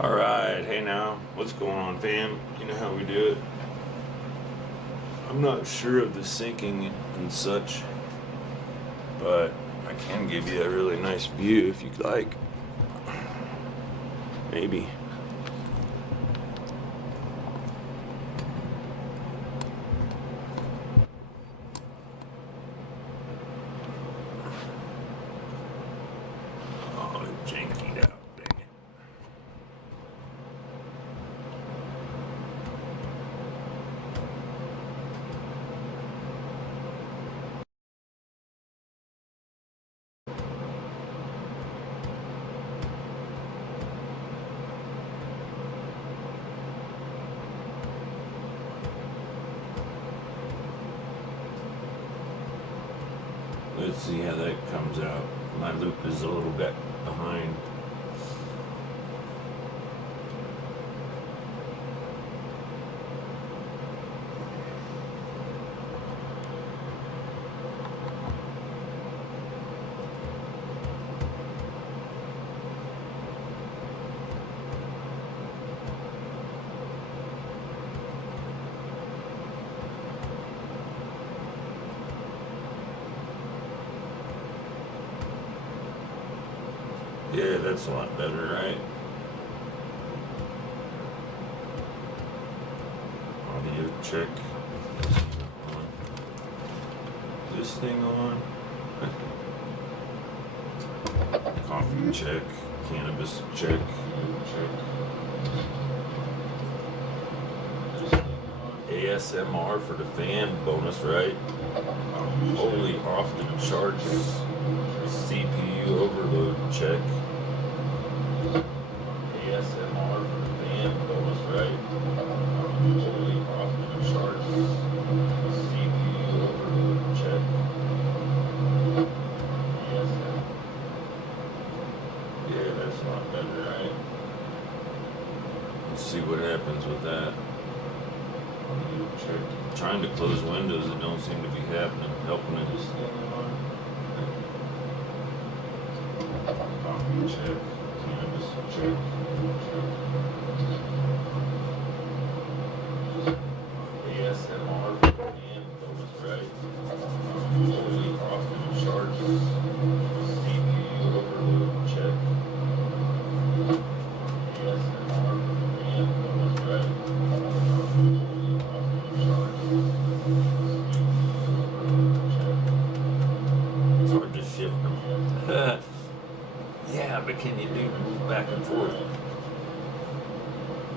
Alright, hey now, what's going on, fam? You know how we do it. I'm not sure of the syncing and such, but I can give you a really nice view if you'd like. Maybe. Oh, it jankied out, dang it. Let's see how that comes out. My loop is a little bit behind. Yeah, that's a lot better, right? Audio check. This thing on. Coffee check. Cannabis check. ASMR for the fan bonus, right? Holy off the charts. CPU overload check. ASMR for the fan bonus, right? Holy off the charts. CPU overload check. ASMR. Yeah, that's a lot better, right? Let's see what happens with that. Check. Trying to close windows that don't seem to be happening, helping it. Coffee check, cannabis check. ASMR and bonus, right? Holy off the charts. CPU overload check. ASMR and bonus, right? Holy off the charts. CPU overload check. It's hard to shift them. Yeah, but can you do move back and forth?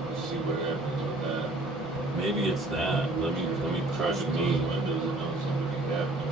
Let's see what happens with that. Maybe it's that. Let me crush me. Windows that don't seem to be happening.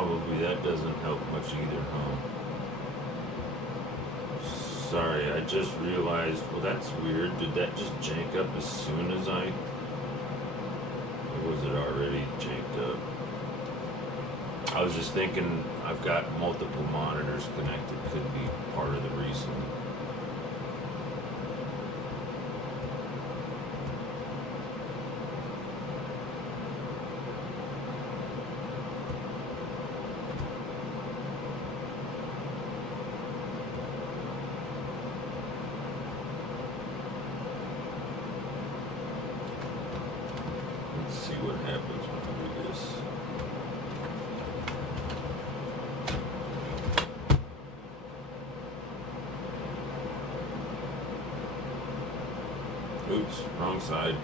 Probably that doesn't help much either, huh? Sorry, I just realized, well, that's weird. Did that just jank up as soon as or was it already janked up? I was just thinking I've got multiple monitors connected, could be part of the reason. Let's see what happens when I do this. Oops, wrong side.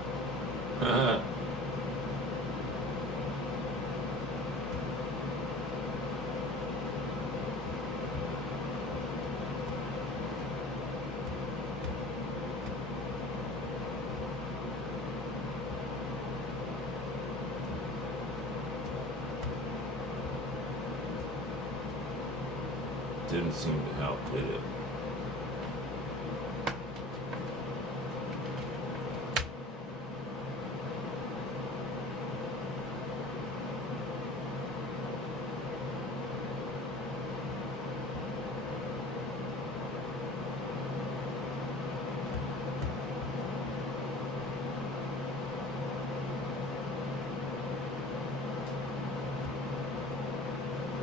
Didn't seem to help, did it?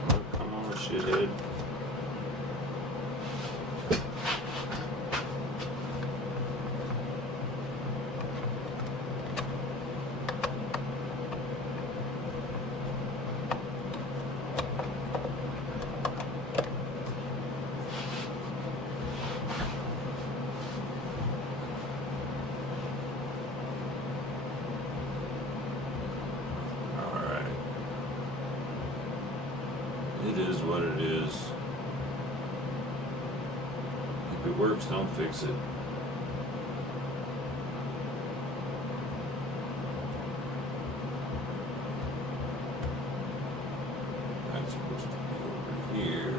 Oh, come on, shithead. It is what it is. If it works, don't fix it. That's supposed to be over here.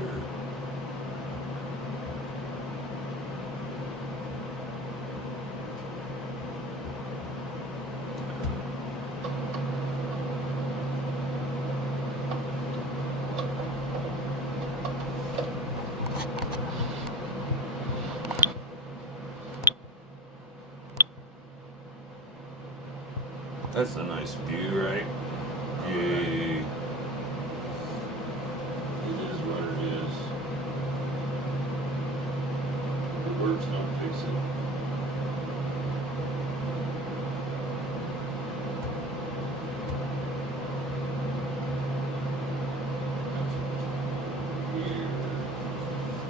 That's a nice view, right? Yay. It is what it is. If it works, don't fix it.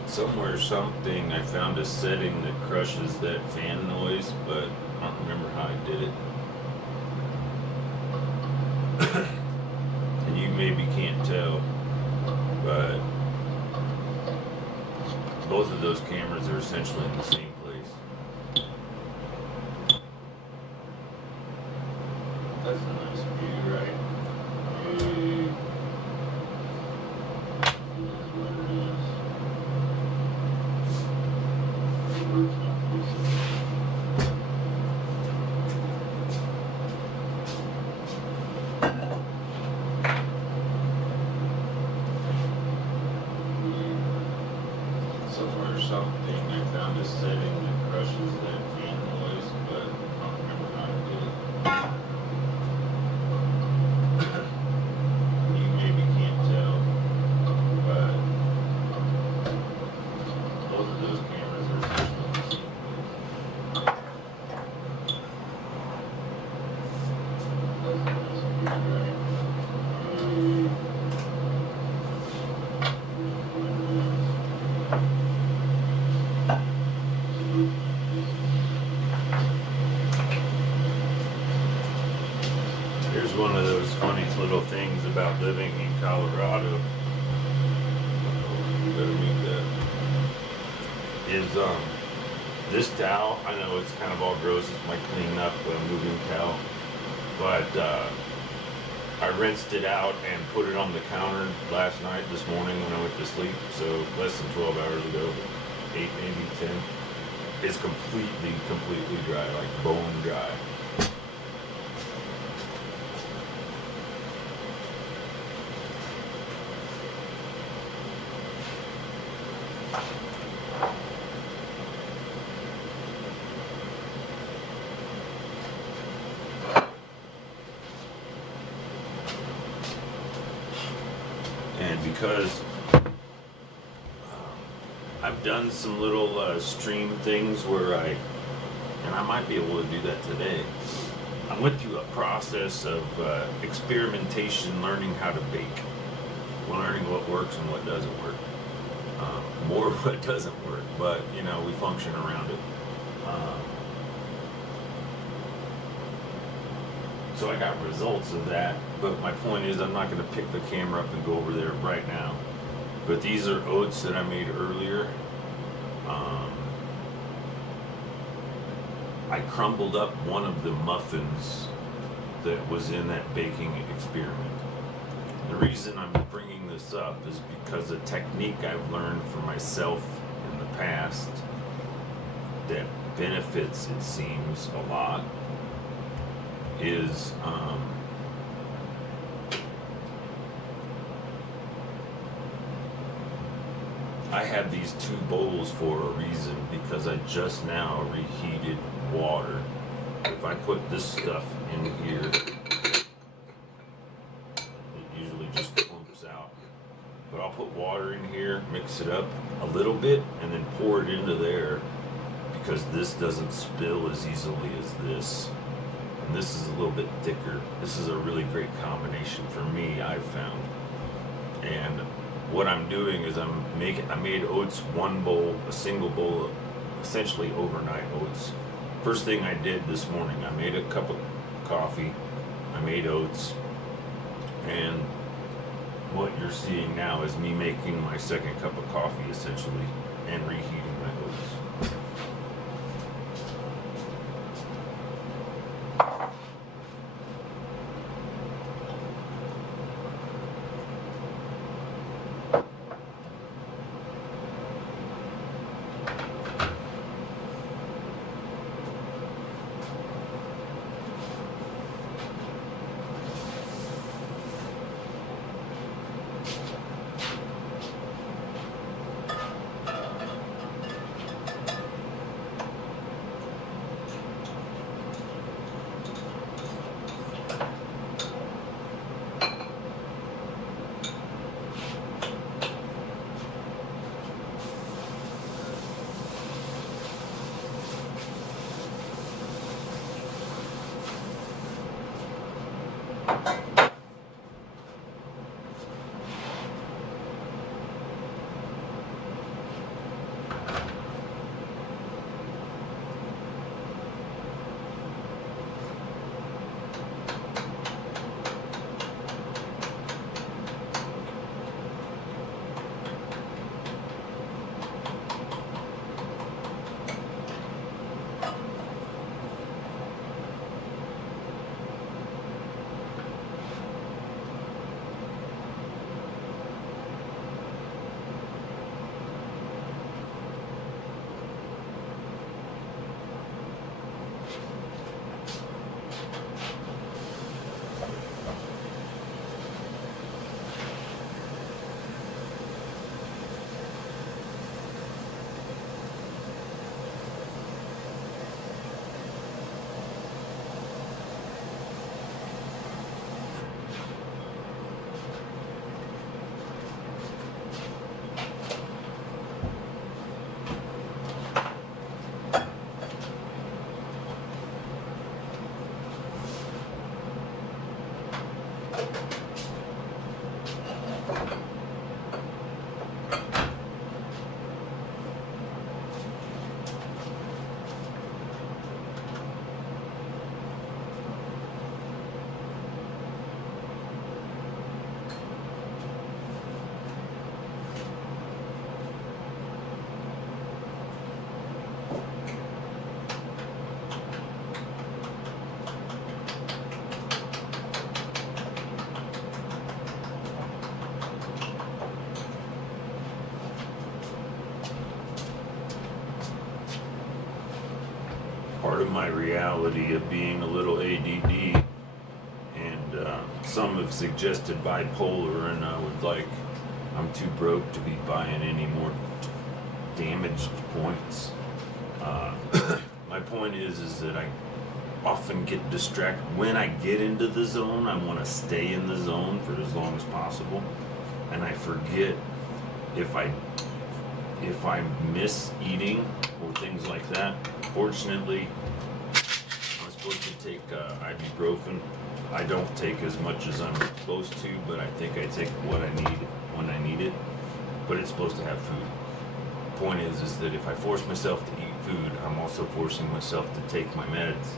Somewhere, something, I found a setting that crushes that fan noise, but I don't remember how I did it. And you maybe can't tell, but both of those cameras are essentially in the same place. That's a nice view, right? Hey. Somewhere or something, I found a setting that crushes that fan noise, but I don't remember how to do it. You maybe can't tell, but both of those cameras are essentially the same place. That's a nice view, right? Here's one of those funny little things about living in Colorado. You better meet that. Is this towel? I know it's kind of all gross. It's my clean up moving towel, but I rinsed it out and put it on the counter this morning when I went to sleep, so less than 12 hours ago, 8, maybe 10. It's completely dry, like bone dry. And because I've done some little stream things where and I might be able to do that today. I went through a process of experimentation, learning how to bake, learning what works and what doesn't work. More of what doesn't work, but we function around it. So I got results of that, but my point is I'm not going to pick the camera up and go over there right now. But these are oats that I made earlier. I crumbled up one of the muffins that was in that baking experiment. The reason I'm bringing this up is because a technique I've learned for myself in the past that benefits, it seems, a lot is I have these 2 bowls for a reason, because I just now reheated water. If I put this stuff in here, it usually just clumps out. But I'll put water in here, mix it up a little bit, and then pour it into there, because this doesn't spill as easily as this. And this is a little bit thicker. This is a really great combination for me, I've found. And what I'm doing is I made oats, 1 bowl, a single bowl, essentially overnight oats. First thing I did this morning, I made a cup of coffee, I made oats, and what you're seeing now is me making my second cup of coffee, essentially, and reheating my oats. of my reality of being a little ADD, and some have suggested bipolar, and I'm too broke to be buying any more damaged points. My point is that I often get distracted. When I get into the zone, I want to stay in the zone for as long as possible, and I forget if I miss eating or things like that. Fortunately, I'm supposed to take ibuprofen. I don't take as much as I'm supposed to, but I think I take what I need when I need it. But it's supposed to have food. Point is that if I force myself to eat food, I'm also forcing myself to take my meds.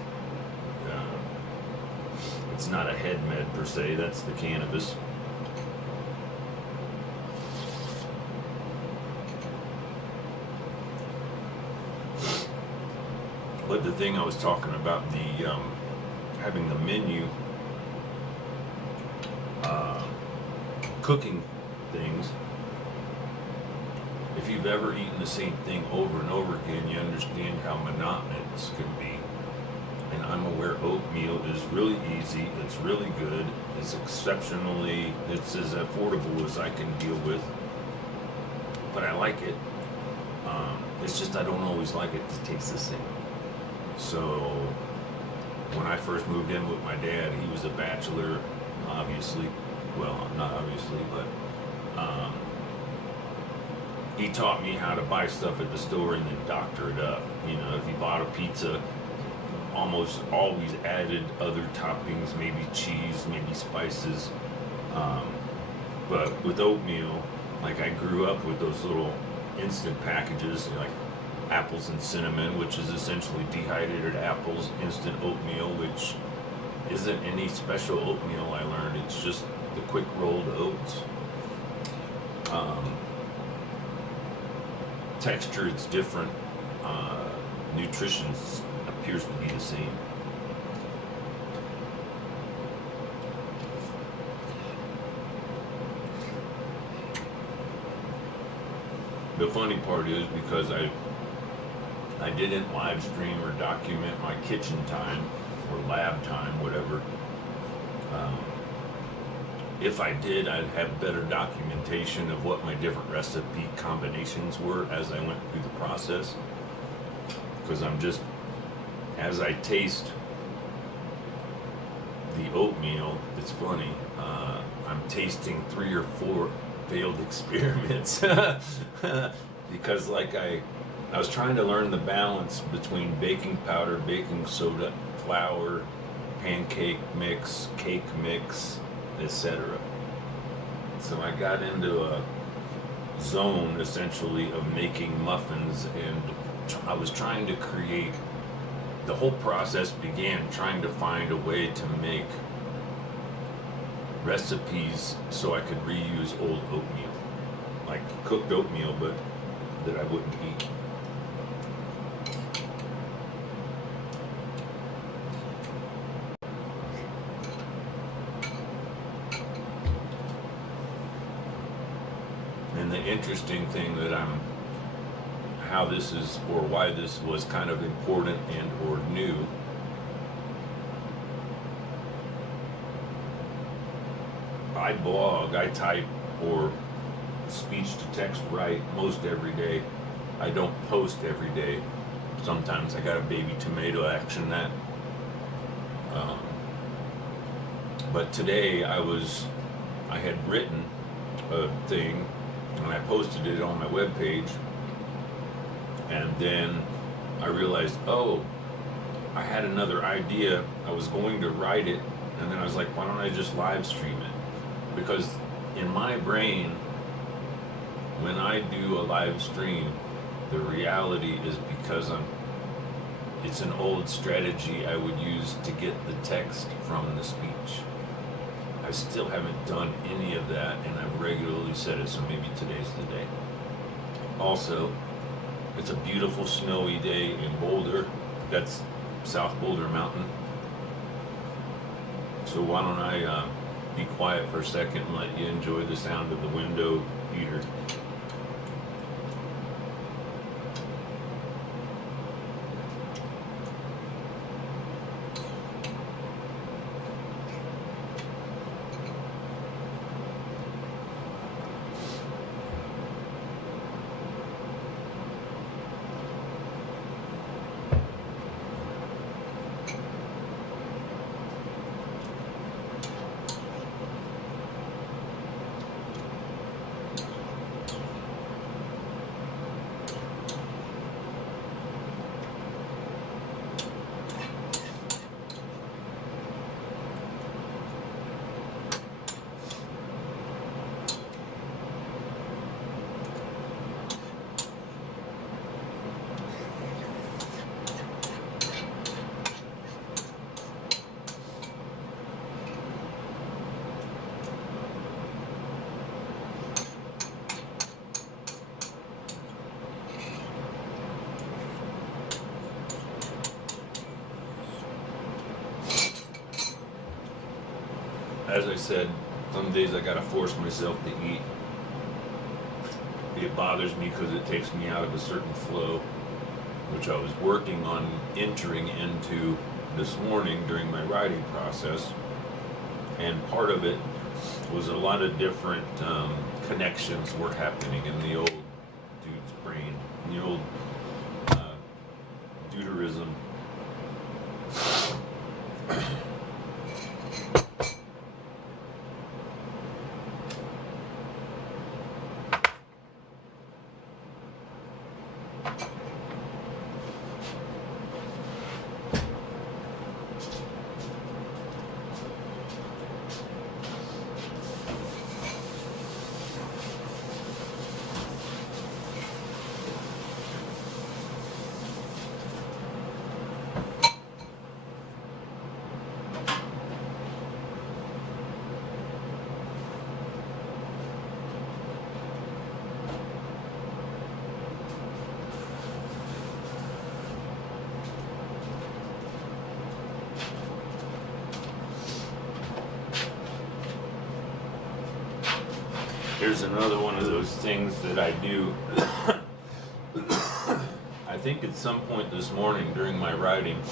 It's not a head med per se, that's the cannabis. But the thing I was talking about, the having the menu, cooking things. If you've ever eaten the same thing over and over again, you understand how monotonous it can be. And I'm aware oatmeal is really easy, it's really good, it's as affordable as I can deal with. But I like it. It's just I don't always like it to taste the same. So when I first moved in with my dad, he was a bachelor, obviously. Well, not obviously, but he taught me how to buy stuff at the store and then doctor it up. You know, if you bought a pizza, almost always added other toppings, maybe cheese, maybe spices. But with oatmeal, like I grew up with those little instant packages, like apples and cinnamon, which is essentially dehydrated apples, instant oatmeal, which isn't any special oatmeal I learned. It's just the quick rolled oats. Texture, it's different. Nutrition appears to be the same. The funny part is because I didn't live stream or document my kitchen time or lab time, whatever. If I did, I'd have better documentation of what my different recipe combinations were as I went through the process. Because I'm just, as I taste the oatmeal, it's funny, I'm tasting 3 or 4 failed experiments. Because like I was trying to learn the balance between baking powder, baking soda, flour, pancake mix, cake mix, etc. So I got into a zone essentially of making muffins, and I was trying to create, the whole process began trying to find a way to make recipes so I could reuse old oatmeal, like cooked oatmeal, but that I wouldn't eat. And the interesting thing that how this is, or why this was kind of important and or new, I blog, I type, or speech to text write most every day. I don't post every day. Sometimes I got a baby tomato action that. But today I had written a thing and I posted it on my webpage, and then I realized, oh, I had another idea. I was going to write it, and then I was like, why don't I just live stream it? Because in my brain, when I do a live stream, the reality is because it's an old strategy I would use to get the text from the speech. I still haven't done any of that, and I've regularly said it, so maybe today's the day. Also, it's a beautiful snowy day in Boulder. That's South Boulder Mountain. So why don't I be quiet for a second and let you enjoy the sound of the window heater. as I said, some days I gotta force myself to eat. It bothers me because it takes me out of a certain flow, which I was working on entering into this morning during my writing process. And part of it was a lot of different connections were happening in the old dude's brain, in the old deuterism. Here's another one of those things that I do. I think at some point this morning during my writing,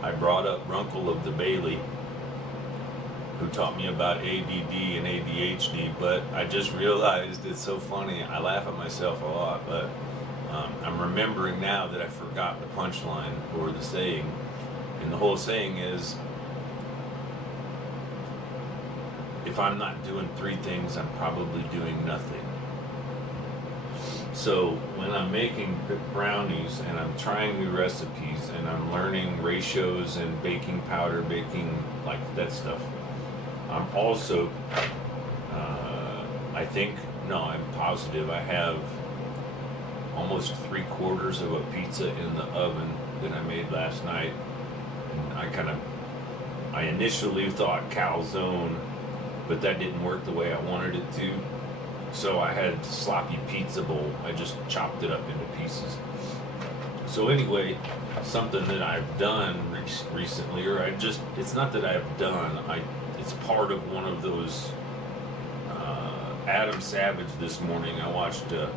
I brought up Runkle of the Bailey, who taught me about ADD and ADHD, but I just realized it's so funny. I laugh at myself a lot, but I'm remembering now that I forgot the punchline or the saying. And the whole saying is, if I'm not doing three things, I'm probably doing nothing. So when I'm making brownies and I'm trying new recipes and I'm learning ratios and baking powder, baking, like that stuff, I'm also, I'm positive I have almost 3/4 of a pizza in the oven that I made last night. And I initially thought calzone, but that didn't work the way I wanted it to. So I had sloppy pizza bowl. I just chopped it up into pieces. So anyway, something that I've done recently, or it's not that I've done, it's part of one of those, Adam Savage this morning, I watched a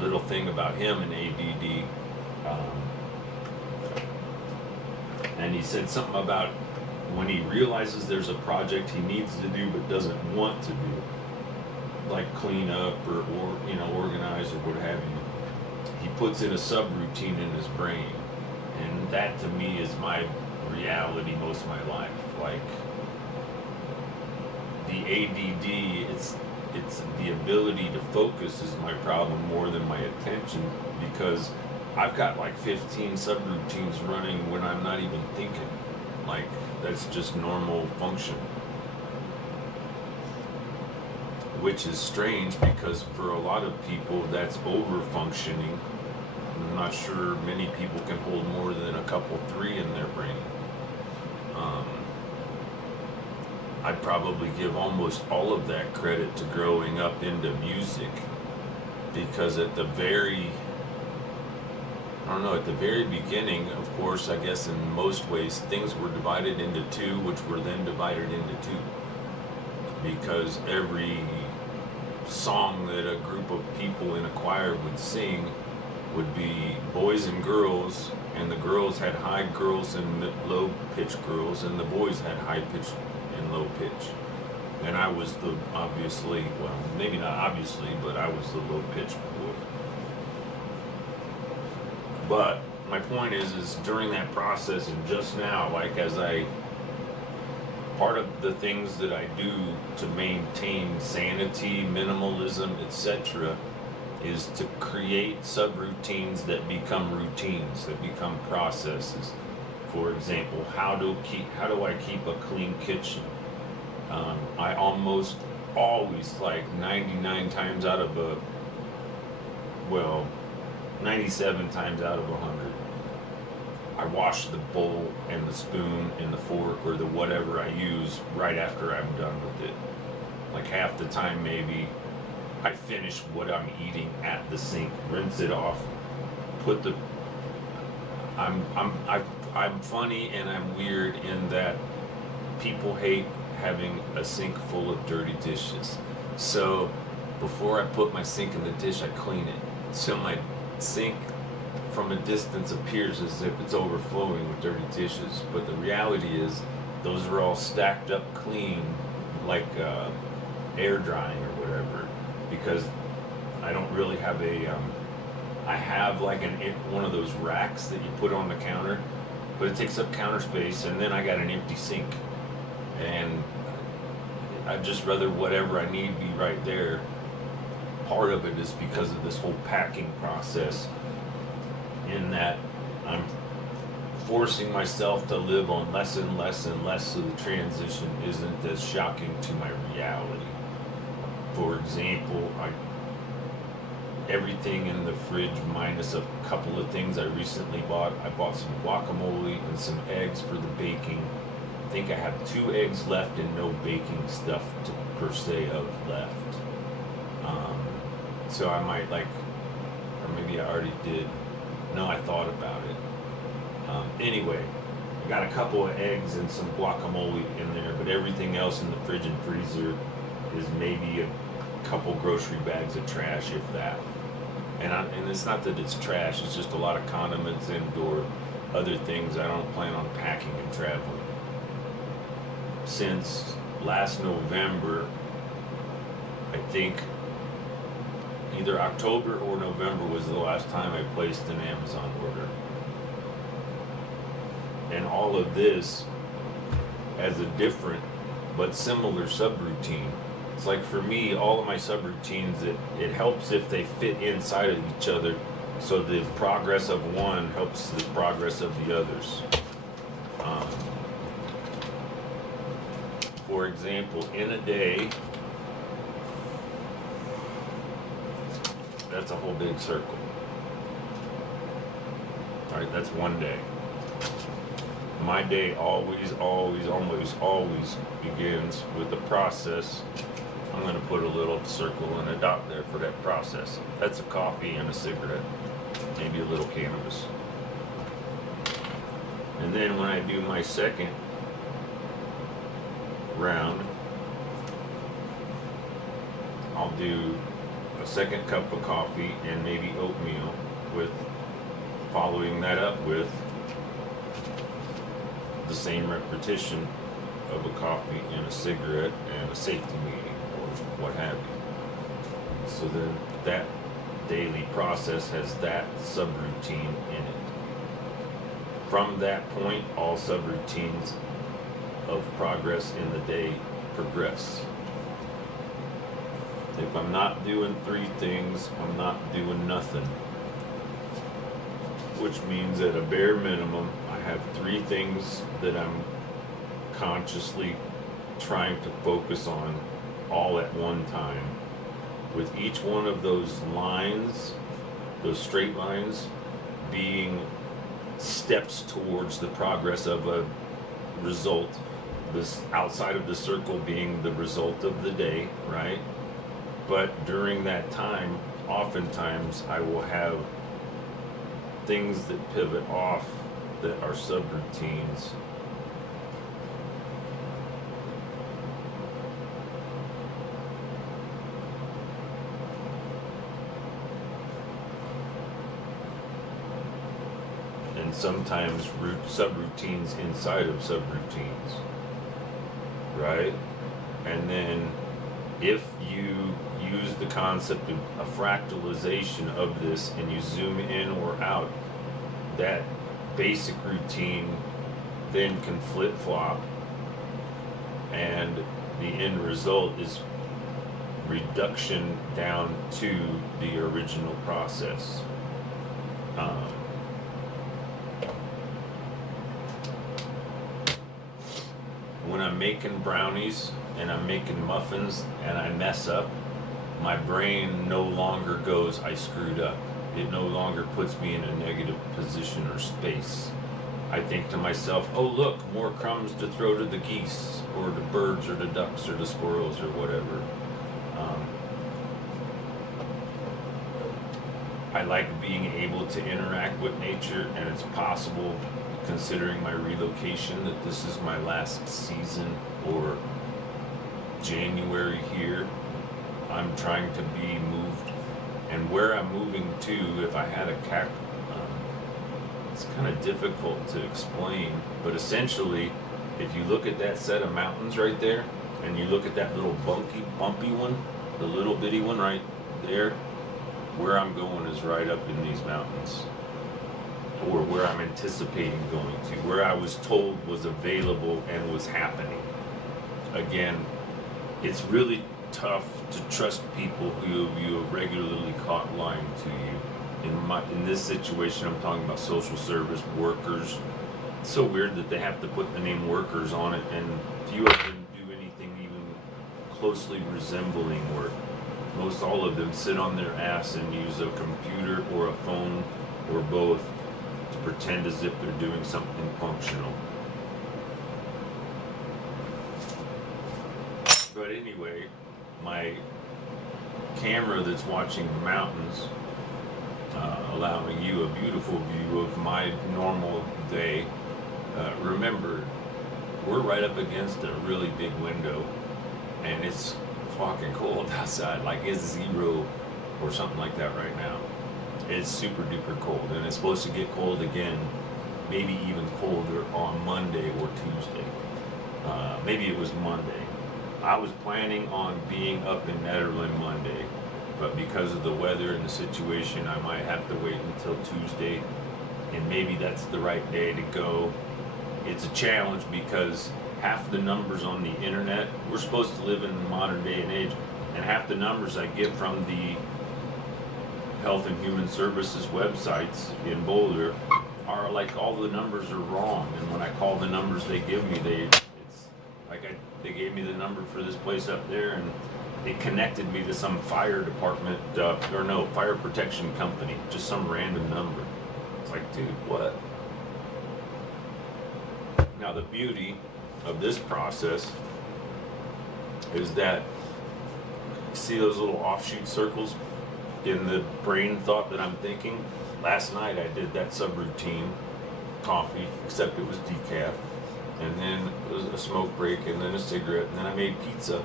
little thing about him and ADD, and he said something about when he realizes there's a project he needs to do but doesn't want to do, like clean up or organize or what have you, he puts in a subroutine in his brain. And that to me is my reality most of my life. Like the ADD, it's the ability to focus is my problem more than my attention, because I've got like 15 subroutines running when I'm not even thinking. Like, that's just normal function. Which is strange, because for a lot of people that's over functioning. I'm not sure many people can hold more than a couple, 3 in their brain. I'd probably give almost all of that credit to growing up into music, because at the very beginning, of course, I guess in most ways, things were divided into 2, which were then divided into 2. Because every song that a group of people in a choir would sing would be boys and girls, and the girls had high girls and low pitch girls, and the boys had high pitch and low pitch. And I was maybe not obviously, but I was the low pitch boy. But my point is during that process and just now, like part of the things that I do to maintain sanity, minimalism, etc., is to create subroutines that become routines, that become processes. For example, how do I keep a clean kitchen? I almost always, like 97 times out of 100, I wash the bowl and the spoon and the fork or the whatever I use right after I'm done with it. Like half the time maybe I finish what I'm eating at the sink, rinse it off, I'm funny and I'm weird in that people hate having a sink full of dirty dishes. So before I put my sink in the dish, I clean it. So my sink from a distance appears as if it's overflowing with dirty dishes. But the reality is those are all stacked up clean, like air drying or whatever, because I don't really have I have like one of those racks that you put on the counter, but it takes up counter space, and then I got an empty sink, and I'd just rather whatever I need be right there. Part of it is because of this whole packing process, in that I'm forcing myself to live on less and less and less, so the transition isn't as shocking to my reality. For example, everything in the fridge minus a couple of things I recently bought. I bought some guacamole and some eggs for the baking. I think I have 2 eggs left and no baking stuff per se of left. So I might or maybe I already did. No, I thought about it. Anyway, I got a couple of eggs and some guacamole in there, but everything else in the fridge and freezer is maybe a couple grocery bags of trash, if that. And it's not that it's trash, it's just a lot of condiments and/or other things I don't plan on packing and traveling. Since last November, I think either October or November was the last time I placed an Amazon order. And all of this has a different but similar subroutine. It's like, for me, all of my subroutines, it helps if they fit inside of each other, so the progress of one helps the progress of the others. For example, in a day, that's a whole big circle. Alright, that's one day. My day always begins with the process. I'm going to put a little circle and a dot there for that process. That's a coffee and a cigarette, maybe a little cannabis. And then when I do my second round, I'll do a second cup of coffee and maybe oatmeal, with following that up with the same repetition of a coffee and a cigarette and a safety meeting or what have you. So then that daily process has that subroutine in it. From that point, all subroutines of progress in the day progress. If I'm not doing 3 things, I'm not doing nothing. Which means at a bare minimum, I have 3 things that I'm consciously trying to focus on all at one time, with each one of those lines, those straight lines, being steps towards the progress of a result. This outside of the circle being the result of the day, right? But during that time, oftentimes I will have things that pivot off that are subroutines. And sometimes subroutines inside of subroutines, right? And then if you use the concept of a fractalization of this and you zoom in or out, that basic routine then can flip-flop, and the end result is reduction down to the original process. When I'm making brownies and I'm making muffins and I mess up, my brain no longer goes, I screwed up. It no longer puts me in a negative position or space. I think to myself, oh look, more crumbs to throw to the geese or the birds or the ducks or the squirrels or whatever. I like being able to interact with nature, and it's possible considering my relocation, that this is my last season or January here. I'm trying to be moved, and where I'm moving to, if I had a it's kind of difficult to explain, but essentially, if you look at that set of mountains right there, and you look at that little bumpy one, the little bitty one right there, where I'm going is right up in these mountains, or where I'm anticipating going to, where I was told was available and was happening. Again, it's really tough to trust people who you have regularly caught lying to you. In this situation, I'm talking about social service workers. It's so weird that they have to put the name workers on it, and few of them do anything even closely resembling work. Most all of them sit on their ass and use a computer or a phone or both to pretend as if they're doing something functional. But anyway, my camera that's watching the mountains, allowing you a beautiful view of my normal day. Remember, we're right up against a really big window, and it's fucking cold outside, like it's 0 or something like that right now. It's super duper cold, and it's supposed to get cold again, maybe even colder on Monday or Tuesday. Maybe it was Monday. I was planning on being up in Netherlands Monday, but because of the weather and the situation, I might have to wait until Tuesday, and maybe that's the right day to go. It's a challenge because half the numbers on the internet, we're supposed to live in the modern day and age, and half the numbers I get from the Health and Human Services websites in Boulder are like all the numbers are wrong, and when I call the numbers they give me, they gave me the number for this place up there, and it connected me to some fire department, fire protection company, just some random number. It's like, dude, what? Now, the beauty of this process is that, see those little offshoot circles in the brain thought that I'm thinking? Last night I did that subroutine, coffee, except it was decaf, and then it was a smoke break, and then a cigarette, and then I made pizza.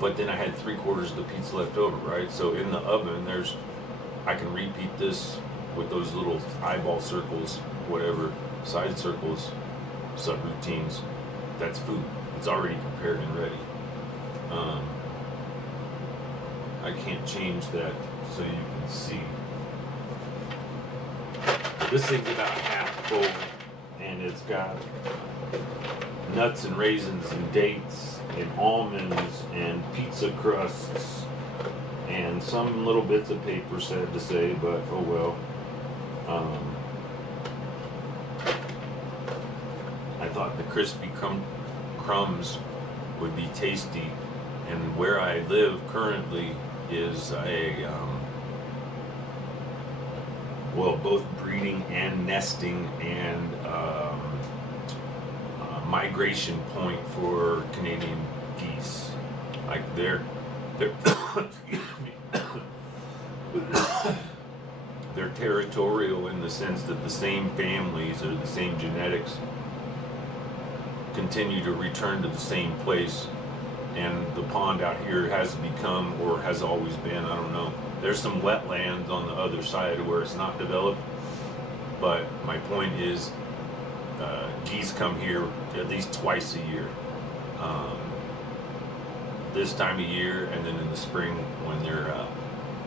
But then I had 3/4 of the pizza left over, right? So in the oven, I can repeat this with those little eyeball circles, whatever, side circles, subroutines. That's food. It's already prepared and ready. I can't change that so you can see. But this thing's about half full, and it's got nuts and raisins and dates and almonds and pizza crusts and some little bits of paper, sad to say, but oh well. I thought the crispy crumbs would be tasty, and where I live currently is both breeding and nesting and migration point for Canadian geese. Like they're they're territorial in the sense that the same families or the same genetics continue to return to the same place, and the pond out here has become, or has always been, I don't know, there's some wetlands on the other side where it's not developed, but my point is geese come here at least twice a year, this time of year and then in the spring when they're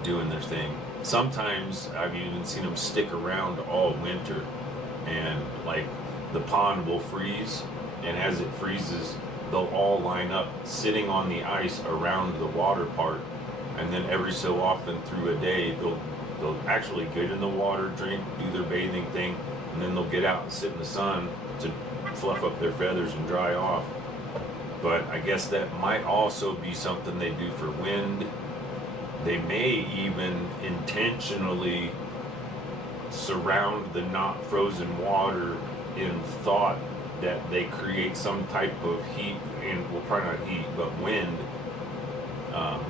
doing their thing. Sometimes I've even seen them stick around all winter, and like the pond will freeze, and as it freezes they'll all line up sitting on the ice around the water part, and then every so often through a day they'll actually get in the water, drink, do their bathing thing, and then they'll get out and sit in the sun to fluff up their feathers and dry off. But I guess that might also be something they do for wind. They may even intentionally surround the not frozen water in thought that they create some type of heat, and well, probably not heat, but wind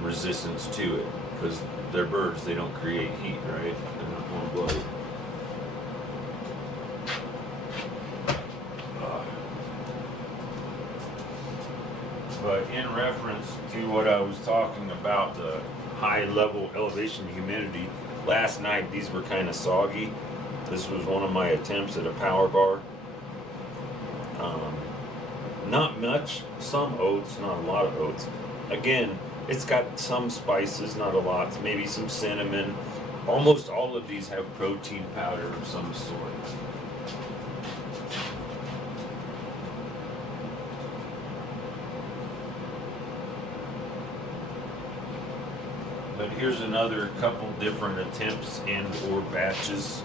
resistance to it, because they're birds, they don't create heat, right? They're not warm-blooded. But in reference to what I was talking about, the high level elevation humidity, last night these were kind of soggy. This was one of my attempts at a power bar. Not much, some oats, not a lot of oats. Again, it's got some spices, not a lot, maybe some cinnamon. Almost all of these have protein powder of some sort. But here's another couple different attempts and or batches.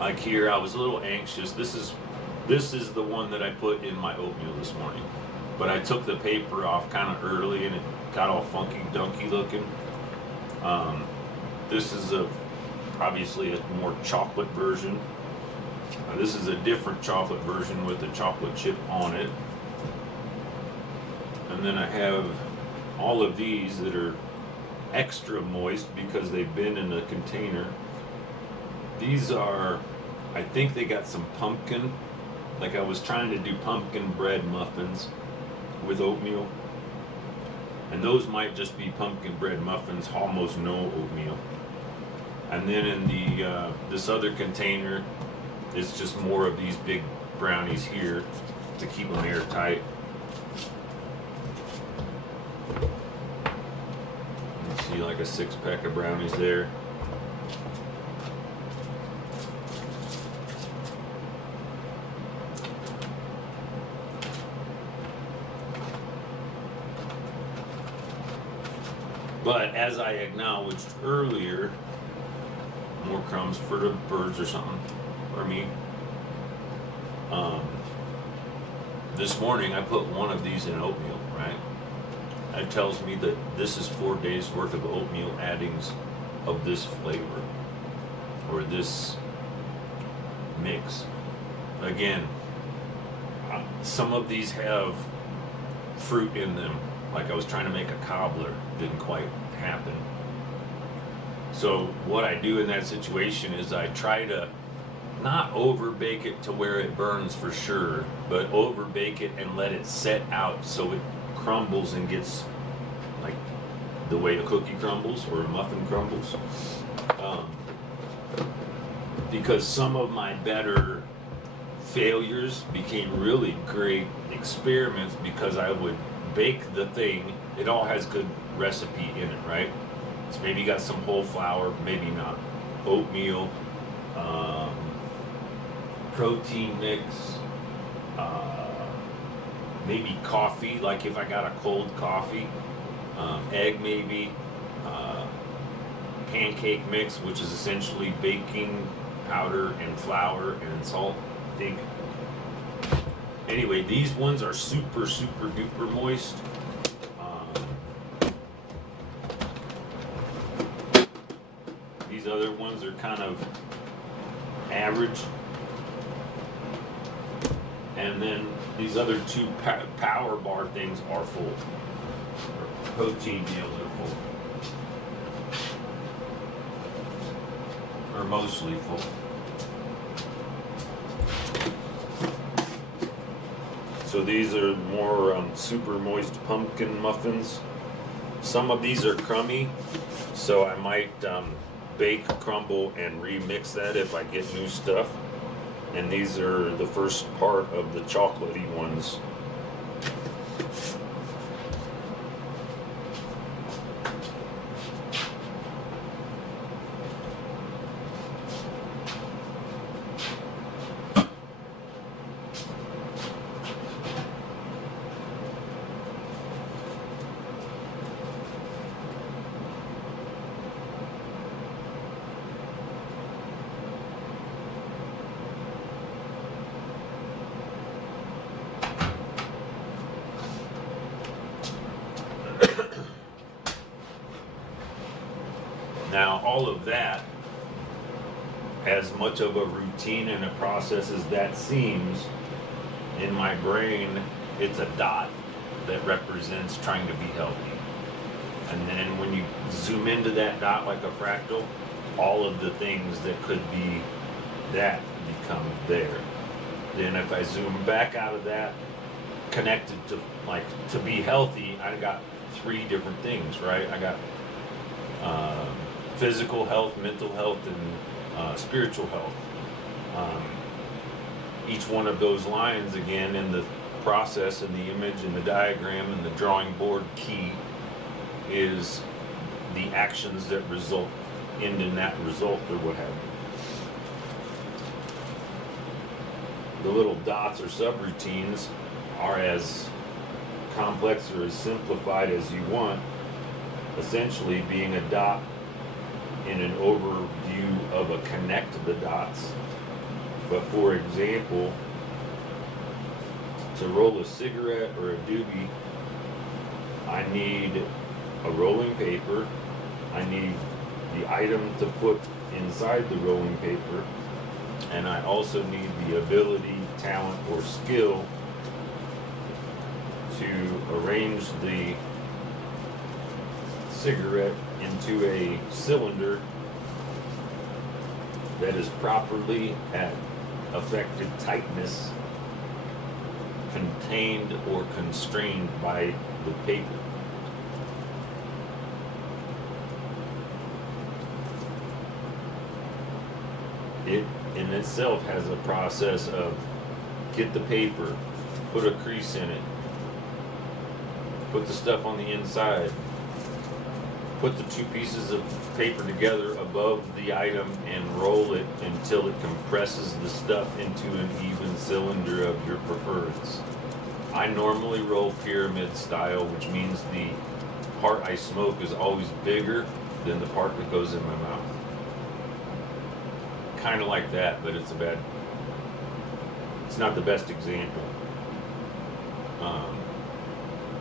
Like here, I was a little anxious. This is the one that I put in my oatmeal this morning. But I took the paper off kind of early and it got all funky dunky looking. This is obviously a more chocolate version. This is a different chocolate version with a chocolate chip on it. And then I have all of these that are extra moist because they've been in a container. These are, I think they got some pumpkin. Like I was trying to do pumpkin bread muffins with oatmeal. And those might just be pumpkin bread muffins, almost no oatmeal. And then in the this other container, it's just more of these big brownies here to keep them airtight. You can see like a 6-pack of brownies there. But as I acknowledged earlier, more crumbs for the birds or something, or me. This morning I put one of these in oatmeal, right? That tells me that this is 4 days worth of oatmeal addings of this flavor, or this mix. Again, some of these have fruit in them. Like I was trying to make a cobbler, didn't quite happen. So what I do in that situation is I try to not over bake it to where it burns for sure, but over bake it and let it set out so it crumbles and gets like the way a cookie crumbles or a muffin crumbles. Because some of my better failures became really great experiments because I would bake the thing. It all has good recipe in it, right? It's maybe got some whole flour, maybe not. Oatmeal, protein mix, maybe coffee, like if I got a cold coffee, egg maybe, pancake mix, which is essentially baking powder and flour and salt, I think. Anyway, these ones are super, super duper moist. These other ones are kind of average. And then these other two power bar things are full. Protein meals are full. Or mostly full. So these are more super moist pumpkin muffins. Some of these are crummy, so I might bake, crumble, and remix that if I get new stuff. And these are the first part of the chocolatey ones. Now, all of that, as much of a routine and a process as that seems, in my brain, it's a dot that represents trying to be healthy. And then when you zoom into that dot like a fractal, all of the things that could be that become there. then if I zoom back out of that, connected to to be healthy, I got 3 different things, right? I got physical health, mental health, and spiritual health. Each one of those lines, again, in the process and the image and the diagram and the drawing board key is the actions that end in that result or what have you. The little dots or subroutines are as complex or as simplified as you want, essentially being a dot in an overview of a connect the dots. But for example, to roll a cigarette or a doobie, I need a rolling paper, I need the item to put inside the rolling paper, and I also need the ability, talent, or skill to arrange the cigarette into a cylinder that is properly at affected tightness, contained or constrained by the paper. It in itself has a process of get the paper, put a crease in it, put the stuff on the inside, put the 2 pieces of paper together above the item and roll it until it compresses the stuff into an even cylinder of your preference. I normally roll pyramid style, which means the part I smoke is always bigger than the part that goes in my mouth. Kind of like that, but it's not the best example.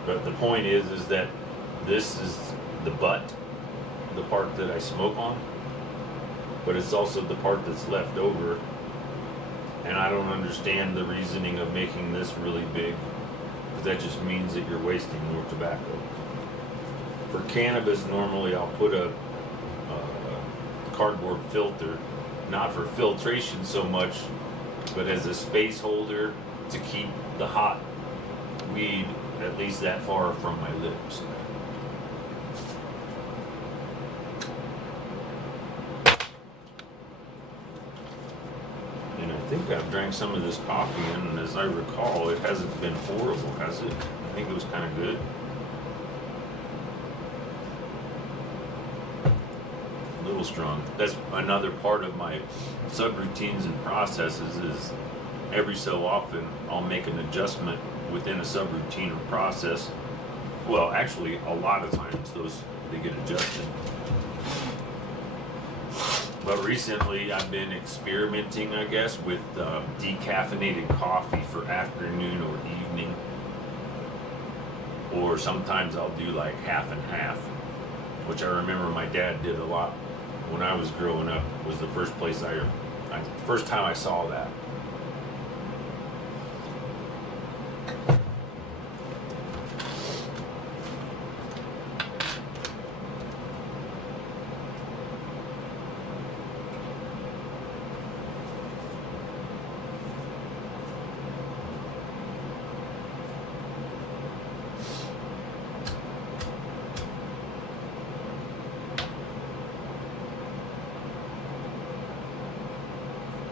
But the point is that this is the butt, the part that I smoke on, but it's also the part that's left over, and I don't understand the reasoning of making this really big, because that just means that you're wasting more tobacco. For cannabis, normally I'll put a cardboard filter, not for filtration so much, but as a space holder to keep the hot weed at least that far from my lips. And I think I've drank some of this coffee, and as I recall, it hasn't been horrible, has it? I think it was kind of good. A little strong. That's another part of my subroutines and processes is every so often I'll make an adjustment within a subroutine or process. Well, actually, a lot of times they get adjusted. But recently, I've been experimenting, I guess, with decaffeinated coffee for afternoon or evening. Or sometimes I'll do like half and half, which I remember my dad did a lot when I was growing up. Was the first time I saw that.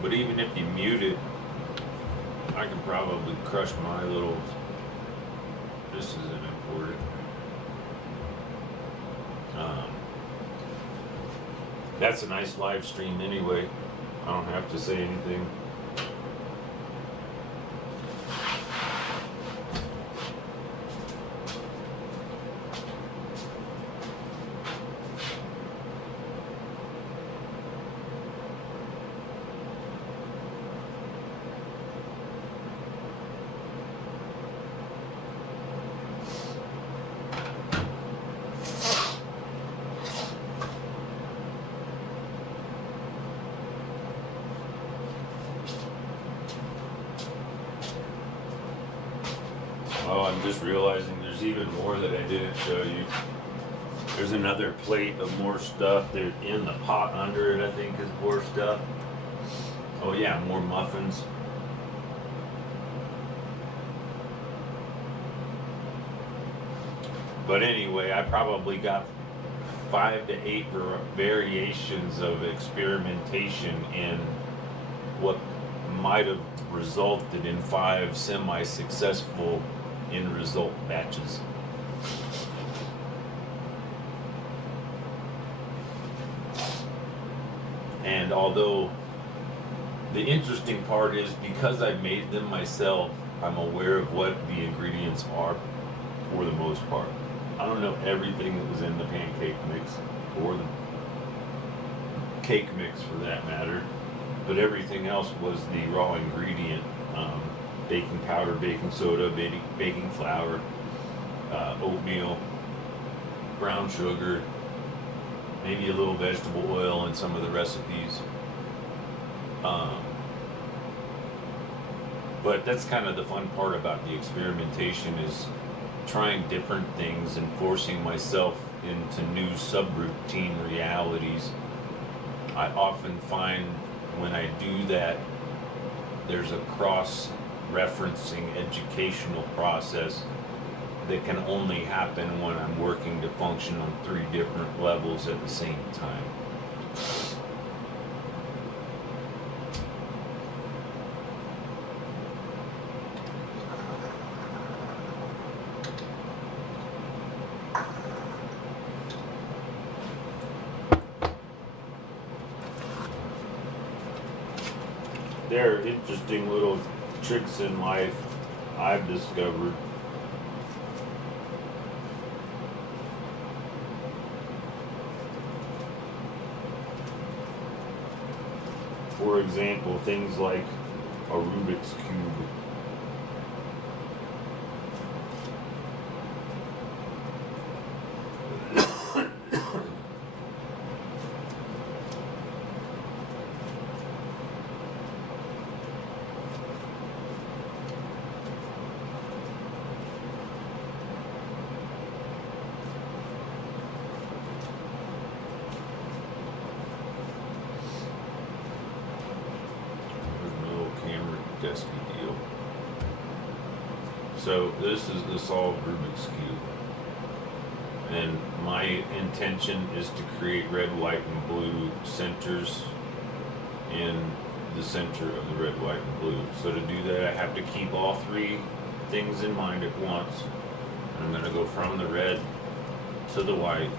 But even if you mute it, I can probably crush my little, this isn't important. That's a nice live stream anyway. I don't have to say anything. Oh, I'm just realizing there's even more that I didn't show you. There's another plate of more stuff. There's in the pot under it, I think, is more stuff. Oh yeah, more muffins. But anyway, I probably got 5 to 8 variations of experimentation in what might have resulted in 5 semi-successful end result batches. And although the interesting part is, because I made them myself, I'm aware of what the ingredients are for the most part. I don't know everything that was in the pancake mix, or the cake mix for that matter, but everything else was the raw ingredient. Baking powder, baking soda, baking flour, oatmeal, brown sugar, maybe a little vegetable oil in some of the recipes. But that's kind of the fun part about the experimentation, is trying different things and forcing myself into new subroutine realities. I often find when I do that, there's a cross-referencing educational process that can only happen when I'm working to function on 3 different levels at the same time. There are interesting little tricks in life I've discovered. For example, things like a Rubik's Cube. Desky deal. So this is the solved Rubik's Cube, and my intention is to create red, white, and blue centers in the center of the red, white, and blue. So to do that, I have to keep all 3 things in mind at once, and I'm going to go from the red to the white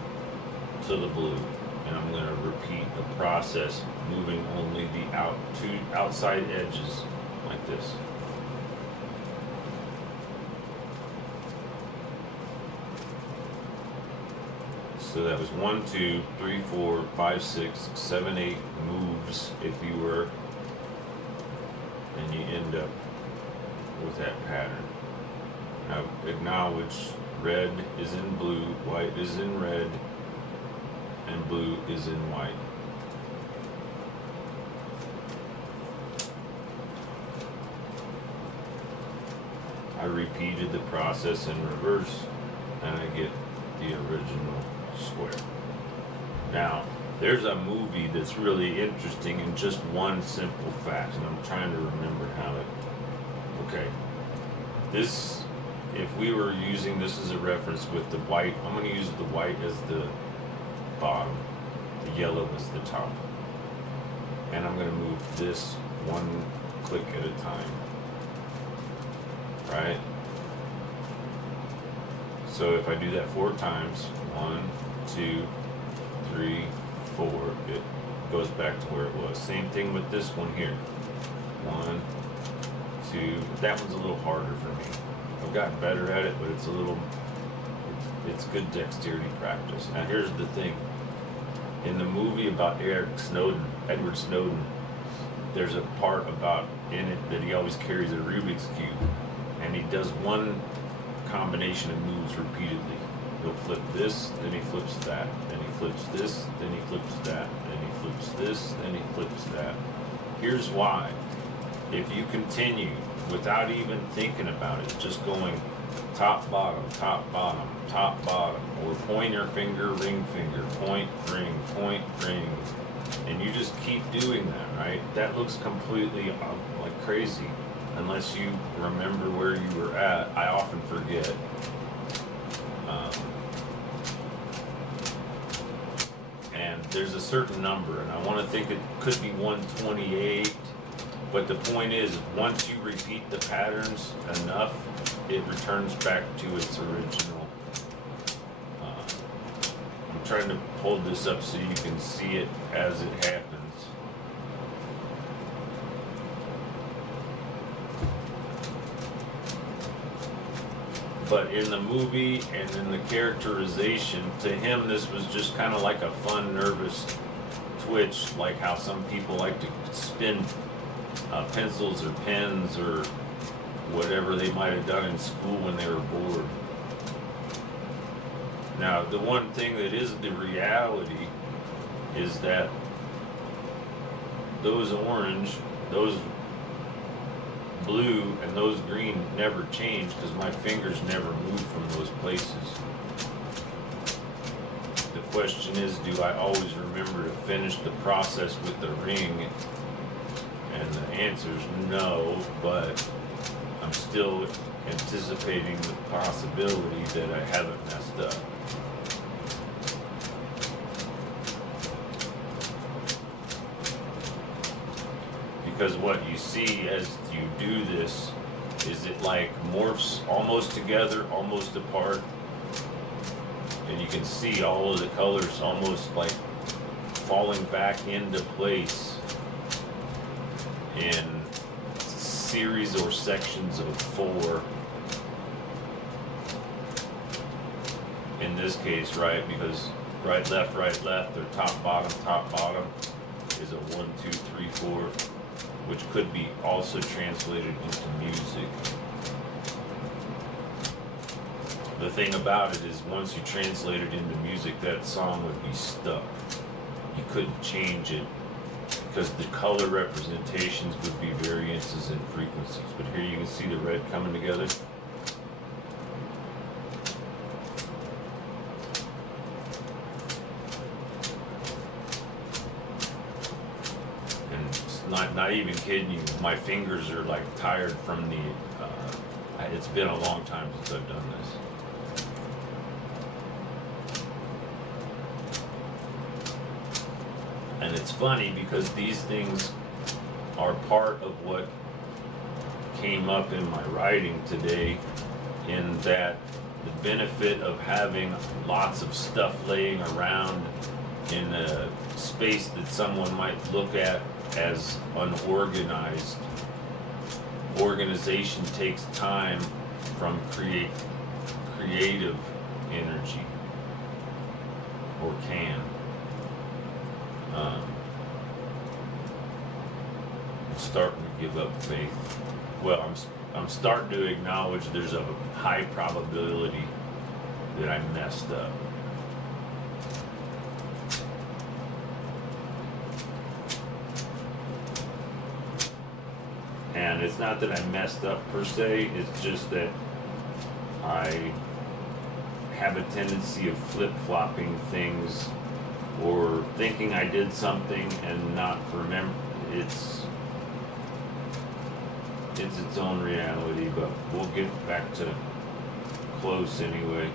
to the blue, and I'm going to repeat the process, moving only the outside edges like this. So that was 1, 2, 3, 4, 5, 6, 7, 8 moves, if you were, and you end up with that pattern. Now acknowledge red is in blue, white is in red, and blue is in white. I repeated the process in reverse, and I get the original square. Now, there's a movie that's really interesting in just one simple fact, and I'm trying to remember how it... Okay. This, if we were using this as a reference with the white, I'm going to use the white as the bottom, the yellow as the top. And I'm going to move this 1 click at a time. Right? So if I do that 4 times, 1, 2, 3, 4, it goes back to where it was. Same thing with this one here. 1, 2, that one's a little harder for me. I've gotten better at it, but it's good dexterity practice. Now here's the thing. In the movie about Edward Snowden, there's a part about in it that he always carries a Rubik's Cube. And he does 1 combination of moves repeatedly. He'll flip this, then he flips that, then he flips this, then he flips that, then he flips this, then he flips that. Here's why. If you continue without even thinking about it, just going top, bottom, or pointer finger, ring finger, point, ring, and you just keep doing that, right? That looks completely like crazy. Unless you remember where you were at. I often forget. there's a certain number, and I want to think it could be 128. But the point is, once you repeat the patterns enough, it returns back to its original. I'm trying to hold this up so you can see it as it happens. But in the movie and in the characterization, to him this was just kind of like a fun, nervous twitch, like how some people like to spin pencils or pens or whatever they might have done in school when they were bored. Now, the one thing that is the reality is that those orange, those blue, and those green never change because my fingers never move from those places. The question is, do I always remember to finish the process with the ring? And the answer is no, but I'm still anticipating the possibility that I haven't messed up. Because what you see as you do this is it like morphs almost together, almost apart, and you can see all of the colors almost like falling back into place in series or sections of 4. In this case, right, because right, left, or top, bottom is a 1, 2, 3, 4, which could be also translated into music. The thing about it is, once you translate it into music, that song would be stuck. You couldn't change it because the color representations would be variances in frequencies. But here you can see the red coming together. Not even kidding you, my fingers are like tired from the, it's been a long time since I've done this. And it's funny because these things are part of what came up in my writing today, in that the benefit of having lots of stuff laying around in a space that someone might look at as unorganized. Organization takes time from creative energy, or can. I'm starting to give up faith. Well, I'm starting to acknowledge there's a high probability that I messed up. And it's not that I messed up per se, it's just that I have a tendency of flip-flopping things, or thinking I did something and not remember. It's its own reality, but we'll get back to close anyway.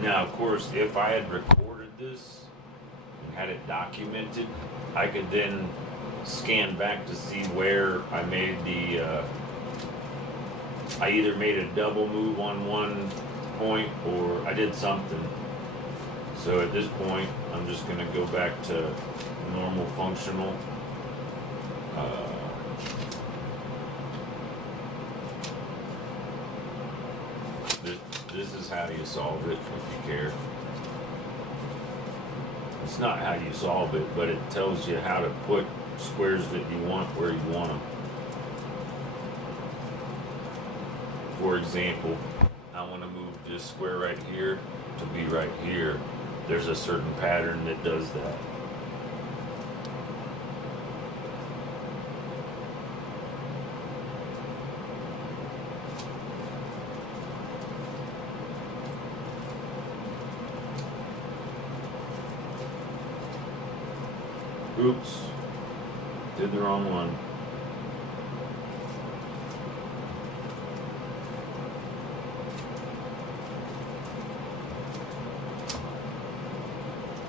Now, of course, if I had recorded this and had it documented, I could then scan back to see where I made the, I either made a double move on one point or I did something. So at this point, I'm just going to go back to normal functional. This is how you solve it, if you care. It's not how you solve it, but it tells you how to put squares that you want where you want them. For example, I want to move this square right here to be right here. There's a certain pattern that does that. Oops, did the wrong one.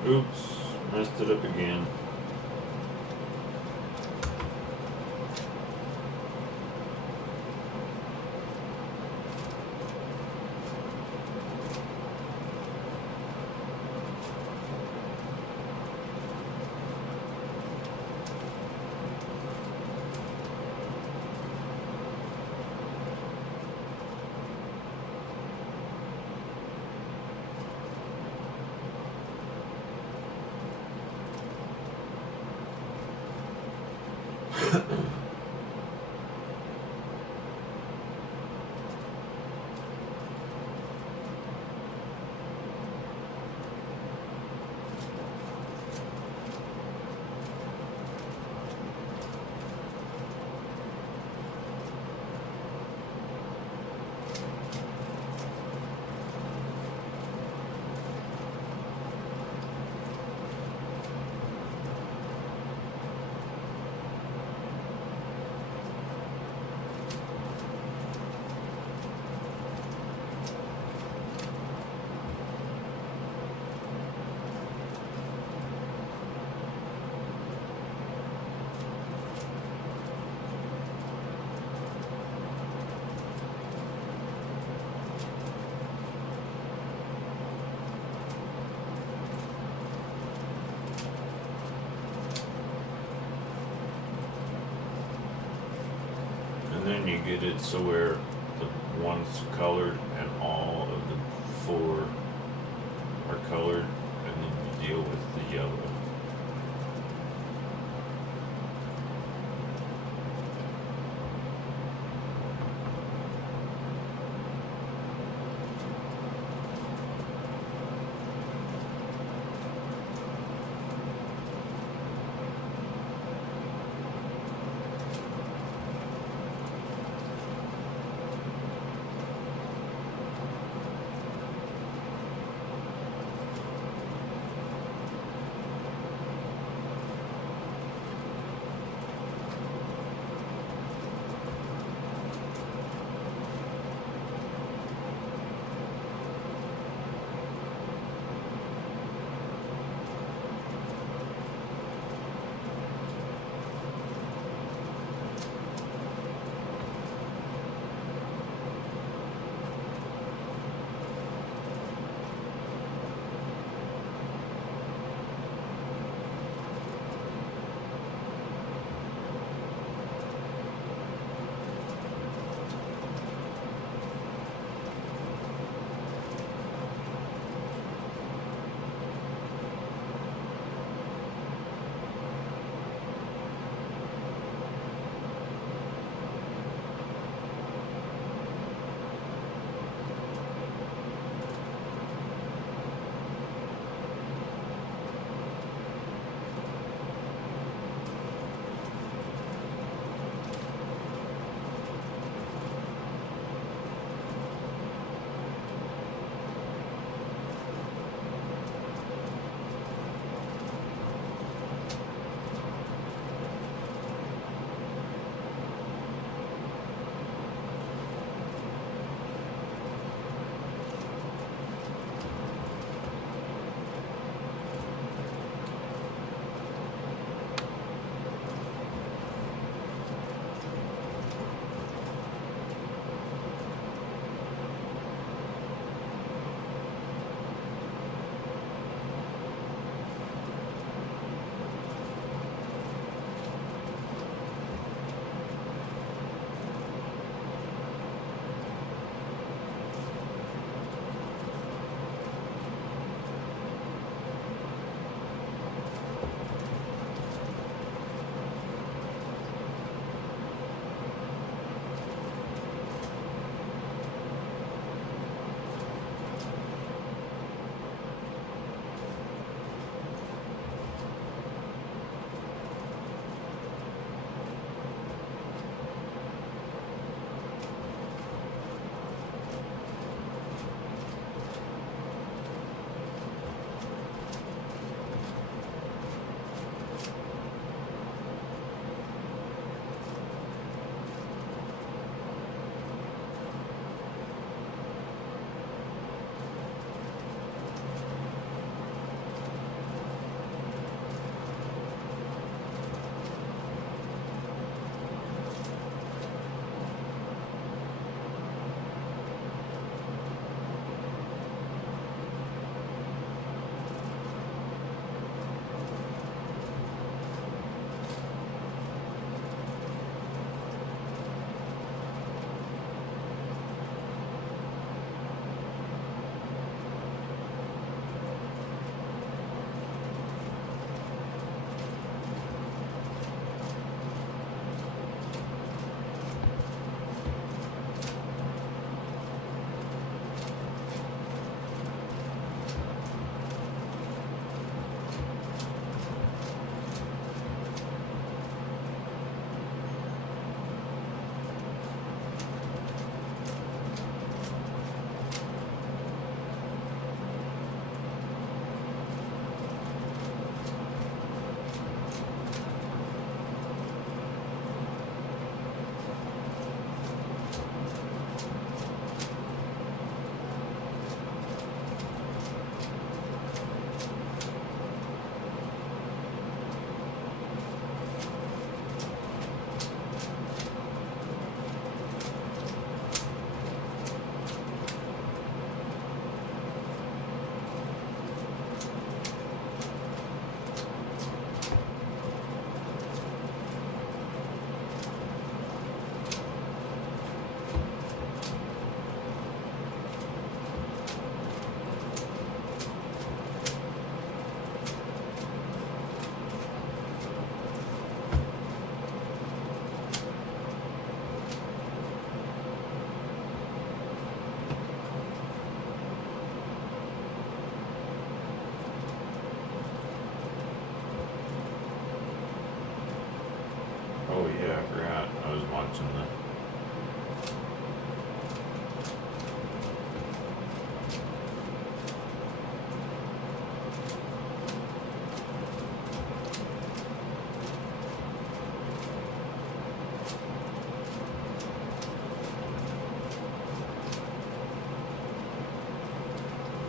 Oops, messed it up again. And then you get it so where the one's colored and all of the four are colored, and then you deal with the yellow. Oh yeah, I forgot. I was watching the.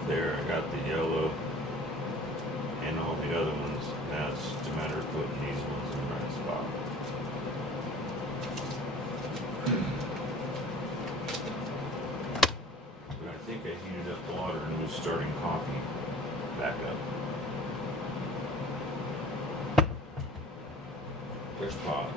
There, I got the yellow and all the other ones. Now it's just a matter of putting these ones in the right spot. But I think I heated up water and was starting coffee back up. Fresh pot.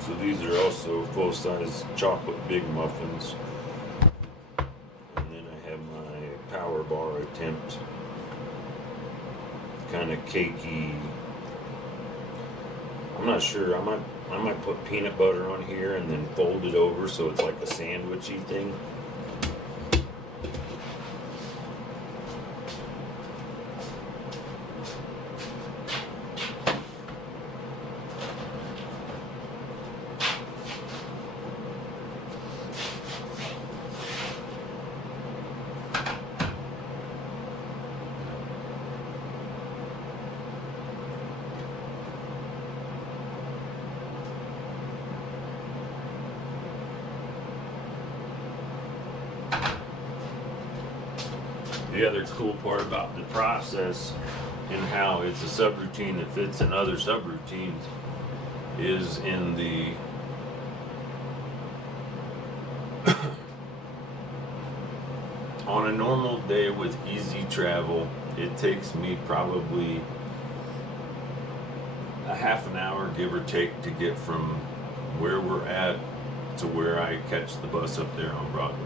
So these are also full-size chocolate big muffins. And then I have my power bar attempt. Kind of cakey. I'm not sure. I might put peanut butter on here and then fold it over so it's like a sandwichy thing. The other cool part about the process and how it's a subroutine that fits in other subroutines is in the on a normal day with easy travel, it takes me probably a half an hour, give or take, to get from where we're at to where I catch the bus up there on Broadway.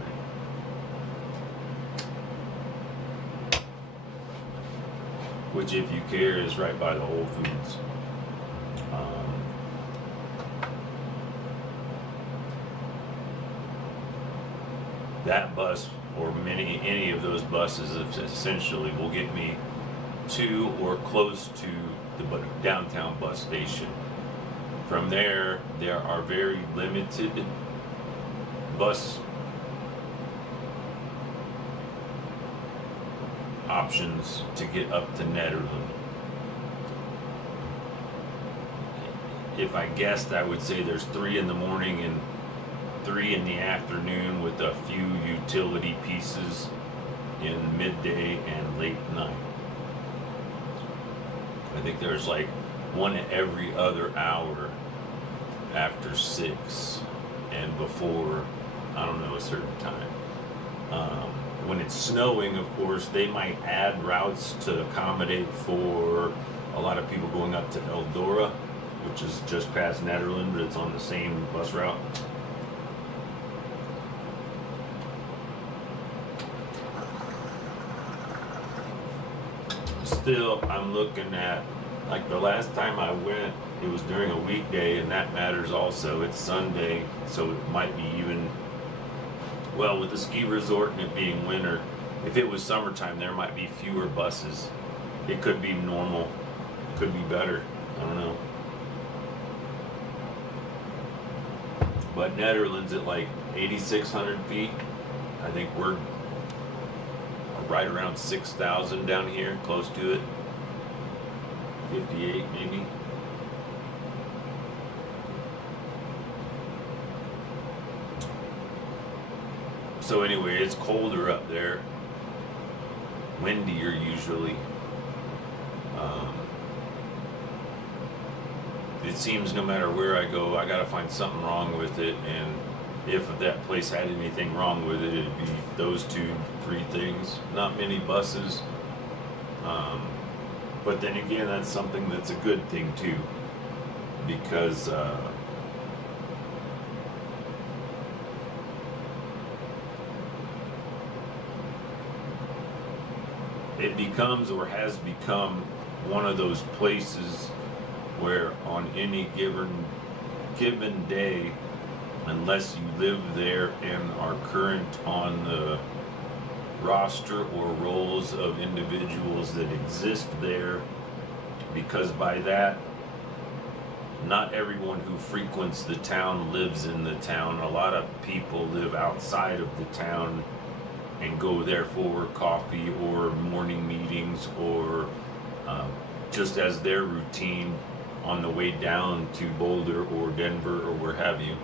Which, if you care, is right by the Whole Foods. That bus, or any of those buses, essentially will get me to or close to the downtown bus station. From there are very limited bus options to get up to Nederland. If I guessed, I would say there's 3 in the morning and 3 in the afternoon, with a few utility pieces in midday and late night. I think there's like one every other hour after 6 and before, I don't know, a certain time. When it's snowing, of course, they might add routes to accommodate for a lot of people going up to Eldora, which is just past Nederland, but it's on the same bus route. Still, I'm looking at, like the last time I went, it was during a weekday, and that matters also. It's Sunday, so it might be even, well, with the ski resort and it being winter, if it was summertime, there might be fewer buses. It could be normal, could be better, I don't know. But Nederland's at like 8,600 feet. I think we're right around 6,000 down here, close to it. 58 maybe. So anyway, it's colder up there, windier usually. It seems no matter where I go, I gotta find something wrong with it, and if that place had anything wrong with it, it'd be those 2-3 things. Not many buses. But then again, that's something that's a good thing too, because it becomes, or has become, one of those places where on any given day, unless you live there and are current on the roster or roles of individuals that exist there, because by that, not everyone who frequents the town lives in the town. A lot of people live outside of the town and go there for coffee or morning meetings, or just as their routine on the way down to Boulder or Denver or where have you.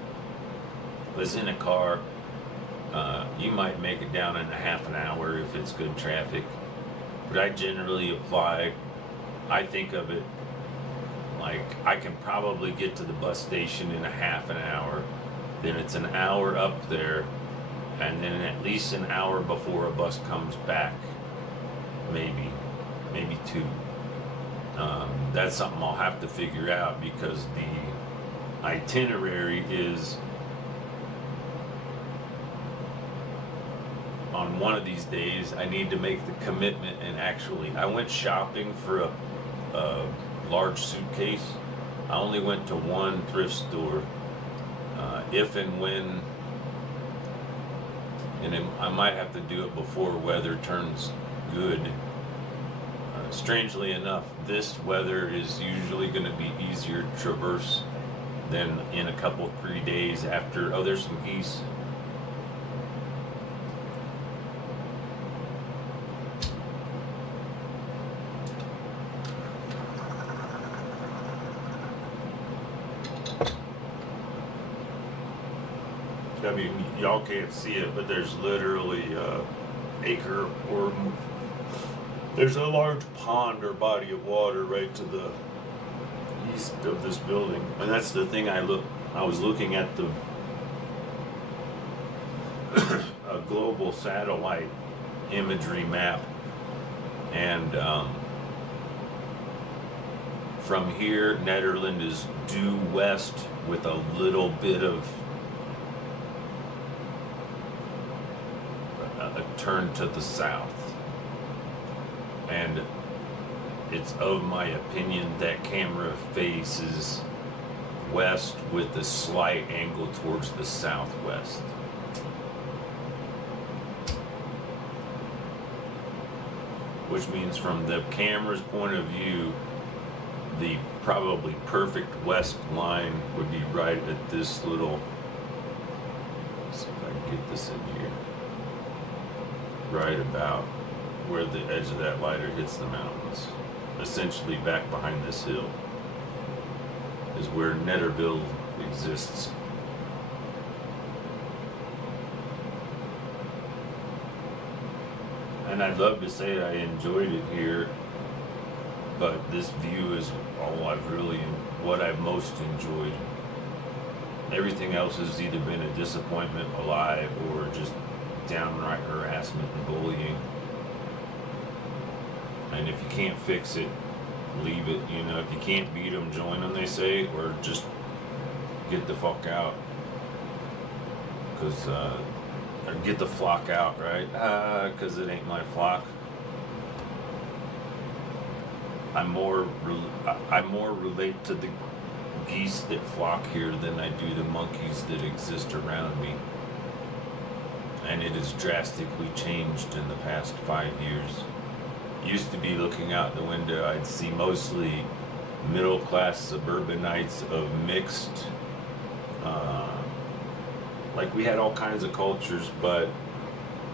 Was in a car, you might make it down in a half an hour if it's good traffic. But I generally apply, I think of it like I can probably get to the bus station in a half an hour, then it's an hour up there, and then at least an hour before a bus comes back, maybe 2. That's something I'll have to figure out, because the itinerary is on one of these days I need to make the commitment, and actually I went shopping for a large suitcase. I only went to one thrift store, if and when, and I might have to do it before weather turns good. Strangely enough, this weather is usually going to be easier to traverse than in a couple 3 days after. Oh, there's some geese. I mean, y'all can't see it, but there's literally acre, or there's a large pond or body of water right to the east of this building. And that's the thing I was looking at the a global satellite imagery map, and from here, Nederland is due west with a little bit of a turn to the south. And it's of my opinion that camera faces west with a slight angle towards the southwest. Which means from the camera's point of view, the probably perfect west line would be right at this little, let's see if I can get this in here, right about where the edge of that lighter hits the mountains. Essentially back behind this hill is where Netterville exists. And I'd love to say I enjoyed it here, but this view is what I've most enjoyed. Everything else has either been a disappointment, a lie, or just downright harassment and bullying. And if you can't fix it, leave it. You know, if you can't beat them, join them, they say, or just get the fuck out. Or get the flock out, right? Because it ain't my flock. I more relate to the geese that flock here than I do the monkeys that exist around me. And it has drastically changed in the past 5 years. Used to be looking out the window, I'd see mostly middle-class suburbanites of mixed, like we had all kinds of cultures, but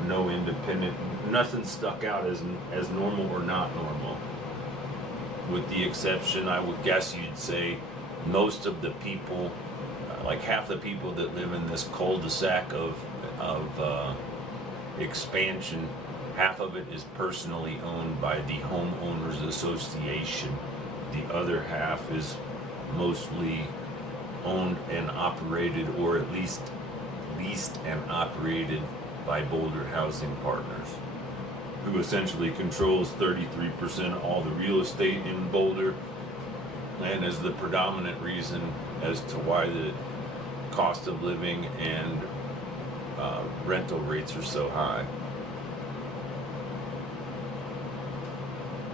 no independent, nothing stuck out as normal or not normal. With the exception, I would guess you'd say, most of the people, like half the people that live in this cul-de-sac of expansion, half of it is personally owned by the homeowners association. The other half is mostly owned and operated, or at least leased and operated by Boulder Housing Partners, who essentially controls 33% of all the real estate in Boulder, and is the predominant reason as to why the cost of living and rental rates are so high.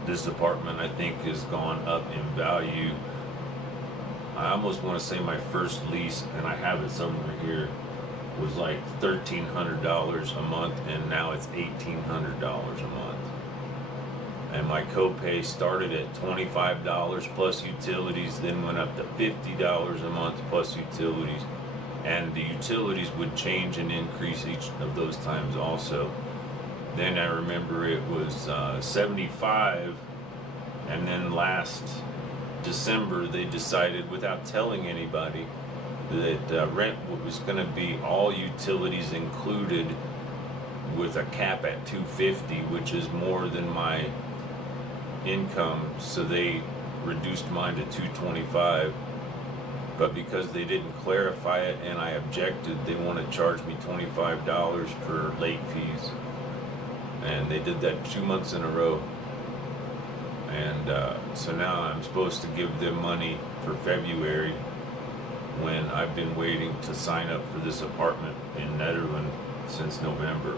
This apartment, I think, has gone up in value. I almost want to say my first lease, and I have it somewhere here, was like $1,300 a month, and now it's $1,800 a month. And my copay started at $25 plus utilities, then went up to $50 a month plus utilities. And the utilities would change and increase each of those times also. Then I remember it was $75, and then last December they decided, without telling anybody, that rent was going to be all utilities included, with a cap at $250, which is more than my income. So they reduced mine to $225. But because they didn't clarify it and I objected, they want to charge me $25 for late fees. And they did that 2 months in a row. And so now I'm supposed to give them money for February, when I've been waiting to sign up for this apartment in Netherlands since November.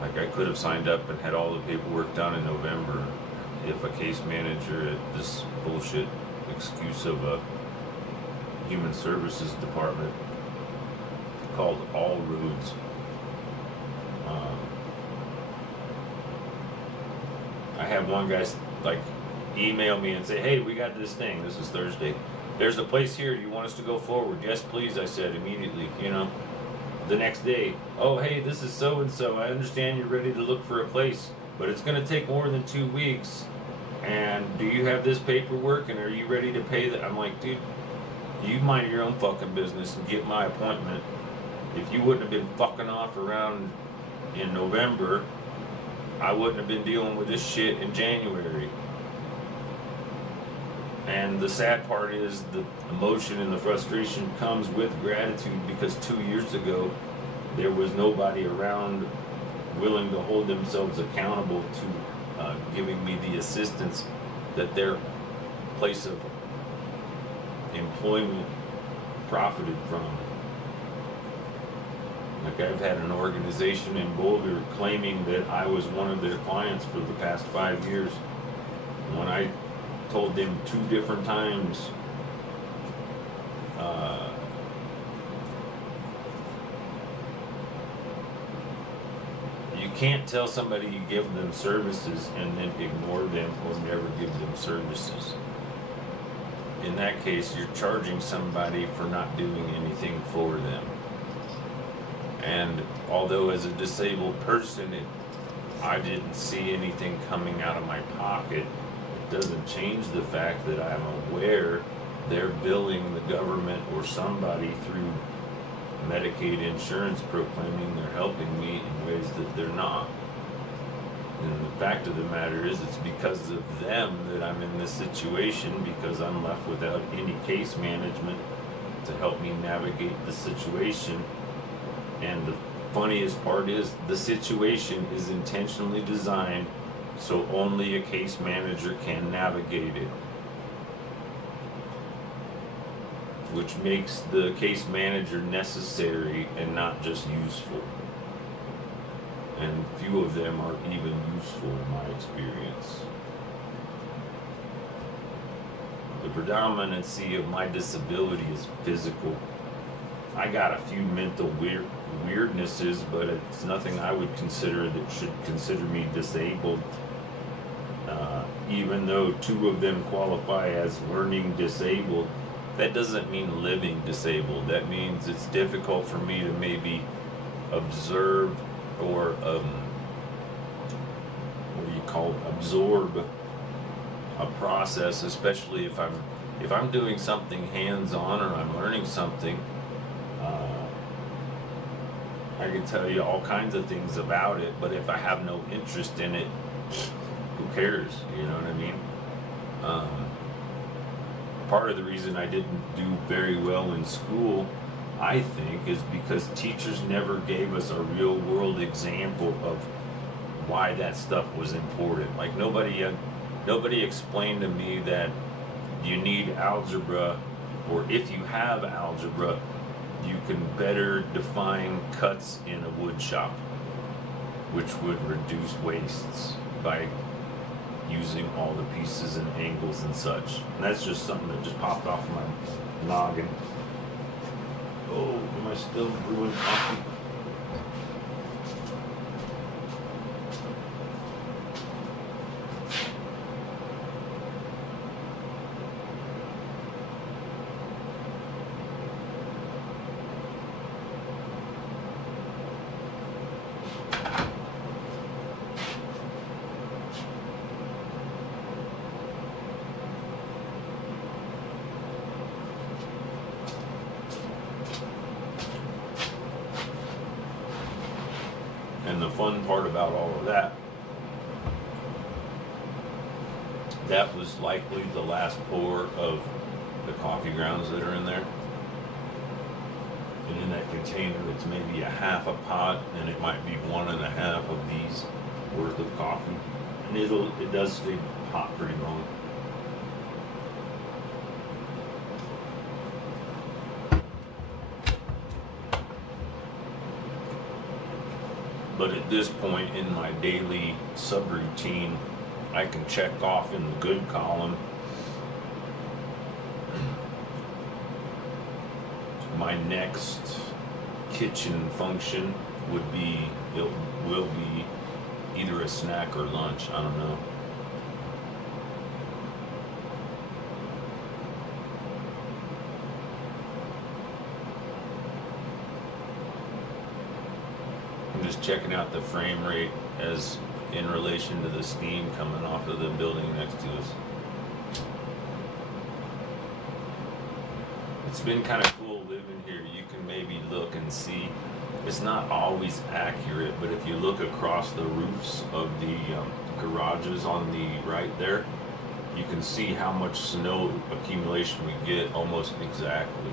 Like, I could have signed up and had all the paperwork done in November if a case manager at this bullshit excuse of a human services department called All Roads I had one guy like email me and say, hey, we got this thing, this is Thursday, there's a place here, you want us to go forward? Yes please, I said immediately. The next day, oh hey, this is so and so, I understand you're ready to look for a place, but it's going to take more than 2 weeks, and do you have this paperwork, and are you ready to pay that? I'm like, dude, you mind your own fucking business and get my appointment. If you wouldn't have been fucking off around in November, I wouldn't have been dealing with this shit in January. And the sad part is the emotion and the frustration comes with gratitude, because 2 years ago there was nobody around willing to hold themselves accountable to giving me the assistance that their place of employment profited from. Like, I've had an organization in Boulder claiming that I was one of their clients for the past 5 years. When I told them 2 different times you can't tell somebody you give them services and then ignore them or never give them services. In that case, you're charging somebody for not doing anything for them. And although as a disabled person, I didn't see anything coming out of my pocket, it doesn't change the fact that I'm aware they're billing the government or somebody through Medicaid insurance, proclaiming they're helping me in ways that they're not. And the fact of the matter is, it's because of them that I'm in this situation, because I'm left without any case management to help me navigate the situation. And the funniest part is, the situation is intentionally designed so only a case manager can navigate it, which makes the case manager necessary and not just useful. And few of them are even useful in my experience. The predominancy of my disability is physical. I got a few mental weirdnesses, but it's nothing I would consider that should consider me disabled. Even though 2 of them qualify as learning disabled, that doesn't mean living disabled. That means it's difficult for me to maybe observe or absorb a process, especially if I'm doing something hands-on or I'm learning something. I can tell you all kinds of things about it, but if I have no interest in it, who cares? You know what I mean? Part of the reason I didn't do very well in school I think, is because teachers never gave us a real world example of why that stuff was important. Like nobody explained to me that you need algebra, or if you have algebra, you can better define cuts in a wood shop, which would reduce wastes by using all the pieces and angles and such. And that's just something that just popped off my noggin. Oh, am I still brewing coffee? And the fun part about all of that, that was likely the last pour of the coffee grounds that are in there. And in that container, it's maybe a half a pot, and it might be 1.5 of these worth of coffee. And it does stay hot pretty long. But at this point in my daily subroutine, I can check off in the good column my next kitchen function will be either a snack or lunch, I don't know. Just checking out the frame rate as in relation to the steam coming off of the building next to us. It's been kind of cool living here. You can maybe look and see. It's not always accurate, but if you look across the roofs of the garages on the right there, you can see how much snow accumulation we get almost exactly.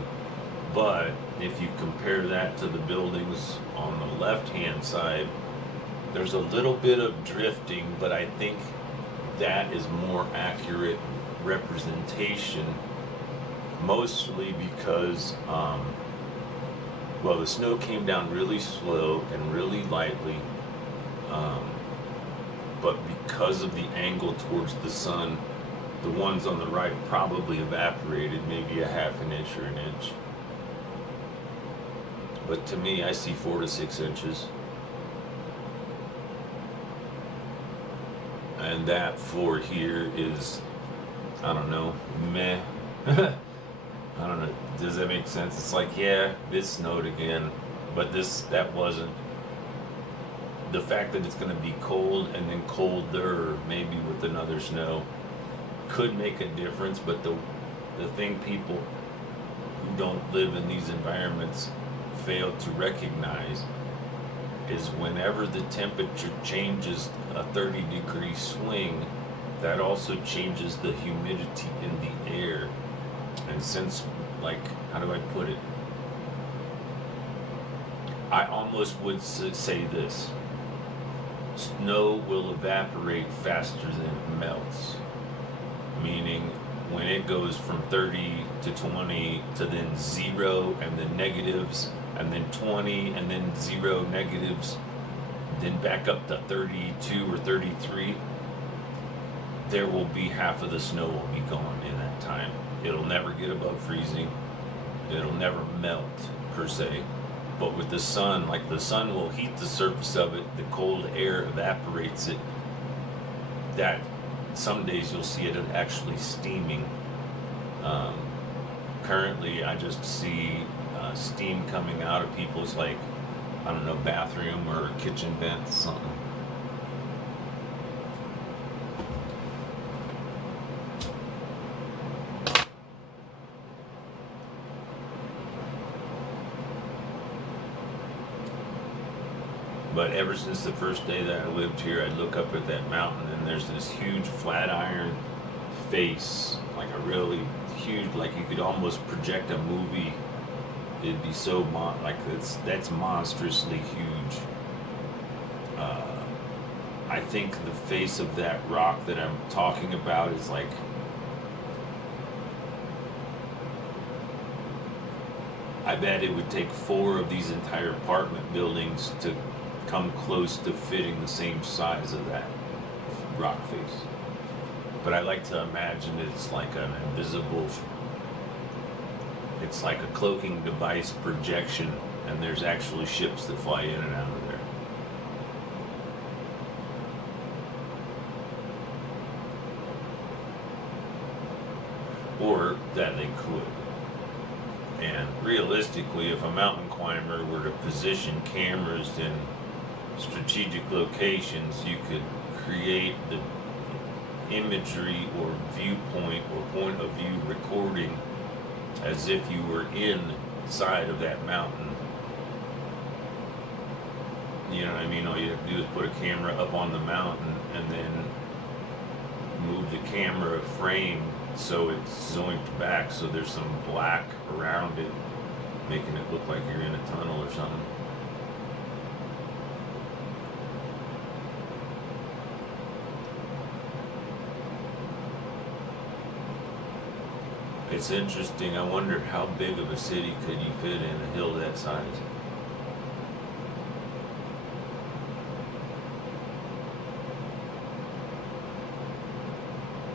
But if you compare that to the buildings on the left-hand side, there's a little bit of drifting, but I think that is more accurate representation, mostly because, well, the snow came down really slow and really lightly, but because of the angle towards the sun, the ones on the right probably evaporated maybe a half an inch or an inch. But to me, I see 4 to 6 inches. And that for here is, I don't know, meh. I don't know, does that make sense? It's like, yeah, this snowed again, but that wasn't. The fact that it's going to be cold and then colder, maybe with another snow, could make a difference, but the thing people who don't live in these environments fail to recognize is whenever the temperature changes a 30-degree swing, that also changes the humidity in the air. And since, like, how do I put it? I almost would say this: snow will evaporate faster than it melts. Meaning, when it goes from 30 to 20 to then 0 and then negatives, and then 20 and then 0 negatives, then back up to 32 or 33, there will be half of the snow will be gone in that time. It'll never get above freezing. It'll never melt per se. But with the sun, like, the sun will heat the surface of it, the cold air evaporates it. That some days you'll see it actually steaming. Currently, I just see steam coming out of people's, like, I don't know, bathroom or kitchen vents, something. But ever since the first day that I lived here, I'd look up at that mountain and there's this huge flat iron face, like a really huge, like you could almost project a movie it'd be so that's monstrously huge. I think the face of that rock that I'm talking about is like, I bet it would take 4 of these entire apartment buildings to come close to fitting the same size of that rock face. But I like to imagine it's like an invisible, it's like a cloaking device projection, and there's actually ships that fly in and out of there. Or that they could. And realistically, if a mountain climber were to position cameras in strategic locations, you could create the imagery or viewpoint or point of view recording as if you were inside of that mountain. You know what I mean? All you have to do is put a camera up on the mountain and then move the camera frame so it's zoinked back, so there's some black around it, making it look like you're in a tunnel or something. It's interesting. I wonder how big of a city could you fit in a hill that size?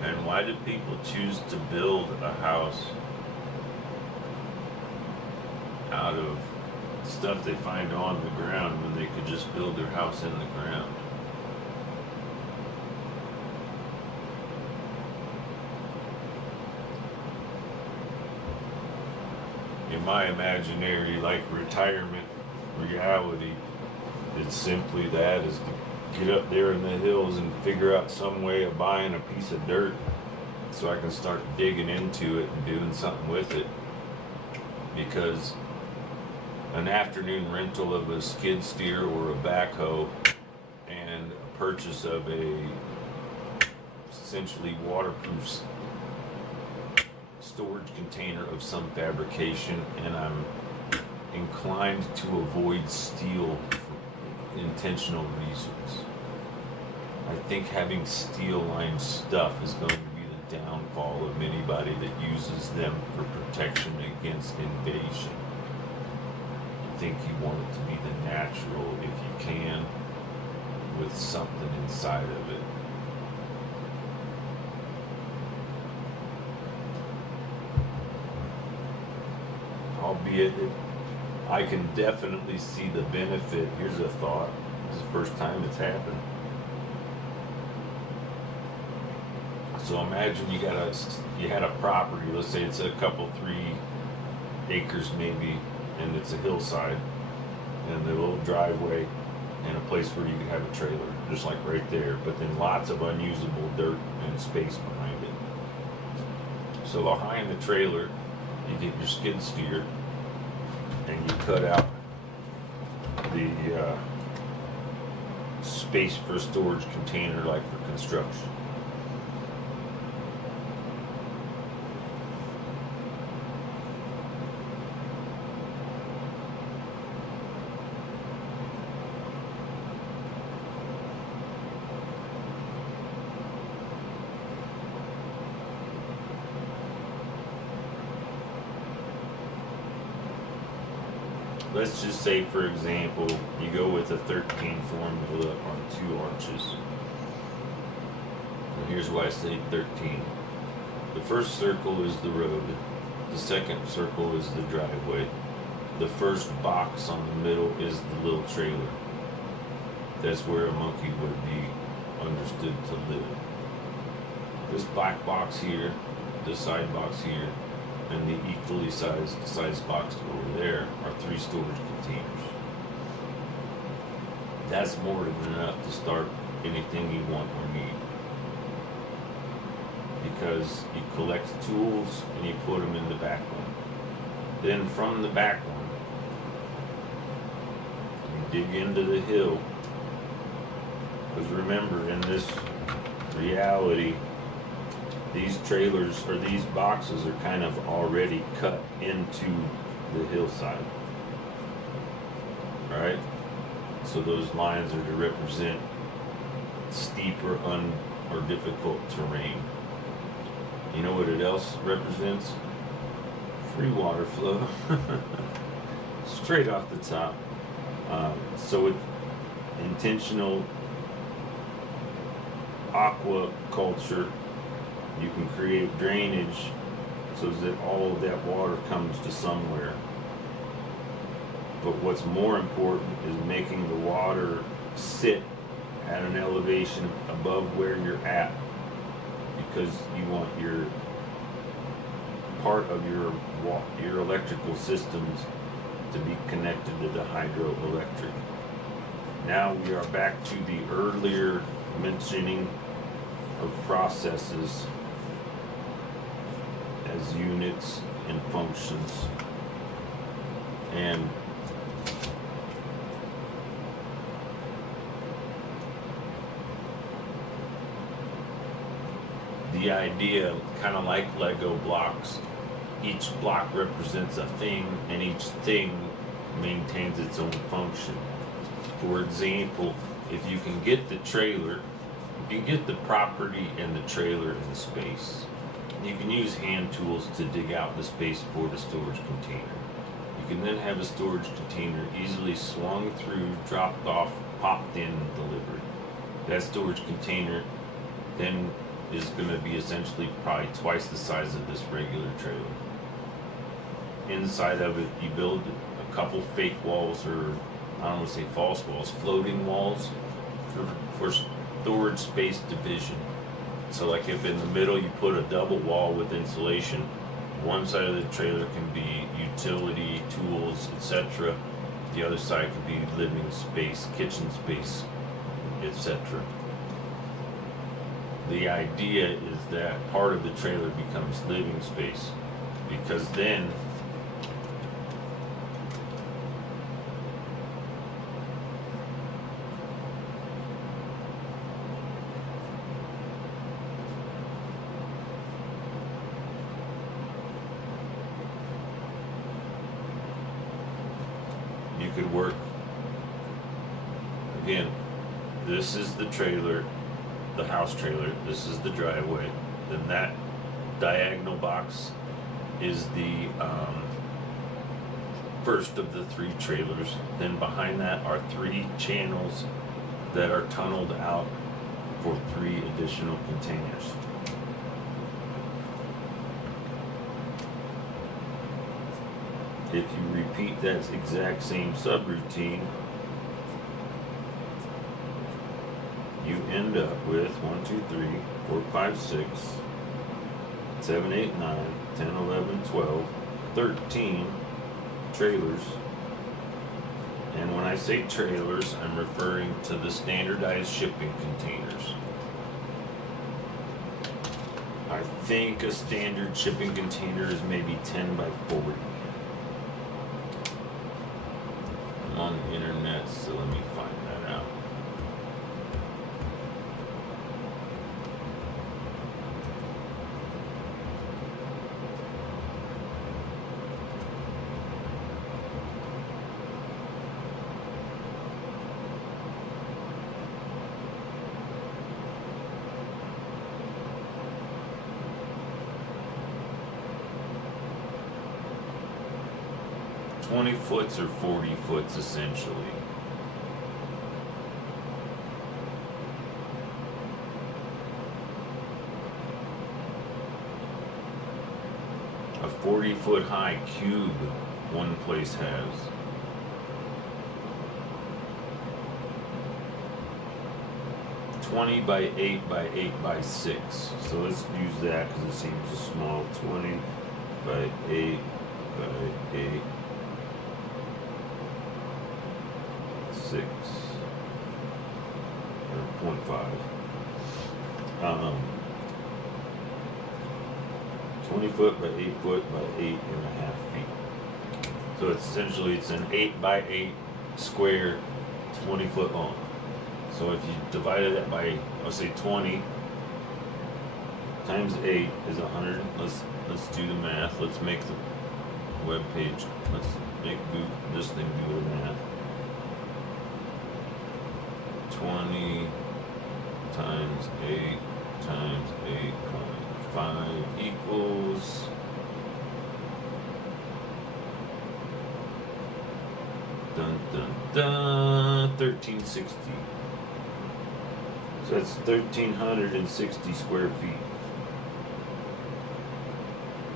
And why do people choose to build a house out of stuff they find on the ground when they could just build their house in the ground? In my imaginary, like, retirement reality, it's simply that, is to get up there in the hills and figure out some way of buying a piece of dirt so I can start digging into it and doing something with it. Because an afternoon rental of a skid steer or a backhoe and a purchase of a essentially waterproof storage container of some fabrication, and I'm inclined to avoid steel for intentional reasons. I think having steel-lined stuff is going to be the downfall of anybody that uses them for protection against invasion. I think you want it to be the natural, if you can, with something inside of it. Albeit, I can definitely see the benefit. Here's a thought. This is the first time it's happened. So imagine you had a property, let's say it's a couple, 3 acres maybe, and it's a hillside, and the little driveway, and a place where you could have a trailer, just like right there, but then lots of unusable dirt and space behind it. So behind the trailer, you get your skid steer, and you cut out the space for a storage container, like for construction. Let's just say, for example, you go with a 13 formula on 2 arches. And here's why I say 13. The first circle is the road. The second circle is the driveway. The first box on the middle is the little trailer. That's where a monkey would be understood to live. This black box here, this side box here, and the equally sized box over there are 3 storage containers. That's more than enough to start anything you want or need. Because you collect tools and you put them in the back one. Then from the back one, you dig into the hill. Because remember, in this reality, these trailers or these boxes are kind of already cut into the hillside. Alright? So those lines are to represent steep or difficult terrain. You know what it else represents? Free water flow. Straight off the top. So with intentional aquaculture, you can create drainage so that all of that water comes to somewhere. But what's more important is making the water sit at an elevation above where you're at, because you want your part of your electrical systems to be connected to the hydroelectric. Now we are back to the earlier mentioning of processes as units and functions. And the idea, kind of like Lego blocks, each block represents a thing, and each thing maintains its own function. For example, if you can get the trailer, if you get the property and the trailer in the space, you can use hand tools to dig out the space for the storage container. You can then have a storage container easily swung through, dropped off, popped in, and delivered. That storage container then is going to be essentially probably twice the size of this regular trailer. Inside of it, you build a couple fake walls, or I don't want to say false walls, floating walls for storage space division. So like if in the middle you put a double wall with insulation, one side of the trailer can be utility, tools, etc. The other side could be living space, kitchen space, etc. The idea is that part of the trailer becomes living space, because then you could work. Again, this is the trailer, the house trailer, this is the driveway, then that diagonal box is the first of the three trailers. Then behind that are three channels that are tunneled out for three additional containers. If you repeat that exact same subroutine, you end up with 1, 2, 3, 4, 5, 6, 7, 8, 9, 10, 11, 12, 13 trailers. And when I say trailers, I'm referring to the standardized shipping containers. I think a standard shipping container is maybe 10 by 40. I'm on the internet, so let me find that out. .20 or 40 foots essentially. A 40-foot high cube one place has. .20 by 8 by 8 by 6. So let's use that because it seems a small. 20 by 8 by 8. 6 or 0.5. 20 foot by 8 foot by 8.5 feet. So it's essentially it's an 8 by 8 square, 20 foot long. So if you divided that by, let's say 20 times 8 is 100. Let's do the math. Let's make the web page. Let's make this thing do the math. 20 times 8 times 8.5 equals 1360. So that's 1,360 square feet.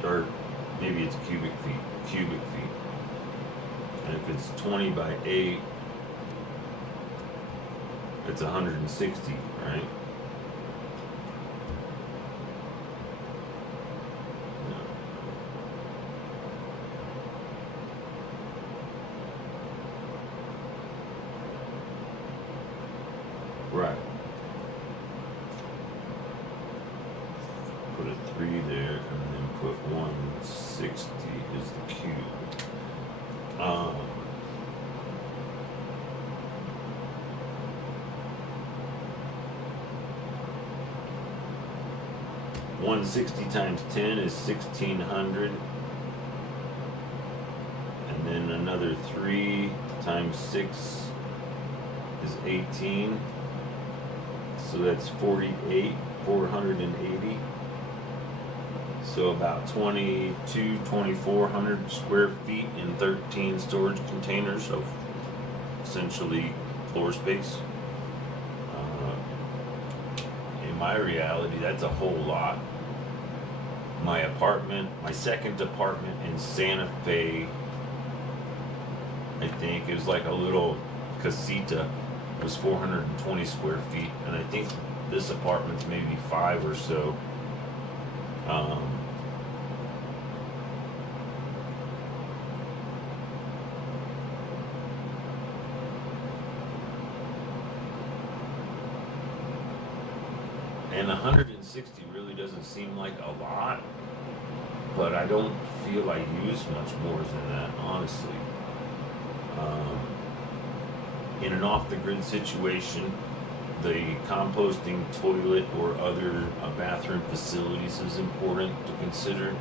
Or maybe it's cubic feet. And if it's 20 by 8, it's 160, right? Right. Put a 3 there and then put 160 is the cube. 160 times 10 is 1,600. And then another 3 times 6 is 18. So that's 480. So about 2,400 square feet in 13 storage containers of essentially floor space. In my reality, that's a whole lot. My second apartment in Santa Fe, I think it was like a little casita, was 420 square feet, and I think this apartment's maybe 5 or so. And 160 really doesn't seem like a lot, but I don't feel I use much more than that, honestly. In an off-the-grid situation, the composting toilet or other bathroom facilities is important to consider.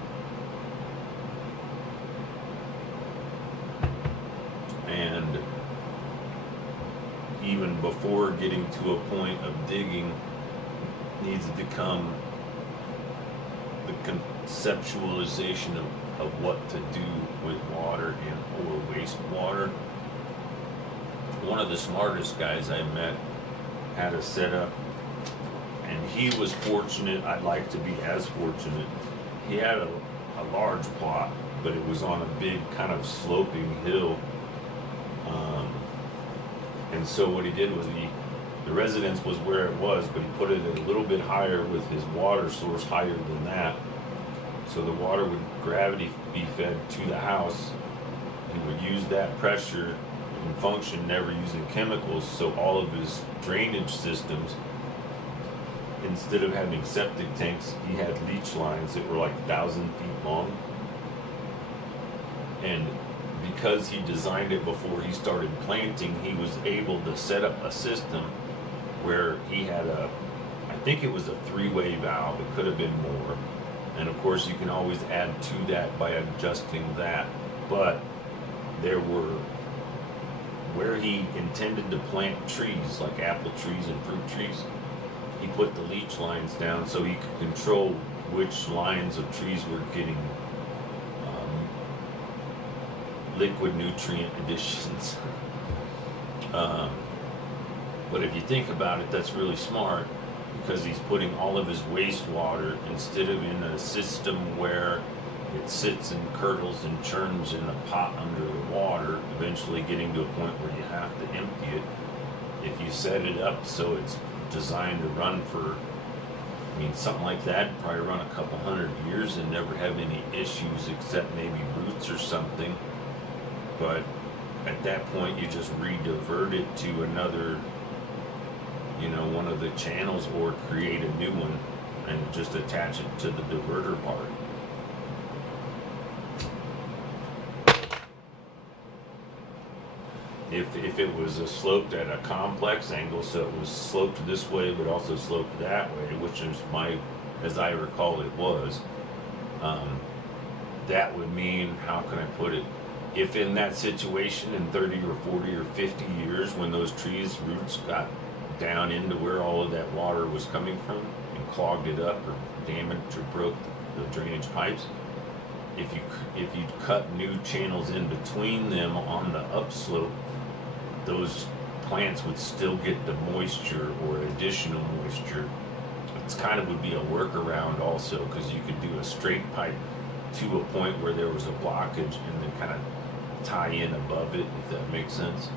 And even before getting to a point of digging, needs to come the conceptualization of what to do with water and or wastewater. One of the smartest guys I met had a setup, and he was fortunate. I'd like to be as fortunate. He had a large plot, but it was on a big kind of sloping hill. And so what he did was the residence was where it was, but he put it a little bit higher with his water source higher than that. So the water would gravity be fed to the house. He would use that pressure and function, never using chemicals. So all of his drainage systems, instead of having septic tanks, he had leach lines that were like 1,000 feet long. And because he designed it before he started planting, he was able to set up a system where he had I think it was a 3-way valve. It could have been more. And of course you can always add to that by adjusting that. But there were, where he intended to plant trees, like apple trees and fruit trees, he put the leach lines down so he could control which lines of trees were getting liquid nutrient additions. But if you think about it, that's really smart, because he's putting all of his wastewater, instead of in a system where it sits and curdles and churns in a pot under the water, eventually getting to a point where you have to empty it. If you set it up so it's designed to run for, something like that probably run a couple hundred years and never have any issues except maybe roots or something. But at that point you just re-divert it to another, one of the channels, or create a new one and just attach it to the diverter part. If it was sloped at a complex angle, so it was sloped this way but also sloped that way, which is as I recall it was, that would mean, how can I put it? If in that situation in 30 or 40 or 50 years, when those trees' roots got down into where all of that water was coming from and clogged it up or damaged or broke the drainage pipes, if you cut new channels in between them on the upslope, those plants would still get the moisture or additional moisture. It's kind of would be a workaround also, because you could do a straight pipe to a point where there was a blockage and then kind of tie in above it, if that makes sense.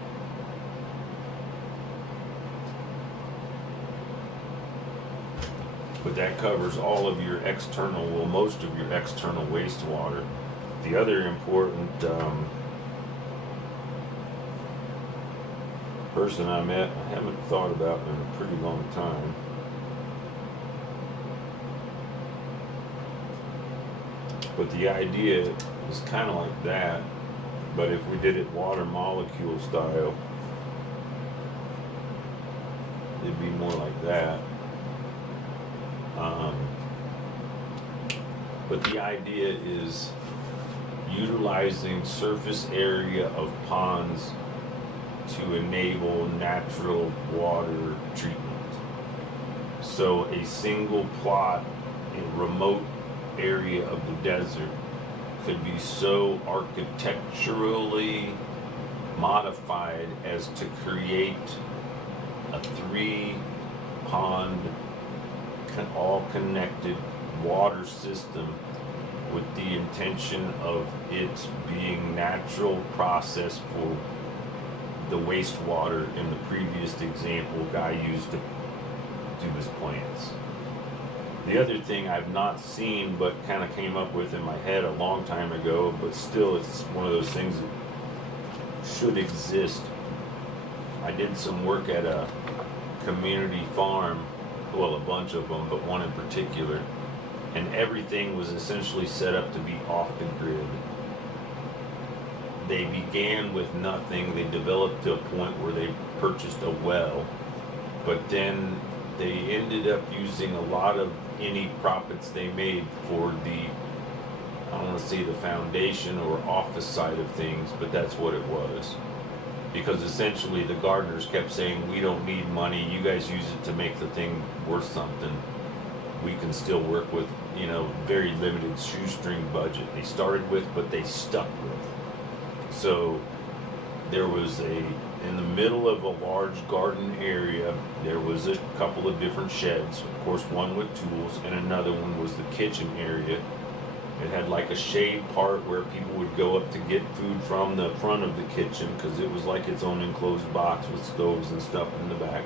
But that covers all of your external, well, most of your external wastewater. The other important person I met, I haven't thought about in a pretty long time. But the idea is kind of like that, but if we did it water molecule style, it'd be more like that. But the idea is utilizing surface area of ponds to enable natural water treatment. So a single plot in a remote area of the desert could be so architecturally modified as to create a 3-pond all connected water system with the intention of it being natural process for the wastewater in the previous example guy used to do his plants. The other thing I've not seen but kind of came up with in my head a long time ago, but still it's one of those things that should exist. I did some work at a community farm, well, a bunch of them, but one in particular, and everything was essentially set up to be off the grid. They began with nothing. They developed to a point where they purchased a well, but then they ended up using a lot of any profits they made for the, I don't want to say the foundation or office side of things, but that's what it was. Because essentially the gardeners kept saying, we don't need money, you guys use it to make the thing worth something. We can still work with, very limited shoestring budget they started with, but they stuck with. So there was in the middle of a large garden area, there was a couple of different sheds. Of course, one with tools, and another one was the kitchen area. It had like a shade part where people would go up to get food from the front of the kitchen, because it was like its own enclosed box with stoves and stuff in the back.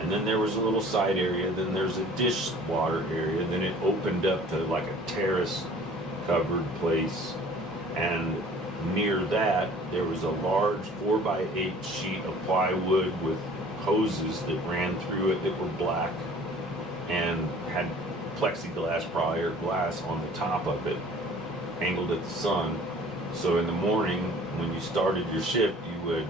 And then there was a little side area, then there's a dishwater area, then it opened up to like a terrace covered place, and near that there was a large 4x8 sheet of plywood with hoses that ran through it that were black and had plexiglass, prior glass on the top of it, angled at the sun. So in the morning when you started your shift, you would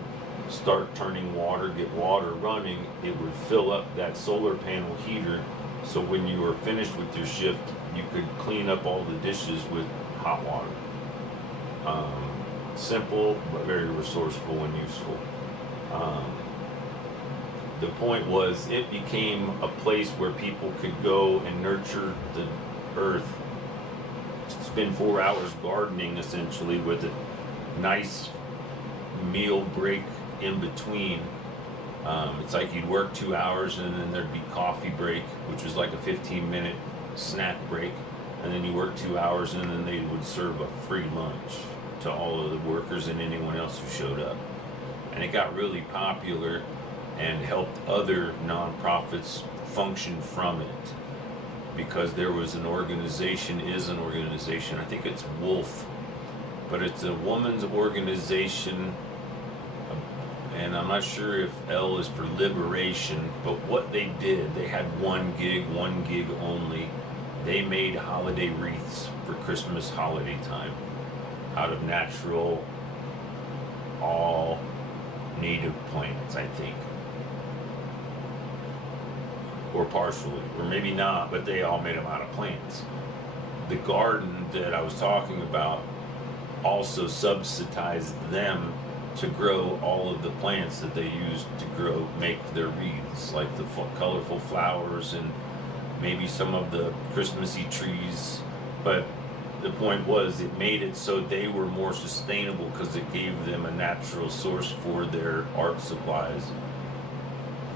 start turning water, get water running, it would fill up that solar panel heater, so when you were finished with your shift you could clean up all the dishes with hot water. Simple but very resourceful and useful. The point was, it became a place where people could go and nurture the earth, spend 4 hours gardening essentially, with a nice meal break in between. It's like you'd work 2 hours and then there'd be coffee break, which was like a 15-minute snack break, and then you work 2 hours and then they would serve a free lunch to all of the workers and anyone else who showed up. And it got really popular and helped other nonprofits function from it, because there was an organization, I think it's Wolf, but it's a woman's organization, and I'm not sure if L is for liberation, but what they did, they had one gig only. They made holiday wreaths for Christmas holiday time out of natural, all native plants, I think. Or partially, or maybe not, but they all made them out of plants. the garden that I was talking about also subsidized them to grow all of the plants that they used to make their wreaths, like the colorful flowers and maybe some of the Christmassy trees. But the point was, it made it so they were more sustainable because it gave them a natural source for their art supplies.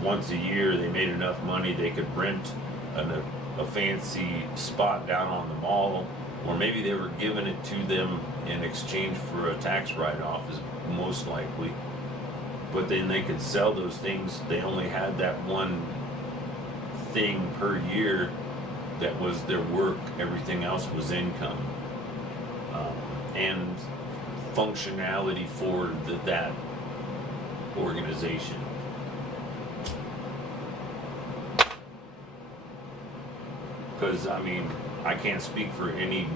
Once a year, they made enough money they could rent a fancy spot down on the mall, or maybe they were giving it to them in exchange for a tax write-off, is most likely. But then they could sell those things. They only had that one thing per year that was their work. Everything else was income and functionality for that organization. Because, I mean, I can't speak for any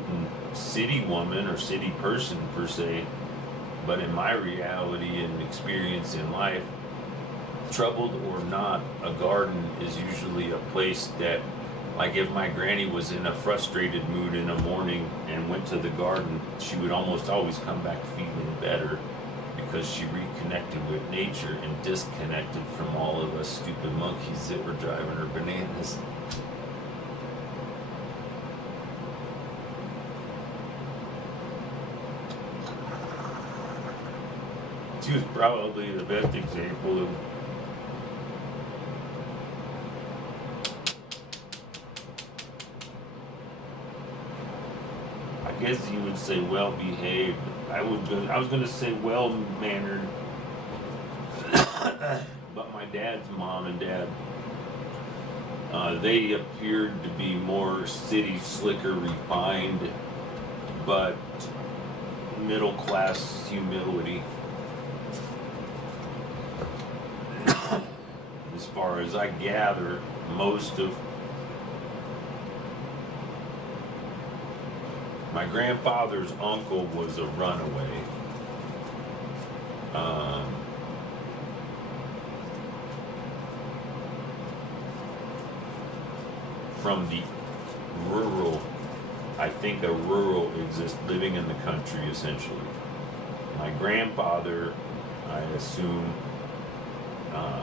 city woman or city person per se, but in my reality and experience in life, troubled or not, a garden is usually a place that, like if my granny was in a frustrated mood in the morning and went to the garden, she would almost always come back feeling better because she reconnected with nature and disconnected from all of us stupid monkeys that were driving her bananas. She was probably the best example of I guess you would say well-behaved. I was going to say well-mannered, but my dad's mom and dad, they appeared to be more city slicker, refined, but middle-class humility. As far as I gather, most of my grandfather's uncle was a runaway. From the rural, I think a rural exists, living in the country essentially. My grandfather, I assume, I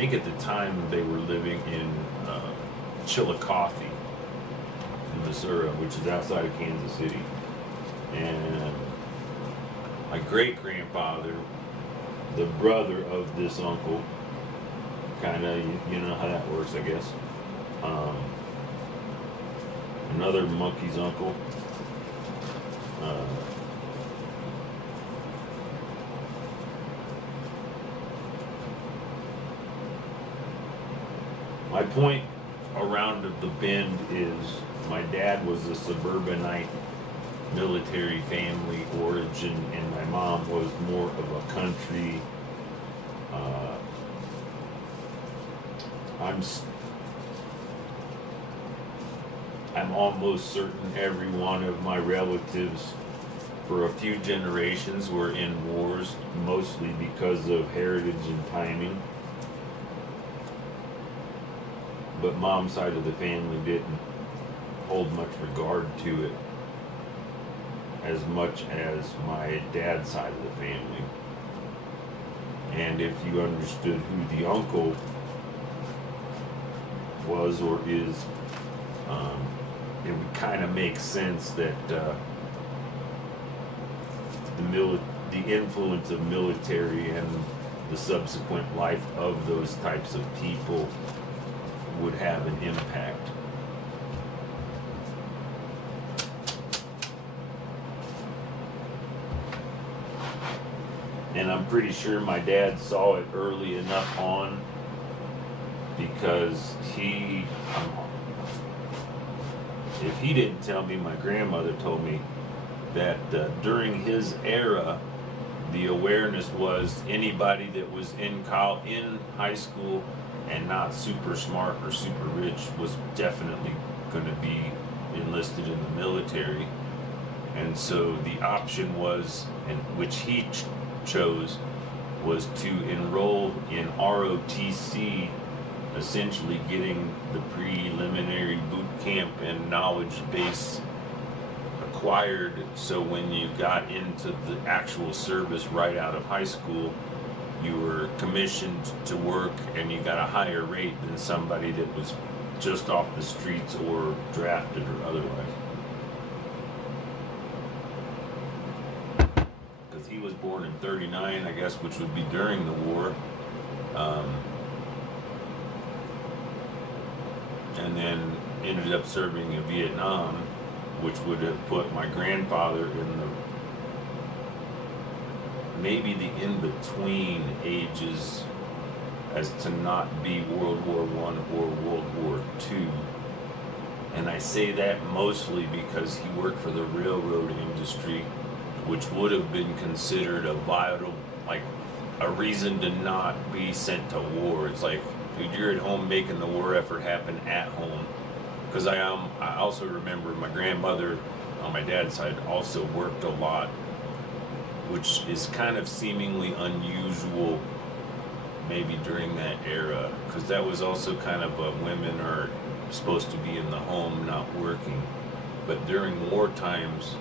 think at the time they were living in Chillicothe, Missouri, which is outside of Kansas City. And my great-grandfather, the brother of this uncle, kind of, you know how that works, I guess. Another monkey's uncle. My point around the bend is my dad was a suburbanite military family origin, and my mom was more of a country. I'm almost certain every one of my relatives for a few generations were in wars, mostly because of heritage and timing. But mom's side of the family didn't hold much regard to it as much as my dad's side of the family. And if you understood who the uncle was or is, it would kind of make sense that the influence of military and the subsequent life of those types of people would have an impact. And I'm pretty sure my dad saw it early enough on, because if he didn't tell me, my grandmother told me that during his era, the awareness was anybody that was in high school and not super smart or super rich was definitely going to be enlisted in the military. And so the option was, and which he chose, was to enroll in ROTC, essentially getting the preliminary boot camp and knowledge base acquired, so when you got into the actual service right out of high school, you were commissioned to work and you got a higher rate than somebody that was just off the streets or drafted or otherwise. Because he was born in 39, I guess, which would be during the war. And then ended up serving in Vietnam, which would have put my grandfather in the maybe the in-between ages as to not be World War I or World War II. And I say that mostly because he worked for the railroad industry, which would have been considered a vital, like a reason to not be sent to war. It's like, dude, you're at home making the war effort happen at home. Because I also remember my grandmother on my dad's side also worked a lot, which is kind of seemingly unusual maybe during that era, because that was also kind of women are supposed to be in the home not working. But during war times,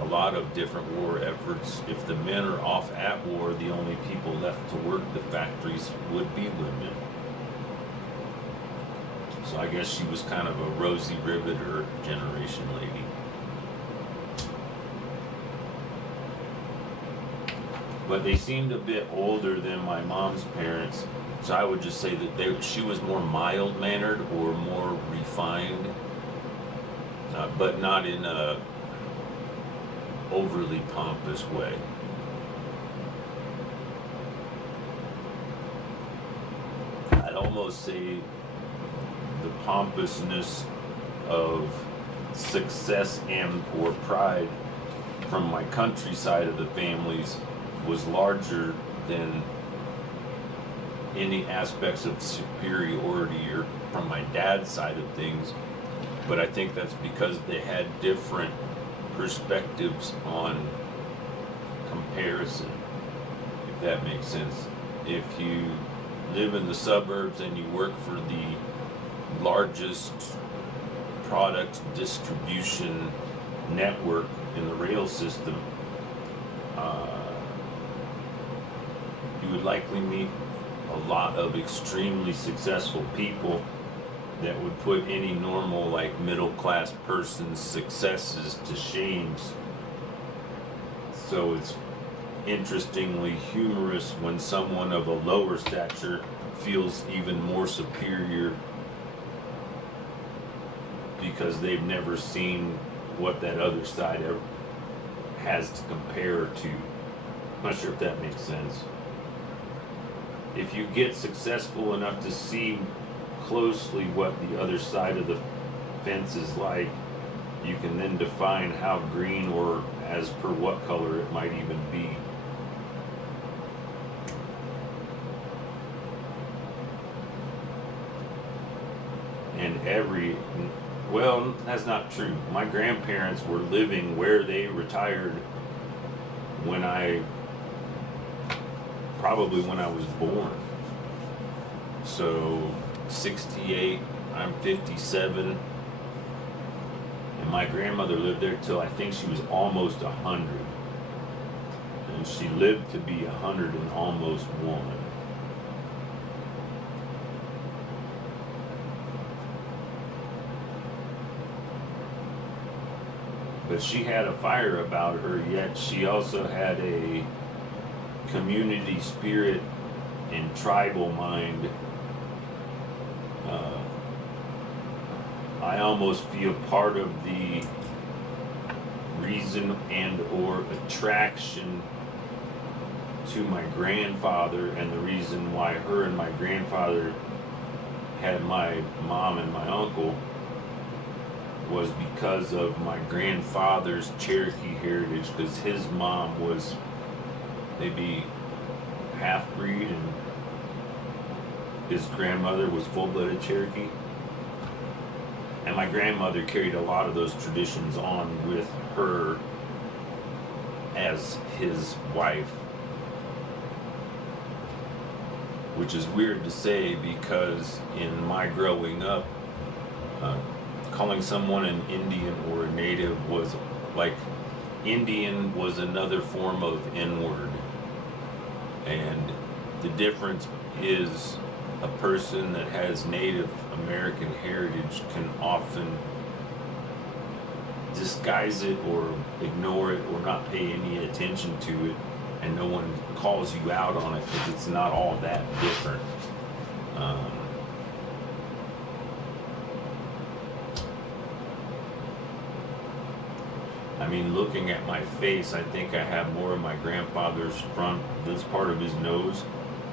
a lot of different war efforts, if the men are off at war, the only people left to work the factories would be women. So I guess she was kind of a Rosie Riveter generation lady. But they seemed a bit older than my mom's parents, so I would just say that she was more mild-mannered or more refined, but not in a overly pompous way. I'd almost say the pompousness of success and or pride from my countryside of the families was larger than any aspects of superiority or from my dad's side of things. But I think that's because they had different perspectives on comparison, if that makes sense. If you live in the suburbs and you work for the largest product distribution network in the rail system, you would likely meet a lot of extremely successful people that would put any normal, like, middle class person's successes to shames. So it's interestingly humorous when someone of a lower stature feels even more superior because they've never seen what that other side ever has to compare to. I'm not sure if that makes sense. If you get successful enough to see closely what the other side of the fence is like, you can then define how green or as per what color it might even be. And well, that's not true. My grandparents were living where they retired probably when I was born. So 68, I'm 57, and my grandmother lived there till I think she was almost 100, and she lived to be 100 and almost 1. But she had a fire about her, yet she also had a community spirit and tribal mind. I almost feel part of the reason and or attraction to my grandfather, and the reason why her and my grandfather had my mom and my uncle was because of my grandfather's Cherokee heritage, because his mom was maybe half-breed and his grandmother was full-blooded Cherokee. And my grandmother carried a lot of those traditions on with her as his wife, which is weird to say because in my growing up, calling someone an Indian or a native was like, Indian was another form of N-word. And the difference is a person that has Native American heritage can often disguise it or ignore it or not pay any attention to it, and no one calls you out on it because it's not all that different. I mean, looking at my face, I think I have more of my grandfather's front, this part of his nose,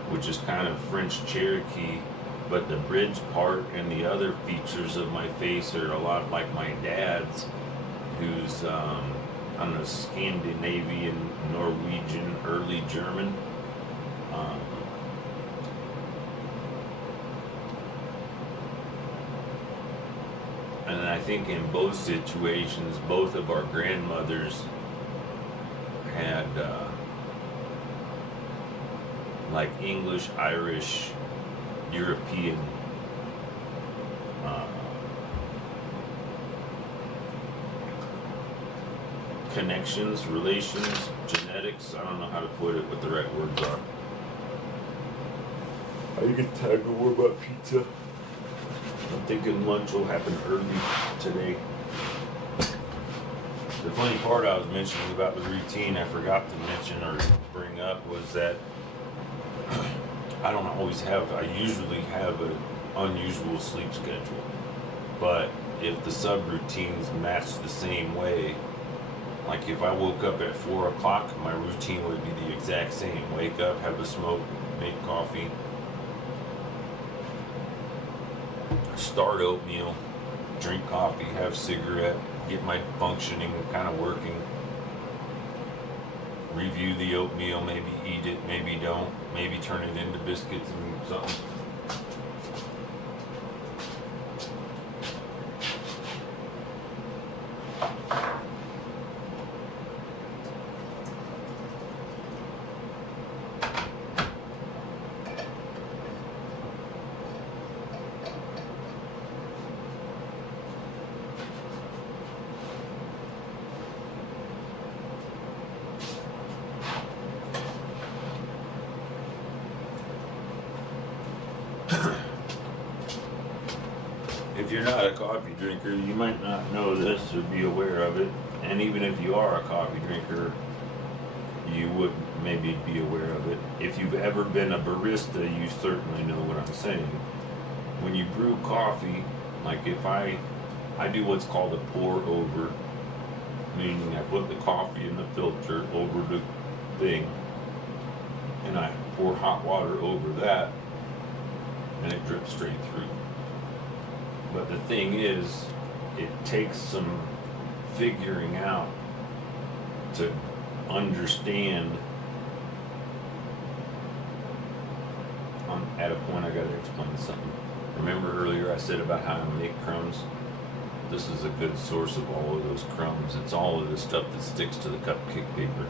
which is kind of French Cherokee, but the bridge part and the other features of my face are a lot like my dad's, who's, I don't know, Scandinavian, Norwegian, early German. And I think in both situations, both of our grandmothers had like English, Irish, European connections, relations, genetics. I don't know how to put it, what the right words are. Are you getting time to worry about pizza? I'm thinking lunch will happen early today. The funny part I was mentioning about the routine I forgot to mention or bring up was that I don't always have, I usually have an unusual sleep schedule. But if the subroutines match the same way, like if I woke up at 4 o'clock, my routine would be the exact same. Wake up, have a smoke, make coffee, start oatmeal, drink coffee, have cigarette, get my functioning kind of working, review the oatmeal, maybe eat it, maybe don't, maybe turn it into biscuits and something. If you're not a coffee drinker, you might not know this or be aware of it. And even if you are a coffee drinker, you would maybe be aware of it. If you've ever been a barista, you certainly know what I'm saying. When you brew coffee, like if I do what's called a pour over, meaning I put the coffee in the filter over the thing, and I pour hot water over that, and it drips straight through. But the thing is, it takes some figuring out to understand. At a point I gotta explain something. Remember earlier I said about how I make crumbs? This is a good source of all of those crumbs. It's all of the stuff that sticks to the cupcake paper.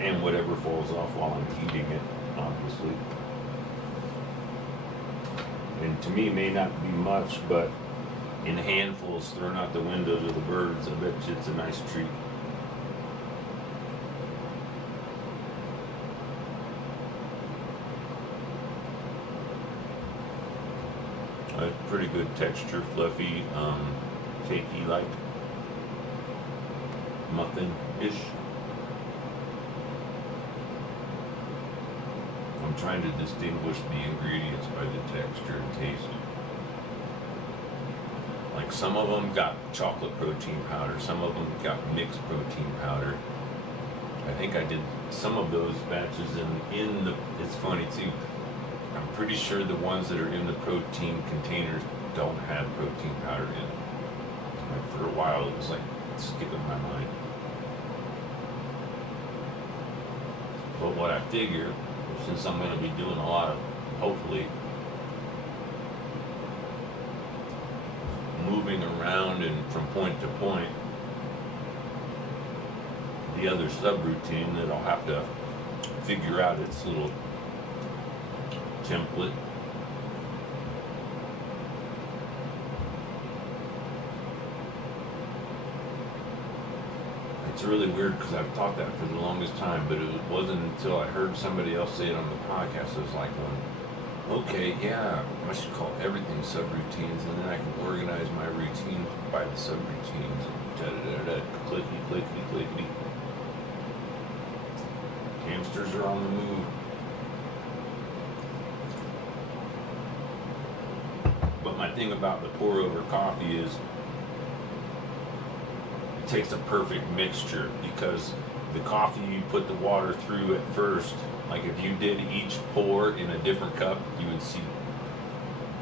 And whatever falls off while I'm eating it, obviously. And to me, it may not be much, but in handfuls thrown out the window to the birds, I bet you it's a nice treat. Pretty good texture, fluffy, cakey like muffin-ish. I'm trying to distinguish the ingredients by the texture and taste. Like some of them got chocolate protein powder, some of them got mixed protein powder. I think I did some of those batches in the, it's funny too, I'm pretty sure the ones that are in the protein containers don't have protein powder in it. Like for a while it was like skipping my mind. But what I figure, since I'm going to be doing a lot of, hopefully, moving around and from point to point, the other subroutine that I'll have to figure out its little template. It's really weird because I've taught that for the longest time, but it wasn't until I heard somebody else say it on the podcast, I was like, well, okay, yeah, I should call everything subroutines, and then I can organize my routine by the subroutines. Clickety, clickety, clickety. Hamsters are on the move. But my thing about the pour over coffee is it takes a perfect mixture, because the coffee you put the water through at first, like if you did each pour in a different cup, you would see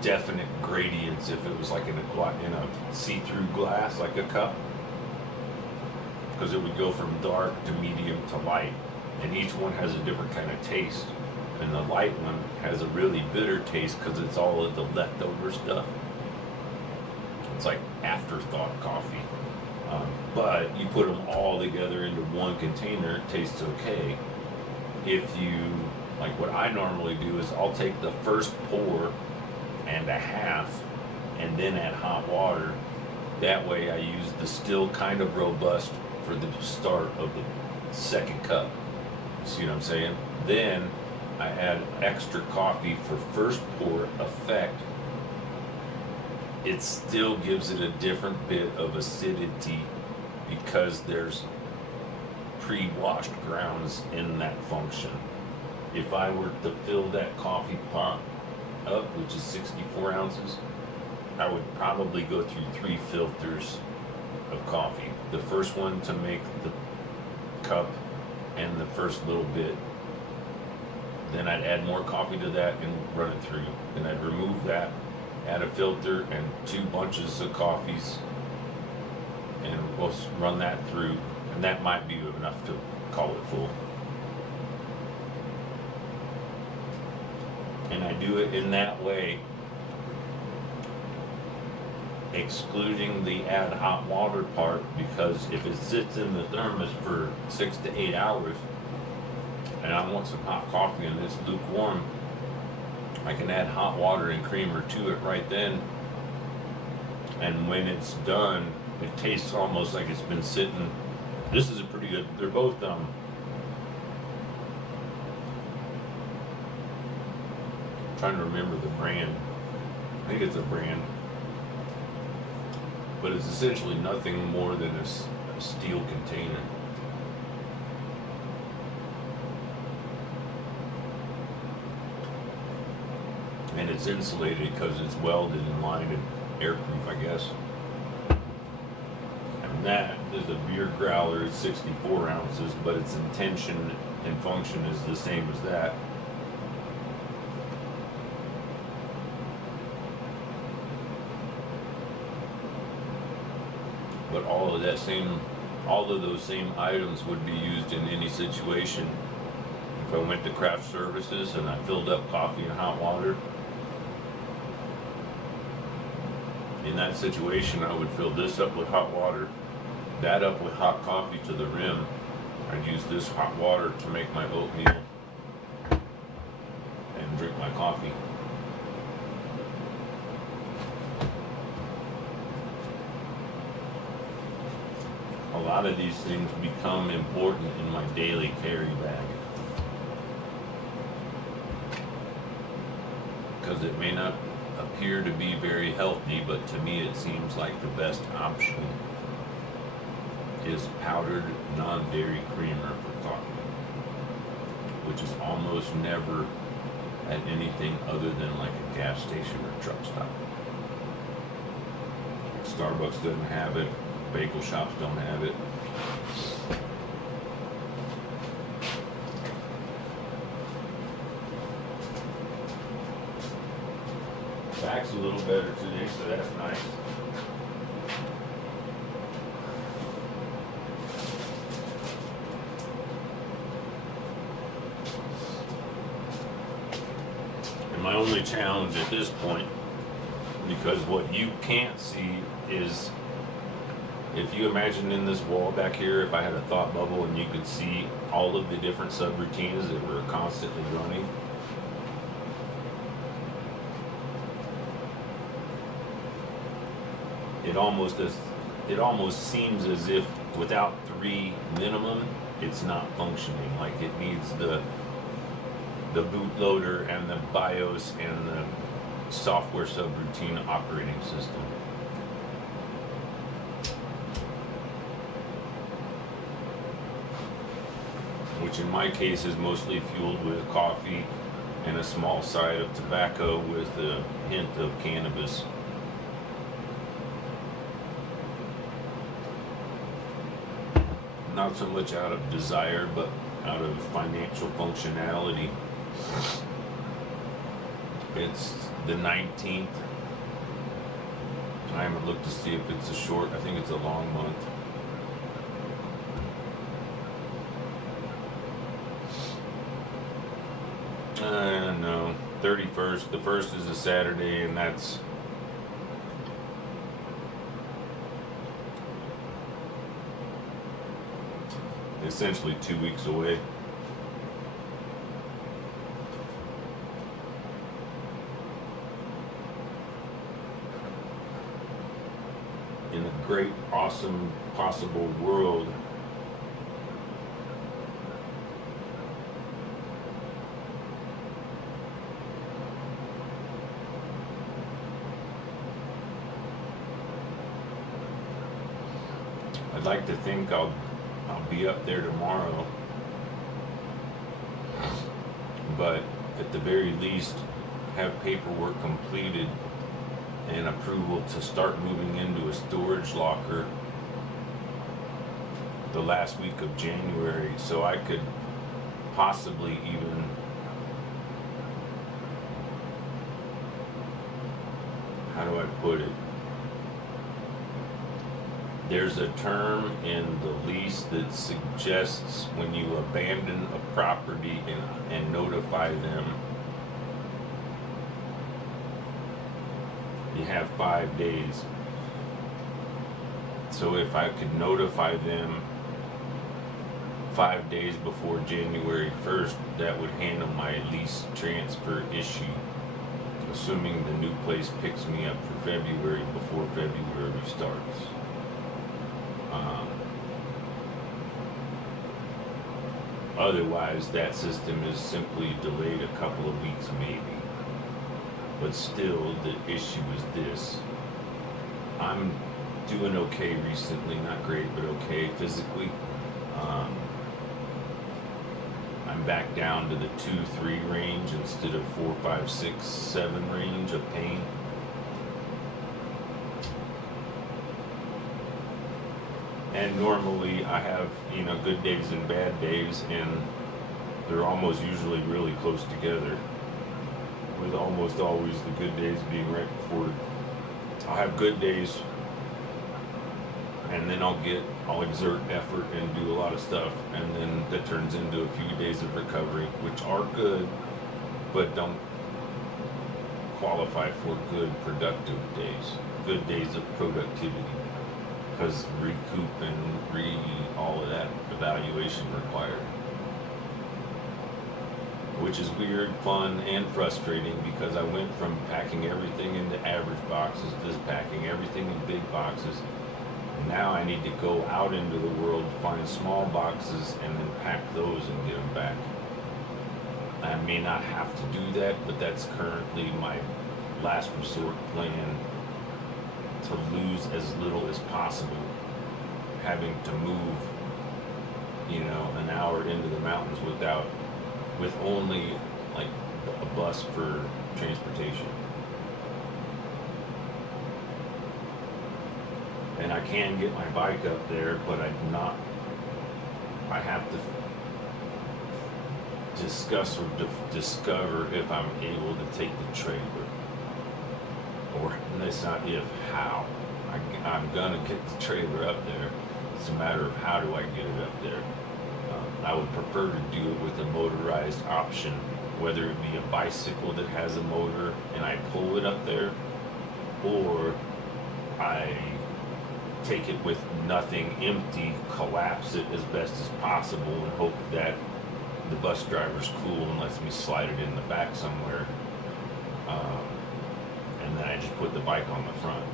definite gradients if it was like in a see-through glass, like a cup, because it would go from dark to medium to light, and each one has a different kind of taste. And the light one has a really bitter taste because it's all of the leftover stuff. It's like afterthought coffee. But you put them all together into one container, it tastes okay. If you, like what I normally do is I'll take the first pour and a half and then add hot water. That way I use the still kind of robust for the start of the second cup. See what I'm saying? Then I add extra coffee for first pour effect. It still gives it a different bit of acidity because there's pre-washed grounds in that function. If I were to fill that coffee pot up, which is 64 ounces, I would probably go through 3 filters of coffee. The first one to make the cup and the first little bit. Then I'd add more coffee to that and run it through. Then I'd remove that, add a filter and 2 bunches of coffees, and we'll run that through. And that might be enough to call it full. And I do it in that way, excluding the add hot water part, because if it sits in the thermos for 6 to 8 hours and I want some hot coffee and it's lukewarm, I can add hot water and creamer to it right then, and when it's done it tastes almost like it's been sitting. This is a pretty good, they're both trying to remember the brand. I think it's a brand, but it's essentially nothing more than a steel container. And it's insulated because it's welded and lined and airproof, I guess. And that is a beer growler. It's 64 ounces, but its intention and function is the same as that. But all of those same items would be used in any situation. If I went to craft services and I filled up coffee and hot water, in that situation I would fill this up with hot water, that up with hot coffee to the rim. I'd use this hot water to make my oatmeal and drink my coffee. A lot of these things become important in my daily carry bag, because it may not appear to be very healthy, but to me it seems like the best option is powdered non-dairy creamer for coffee, which is almost never at anything other than like a gas station or truck stop. Starbucks doesn't have it. Bagel shops don't have it. Back's a little better today, so that's nice. And my only challenge at this point, because what you can't see is, if you imagine in this wall back here, if I had a thought bubble and you could see all of the different subroutines that were constantly running, it almost seems as if without 3 minimum, it's not functioning. Like it needs the bootloader and the BIOS and the software subroutine operating system. Which in my case is mostly fueled with coffee and a small side of tobacco with a hint of cannabis. Not so much out of desire, but out of financial functionality. It's the 19th. I haven't looked to see if it's a short. I think it's a long month. No, 31st. The 1st is a Saturday, and that's essentially 2 weeks away. In a great, awesome, possible world, I'd like to think I'll be up there tomorrow, but at the very least have paperwork completed and approval to start moving into a storage locker the last week of January, so I could possibly even how do I put it? There's a term in the lease that suggests when you abandon a property and notify them, you have 5 days. So if I could notify them 5 days before January 1st, that would handle my lease transfer issue, assuming the new place picks me up for February before February starts. Otherwise, that system is simply delayed a couple of weeks maybe. But still, the issue is this. I'm doing okay recently, not great, but okay physically. I'm back down to the 2-3 range instead of 4, 5, 6, 7 range of pain. And normally I have, good days and bad days, and they're almost usually really close together, with almost always the good days being right before. I'll have good days, and then I'll exert effort and do a lot of stuff, and then that turns into a few days of recovery, which are good, but don't qualify for good productive days, good days of productivity. Because recoup and all of that evaluation required. Which is weird, fun, and frustrating, because I went from packing everything into average boxes to packing everything in big boxes. Now I need to go out into the world, find small boxes, and then pack those and get them back. I may not have to do that, but that's currently my last resort plan, to lose as little as possible, having to move, an hour into the mountains with only like a bus for transportation. And I can get my bike up there, but I have to discuss or discover if I'm able to take the trailer. Or, and that's not if, how. I'm gonna get the trailer up there. It's a matter of how do I get it up there. I would prefer to do it with a motorized option, whether it be a bicycle that has a motor and I pull it up there, or I take it with nothing, empty, collapse it as best as possible, and hope that the bus driver's cool and lets me slide it in the back somewhere. And then I just put the bike on the front.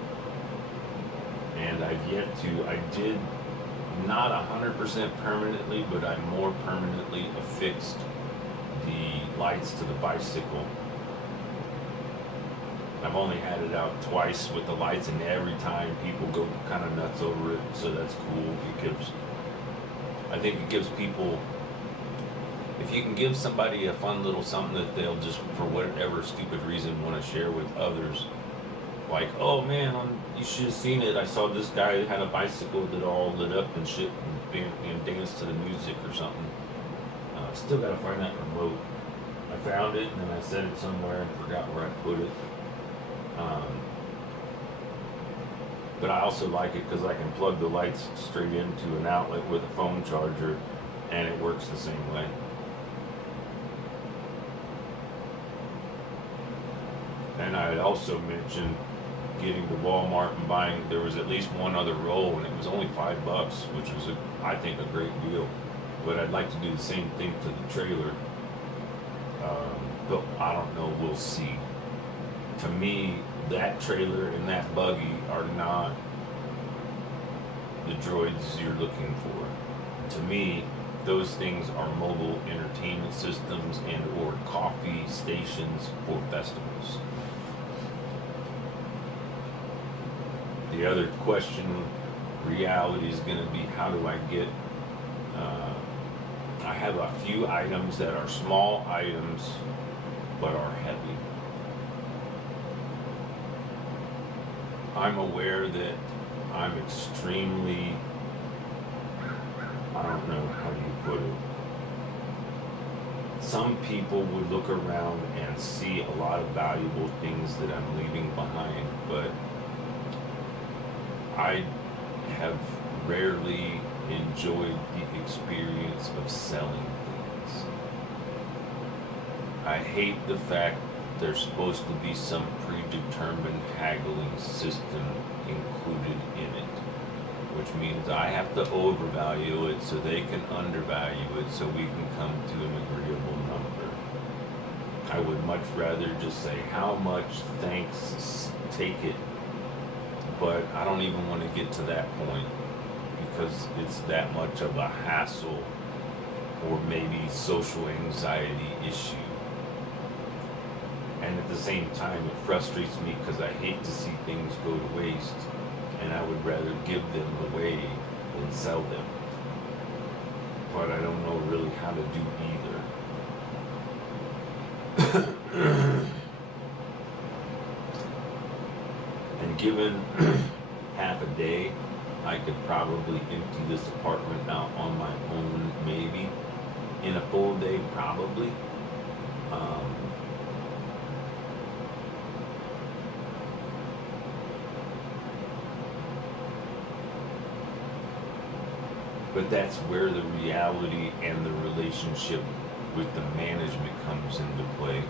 and I've yet to. I did not 100% permanently, but I more permanently affixed the lights to the bicycle. I've only had it out twice with the lights, and every time people go kind of nuts over it, so that's cool. I think it gives people, if you can give somebody a fun little something that they'll just, for whatever stupid reason, want to share with others, like, oh man, you should have seen it. I saw this guy that had a bicycle that all lit up and shit and danced to the music or something. Still gotta find that remote. I found it and then I set it somewhere and forgot where I put it. But I also like it because I can plug the lights straight into an outlet with a phone charger, and it works the same way. And I had also mentioned getting to Walmart and buying, there was at least one other roll, and it was only $5, which was, I think, a great deal. But I'd like to do the same thing to the trailer. But I don't know, we'll see. To me, that trailer and that buggy are not the droids you're looking for. To me, those things are mobile entertainment systems and or coffee stations for festivals. The other question, reality, is going to be, how do I get, I have a few items that are small items but are heavy. I'm aware that I'm extremely, I don't know how do you put it. Some people would look around and see a lot of valuable things that I'm leaving behind, but I have rarely enjoyed the experience of selling things. I hate the fact there's supposed to be some predetermined haggling system included in it, which means I have to overvalue it so they can undervalue it so we can come to an agreeable number. I would much rather just say, how much, thanks, take it. But I don't even want to get to that point because it's that much of a hassle or maybe social anxiety issue. And at the same time, it frustrates me because I hate to see things go to waste, and I would rather give them away than sell them. But I don't know really how to do either. And given half a day, I could probably empty this apartment out on my own, maybe. In a full day, probably. But that's where the reality and the relationship with the management comes into play.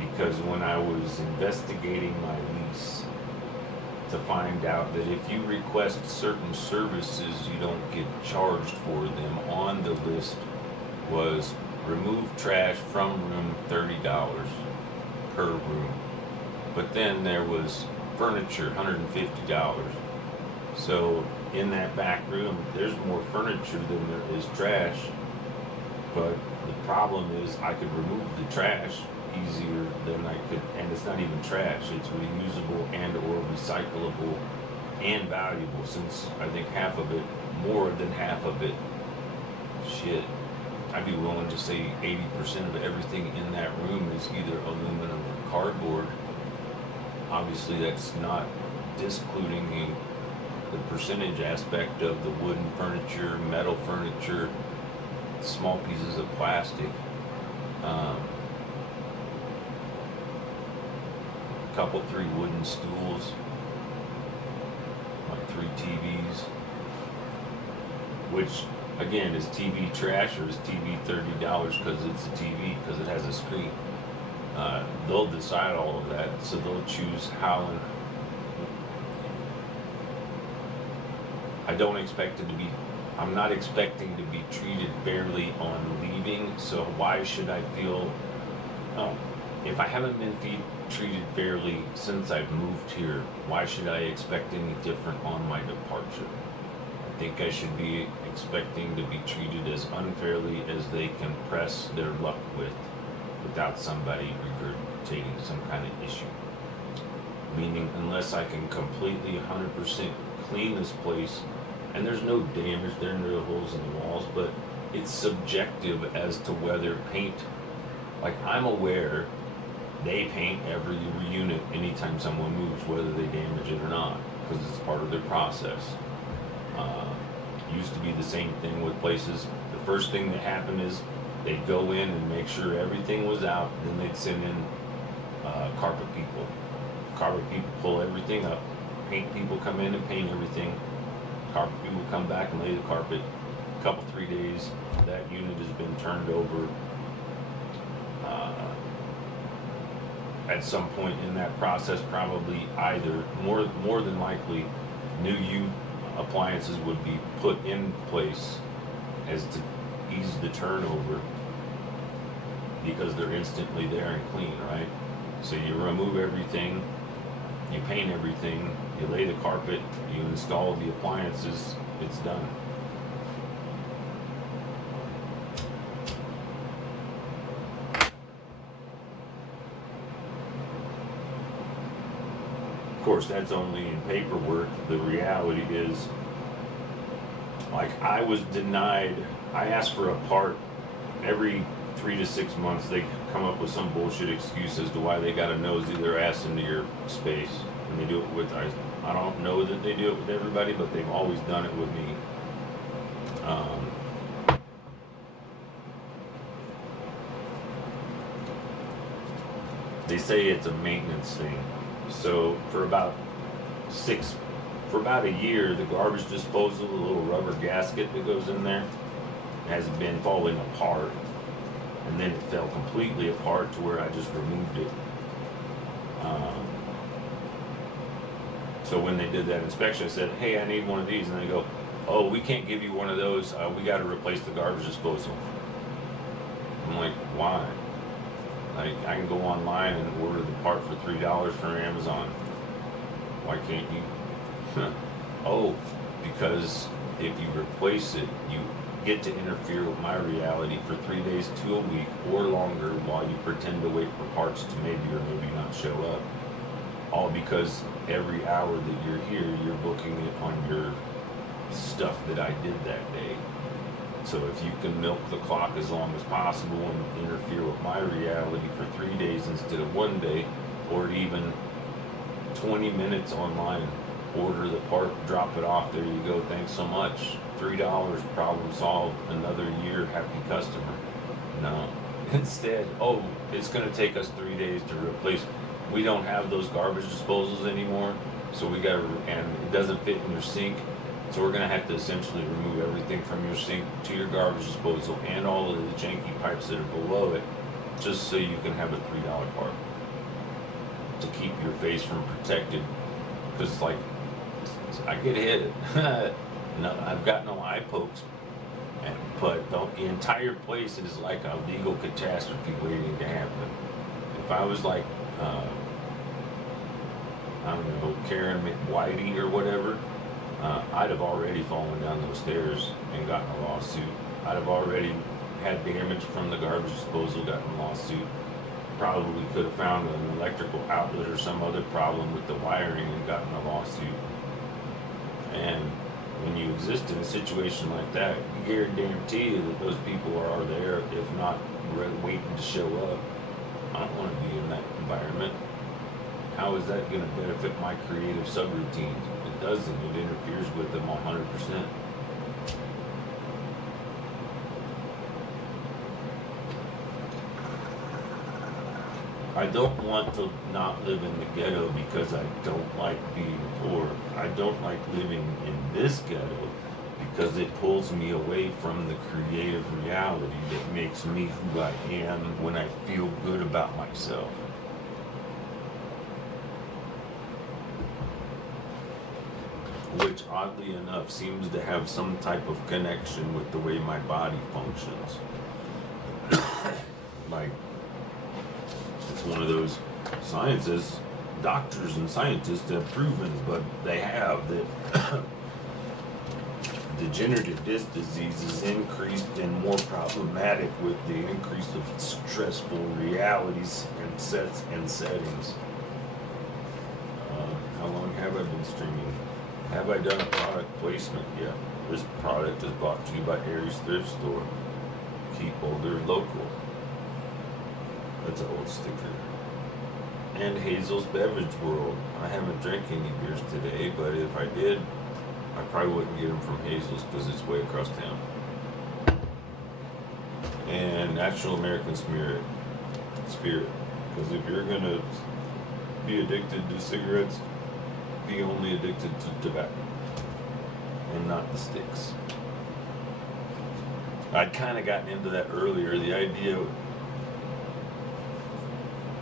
Because when I was investigating my lease, to find out that if you request certain services, you don't get charged for them, on the list was remove trash from room, $30 per room. But then there was furniture, $150. So in that back room, there's more furniture than there is trash. But the problem is I could remove the trash easier than I could, and it's not even trash, it's reusable and or recyclable and valuable, since I think half of it, more than half of it, shit, I'd be willing to say 80% of everything in that room is either aluminum or cardboard. Obviously that's not discluding the percentage aspect of the wooden furniture, metal furniture, small pieces of plastic. Couple, 3 wooden stools, like 3 TVs, which again, is TV trash or is TV $30 because it's a TV, because it has a screen? They'll decide all of that, so they'll choose how. And I don't expect it to be, I'm not expecting to be treated fairly on leaving, so why should I feel, if I haven't been treated fairly since I've moved here, why should I expect any different on my departure? I think I should be expecting to be treated as unfairly as they can press their luck with without somebody regurgitating some kind of issue. Meaning, unless I can completely 100% clean this place, and there's no damage, there are no holes in the walls, but it's subjective as to whether paint, like I'm aware they paint every unit anytime someone moves, whether they damage it or not, because it's part of their process. Used to be the same thing with places. The first thing that happened is they'd go in and make sure everything was out, then they'd send in carpet people. Carpet people pull everything up, paint people come in and paint everything, carpet people come back and lay the carpet. A couple, 3 days, that unit has been turned over. At some point in that process, probably either more than likely new appliances would be put in place as to ease the turnover, because they're instantly there and clean, right? So you remove everything, you paint everything, you lay the carpet, you install the appliances, it's done. Of course, that's only in paperwork. The reality is, like, I was denied, I asked for a part every 3 to 6 months. They come up with some bullshit excuse as to why they got to nosy their ass into your space. And they do it with, I don't know that they do it with everybody, but they've always done it with me. They say it's a maintenance thing. So for about a year, the garbage disposal, the little rubber gasket that goes in there, has been falling apart. And then it fell completely apart to where I just removed it. So when they did that inspection, I said, hey, I need one of these. And they go, oh, we can't give you one of those. We got to replace the garbage disposal. I'm like, why? Like, I can go online and order the part for $3 from Amazon. Why can't you? Oh, because if you replace it, you get to interfere with my reality for 3 days to a week or longer while you pretend to wait for parts to maybe or maybe not show up. All because every hour that you're here, you're booking it on your stuff that I did that day. So if you can milk the clock as long as possible and interfere with my reality for 3 days instead of 1 day, or even 20 minutes online, order the part, drop it off, there you go, thanks so much. $3, problem solved, another year, happy customer. No. Instead, oh, it's going to take us 3 days to replace. We don't have those garbage disposals anymore, so we got to, and it doesn't fit in your sink. So we're going to have to essentially remove everything from your sink to your garbage disposal and all of the janky pipes that are below it, just so you can have a $3 part to keep your face from protected. Because, like, I get hit. No, I've got no eye pokes, but the entire place is like a legal catastrophe waiting to happen. If I was like, I don't know, Karen McWhitey or whatever, I'd have already fallen down those stairs and gotten a lawsuit. I'd have already had damage from the garbage disposal, gotten a lawsuit. Probably could have found an electrical outlet or some other problem with the wiring and gotten a lawsuit. And when you exist in a situation like that, you guarantee you that those people are there, if not waiting to show up. I don't want to be in that environment. How is that going to benefit my creative subroutines? It doesn't. It interferes with them 100%. I don't want to not live in the ghetto because I don't like being poor. I don't like living in this ghetto because it pulls me away from the creative reality that makes me who I am when I feel good about myself. Which, oddly enough, seems to have some type of connection with the way my body functions. Like, it's it's one of those sciences doctors and scientists have proven, but they have that degenerative disc disease is increased and more problematic with the increase of stressful realities and sets and settings. How long have I been streaming? Have I done a product placement yet? This product is brought to you by Aries Thrift Store. Keep older local. That's an old sticker. And Hazel's Beverage World. I haven't drank any beers today, but if I did, I probably wouldn't get them from Hazel's because it's way across town. And Natural American Spirit. Because if you're going to be addicted to cigarettes, be only addicted to tobacco and not the sticks. I'd kind of gotten into that earlier. The idea,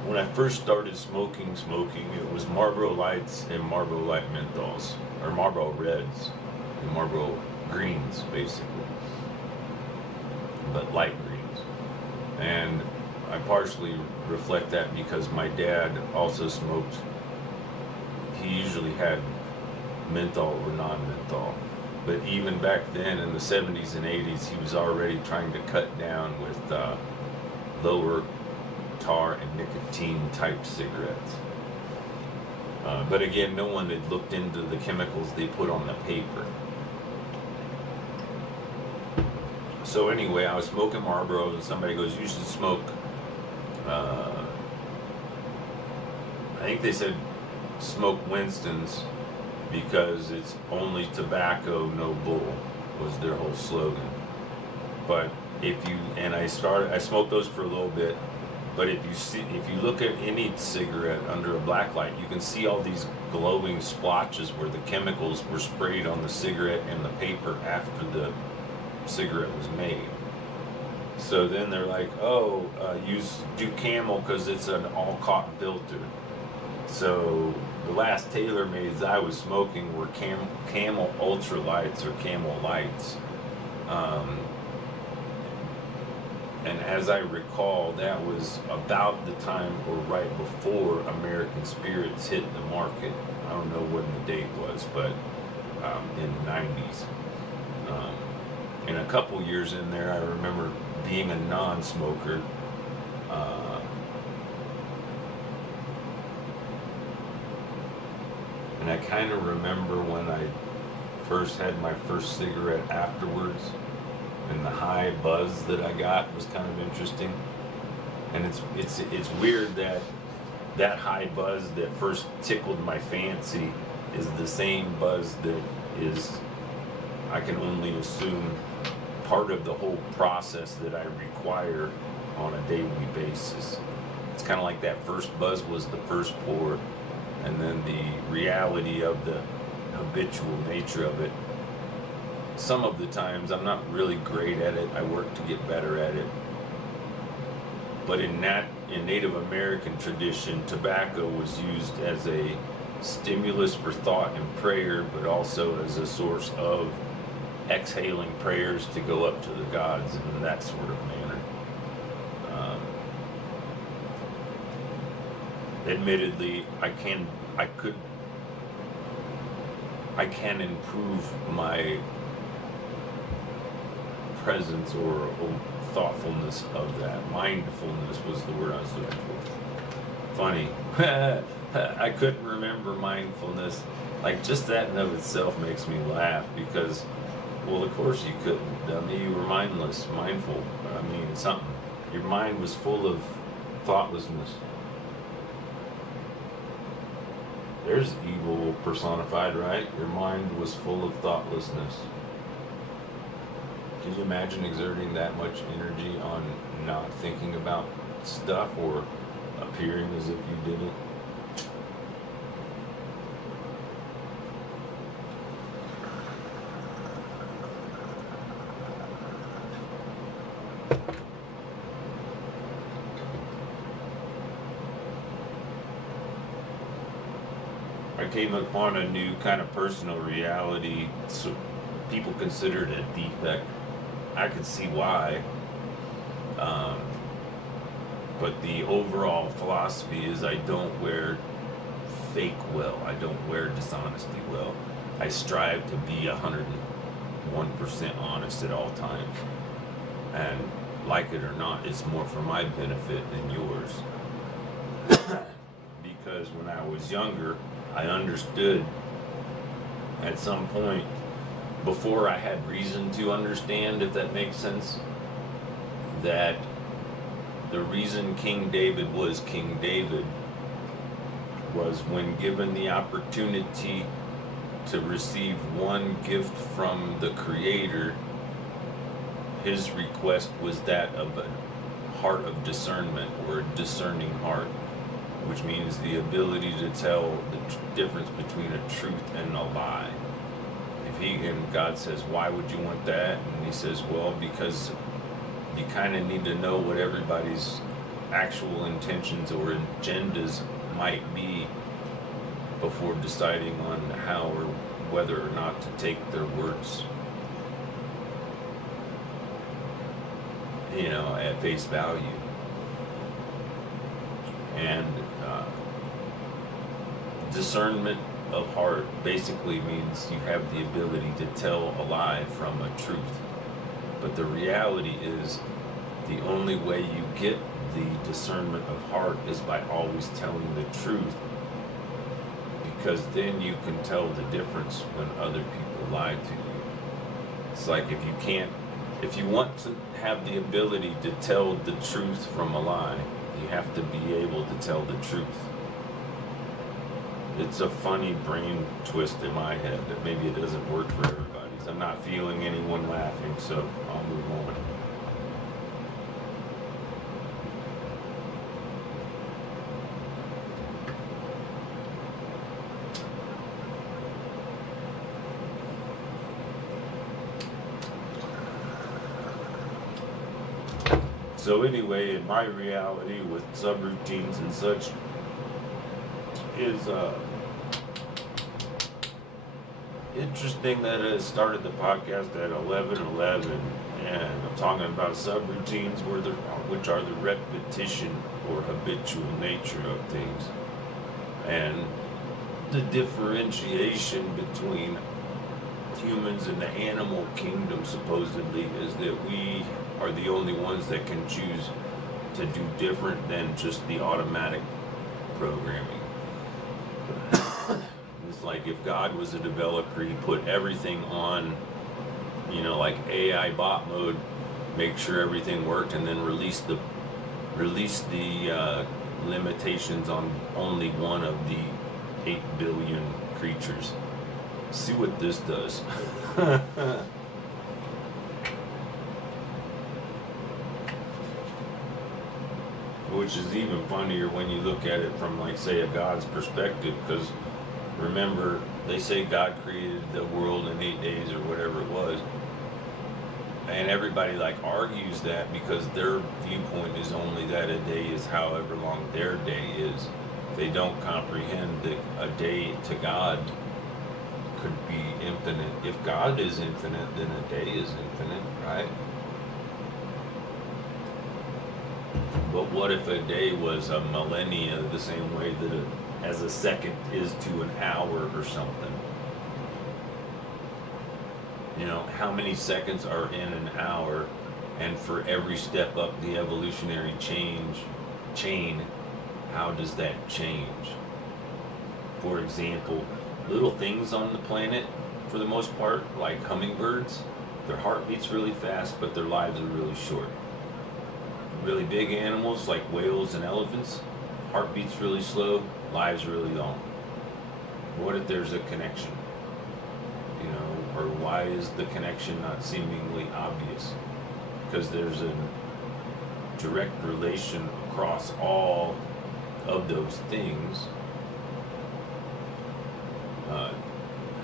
when I first started smoking, it was Marlboro Lights and Marlboro Light Menthols, or Marlboro Reds and Marlboro Greens, basically, but light greens. And I partially reflect that because my dad also smoked. He usually had menthol or non-menthol. But even back then in the 70s and 80s, he was already trying to cut down with lower tar and nicotine type cigarettes. But again, no one had looked into the chemicals they put on the paper. So anyway, I was smoking Marlboros and somebody goes, you should smoke, I think they said smoke Winston's because it's only tobacco, no bull, was their whole slogan. But I smoked those for a little bit, but if you look at any cigarette under a black light, you can see all these glowing splotches where the chemicals were sprayed on the cigarette and the paper after the cigarette was made. So then they're like, do Camel because it's an all cotton filter. So the last TaylorMades I was smoking were Camel Ultra Lights or Camel Lights. And as I recall, that was about the time or right before American Spirits hit the market. I don't know when the date was, but in the 90s. And a couple years in there, I remember being a non-smoker. And I kind of remember when I first had my first cigarette afterwards, and the high buzz that I got was kind of interesting. And it's weird that high buzz that first tickled my fancy is the same buzz that is, I can only assume, part of the whole process that I require on a daily basis. It's kind of like that first buzz was the first pour, and then the reality of the habitual nature of it. Some of the times I'm not really great at it. I work to get better at it. But in Native American tradition, tobacco was used as a stimulus for thought and prayer, but also as a source of exhaling prayers to go up to the gods in that sort of manner. Admittedly, I can improve my presence or thoughtfulness of that. Mindfulness was the word I was looking for. Funny. I couldn't remember mindfulness. Like, just that in of itself makes me laugh because, well, of course you couldn't, dummy. You were mindless, mindful. I mean, something. Your mind was full of thoughtlessness. There's evil personified, right? Your mind was full of thoughtlessness. Can you imagine exerting that much energy on not thinking about stuff or appearing as if you didn't? I came upon a new kind of personal reality. So people consider it a defect. I could see why. But the overall philosophy is I don't wear fake well. I don't wear dishonesty well. I strive to be 101% honest at all times. And like it or not, it's more for my benefit than yours. Because when I was younger, I understood at some point, before I had reason to understand, if that makes sense, that the reason King David was King David was when given the opportunity to receive one gift from the Creator, his request was that of a heart of discernment, or a discerning heart, which means the ability to tell the difference between a truth and a lie. And God says, why would you want that? And he says, well, because you kind of need to know what everybody's actual intentions or agendas might be before deciding on how or whether or not to take their words, at face value. And discernment of heart basically means you have the ability to tell a lie from a truth. But the reality is, the only way you get the discernment of heart is by always telling the truth, because then you can tell the difference when other people lie to you. It's like if you want to have the ability to tell the truth from a lie, you have to be able to tell the truth. It's a funny brain twist in my head that maybe it doesn't work for everybody. I'm not feeling anyone laughing, so I'll move on. So anyway, in my reality with subroutines and such is interesting that I started the podcast at 11:11, and I'm talking about subroutines, which are the repetition or habitual nature of things, and the differentiation between humans and the animal kingdom supposedly is that we are the only ones that can choose to do different than just the automatic programming. It's like if God was a developer, he put everything on, like AI bot mode, make sure everything worked, and then release the limitations on only one of the 8 billion creatures. See what this does. Which is even funnier when you look at it from, like, say, a God's perspective, because remember, they say God created the world in 8 days or whatever it was, and everybody argues that because their viewpoint is only that a day is however long their day is. They don't comprehend that a day to God could be infinite. If God is infinite, then a day is infinite, right? But what if a day was a millennia, the same way that as a second is to an hour or something? How many seconds are in an hour, and for every step up the evolutionary chain, how does that change? For example, little things on the planet, for the most part, like hummingbirds, their heart beats really fast, but their lives are really short. Really big animals like whales and elephants, heart beats really slow, lives really long. What if there's a connection? Or why is the connection not seemingly obvious? Because there's a direct relation across all of those things.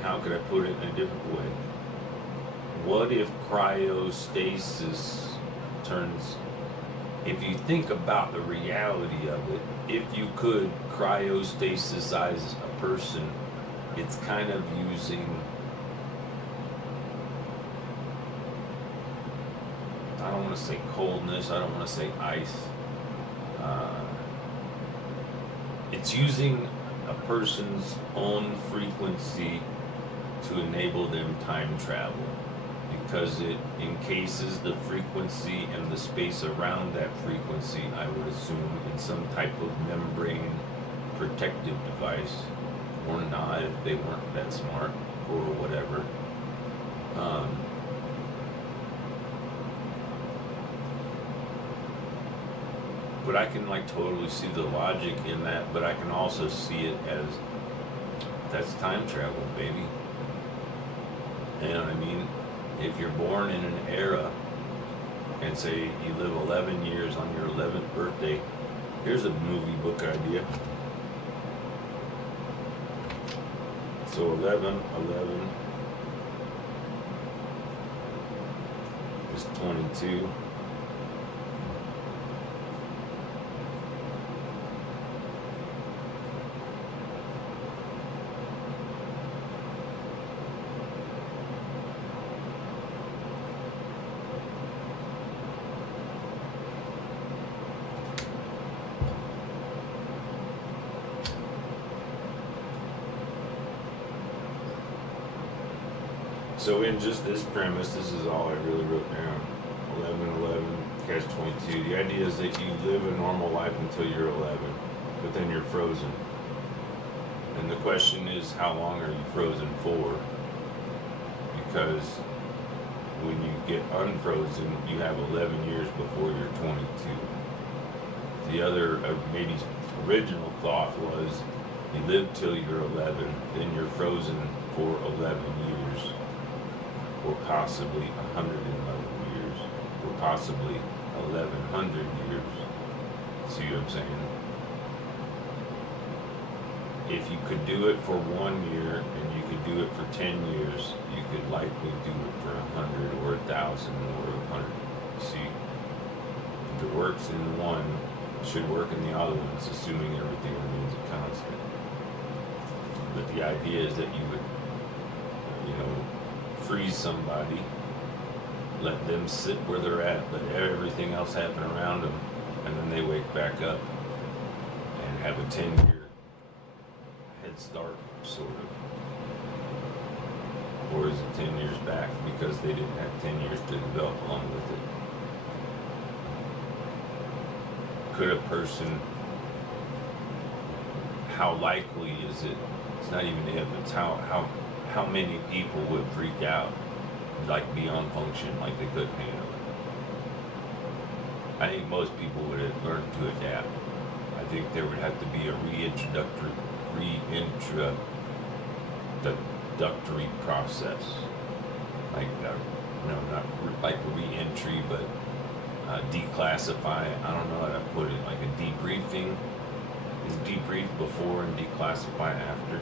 How could I put it in a different way? What if cryostasis turns... If you think about the reality of it, if you could cryostasisize a person, it's kind of using, I don't want to say coldness, I don't want to say ice. it's using a person's own frequency to enable them time travel, because it encases the frequency and the space around that frequency, I would assume, in some type of membrane protective device, or not if they weren't that smart, or whatever. But I can like totally see the logic in that, but I can also see it as that's time travel, baby. You know what I mean? If you're born in an era and say you live 11 years on your 11th birthday, here's a movie book idea. So 11 is 22. So in just this premise, this is all I really wrote down. 11, catch 22. The idea is that you live a normal life until you're 11, but then you're frozen. And the question is, how long are you frozen for? Because when you get unfrozen, you have 11 years before you're 22. The other, maybe original thought was, you live till you're 11, then you're frozen for 11 years. Or possibly 111 years, or possibly 1,100 years. See what I'm saying? If you could do it for 1 year and you could do it for 10 years, you could likely do it for 100 or 1,000 or 100. See, if it works in one, it should work in the other ones, assuming everything remains a constant. But the idea is that you would, freeze somebody, let them sit where they're at, let everything else happen around them, and then they wake back up and have a 10-year head start, sort of. Or is it 10 years back because they didn't have 10 years to develop along with it? Could a person, how likely is it, it's not even if, it's how many people would freak out, like beyond function, like they couldn't handle it? I think most people would have learned to adapt. I think there would have to be a reintroductory process, like not like re-entry, but declassify. I don't know how to put it. Like a debriefing. Is debrief before and declassify after?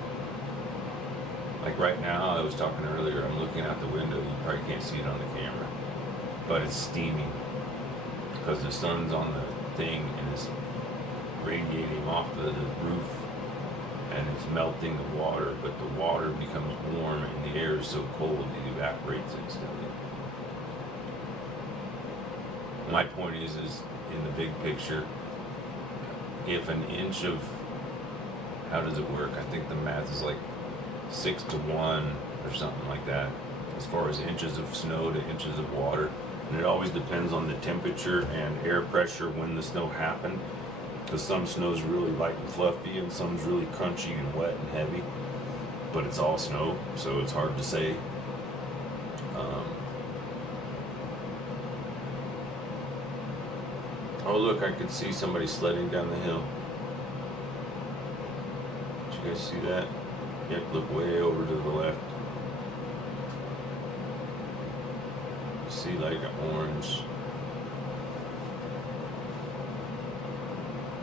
Like right now, I was talking earlier, I'm looking out the window, you probably can't see it on the camera, but it's steaming because the sun's on the thing and it's radiating off the roof and it's melting the water, but the water becomes warm and the air is so cold it evaporates instantly. My point is in the big picture, if an inch of, how does it work? I think the math is like 6 to 1 or something like that, as far as inches of snow to inches of water. And it always depends on the temperature and air pressure when the snow happened, because some snow's really light and fluffy and some's really crunchy and wet and heavy, but it's all snow, so it's hard to say. Oh look, I could see somebody sledding down the hill. Did you guys see that? Yep, look way over to the left. See like an orange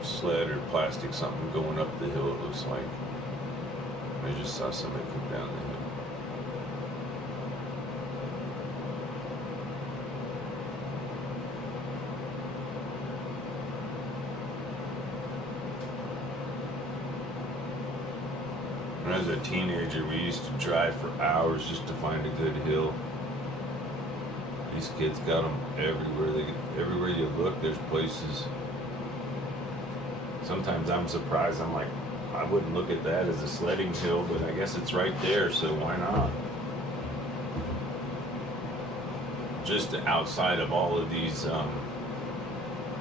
sled or plastic something going up the hill, it looks like. I just saw somebody come down the hill. When I was a teenager, we used to drive for hours just to find a good hill. These kids got them everywhere. Everywhere you look, there's places. sometimes I'm surprised. I'm like, I wouldn't look at that as a sledding hill, but I guess it's right there, so why not? Just outside of all of these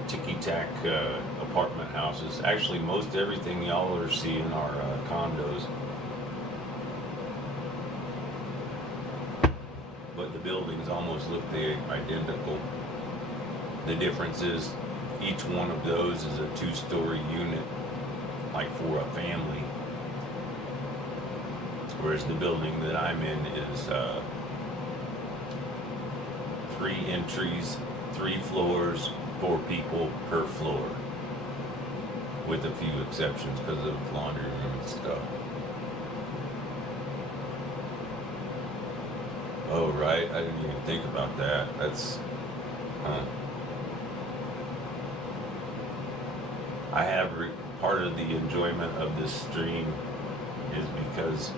ticky-tack apartment houses. Actually, most everything y'all are seeing are condos. But the buildings almost look identical. The difference is each one of those is a 2-story unit, like for a family. Whereas the building that I'm in is 3 entries, 3 floors, 4 people per floor. With a few exceptions because of laundry room and stuff. Oh, right. I didn't even think about that. That's, I have part of the enjoyment of this stream is because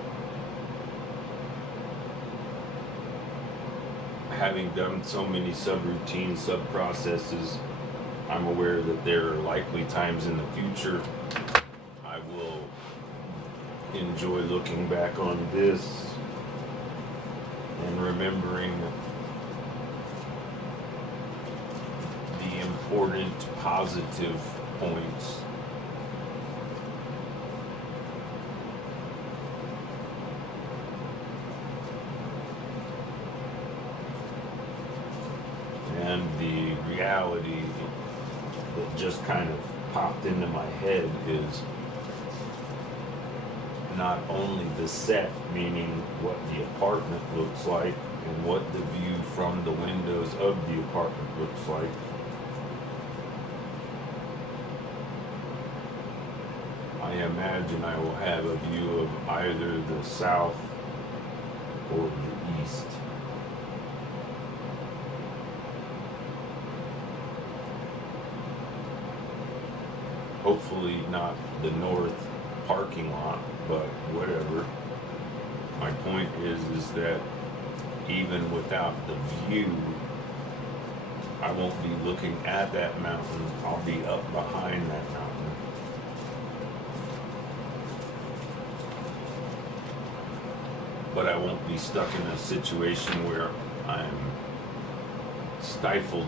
having done so many subroutines, sub-processes, I'm aware that there are likely times in the future I will enjoy looking back on this and remembering the important positive points. And the reality that just kind of popped into my head is not only the set, meaning what the apartment looks like and what the view from the windows of the apartment looks like, I imagine I will have a view of either the south or the east. Hopefully not the north parking lot, but whatever. My point is that even without the view, I won't be looking at that mountain. I'll be up behind that mountain. But I won't be stuck in a situation where I'm stifled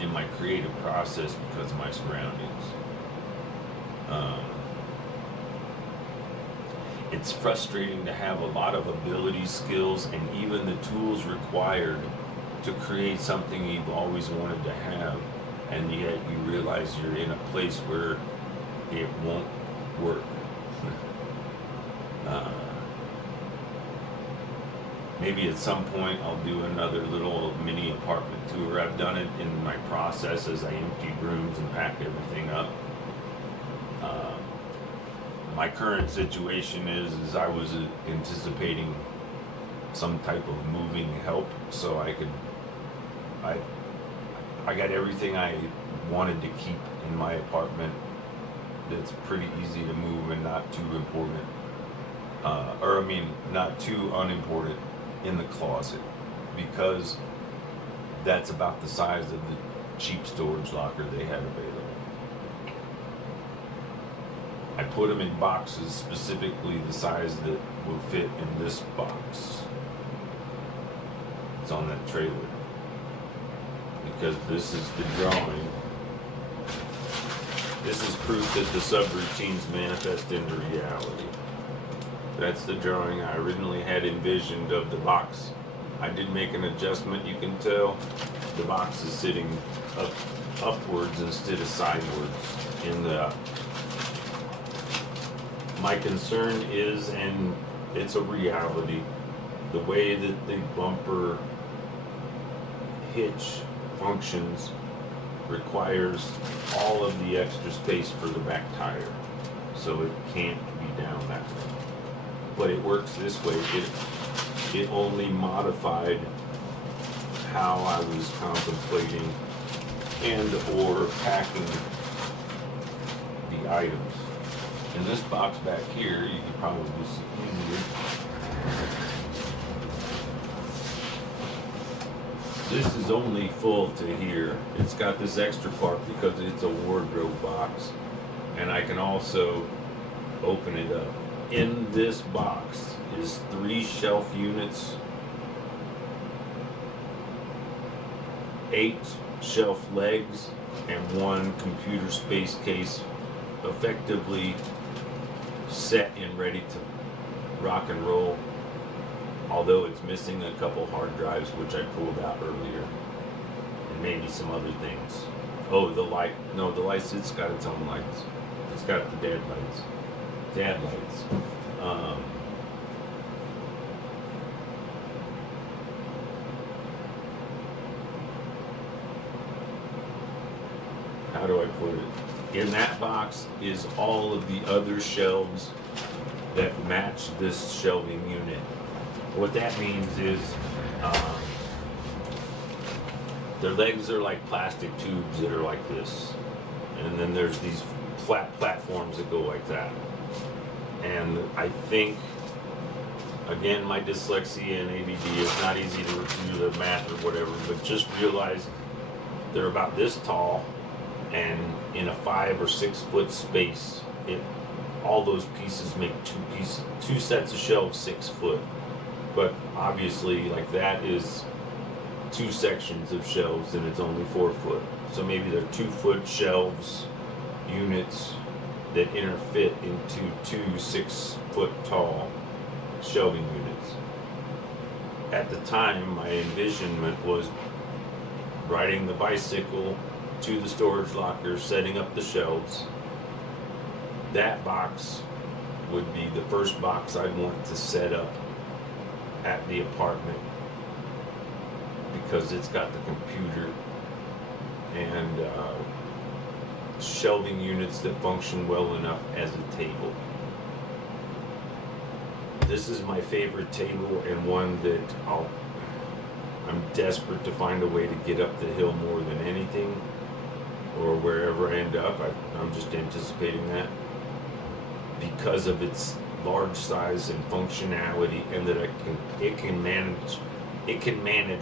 in my creative process because of my surroundings. It's frustrating to have a lot of ability, skills, and even the tools required to create something you've always wanted to have, and yet you realize you're in a place where it won't work. Maybe at some point I'll do another little mini apartment tour. I've done it in my process as I emptied rooms and packed everything up. My current situation is I was anticipating some type of moving help, so I got everything I wanted to keep in my apartment that's pretty easy to move and not too important, not too unimportant, in the closet, because that's about the size of the cheap storage locker they had available. I put them in boxes specifically the size that will fit in this box. It's on that trailer. Because this is the drawing. This is proof that the subroutines manifest into reality. That's the drawing I originally had envisioned of the box. I did make an adjustment, you can tell. The box is sitting upwards instead of sidewards in the... My concern is, and it's a reality, the way that the bumper hitch functions requires all of the extra space for the back tire. So it can't be down that way. But it works this way. It only modified how I was contemplating and or packing the items. In this box back here, you can probably see easier. This is only full to here. It's got this extra part because it's a wardrobe box. And I can also open it up. In this box is 3 shelf units, 8 shelf legs, and 1 computer space case, effectively set and ready to rock and roll. Although it's missing a couple hard drives, which I pulled out earlier, and maybe some other things. Oh, the light. No, the lights. It's got its own lights. It's got the dad lights. Dad lights. How do I put it? In that box is all of the other shelves that match this shelving unit. What that means is their legs are like plastic tubes that are like this. And then there's these flat platforms that go like that. And I think, again, my dyslexia and ADD, it's not easy to do the math or whatever, but just realize they're about this tall, and in a 5 or 6 foot space, all those pieces make 2 sets of shelves 6 foot. But obviously, like, that is 2 sections of shelves, and it's only 4 foot. So maybe they're 2 foot shelves, units that interfit into 2 6 foot tall shelving units. At the time, my envisionment was riding the bicycle to the storage locker, setting up the shelves. That box would be the first box I'd want to set up at the apartment, because it's got the computer and shelving units that function well enough as a table. This is my favorite table, and one that I'm desperate to find a way to get up the hill more than anything, or wherever I end up. I'm just anticipating that, because of its large size and functionality, and that it can manage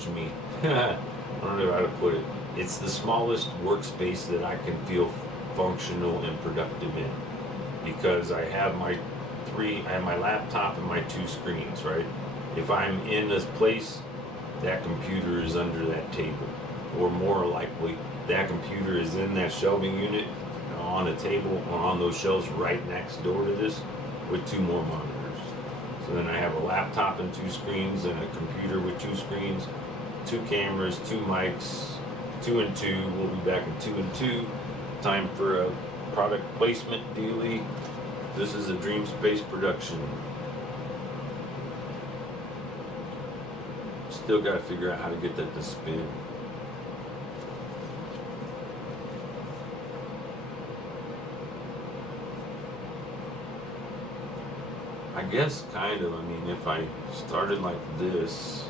me. I don't know how to put it. It's the smallest workspace that I can feel functional and productive in, because I have my laptop and my 2 screens, right? If I'm in this place, that computer is under that table, or more likely, that computer is in that shelving unit on a table or on those shelves right next door to this, with 2 more monitors. So then I have a laptop and 2 screens, and a computer with 2 screens, 2 cameras, 2 mics, 2 and 2. We'll be back in 2 and 2. Time for a product placement dealie. This is a Dream Space production. Still got to figure out how to get that to spin. I guess kind of. I mean, if I started like this,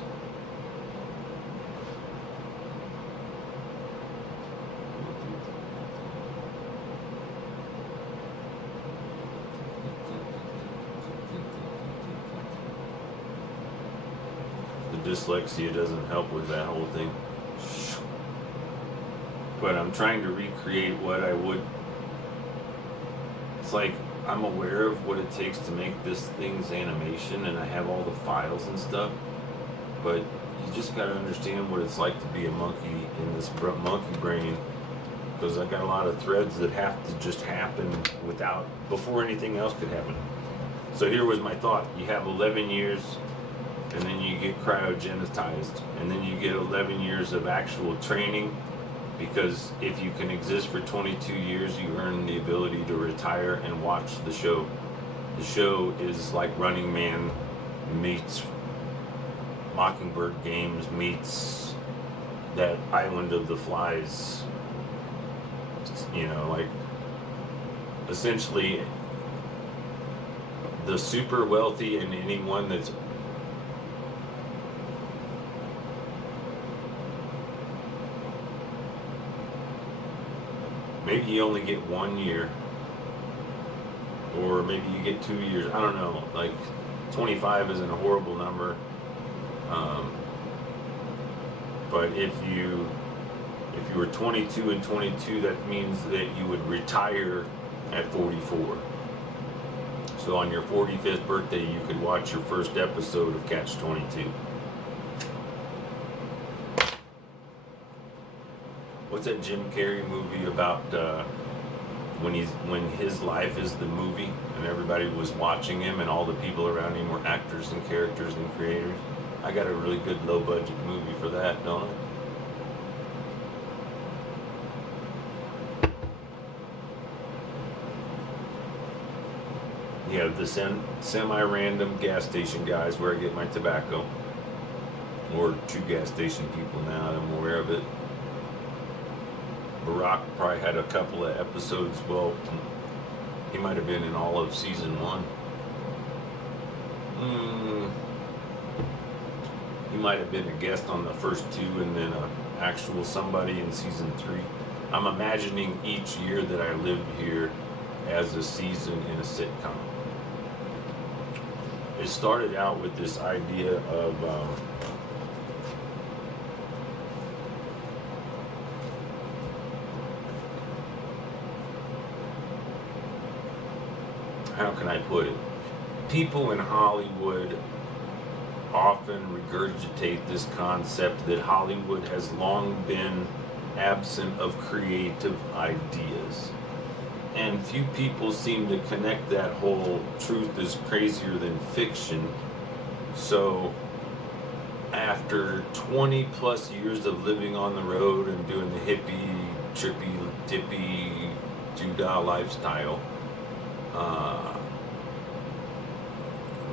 the dyslexia doesn't help with that whole thing. But I'm trying to recreate what I would. It's like, I'm aware of what it takes to make this thing's animation, and I have all the files and stuff, but you just gotta understand what it's like to be a monkey in this monkey brain, because I got a lot of threads that have to just happen before anything else could happen. So here was my thought. You have 11 years, and then you get cryogenized, and then you get 11 years of actual training, because if you can exist for 22 years, you earn the ability to retire and watch the show. The show is like Running Man meets Mockingbird Games meets that Island of the Flies. You know, like, essentially the super wealthy and anyone that's maybe you only get 1 year, or maybe you get 2 years. I don't know. Like, 25 isn't a horrible number. But if you were 22 and 22, that means that you would retire at 44. So on your 45th birthday, you could watch your first episode of Catch 22. What's that Jim Carrey movie about when his life is the movie and everybody was watching him and all the people around him were actors and characters and creators? I got a really good low budget movie for that, don't I? You have the semi-random gas station guys where I get my tobacco. Or 2 gas station people now that I'm aware of it. Barack probably had a couple of episodes. Well, he might have been in all of season 1. He might have been a guest on the first 2 and then an actual somebody in season 3. I'm imagining each year that I lived here as a season in a sitcom. It started out with this idea of how can I put it? People in Hollywood often regurgitate this concept that Hollywood has long been absent of creative ideas. And few people seem to connect that whole truth is crazier than fiction. So after 20 plus years of living on the road and doing the hippie, trippy, dippy, doodah lifestyle,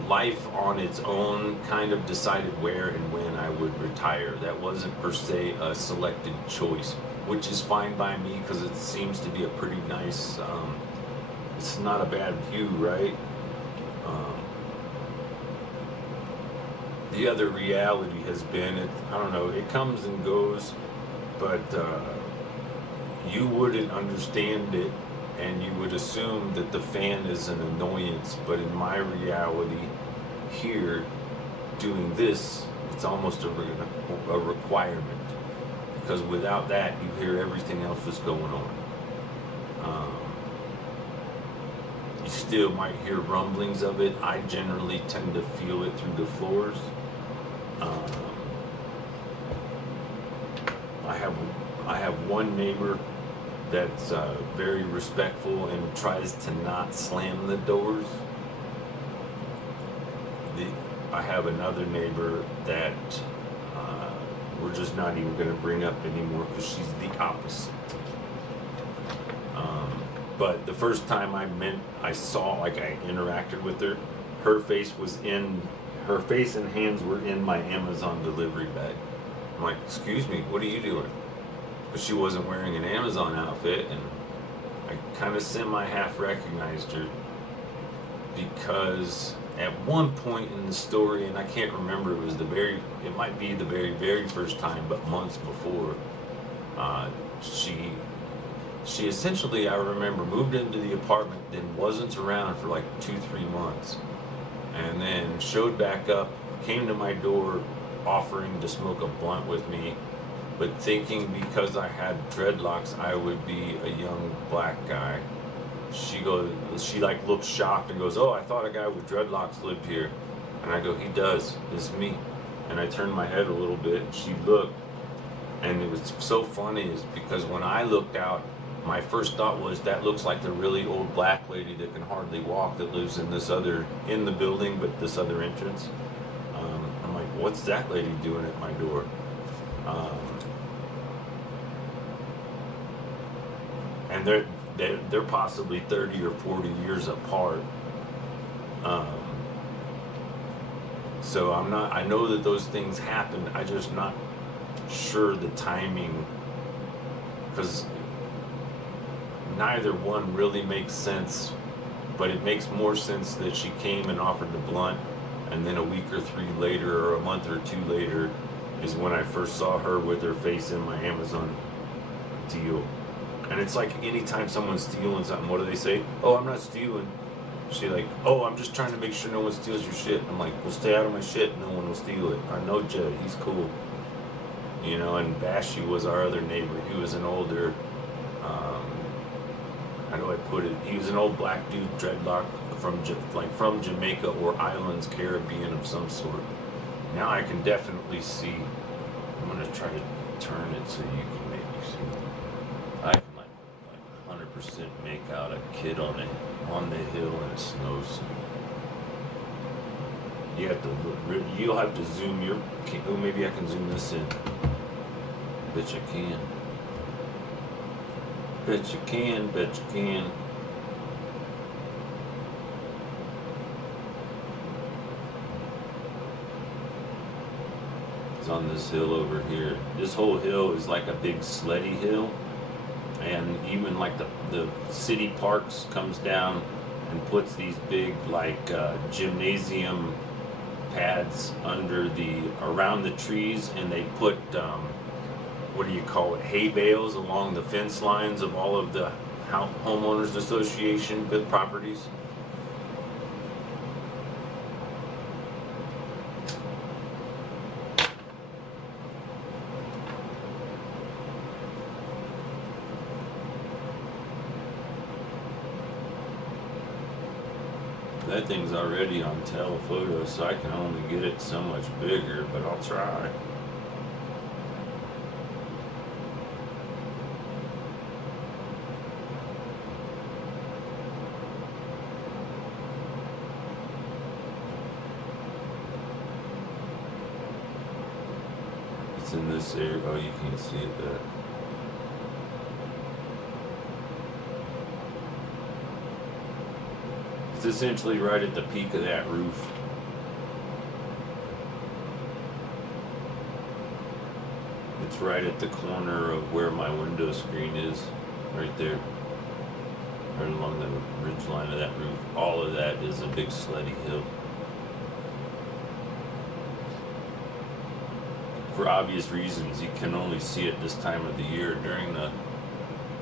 life on its own kind of decided where and when I would retire. That wasn't per se a selected choice, which is fine by me because it seems to be a pretty nice, it's not a bad view, right? The other reality has been, I don't know, it comes and goes, but you wouldn't understand it and you would assume that the fan is an annoyance, but in my reality here, doing this, it's almost a requirement. Because without that, you hear everything else that's going on. You still might hear rumblings of it. I generally tend to feel it through the floors. I have one neighbor that's very respectful and tries to not slam the doors. I have another neighbor that we're just not even going to bring up anymore because she's the opposite. But the first time I interacted with her, her face and hands were in my Amazon delivery bag. I'm like, excuse me, what are you doing? But she wasn't wearing an Amazon outfit, and I kind of semi-half recognized her because at one point in the story, and I can't remember, it might be the very, very first time, but months before, she essentially, I remember, moved into the apartment, then wasn't around for like 2-3 months, and then showed back up, came to my door offering to smoke a blunt with me, but thinking because I had dreadlocks, I would be a young black guy. She looks shocked and goes, "Oh, I thought a guy with dreadlocks lived here." And I go, "He does, it's me." And I turned my head a little bit, and she looked, and it was so funny is because when I looked out, my first thought was, that looks like the really old black lady that can hardly walk that lives in the building, but this other entrance. I'm like, what's that lady doing at my door? And they're possibly 30 or 40 years apart. So I know that those things happen. I'm just not sure the timing, because neither one really makes sense, but it makes more sense that she came and offered the blunt, and then a week or 3 later, or a month or 2 later, is when I first saw her with her face in my Amazon deal. And it's like anytime someone's stealing something, what do they say? "Oh, I'm not stealing." She like, "Oh, I'm just trying to make sure no one steals your shit." I'm like, "Well, stay out of my shit. No one will steal it. I know Jed. He's cool." you know, and Bashy was our other neighbor. He was an older, how do I put it? He was an old black dude, dreadlock from Jamaica or Islands, Caribbean of some sort. Now I can definitely see. I'm gonna try to turn it so you can maybe see. I can like 100% make out a kid on the hill and it snows. You have to look. You'll have to zoom your. Oh, maybe I can zoom this in. Bet you can. Bet you can. Bet you can. It's on this hill over here. This whole hill is like a big sleddey hill, and even like the city parks comes down and puts these big like gymnasium pads around the trees, and they put what do you call it, hay bales along the fence lines of all of the homeowners association properties. That thing's already on telephoto, so I can only get it so much bigger, but I'll try. It's in this area. Oh, you can't see it there. It's essentially right at the peak of that roof. It's right at the corner of where my window screen is, right there. Right along the ridge line of that roof. All of that is a big sleddey hill. For obvious reasons, you can only see it this time of the year. During the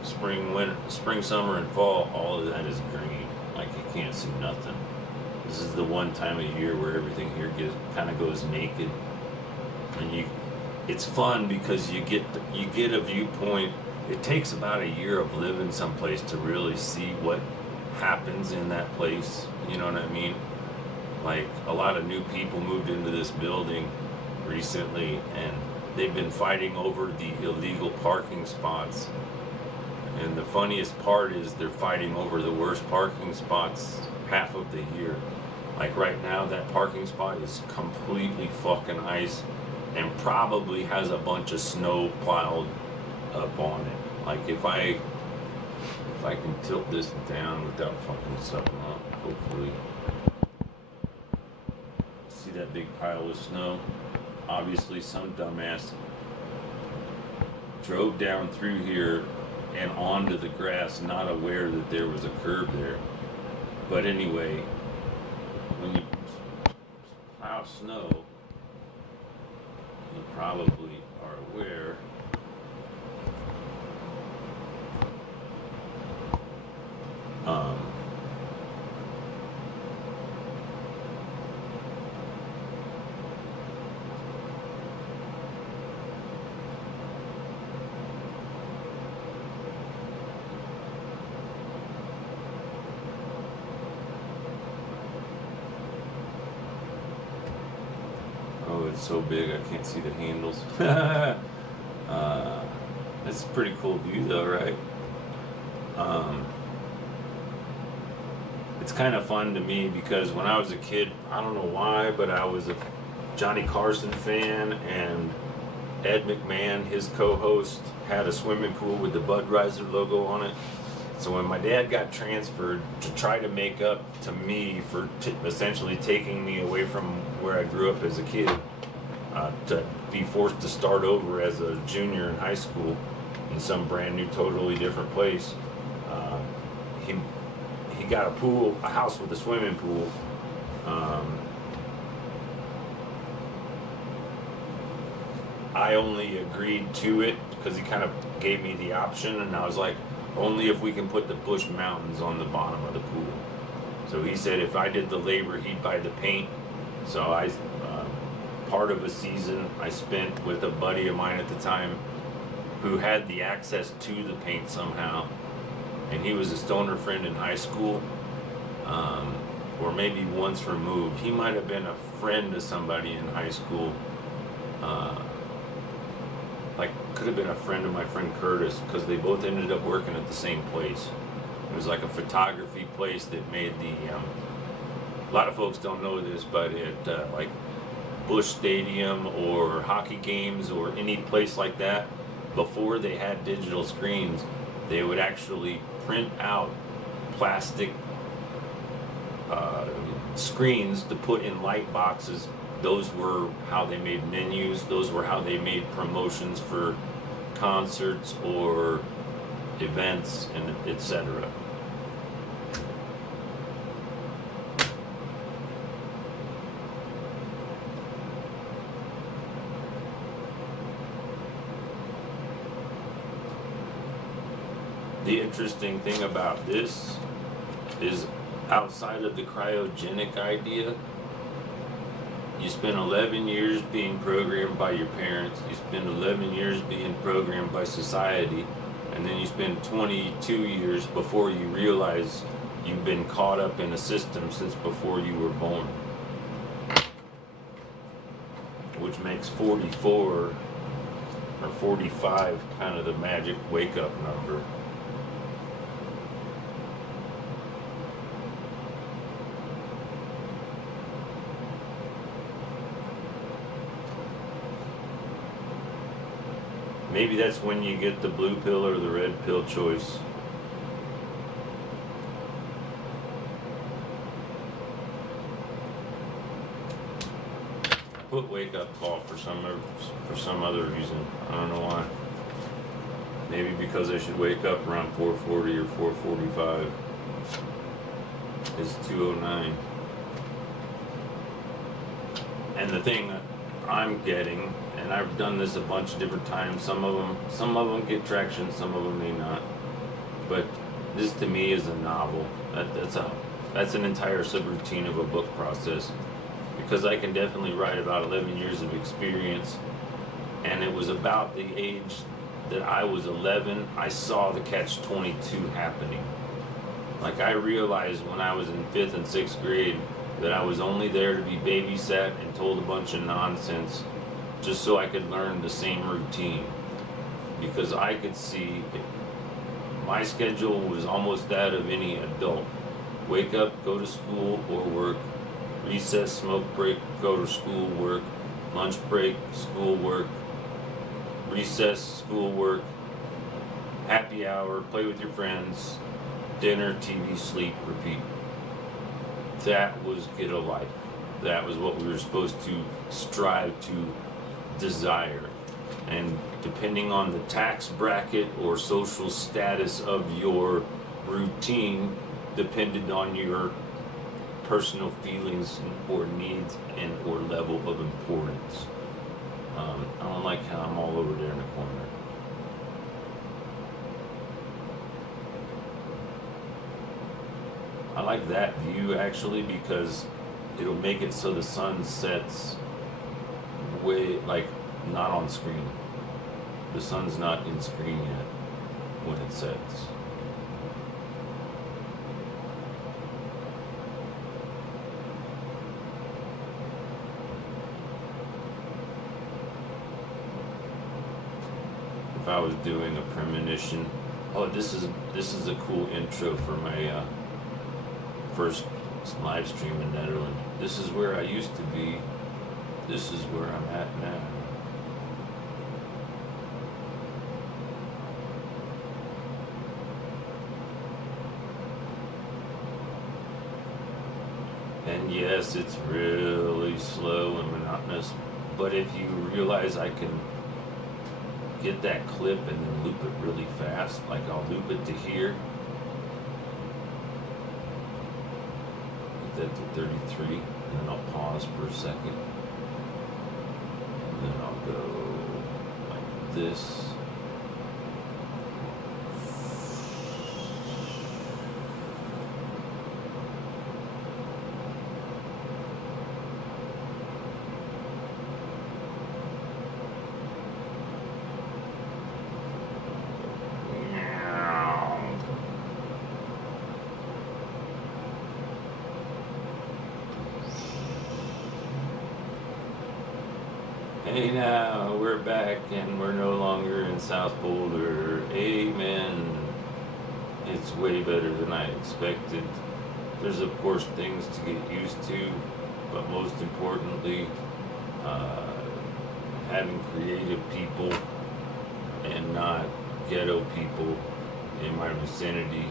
spring, summer, and fall, all of that is green. Like you can't see nothing. This is the one time of year where everything here kind of goes naked, and it's fun because you get a viewpoint. It takes about a year of living someplace to really see what happens in that place. You know what I mean? Like a lot of new people moved into this building recently, and they've been fighting over the illegal parking spots. And the funniest part is they're fighting over the worst parking spots half of the year. Like right now, that parking spot is completely fucking ice and probably has a bunch of snow piled up on it. Like if I can tilt this down without fucking something up, hopefully. See that big pile of snow? Obviously some dumbass drove down through here and onto the grass, not aware that there was a curb there. But anyway, when you plow snow, you probably are aware it's so big I can't see the handles. It's a pretty cool view though, right? It's kind of fun to me because when I was a kid, I don't know why, but I was a Johnny Carson fan, and Ed McMahon, his co-host, had a swimming pool with the Budweiser logo on it. So when my dad got transferred to try to make up to me for essentially taking me away from where I grew up as a kid, to be forced to start over as a junior in high school in some brand new, totally different place, he got a house with a swimming pool. I only agreed to it because he kind of gave me the option, and I was like, only if we can put the Bush Mountains on the bottom of the pool. So he said if I did the labor, he'd buy the paint. So part of a season I spent with a buddy of mine at the time who had the access to the paint somehow, and he was a stoner friend in high school, or maybe once removed. He might have been a friend to somebody in high school, like could have been a friend of my friend Curtis, because they both ended up working at the same place. It was like a photography place that made the a lot of folks don't know this, but at like Busch Stadium or hockey games or any place like that, before they had digital screens, they would actually print out plastic screens to put in light boxes. Those were how they made menus. Those were how they made promotions for concerts or events, and etc. The interesting thing about this is, outside of the cryogenic idea, you spend 11 years being programmed by your parents, you spend 11 years being programmed by society, and then you spend 22 years before you realize you've been caught up in a system since before you were born. Which makes 44 or 45 kind of the magic wake-up number. Maybe that's when you get the blue pill or the red pill choice. I put wake up call for some other reason. I don't know why. Maybe because I should wake up around 4:40 or 4:45. It's 2:09. And the thing I'm getting, and I've done this a bunch of different times, some of them get traction, some of them may not, but this to me is a novel. That's an entire subroutine of a book process, because I can definitely write about 11 years of experience, and it was about the age that I was 11, I saw the catch-22 happening. Like, I realized when I was in 5th and 6th grade that I was only there to be babysat and told a bunch of nonsense just so I could learn the same routine. Because I could see my schedule was almost that of any adult. Wake up, go to school or work, recess, smoke break, go to school, work, lunch break, school, work, recess, school, work, happy hour, play with your friends, dinner, TV, sleep, repeat. That was get a life. That was what we were supposed to strive to desire. And depending on the tax bracket or social status of your routine, depended on your personal feelings or needs and or level of importance. I don't like how I'm all over there in the corner. I like that view actually, because it'll make it so the sun sets way, like, not on screen. The sun's not in screen yet when it sets. If I was doing a premonition, this is a cool intro for my first live stream in Netherlands. This is where I used to be. This is where I'm at now. And yes, it's really slow and monotonous, but if you realize I can get that clip and then loop it really fast, like I'll loop it to here, get that to 33, and then I'll pause for a second, and then I'll go like this. Hey now, we're back and we're no longer in South Boulder. Amen. It's way better than I expected. There's of course things to get used to, but most importantly, having creative people and not ghetto people in my vicinity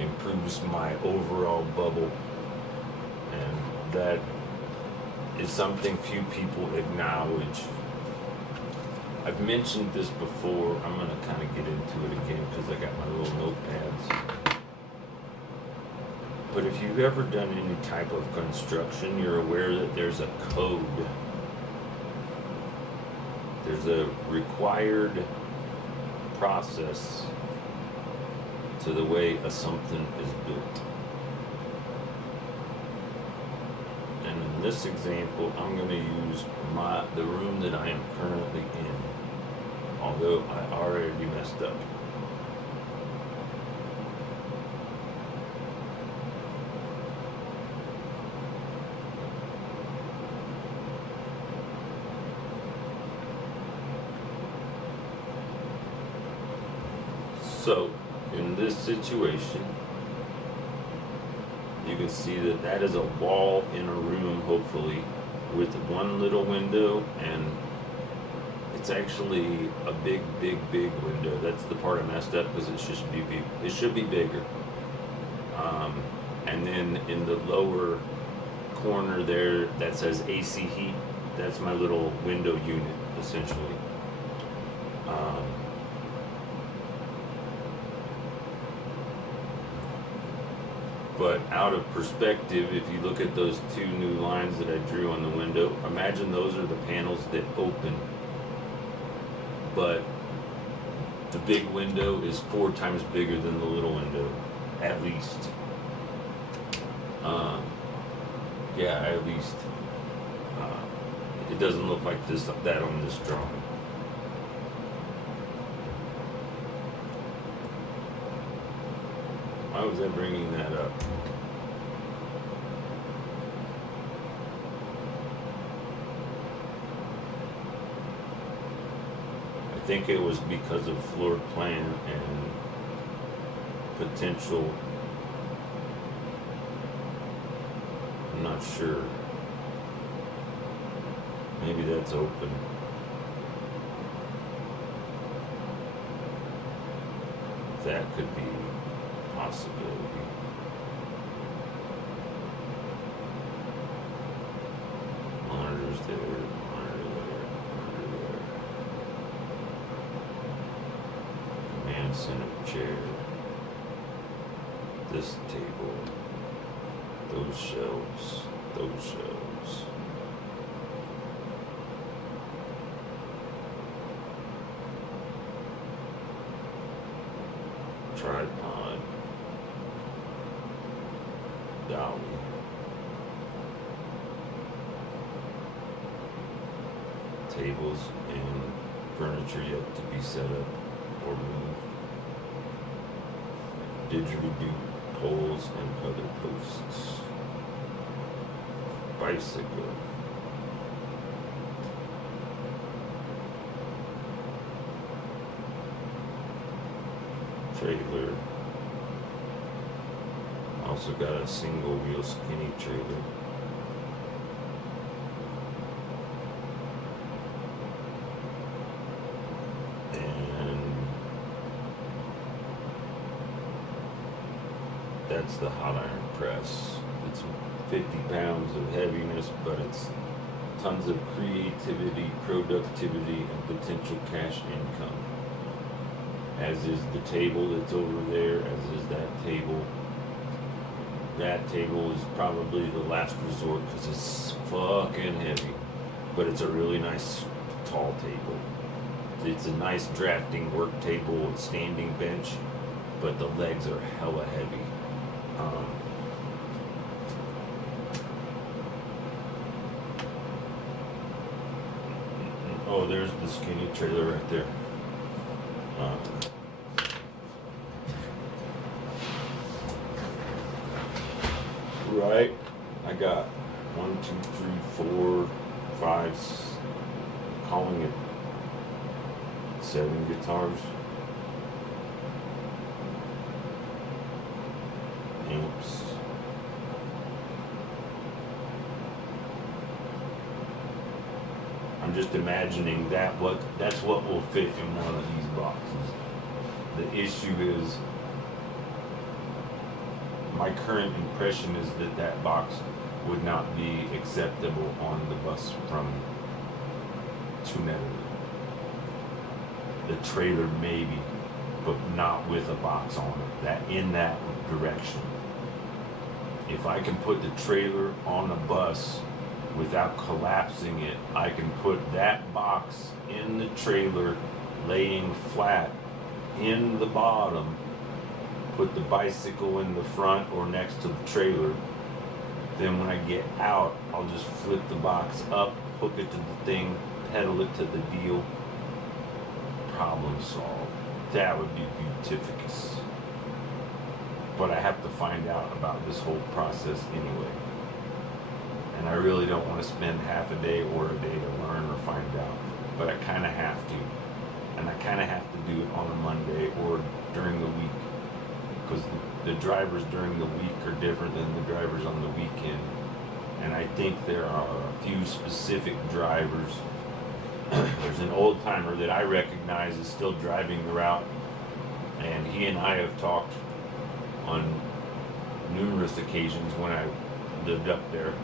improves my overall bubble, and that is something few people acknowledge. I've mentioned this before. I'm going to kind of get into it again because I got my little notepads. But if you've ever done any type of construction, you're aware that there's a code. There's a required process to the way something is built. And in this example, I'm going to use the room that I am currently in, although I already messed up. So, in this situation, you can see that that is a wall in a room, hopefully, with one little window, and it's actually a big window. That's the part I messed up because it should be bigger. And then in the lower corner there, that says AC heat. That's my little window unit, essentially. But out of perspective, if you look at those two new lines that I drew on the window, imagine those are the panels that open. But the big window is 4 times bigger than the little window, at least. Yeah, at least. It doesn't look like that on this drawing. Why was I bringing that up? I think it was because of floor plan and potential. I'm not sure. Maybe that's open. That could be a possibility. Monitors there, monitor there, monitor there. Command center chair. This table. Those shelves. Those shelves. Tripod, dolly, tables and furniture yet to be set up or moved, didgeridoo poles and other posts, bicycle, trailer. Also got a single wheel skinny trailer. And that's the hot iron press. It's 50 pounds of heaviness, but it's tons of creativity, productivity, and potential cash income. As is the table that's over there, as is that table. That table is probably the last resort because it's fucking heavy. But it's a really nice tall table. It's a nice drafting work table with standing bench, but the legs are hella heavy. Oh, there's the skinny trailer right there. Right, I got 1, 2, 3, 4, calling it 7 guitars, amps. I'm just imagining that's what will fit in one of these boxes. The issue is, my current impression is that box would not be acceptable on the bus from to Netherlands. The trailer maybe, but not with a box on it, that in that direction. If I can put the trailer on a bus without collapsing it, I can put that box in the trailer laying flat in the bottom, put the bicycle in the front or next to the trailer. Then when I get out, I'll just flip the box up, hook it to the thing, pedal it to the deal. Problem solved. That would be beautificus. But I have to find out about this whole process anyway. And I really don't want to spend half a day or a day to learn or find out. But I kind of have to. And I kind of have to do it on a Monday or during the week. Because the drivers during the week are different than the drivers on the weekend. And I think there are a few specific drivers. There's an old timer that I recognize is still driving the route. And he and I have talked on numerous occasions when I lived up there.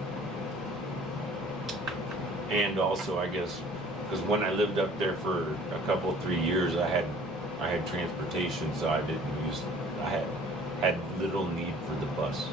And also, I guess, because when I lived up there for a couple, 3 years, I had transportation, so I had little need for the bus.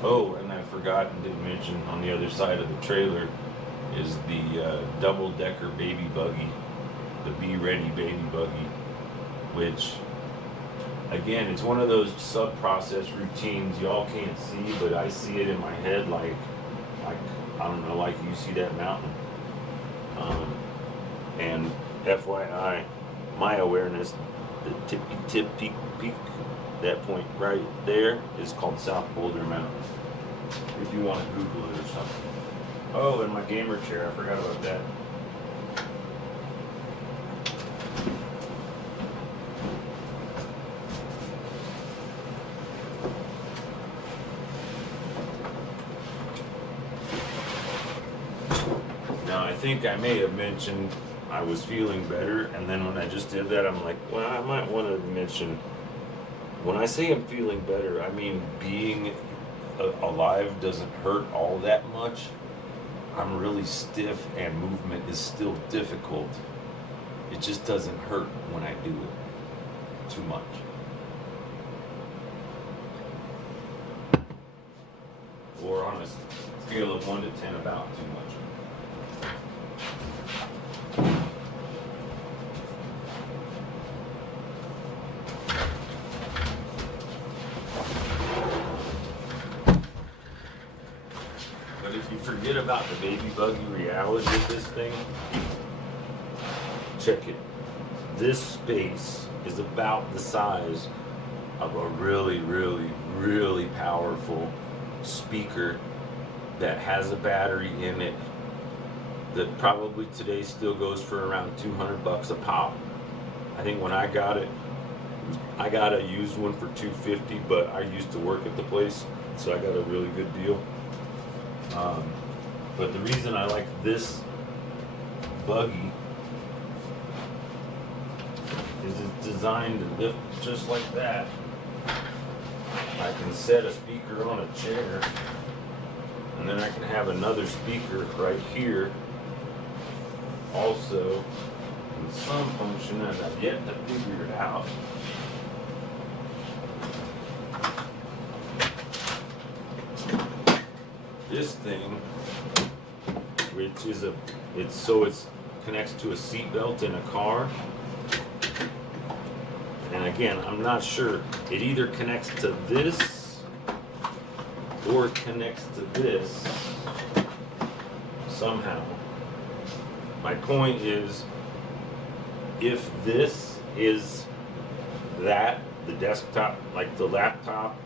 Oh, and I forgot and didn't mention, on the other side of the trailer is the double-decker baby buggy, the Be Ready baby buggy, which, again, it's one of those sub-process routines y'all can't see, but I see it in my head like I don't know, like you see that mountain. And FYI, my awareness, the tippy tip peak, that point right there is called South Boulder Mountain. If you want to Google it or something. Oh, and my gamer chair, I forgot about that. Now, I think I may have mentioned I was feeling better, and then when I just did that, I'm like, well, I might want to mention, when I say I'm feeling better, I mean being alive doesn't hurt all that much. I'm really stiff and movement is still difficult. It just doesn't hurt when I do it too much. Or on a scale of 1 to 10, about too much. Forget about the baby buggy reality of this thing. Check it. This space is about the size of a really, really, really powerful speaker that has a battery in it that probably today still goes for around $200 a pop. I think when I got it, I got a used one for $250, but I used to work at the place, so I got a really good deal. But the reason I like this buggy is it's designed to lift just like that. I can set a speaker on a chair, and then I can have another speaker right here also in some function, and I've yet to figure it out. this thing, which is it's connects to a seat belt in a car. And again, I'm not sure. It either connects to this or it connects to this somehow. My point is, if this is that, the desktop, like the laptop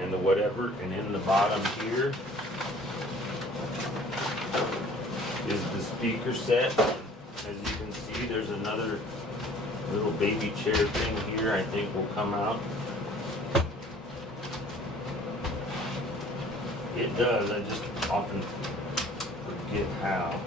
and the whatever, and in the bottom here is the speaker set. As you can see, there's another little baby chair thing here I think will come out. It does, I just often forget how.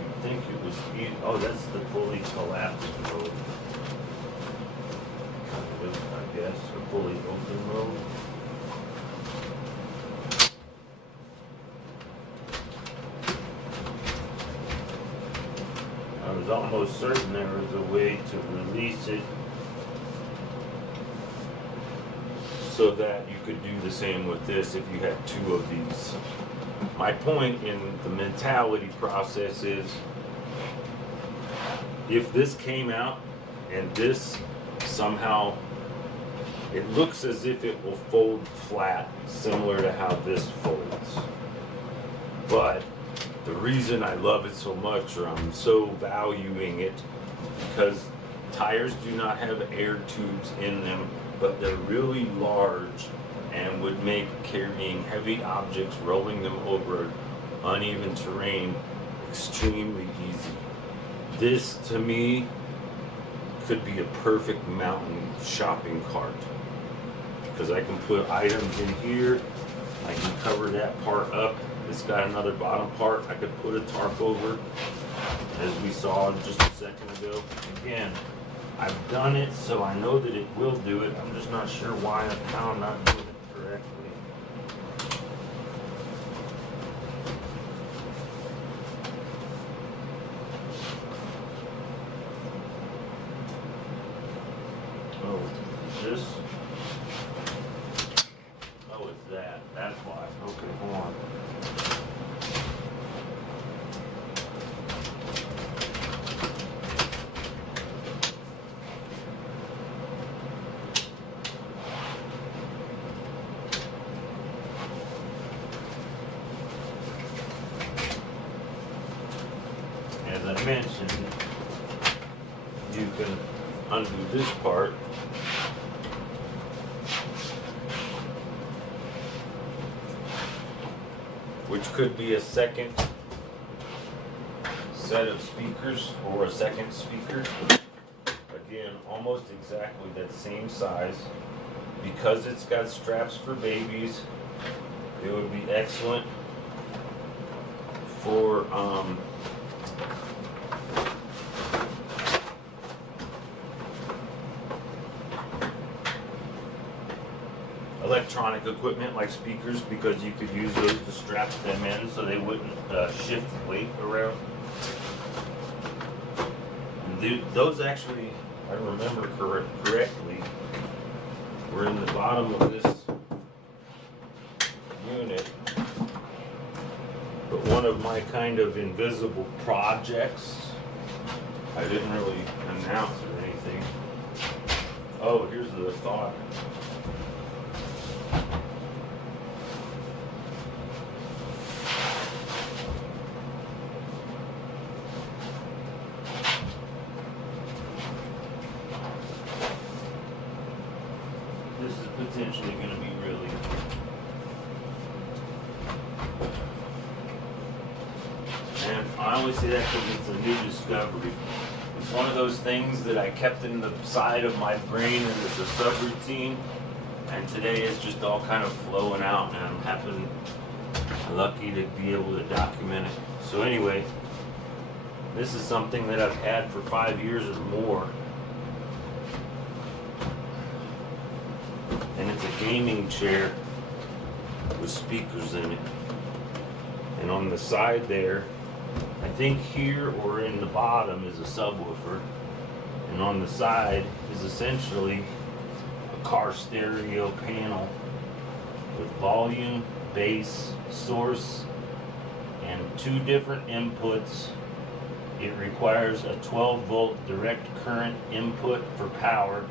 You'd think it was, oh, that's the fully collapsed mode. Kind of, I guess, or fully open mode. I was almost certain there was a way to release it so that you could do the same with this if you had two of these. My point in the mentality process is, if this came out and this somehow, it looks as if it will fold flat, similar to how this folds. But the reason I love it so much, or I'm so valuing it, because tires do not have air tubes in them, but they're really large and would make carrying heavy objects, rolling them over uneven terrain, extremely easy. This, to me, could be a perfect mountain shopping cart, because I can put items in here, I can cover that part up. It's got another bottom part I could put a tarp over, as we saw just a second ago. Again, I've done it, so I know that it will do it. I'm just not sure why and how I'm not doing it correctly. Oh, this? Oh, it's that. That's why. Okay, hold on. As I mentioned, you can undo this part. Which could be a second set of speakers or a second speaker. Again, almost exactly that same size. Because it's got straps for babies, it would be excellent for electronic equipment like speakers, because you could use those to strap them in so they wouldn't shift weight around. And those actually, if I remember correctly, were in the bottom of this unit. But one of my kind of invisible projects, I didn't really announce or anything. Oh, here's the thought. This is potentially going to be really and I only say that because it's a new discovery. It's one of those things that I kept in the side of my brain and it's a subroutine, and today it's just all kind of flowing out, and I'm lucky to be able to document it. So anyway, this is something that I've had for 5 years or more. And it's a gaming chair with speakers in it. And on the side there, I think here or in the bottom is a subwoofer. And on the side is essentially a car stereo panel with volume, bass, source, and 2 different inputs. It requires a 12-volt direct current input for power.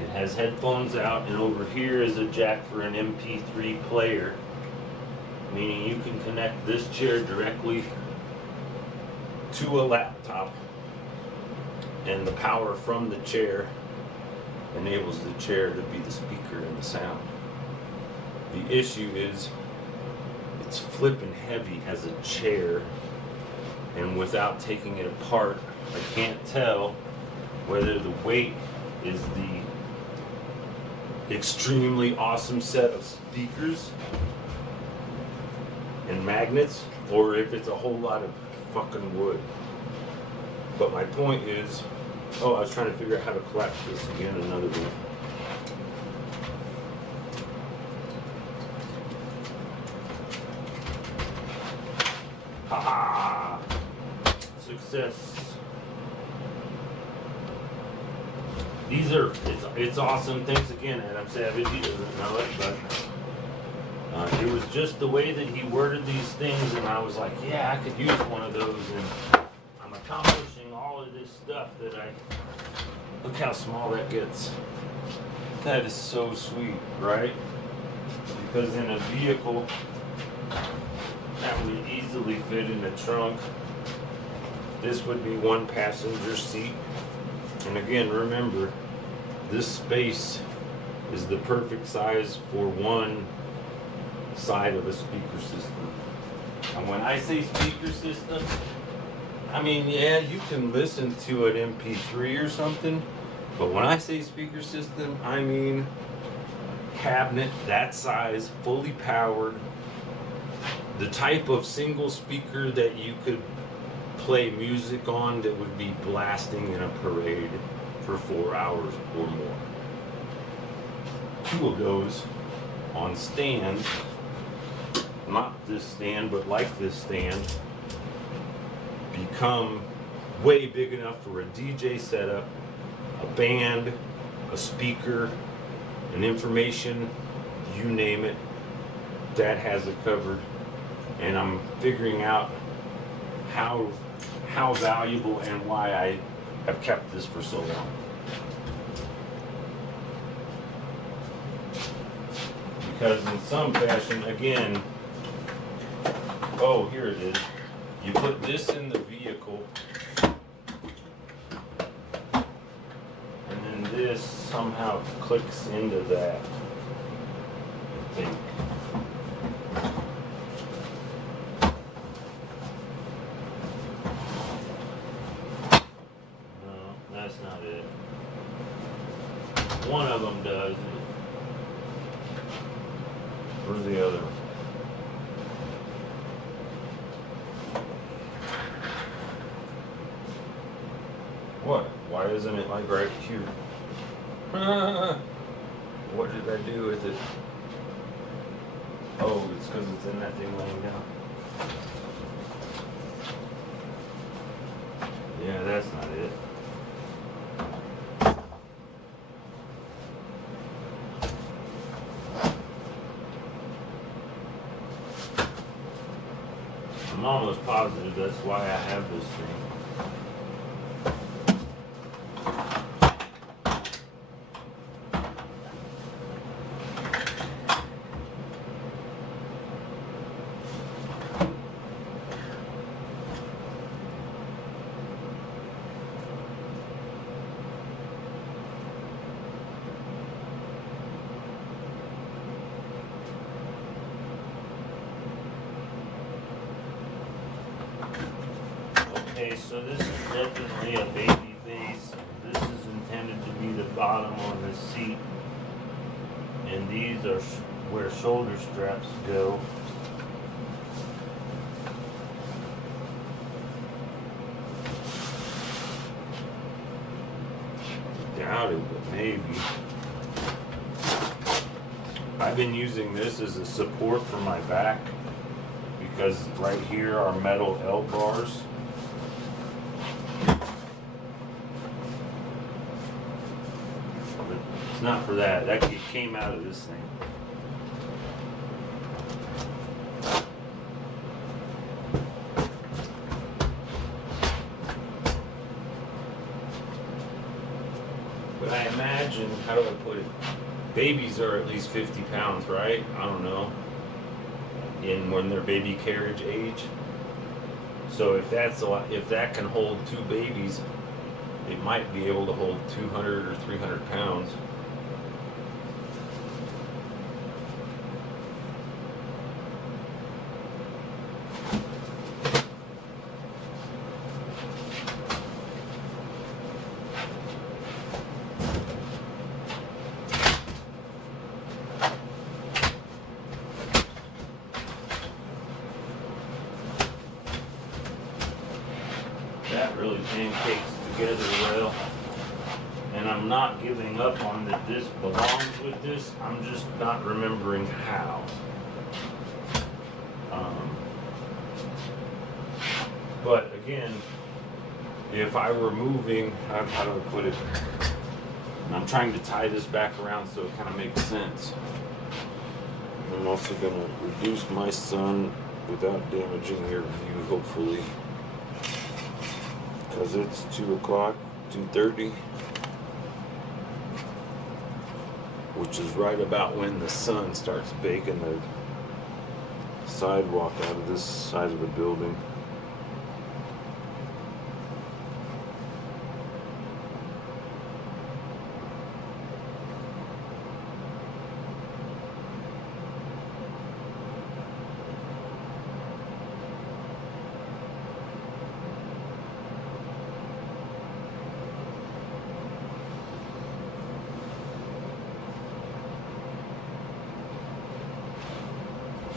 It has headphones out, and over here is a jack for an MP3 player, meaning you can connect this chair directly to a laptop, and the power from the chair enables the chair to be the speaker and the sound. The issue is it's flipping heavy as a chair, and without taking it apart, I can't tell whether the weight is the extremely awesome set of speakers and magnets, or if it's a whole lot of fucking wood. But my point is, I was trying to figure out how to collapse this again another way. Ha! Success. These are, it's awesome. Thanks again, Adam Savage. He doesn't know it, but it was just the way that he worded these things, and I was like, yeah, I could use one of those, and I'm accomplishing all of this stuff that look how small that gets. That is so sweet, right? Because in a vehicle, that would easily fit in the trunk. This would be 1 passenger seat. And again, remember, this space is the perfect size for 1 side of a speaker system. And when I say speaker system, I mean, yeah, you can listen to an MP3 or something, but when I say speaker system, I mean cabinet that size, fully powered, the type of single speaker that you could play music on that would be blasting in a parade for 4 hours or more. 2 of those on stands, not this stand, but like this stand, become way big enough for a DJ setup, a band, a speaker, an information, you name it, that has it covered. And I'm figuring out how valuable and why I have kept this for so long. Because in some fashion, again, oh, here it is. You put this in the vehicle, and then this somehow clicks into that, I think. No, that's not it. One of them does. Where's the other? What? Why isn't it like right here? What did I do with it? Oh, it's because it's in that thing laying down. Yeah, that's not it. I'm almost positive that's why I have this thing. Okay, so this is definitely a baby base. This is intended to be the bottom on the seat, and these are where shoulder straps go. Doubt it, but maybe. I've been using this as a support for my back because right here are metal L bars. not for that. That came out of this thing. But I imagine, how do I put it? Babies are at least 50 pounds, right? I don't know. When they're baby carriage age. So if that can hold 2 babies, it might be able to hold 200 or 300 pounds. That really pancakes together well. And I'm not giving up on that this belongs with this. I'm just not remembering how. But again, if I were moving, how do I put it? And I'm trying to tie this back around so it kind of makes sense. I'm also going to reduce my sun without damaging your view, hopefully. Because it's 2 o'clock, 2:30, which is right about when the sun starts baking the sidewalk out of this side of the building.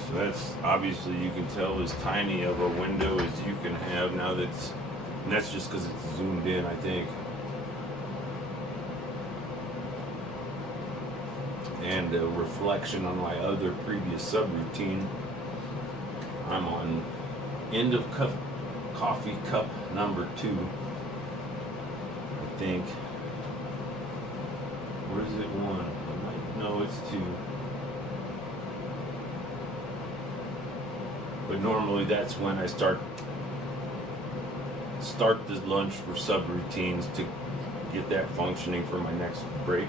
So that's obviously, you can tell, as tiny of a window as you can have now. And that's just because it's zoomed in, I think. And a reflection on my other previous subroutine. I'm on end of coffee cup number 2, I think. Or is it 1? No, it's 2. But normally that's when I start the lunch for subroutines to get that functioning for my next break.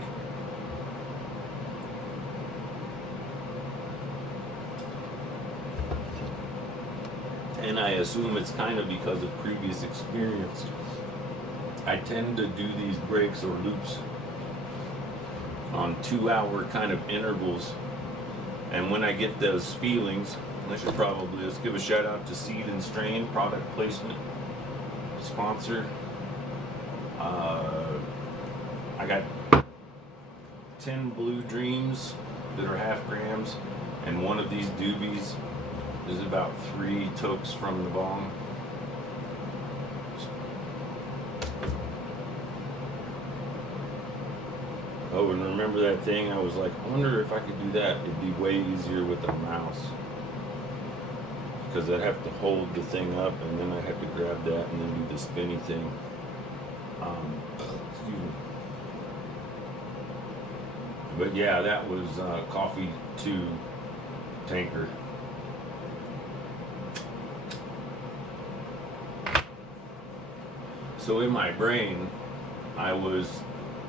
And I assume it's kind of because of previous experience. I tend to do these breaks or loops on 2-hour kind of intervals. And when I get those feelings, let's give a shout out to Seed and Strain, product placement sponsor. I got 10 Blue Dreams that are half grams, and one of these doobies is about 3 tokes from the bong. Oh, and remember that thing? I was like, I wonder if I could do that. It'd be way easier with a mouse. Because I'd have to hold the thing up, and then I'd have to grab that and then do the spinny thing. Excuse me. But yeah, that was Coffee 2 Tanker. So in my brain,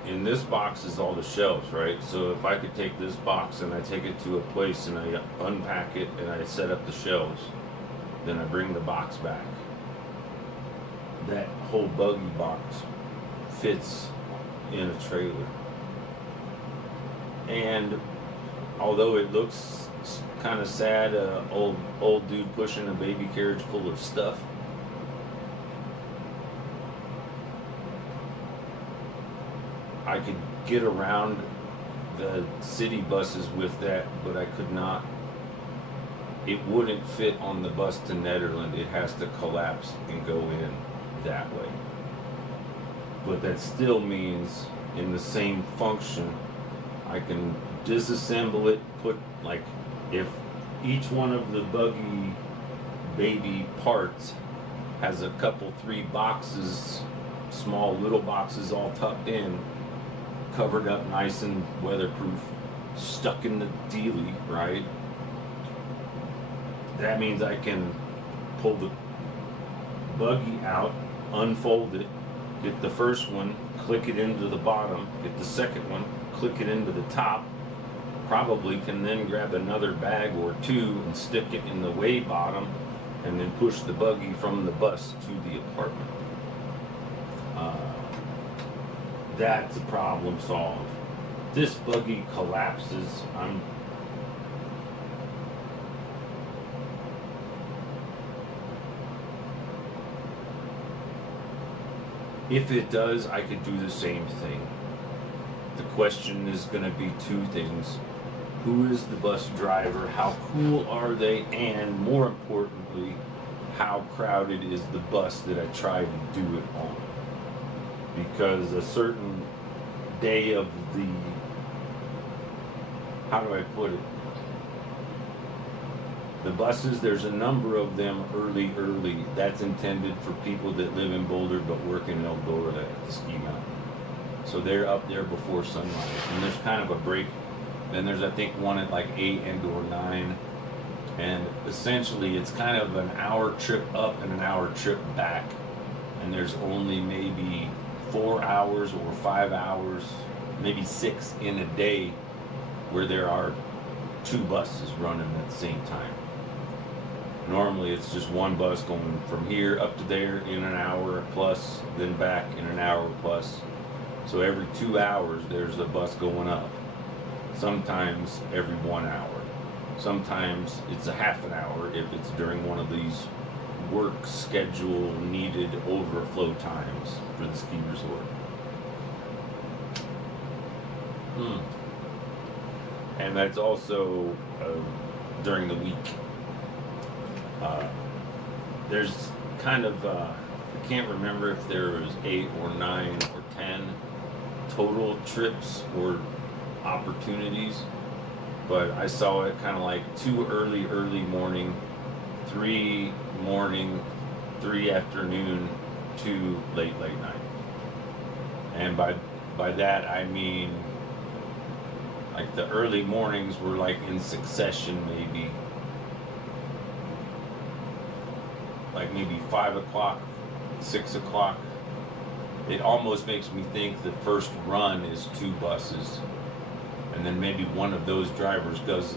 in this box is all the shelves, right? So if I could take this box and I take it to a place and I unpack it and I set up the shelves, then I bring the box back. That whole buggy box fits in a trailer. And although it looks kind of sad, old dude pushing a baby carriage full of stuff, I could get around the city buses with that, but I could not. It wouldn't fit on the bus to Nederland. It has to collapse and go in that way. But that still means, in the same function, I can disassemble it, if each one of the buggy baby parts has a couple, 3 boxes, small little boxes all tucked in, covered up nice and weatherproof, stuck in the dealie, right? That means I can pull the buggy out, unfold it, get the first one, click it into the bottom, get the second one, click it into the top. Probably can then grab another bag or two and stick it in the way bottom, and then push the buggy from the bus to the apartment. That's a problem solved. This buggy collapses. If it does, I could do the same thing. The question is going to be two things. Who is the bus driver? How cool are they? And more importantly, how crowded is the bus that I try to do it on? Because a certain day of the, how do I put it? The buses, there's a number of them early. That's intended for people that live in Boulder but work in Eldora at the ski mountain. So they're up there before sunrise. And there's kind of a break. Then there's, I think, one at like 8 and or 9. And essentially it's kind of an hour trip up and an hour trip back. And there's only maybe 4 hours or 5 hours, maybe 6 in a day where there are 2 buses running at the same time. Normally it's just one bus going from here up to there in an hour plus, then back in an hour plus. So every 2 hours there's a bus going up. Sometimes every 1 hour. Sometimes it's a half an hour if it's during one of these work schedule needed overflow times for the ski resort. And that's also during the week. There's kind of, I can't remember if there was 8 or 9 or 10 total trips or opportunities, but I saw it kind of like 2 early morning, 3 morning, 3 afternoon, 2 late night. And by that I mean like the early mornings were like in succession, maybe 5 o'clock, 6 o'clock. It almost makes me think the first run is 2 buses, and then maybe one of those drivers does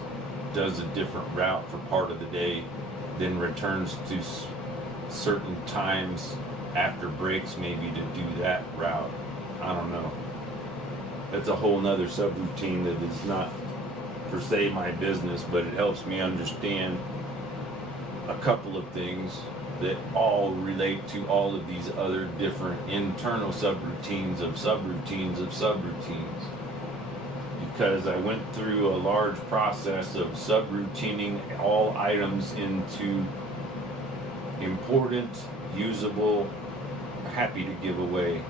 a different route for part of the day, then returns to certain times after breaks maybe to do that route. I don't know. That's a whole nother subroutine that is not per se my business, but it helps me understand a couple of things that all relate to all of these other different internal subroutines of subroutines of subroutines. Because I went through a large process of subroutining all items into important, usable, happy to give away,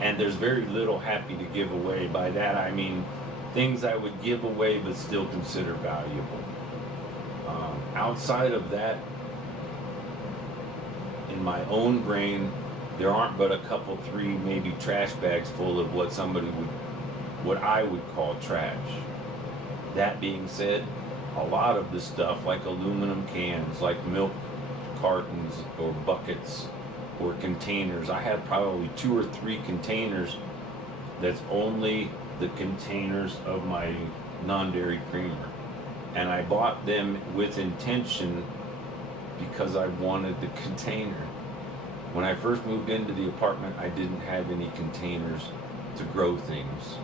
and there's very little happy to give away. By that I mean things I would give away but still consider valuable. Outside of that, in my own brain, there aren't but a couple, 3 maybe trash bags full of what I would call trash. That being said, a lot of the stuff like aluminum cans, like milk cartons or buckets or containers, I have probably 2 or 3 containers that's only the containers of my non-dairy creamer. And I bought them with intention because I wanted the container. When I first moved into the apartment, I didn't have any containers to grow things.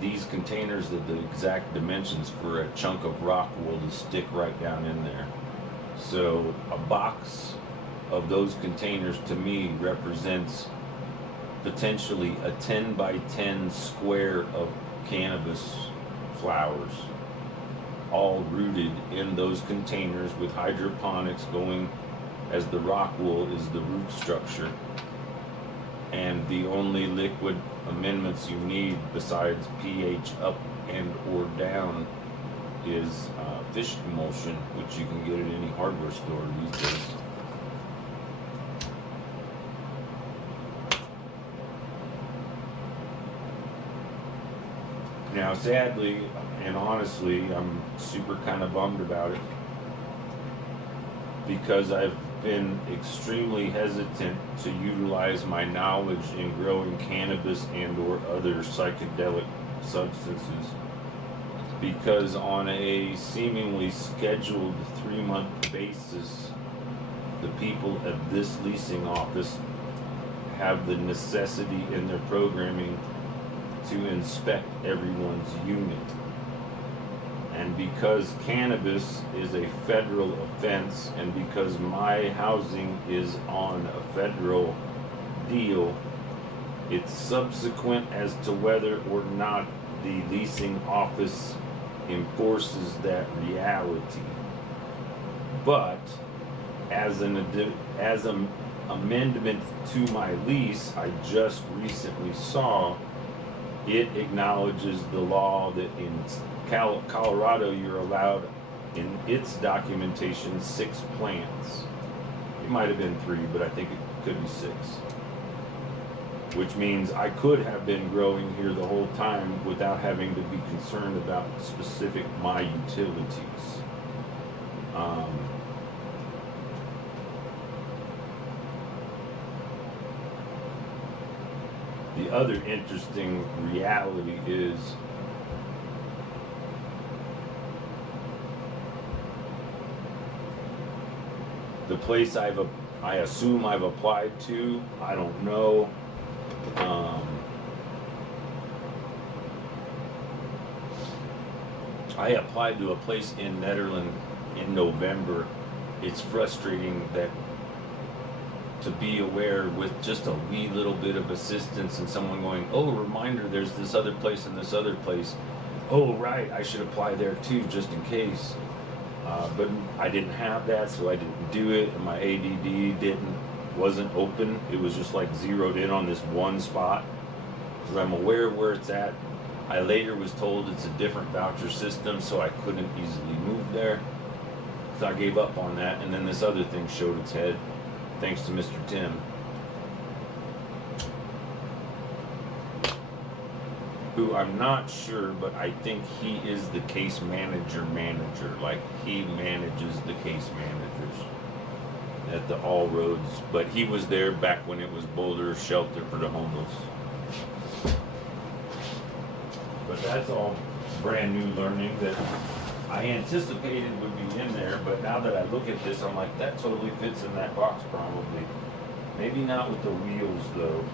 These containers are the exact dimensions for a chunk of rock wool to stick right down in there. So a box of those containers to me represents potentially a 10 by 10 square of cannabis flowers, all rooted in those containers with hydroponics going as the rock wool is the root structure. And the only liquid amendments you need besides pH up and or down is fish emulsion, which you can get at any hardware store these days. Now, sadly and honestly, I'm super kind of bummed about it because I've been extremely hesitant to utilize my knowledge in growing cannabis and or other psychedelic substances, because on a seemingly scheduled 3-month basis, the people at this leasing office have the necessity in their programming to inspect everyone's unit. And because cannabis is a federal offense, and because my housing is on a federal deal, it's subsequent as to whether or not the leasing office enforces that reality. But as an amendment to my lease, I just recently saw it acknowledges the law that in Colorado you're allowed in its documentation 6 plants. It might have been 3, but I think it could be 6. Which means I could have been growing here the whole time without having to be concerned about specific my utilities. The other interesting reality is the place I assume I've applied to, I don't know. I applied to a place in Netherlands in November. It's frustrating that to be aware with just a wee little bit of assistance and someone going, oh, reminder, there's this other place and this other place. Oh, right, I should apply there too, just in case. But I didn't have that, so I didn't do it, and my ADD wasn't open. It was just like zeroed in on this one spot, because I'm aware of where it's at. I later was told it's a different voucher system, so I couldn't easily move there. So I gave up on that, and then this other thing showed its head, thanks to Mr. Tim, who I'm not sure, but I think he is the case manager. Like, he manages the case managers at the All Roads, but he was there back when it was Boulder Shelter for the Homeless. But that's all brand new learning that I anticipated would be in there, but now that I look at this, I'm like, that totally fits in that box probably. Maybe not with the wheels though,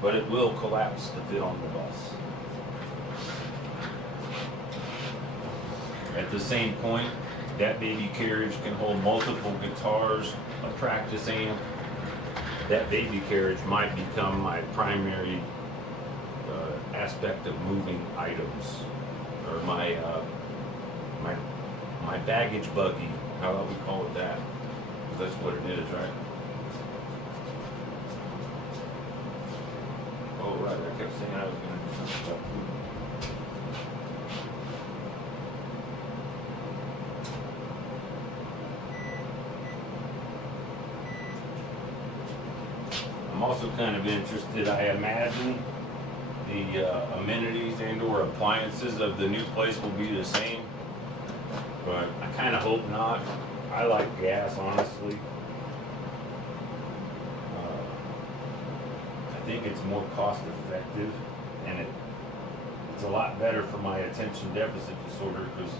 but it will collapse to fit on the bus. At the same point, that baby carriage can hold multiple guitars, a practice amp. That baby carriage might become my primary aspect of moving items, or my baggage buggy. How about we call it that? Because that's what it is, right? Oh, right. I kept saying I was going to do something about food. I'm also kind of interested, I imagine the amenities and or appliances of the new place will be the same, but I kind of hope not. I like gas, honestly. I think it's more cost effective, and it's a lot better for my attention deficit disorder, because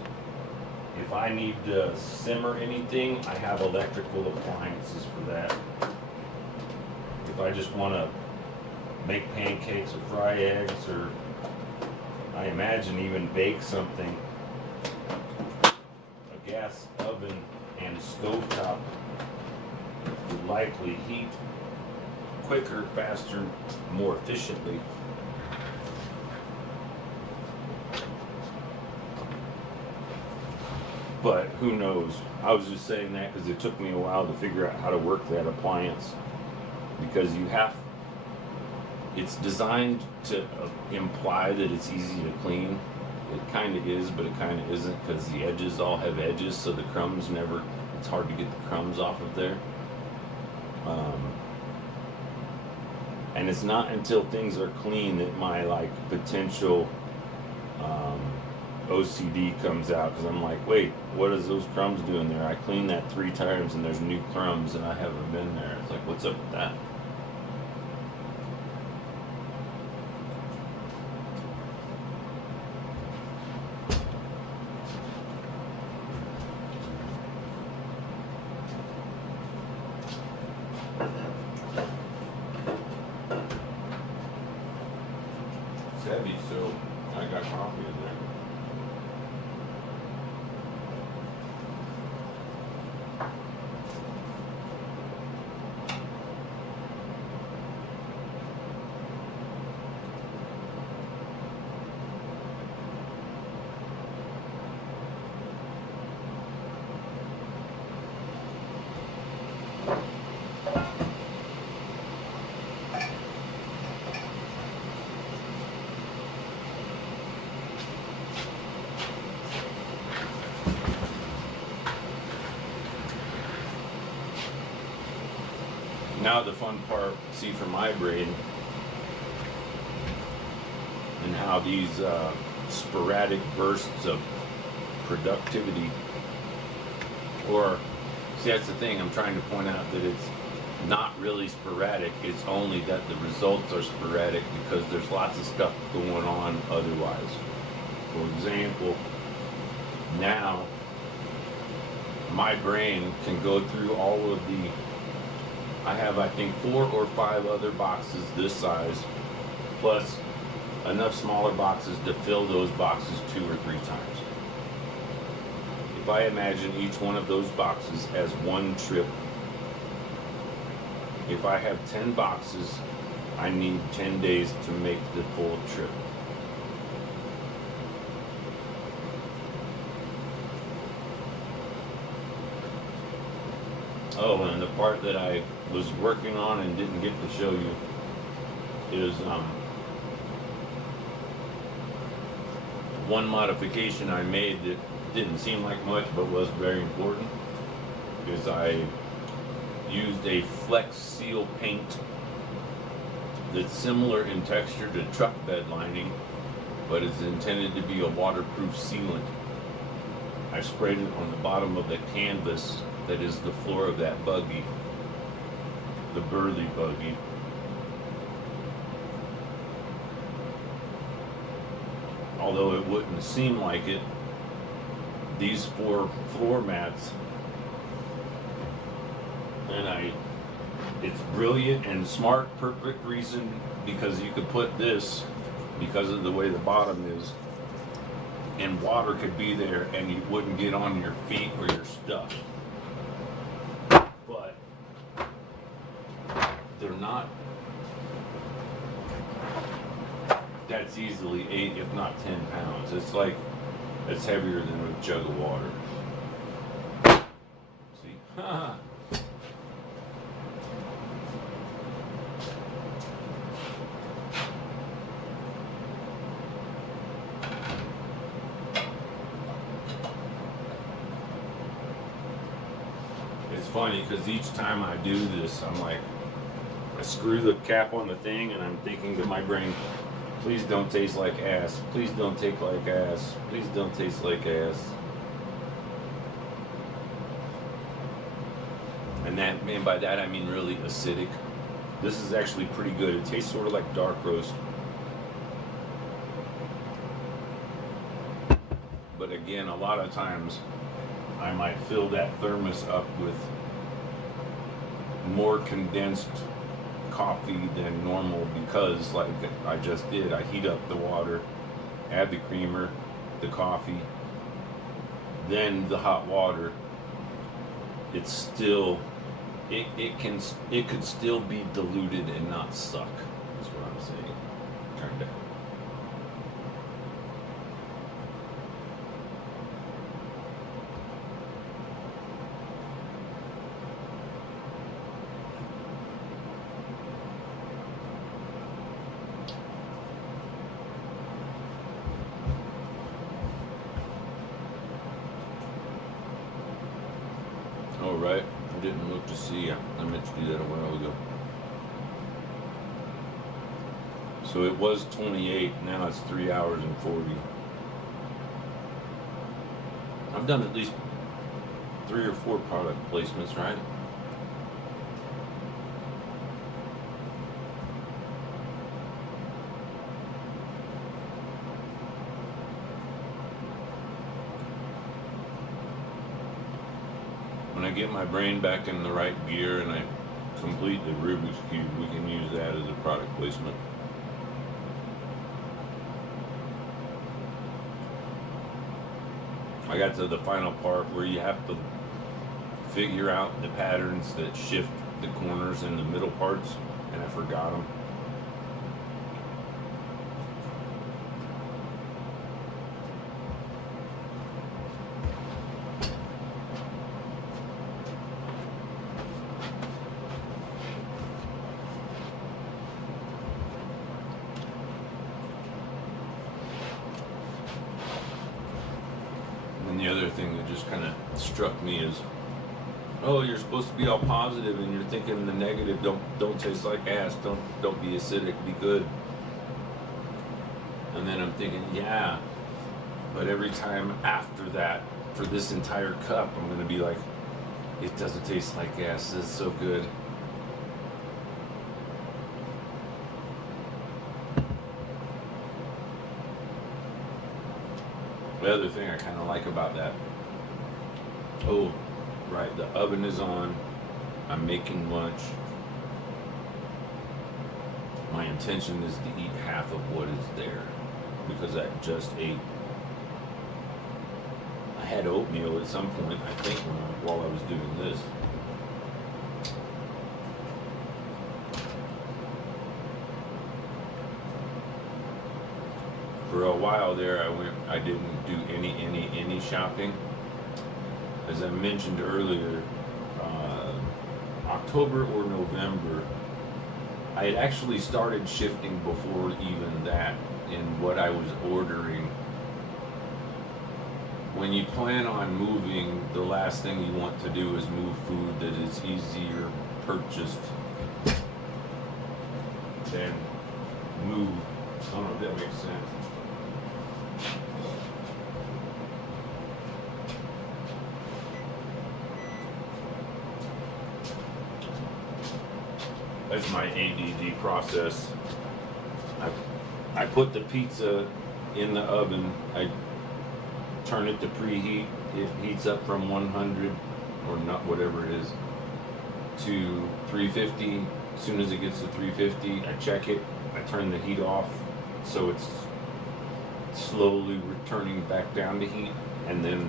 if I need to simmer anything, I have electrical appliances for that. If I just want to make pancakes or fry eggs, or I imagine even bake something, a gas oven and stovetop would likely heat quicker, faster, more efficiently. But who knows? I was just saying that because it took me a while to figure out how to work that appliance, because it's designed to imply that it's easy to clean. It kind of is, but it kind of isn't, because the edges all have edges, so the crumbs it's hard to get the crumbs off of there. And it's not until things are clean that my potential OCD comes out, because I'm like, wait, what is those crumbs doing there? I cleaned that 3 times and there's new crumbs and I haven't been there. It's like, what's up with that? It's heavy, so I got coffee in there. Now the fun part, see, for my brain, and how these sporadic bursts of productivity, or, see, that's the thing, I'm trying to point out that it's not really sporadic, it's only that the results are sporadic because there's lots of stuff going on otherwise. For example, now my brain can go through all of the, I have, I think, 4 or 5 other boxes this size, plus enough smaller boxes to fill those boxes 2 or 3 times. If I imagine each one of those boxes as one trip, if I have 10 boxes, I need 10 days to make the full trip. Oh, and the part that I was working on and didn't get to show you is one modification I made that didn't seem like much but was very important, is I used a flex seal paint that's similar in texture to truck bed lining, but is intended to be a waterproof sealant. I sprayed it on the bottom of the canvas that is the floor of that buggy, the Burley buggy. Although it wouldn't seem like it, these 4 floor mats, and it's brilliant and smart, perfect reason, because you could put this, because of the way the bottom is, and water could be there and you wouldn't get on your feet or your stuff. But they're not, that's easily 8 if not 10 pounds. It's like, it's heavier than a jug of water. See? It's funny because each time I do this, I'm like, I screw the cap on the thing and I'm thinking to my brain, please don't taste like ass. Please don't taste like ass. Please don't taste like ass. And by that I mean really acidic. This is actually pretty good. It tastes sort of like dark roast. But again, a lot of times I might fill that thermos up with more condensed coffee than normal, because like I just did, I heat up the water, add the creamer, the coffee, then the hot water. It's still, it could still be diluted and not suck, is what I'm saying. Trying to. Oh, right. I didn't look to see. I meant to do that a while ago. So it was 28. Now it's 3 hours and 40. I've done at least 3 or 4 product placements, right? When I get my brain back in the right gear and I complete the Rubik's Cube, we can use that as a product placement. I got to the final part where you have to figure out the patterns that shift the corners and the middle parts, and I forgot them. And the other thing that just kind of struck me is, oh, you're supposed to be all positive, and you're thinking the negative. Don't taste like ass. Don't be acidic. Be good. And then I'm thinking, yeah, but every time after that, for this entire cup, I'm gonna be like, it doesn't taste like ass. It's so good. The other thing I kind of like about that, oh, right, the oven is on, I'm making lunch. My intention is to eat half of what is there, because I just ate. I had oatmeal at some point, I think, while I was doing this. For a while there, I didn't do any shopping. As I mentioned earlier, October or November, I had actually started shifting before even that in what I was ordering. When you plan on moving, the last thing you want to do is move food that is easier purchased than move. I don't know if that makes sense. That's my ADD process. I put the pizza in the oven. I turn it to preheat. It heats up from 100 or not, whatever it is, to 350. As soon as it gets to 350, I check it. I turn the heat off so it's slowly returning back down to heat. And then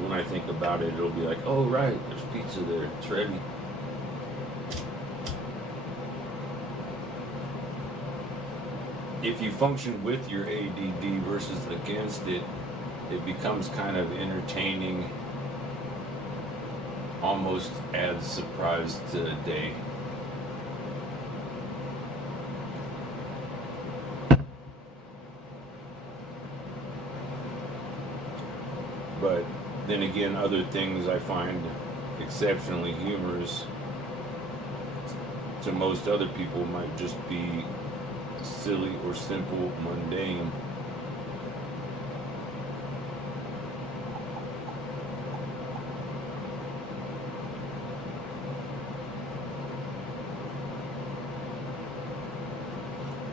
when I think about it, it'll be like, oh right, there's pizza there. It's ready. If you function with your ADD versus against it, it becomes kind of entertaining, almost adds surprise to the day. But then again, other things I find exceptionally humorous to most other people might just be silly or simple, mundane.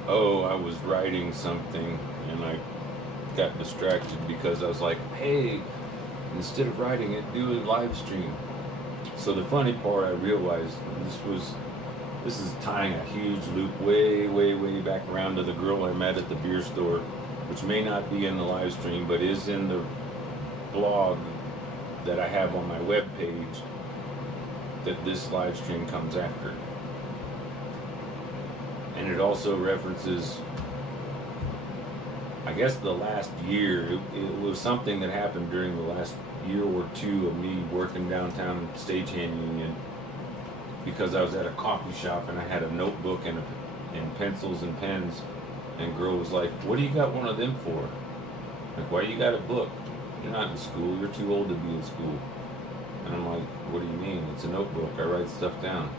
Oh, I was writing something and I got distracted because I was like, hey, instead of writing it, do a live stream. So the funny part, I realized this is tying a huge loop way back around to the girl I met at the beer store, which may not be in the live stream, but is in the blog that I have on my webpage that this live stream comes after. And it also references, I guess, the last year. It was something that happened during the last year or two of me working downtown Stagehand Union, because I was at a coffee shop and I had a notebook and pencils and pens, and girl was like, what do you got one of them for? Like, why you got a book? You're not in school, you're too old to be in school. And I'm like, what do you mean? It's a notebook, I write stuff down.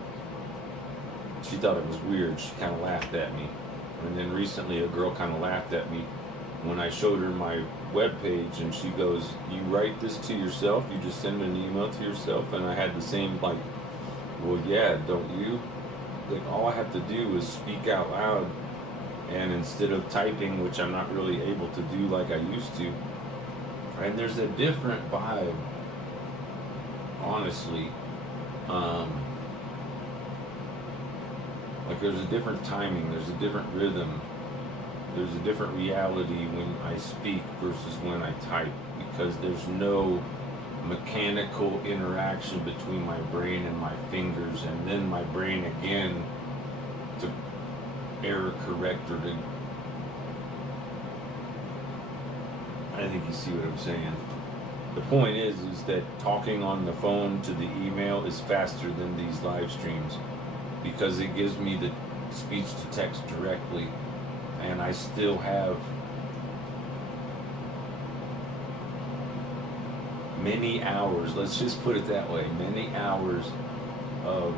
She thought it was weird, she kind of laughed at me. And then recently a girl kind of laughed at me when I showed her my webpage, and she goes, "You write this to yourself? You just send an email to yourself?" And I had the same, like, well, yeah, don't you? Like, all I have to do is speak out loud, and instead of typing, which I'm not really able to do like I used to, and there's a different vibe, honestly. Like, there's a different timing, there's a different rhythm, there's a different reality when I speak versus when I type, because there's no mechanical interaction between my brain and my fingers, and then my brain again to error correct, or to, I think you see what I'm saying. The point is that talking on the phone to the email is faster than these live streams, because it gives me the speech to text directly, and I still have many hours, let's just put it that way, many hours of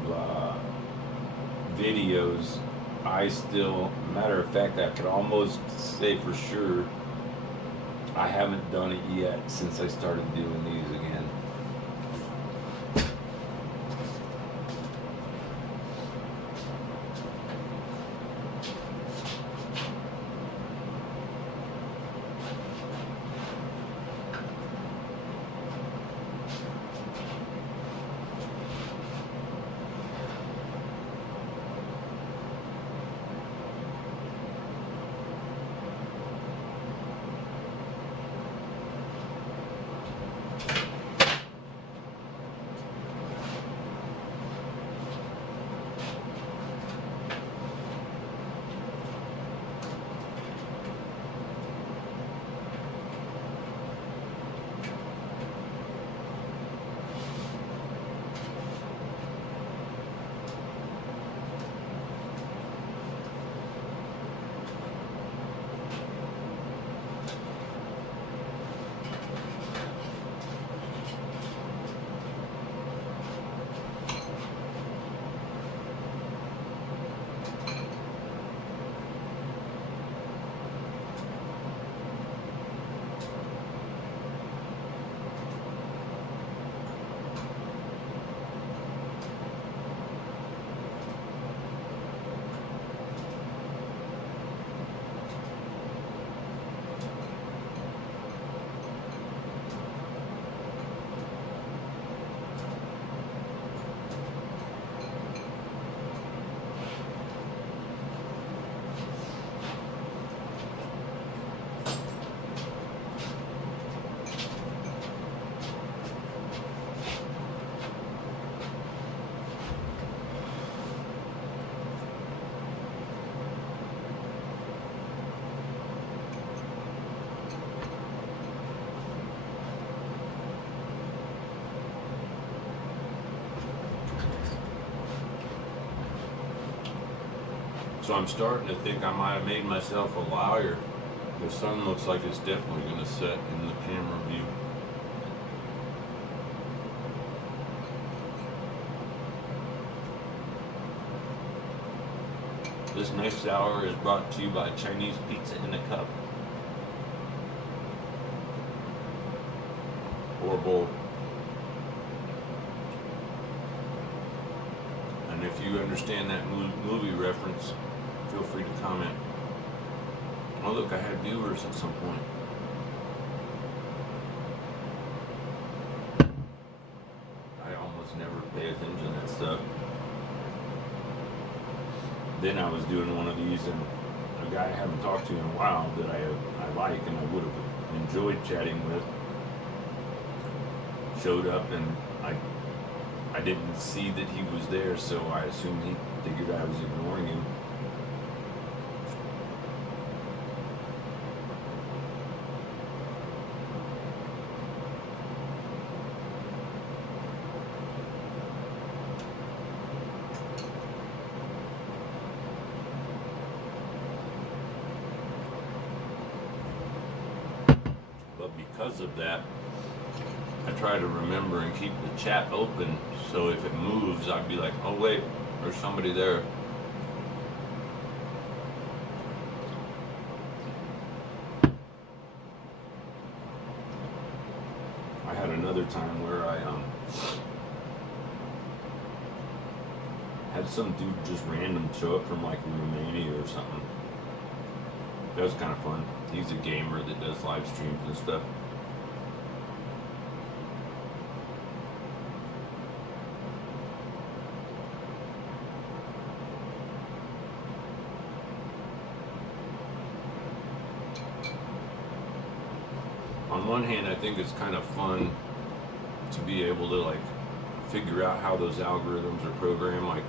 videos. I still, matter of fact, I could almost say for sure I haven't done it yet since I started doing these again. So I'm starting to think I might have made myself a liar. The sun looks like it's definitely going to set in the camera view. This next hour is brought to you by Chinese Pizza in a Cup. Or bowl. And if you understand that movie reference, feel free to comment. Oh look, I had viewers at some point. I almost never pay attention to that stuff. Then I was doing one of these, and a guy I haven't talked to in a while that I like and I would have enjoyed chatting with showed up, and I didn't see that he was there, so I assumed he figured I was ignoring him. But because of that, I try to remember and keep the chat open, so if it moves, I'd be like, oh wait, there's somebody there. I had another time where I had some dude just random show up from like Romania or something. That was kind of fun. He's a gamer that does live streams and stuff. On one hand, I think it's kind of fun to be able to like figure out how those algorithms are programmed. Like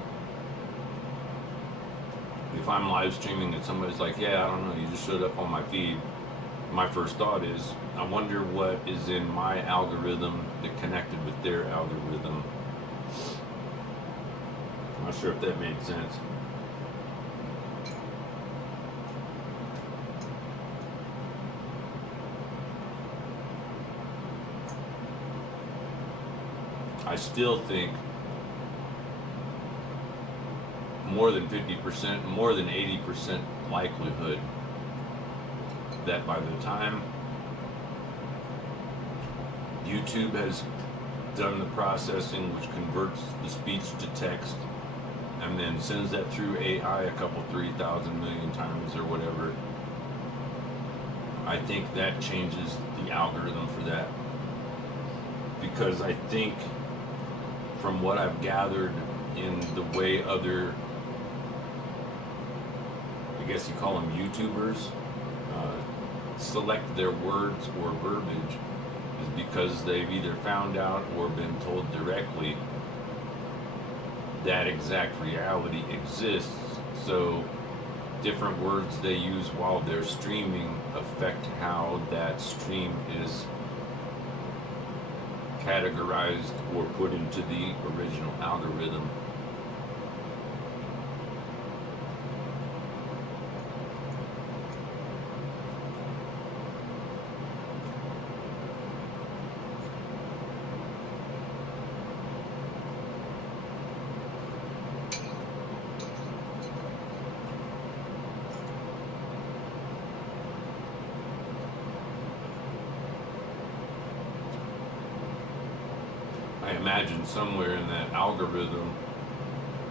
if I'm live streaming and somebody's like, yeah, I don't know, you just showed up on my feed, my first thought is, I wonder what is in my algorithm that connected with their algorithm. I'm not sure if that made sense. I still think more than 50%, more than 80% likelihood that by the time YouTube has done the processing which converts the speech to text and then sends that through AI a couple 3,000 million times or whatever, I think that changes the algorithm for that. Because I think from what I've gathered in the way other, I guess you call them YouTubers, select their words or verbiage is because they've either found out or been told directly that exact reality exists. So different words they use while they're streaming affect how that stream is categorized or put into the original algorithm. I imagine somewhere in that algorithm,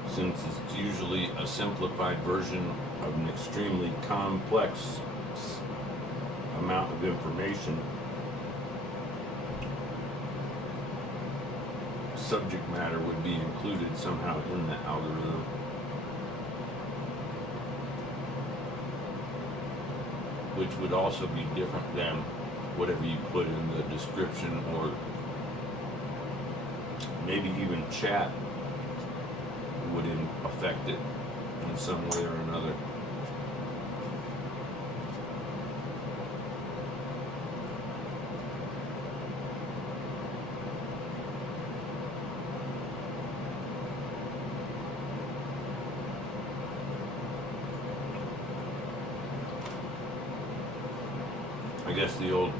since it's usually a simplified version of an extremely complex amount of information, subject matter would be included somehow in the algorithm. Which would also be different than whatever you put in the description, or maybe even chat would affect it in some way or another. I guess the old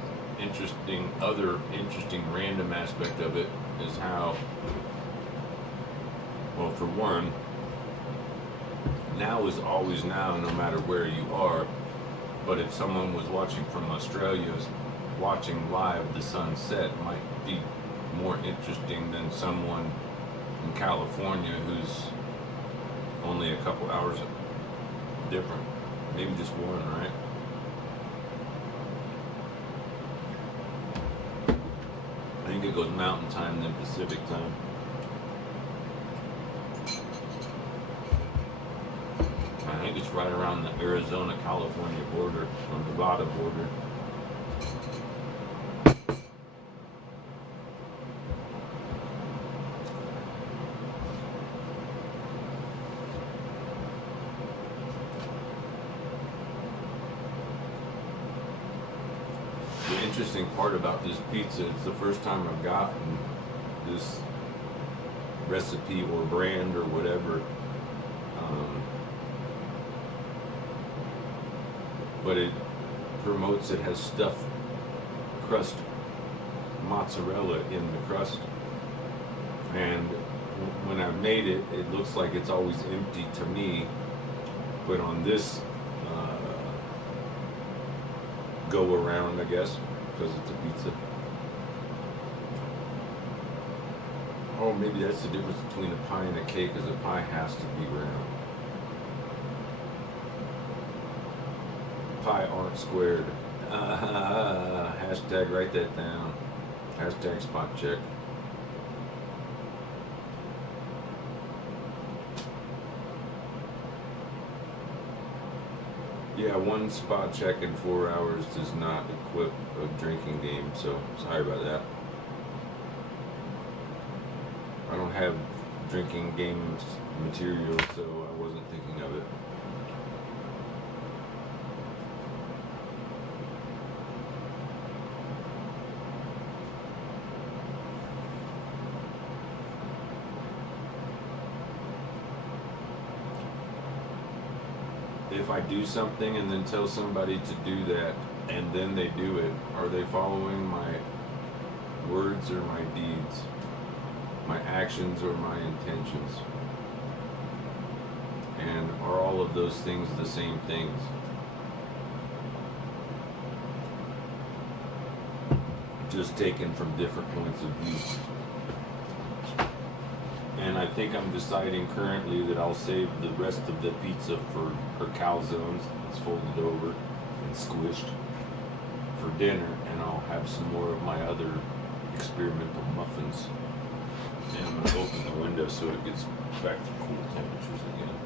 other interesting random aspect of it is how, well, for one, now is always now, no matter where you are. But if someone was watching from Australia, watching live the sunset might be more interesting than someone in California who's only a couple hours different. Maybe just one, right? I think it goes mountain time then Pacific time. I think it's right around the Arizona-California border, or Nevada border. The interesting part about this pizza, it's the first time I've gotten this recipe or brand or whatever, but it promotes it has stuffed crust mozzarella in the crust, and when I've made it, it looks like it's always empty to me, but on this go around, I guess, because it's a pizza, Oh, maybe that's the difference between a pie and a cake, is a pie has to be round. Pie aren't squared. Hashtag write that down. Hashtag spot check. Yeah, one spot check in 4 hours does not equip a drinking game, so sorry about that. I don't have drinking games material, so I wasn't thinking of it. If I do something and then tell somebody to do that and then they do it, are they following my words or my deeds? My actions or my intentions? And are all of those things the same things? Just taken from different points of view. And I think I'm deciding currently that I'll save the rest of the pizza for her calzones that's folded over and squished for dinner, and I'll have some more of my other experimental muffins. And I'm going to open the window so it gets back to cool temperatures again.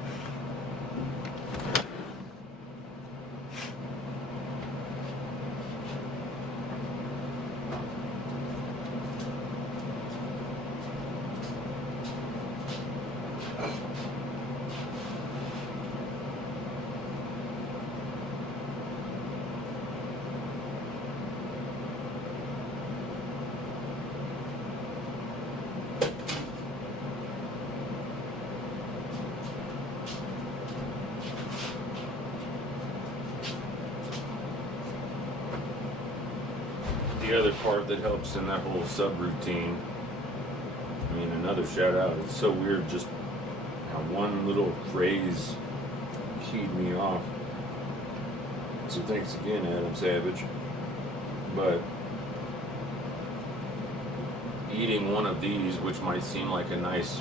The other part that helps in that whole subroutine, I mean, another shout out, it's so weird just how one little phrase keyed me off. So thanks again, Adam Savage. But eating one of these, which might seem like a nice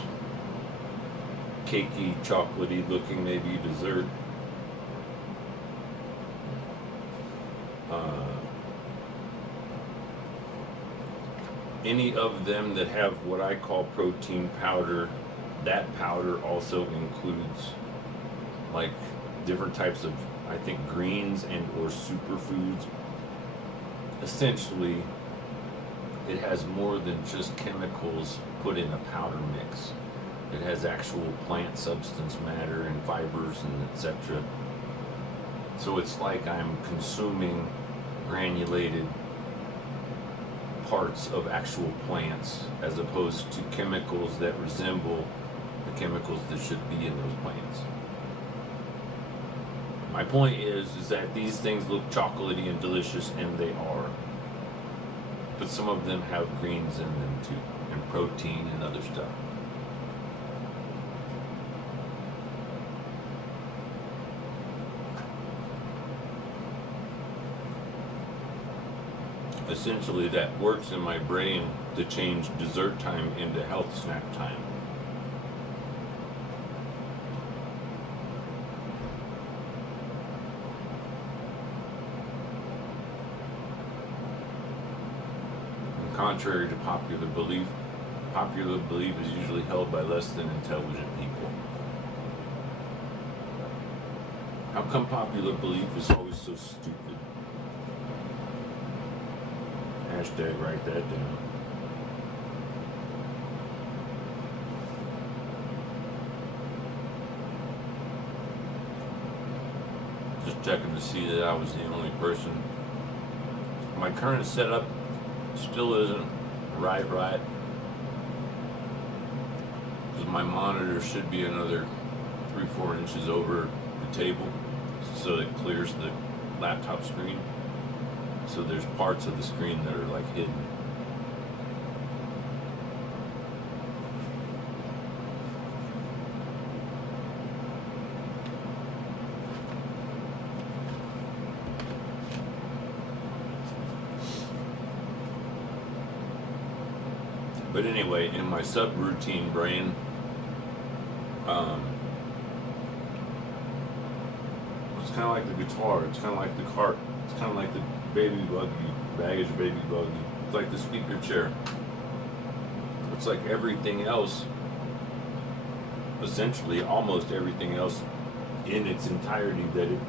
cakey, chocolatey looking maybe dessert, any of them that have what I call protein powder, that powder also includes like different types of, I think, greens and or superfoods. Essentially, it has more than just chemicals put in a powder mix. It has actual plant substance matter and fibers and etc. So it's like I'm consuming granulated parts of actual plants as opposed to chemicals that resemble the chemicals that should be in those plants. My point is that these things look chocolatey and delicious, and they are. But some of them have greens in them too, and protein and other stuff. Essentially, that works in my brain to change dessert time into health snack time. And contrary to popular belief is usually held by less than intelligent people. How come popular belief is always so stupid? Hashtag write that down. Just checking to see that I was the only person. My current setup still isn't right. Because my monitor should be another 3-4 inches over the table so it clears the laptop screen. So there's parts of the screen that are like hidden. But anyway, in my subroutine brain, it's kind of like the guitar, it's kind of like the cart, it's kind of like the baby buggy, baggage baby buggy, it's like the speaker chair. It's like everything else, essentially almost everything else in its entirety that it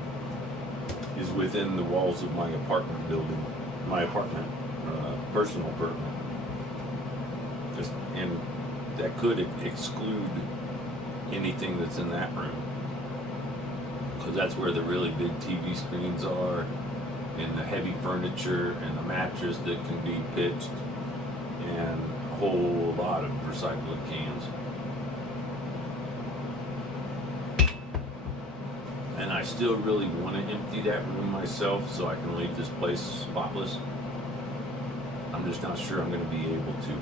is within the walls of my apartment building, personal apartment. And that could exclude anything that's in that room, because that's where the really big TV screens are, and the heavy furniture, and the mattress that can be pitched, and a whole lot of recycled cans. And I still really want to empty that room myself so I can leave this place spotless. I'm just not sure I'm going to be able to.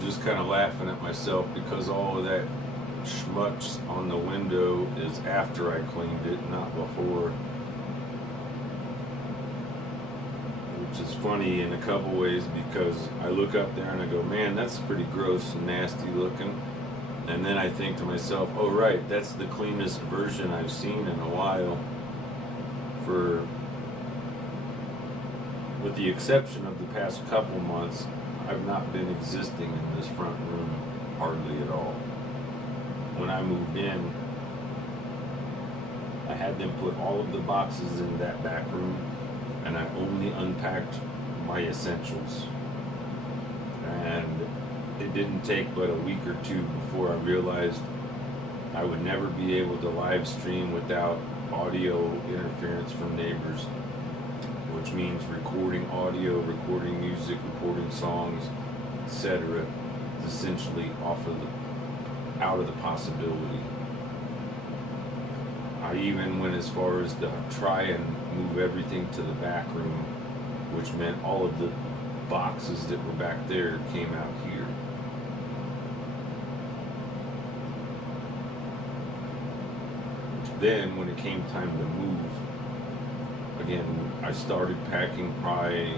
Just kind of laughing at myself because all of that schmutz on the window is after I cleaned it, not before. Which is funny in a couple ways, because I look up there and I go, man, that's pretty gross and nasty looking. And then I think to myself, oh right, that's the cleanest version I've seen in a while. With the exception of the past couple months, I've not been existing in this front room hardly at all. When I moved in, I had them put all of the boxes in that back room, and I only unpacked my essentials. And it didn't take but a week or two before I realized I would never be able to live stream without audio interference from neighbors, which means recording audio, recording music, recording songs, etc. is essentially out of the possibility. I even went as far as to try and move everything to the back room, which meant all of the boxes that were back there came out here. Then, when it came time to move, again, I started packing probably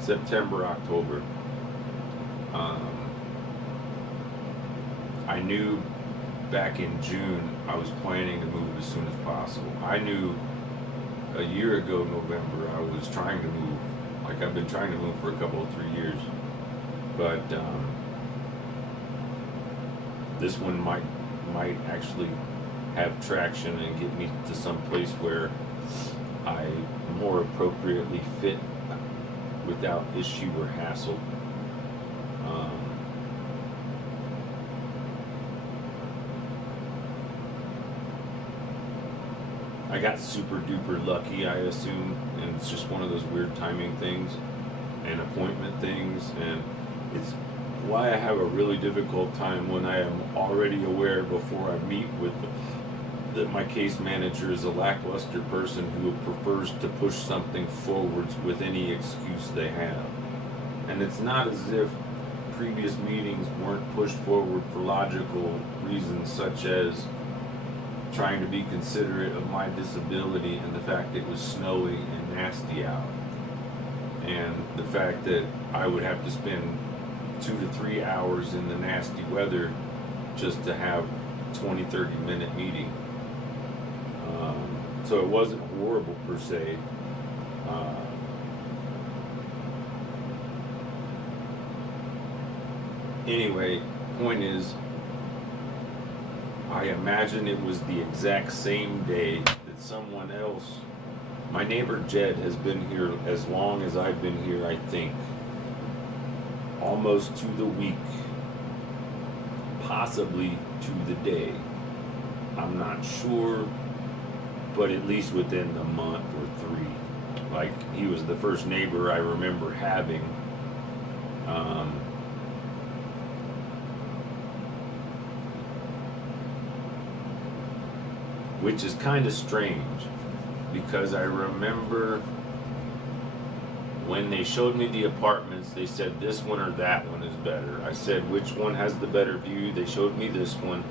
September, October. I knew back in June I was planning to move as soon as possible. I knew a year ago, November, I was trying to move. Like, I've been trying to move for a couple of 3 years. But this one might actually have traction and get me to some place where I more appropriately fit without issue or hassle. I got super duper lucky, I assume, and it's just one of those weird timing things and appointment things, and it's why I have a really difficult time when I am already aware before I meet with that my case manager is a lackluster person who prefers to push something forwards with any excuse they have. And it's not as if previous meetings weren't pushed forward for logical reasons, such as trying to be considerate of my disability and the fact it was snowy and nasty out. And the fact that I would have to spend 2 to 3 hours in the nasty weather just to have 20-30 minute meeting. So it wasn't horrible per se. Anyway, point is, I imagine it was the exact same day that someone else, my neighbor Jed has been here as long as I've been here, I think. Almost to the week. Possibly to the day. I'm not sure, but at least within the month or 3. Like, he was the first neighbor I remember having. Which is kind of strange, because I remember when they showed me the apartments, they said this one or that one is better. I said, which one has the better view? They showed me this one.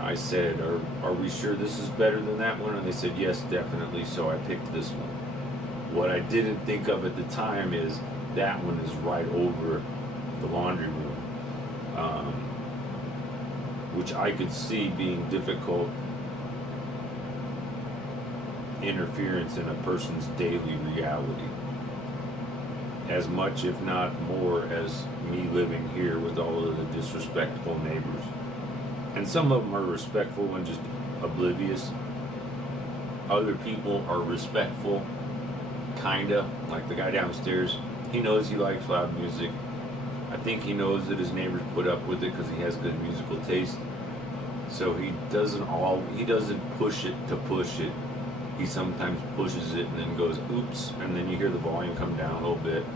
I said, are we sure this is better than that one? And they said, yes, definitely. So I picked this one. What I didn't think of at the time is that one is right over the laundry room, which I could see being difficult interference in a person's daily reality, as much if not more as me living here with all of the disrespectful neighbors. And some of them are respectful and just oblivious. Other people are respectful, kinda, like the guy downstairs. He knows he likes loud music. I think he knows that his neighbors put up with it because he has good musical taste. So he doesn't push it to push it. He sometimes pushes it and then goes, oops, and then you hear the volume come down a little bit.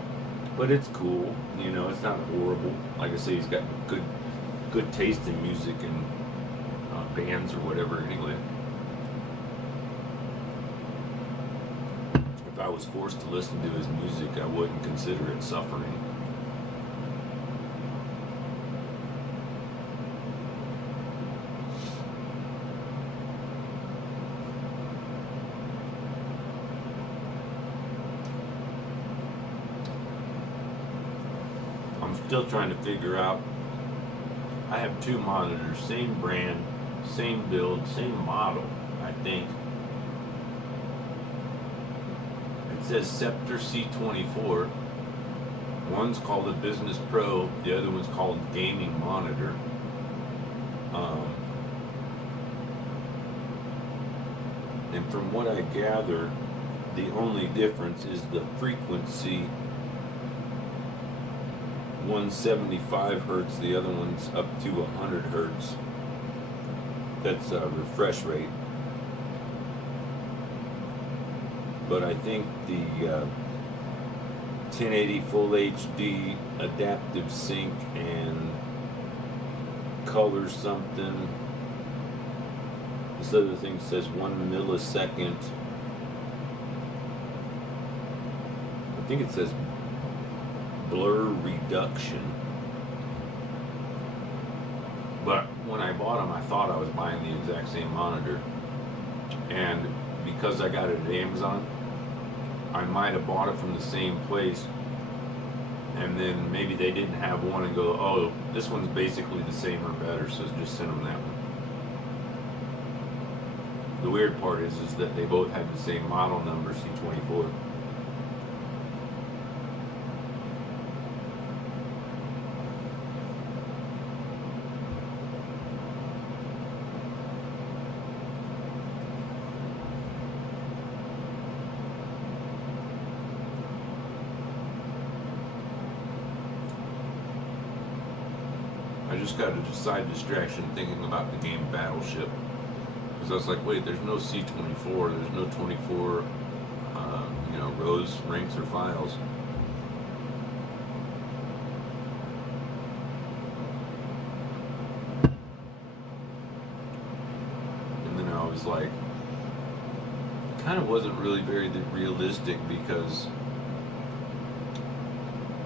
But it's cool, you know, it's not horrible. Like I say, he's got good taste in music and bands or whatever anyway. If I was forced to listen to his music, I wouldn't consider it suffering. Still trying to figure out. I have 2 monitors, same brand, same build, same model, I think. It says Scepter C24. One's called a Business Pro, the other one's called Gaming Monitor. And from what I gather, the only difference is the frequency. 175 hertz, the other one's up to 100 hertz. That's a refresh rate. But I think the 1080 full HD adaptive sync and color something. This other thing says 1 millisecond. I think it says blur reduction. But when I bought them, I thought I was buying the exact same monitor. And because I got it at Amazon, I might have bought it from the same place. And then maybe they didn't have one and go, oh, this one's basically the same or better, so just send them that one. The weird part is that they both had the same model number, C24. I just got a side distraction thinking about the game Battleship. Because I was like, wait, there's no C24, there's no 24, rows, ranks, or files. And then I was like, it kind of wasn't really very realistic, because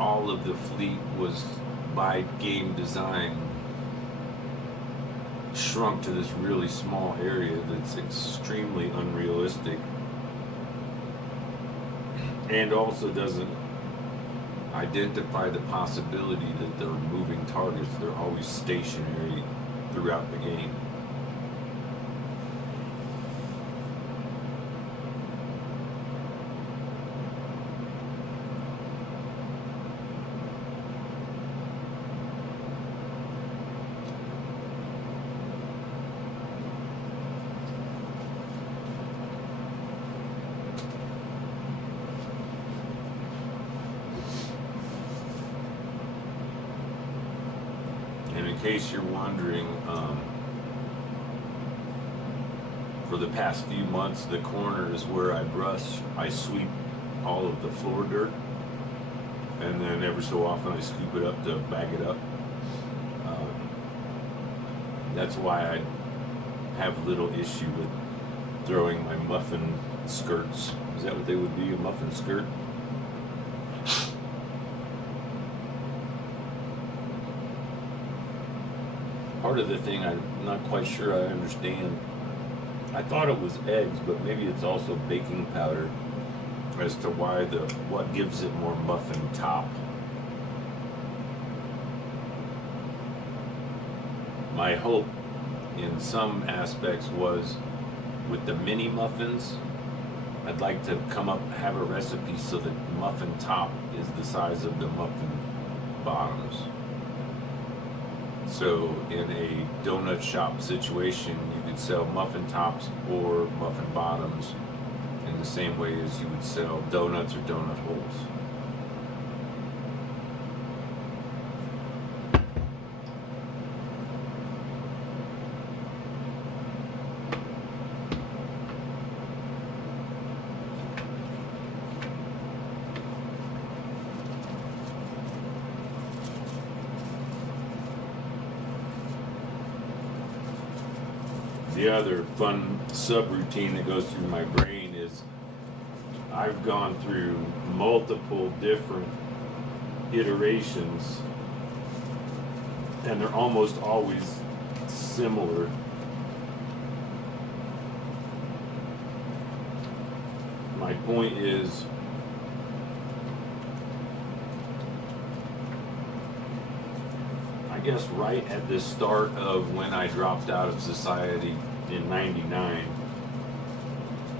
all of the fleet was by game design shrunk to this really small area that's extremely unrealistic, and also doesn't identify the possibility that they're moving targets. They're always stationary throughout the game. In case you're wondering, for the past few months, the corner is where I sweep all of the floor dirt, and then every so often I scoop it up to bag it up. That's why I have little issue with throwing my muffin skirts. Is that what they would be, a muffin skirt? Part of the thing I'm not quite sure I understand, I thought it was eggs, but maybe it's also baking powder, as to why what gives it more muffin top. My hope in some aspects was with the mini muffins, I'd like to have a recipe so that muffin top is the size of the muffin bottoms. So in a donut shop situation, you could sell muffin tops or muffin bottoms in the same way as you would sell donuts or donut holes. The other fun subroutine that goes through my brain is I've gone through multiple different iterations, and they're almost always similar. My point is, I guess right at the start of when I dropped out of society in '99,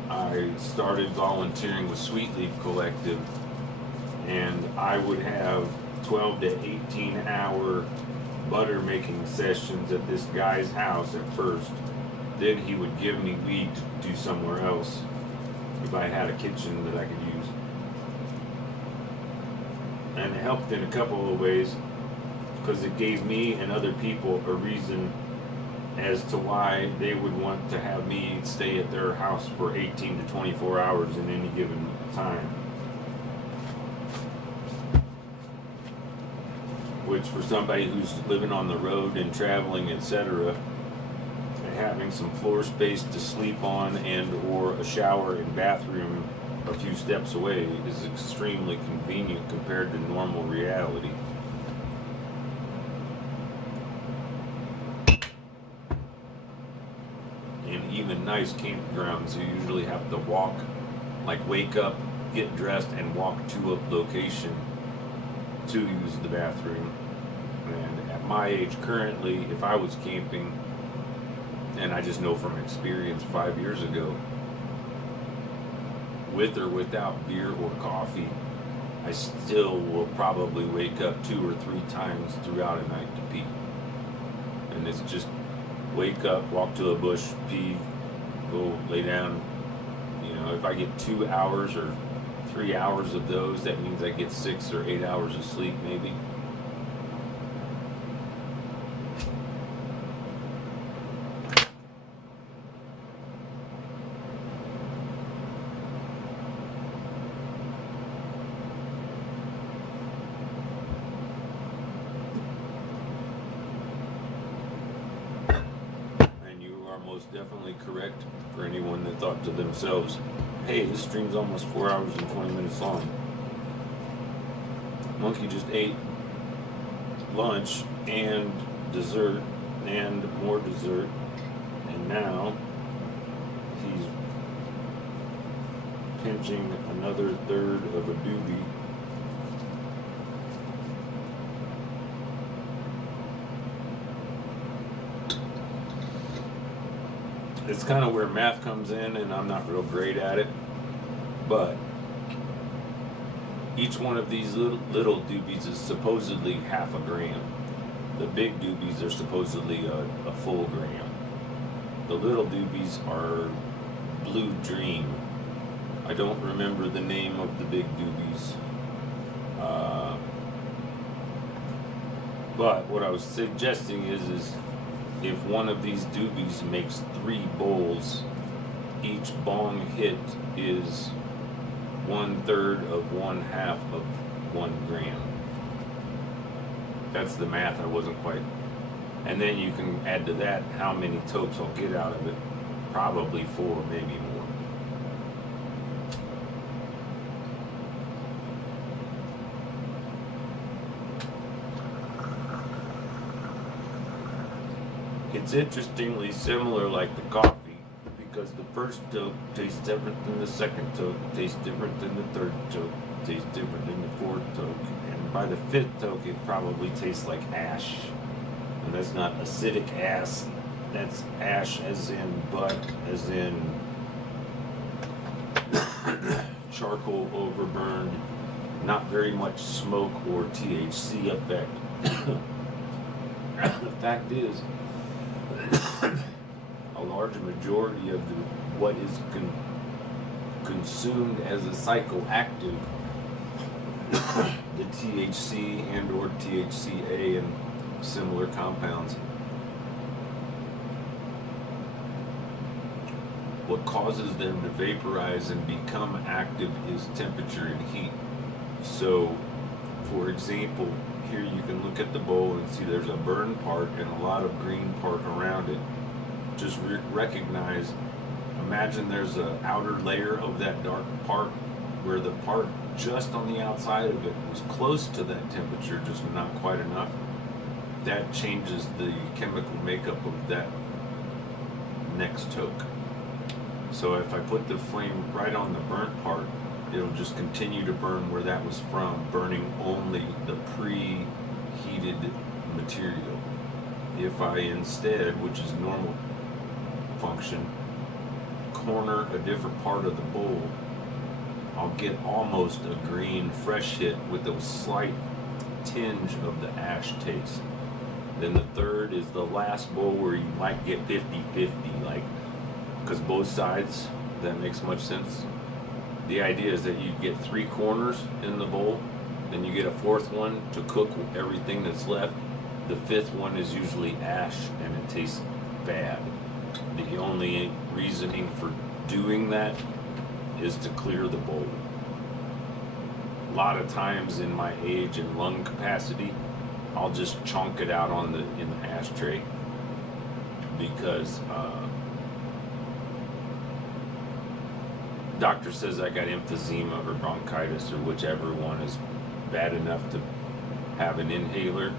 I started volunteering with Sweet Leaf Collective, and I would have 12 to 18 hour butter making sessions at this guy's house at first. Then he would give me weed to do somewhere else if I had a kitchen that I could use. And it helped in a couple of ways, because it gave me and other people a reason as to why they would want to have me stay at their house for 18 to 24 hours in any given time. Which for somebody who's living on the road and traveling, etc., and having some floor space to sleep on and or a shower and bathroom a few steps away is extremely convenient compared to normal reality. Even nice campgrounds, you usually have to walk, like wake up, get dressed, and walk to a location to use the bathroom. And at my age currently, if I was camping, and I just know from experience 5 years ago, with or without beer or coffee, I still will probably wake up 2 or 3 times throughout a night to pee. And it's just wake up, walk to a bush, pee, go lay down. You know, if I get 2 hours or 3 hours of those, that means I get 6 or 8 hours of sleep maybe. Most definitely correct for anyone that thought to themselves, hey, this stream's almost 4 hours and 20 minutes long. Monkey just ate lunch and dessert and more dessert, and now he's pinching another third of a doobie. It's kind of where math comes in, and I'm not real great at it, but each one of these little doobies is supposedly half a gram. The big doobies are supposedly a full gram. The little doobies are Blue Dream. I don't remember the name of the big doobies. But what I was suggesting is if one of these doobies makes 3 bowls, each bong hit is 1/3 of 1/2 of 1 gram. That's the math I wasn't quite. And then you can add to that how many tokes I'll get out of it. Probably 4, maybe more. It's interestingly similar like the coffee, because the first toke tastes different than the second toke, tastes different than the third toke, tastes different than the fourth toke, and by the 5th toke it probably tastes like ash. And that's not acidic ash, that's ash as in butt, as in charcoal overburned, not very much smoke or THC effect. The fact is, a large majority of what is consumed as a psychoactive, the THC and or THCA and similar compounds, what causes them to vaporize and become active is temperature and heat. So, for example, here you can look at the bowl and see there's a burn part and a lot of green part around it. Just recognize, imagine there's an outer layer of that dark part where the part just on the outside of it was close to that temperature, just not quite enough. That changes the chemical makeup of that next toke. So if I put the flame right on the burnt part, it'll just continue to burn where that was from, burning only the preheated material. If I instead, which is normal function, corner a different part of the bowl, I'll get almost a green fresh hit with a slight tinge of the ash taste. Then the third is the last bowl where you might get 50-50, like, because both sides, that makes much sense. The idea is that you get 3 corners in the bowl, then you get a 4th one to cook everything that's left. The 5th one is usually ash and it tastes bad. The only reasoning for doing that is to clear the bowl. A lot of times in my age and lung capacity, I'll just chunk it out in the ashtray, because doctor says I got emphysema or bronchitis or whichever one is bad enough to have an inhaler,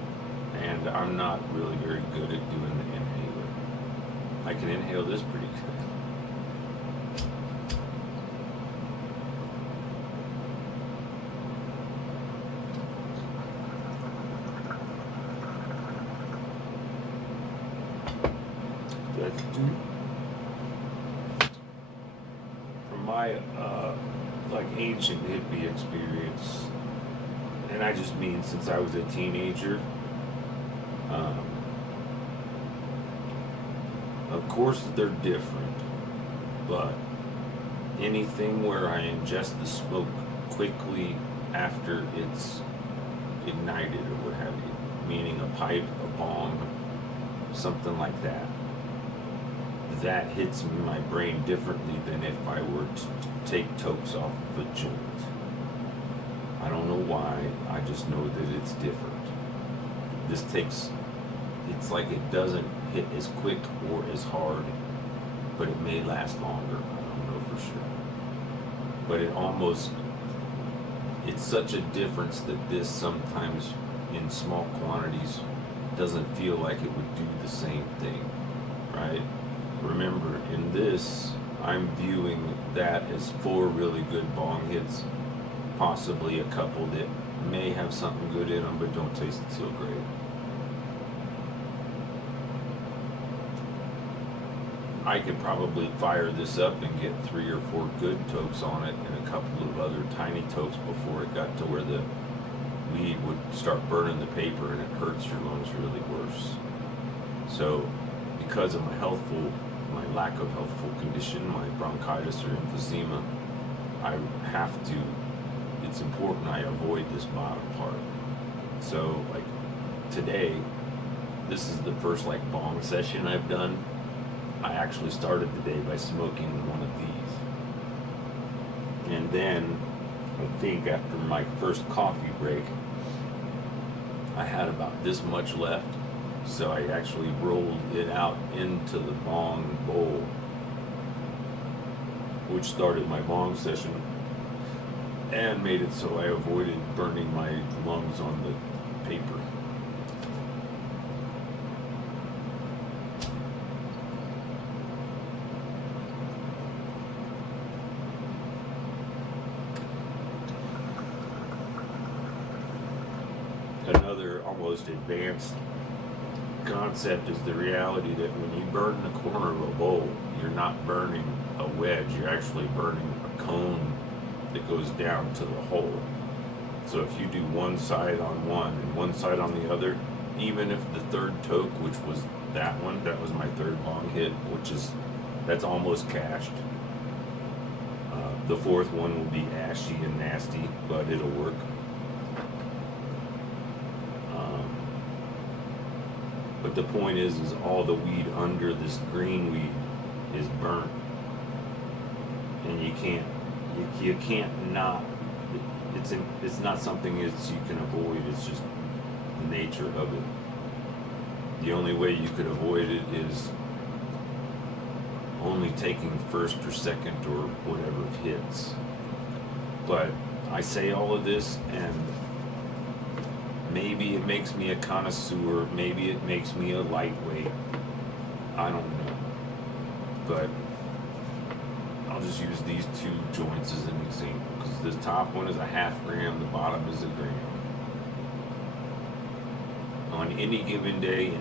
and I'm not really very good at doing the inhaler. I can inhale this pretty good. Let's do, from my like ancient hippie experience, and I just mean since I was a teenager, of course they're different, but anything where I ingest the smoke quickly after it's ignited or what have you, meaning a pipe, a bong, something like that, that hits my brain differently than if I were to take tokes off of a joint. I don't know why, I just know that it's different. This takes, it's like it doesn't hit as quick or as hard, but it may last longer. I don't know for sure. But it almost it's such a difference that this sometimes in small quantities doesn't feel like it would do the same thing, right? Remember, in this, I'm viewing that as 4 really good bong hits, possibly a couple that may have something good in them but don't taste so great. I could probably fire this up and get 3 or 4 good tokes on it and a couple of other tiny tokes before it got to where the weed would start burning the paper and it hurts your lungs really worse. So because of my lack of healthful condition, my bronchitis or emphysema, I have to, it's important I avoid this bottom part. So like today, this is the first like bong session I've done. I actually started the day by smoking one of these. And then I think after my first coffee break, I had about this much left. So I actually rolled it out into the bong bowl, which started my bong session and made it so I avoided burning my lungs on the paper. Another almost advanced concept is the reality that when you burn the corner of a bowl, you're not burning a wedge, you're actually burning a cone that goes down to the hole. So if you do one side on one and one side on the other, even if the third toke, which was that one, that was my third bong hit, that's almost cashed. The fourth one will be ashy and nasty, but it'll work. But the point is all the weed under this green weed is burnt, and you can't not. It's not something that you can avoid. It's just the nature of it. The only way you could avoid it is only taking first or second or whatever hits. But I say all of this, and maybe it makes me a connoisseur, maybe it makes me a lightweight, I don't know. But I'll just use these 2 joints as an example, because this top one is a ½ gram, the bottom is a gram. On any given day,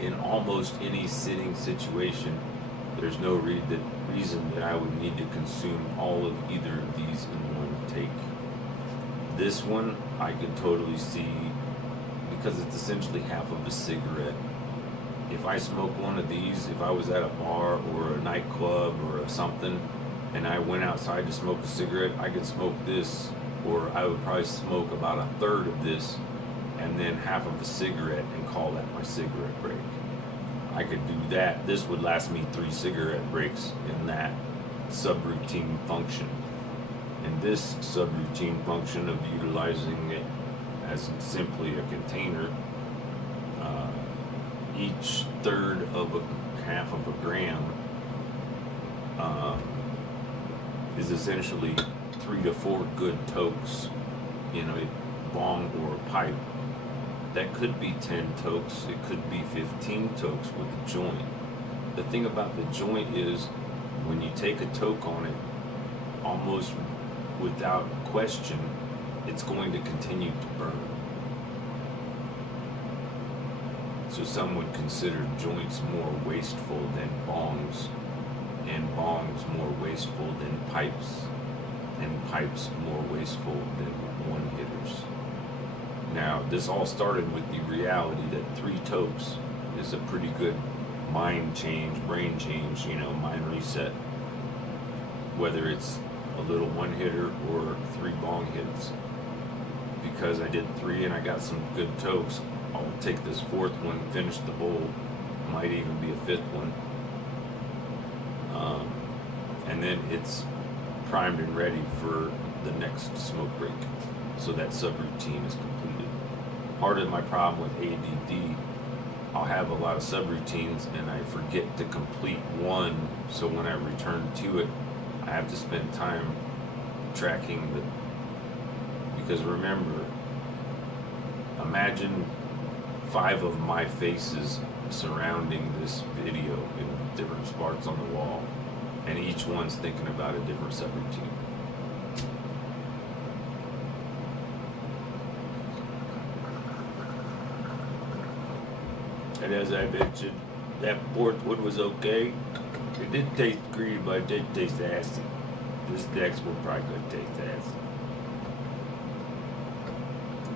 in almost any sitting situation, there's no reason that I would need to consume all of either of these in one take. This one, I could totally see, because it's essentially half of a cigarette. If I smoke one of these, if I was at a bar or a nightclub or something, and I went outside to smoke a cigarette, I could smoke this, or I would probably smoke about a third of this, and then half of a cigarette and call that my cigarette break. I could do that. This would last me 3 cigarette breaks in that subroutine function. And this subroutine function of utilizing it as simply a container, each third of ½ of a gram is essentially 3 to 4 good tokes in a bong or a pipe. That could be 10 tokes, it could be 15 tokes with a joint. The thing about the joint is when you take a toke on it, almost without question, it's going to continue to burn. So some would consider joints more wasteful than bongs, and bongs more wasteful than pipes, and pipes more wasteful than one-hitters. Now, this all started with the reality that 3 tokes is a pretty good mind change, brain change, mind reset. Whether it's a little one-hitter or 3 bong hits. Because I did 3 and I got some good tokes, I'll take this 4th one, finish the bowl, might even be a 5th one. And then it's primed and ready for the next smoke break. So that subroutine is completed. Part of my problem with ADD, I'll have a lot of subroutines and I forget to complete one, so when I return to it, I have to spend time tracking because remember, imagine 5 of my faces surrounding this video in different spots on the wall, and each one's thinking about a different subroutine. And as I mentioned, that fourth one was okay. It didn't taste green, but it did taste acid. This next one probably gonna taste acid.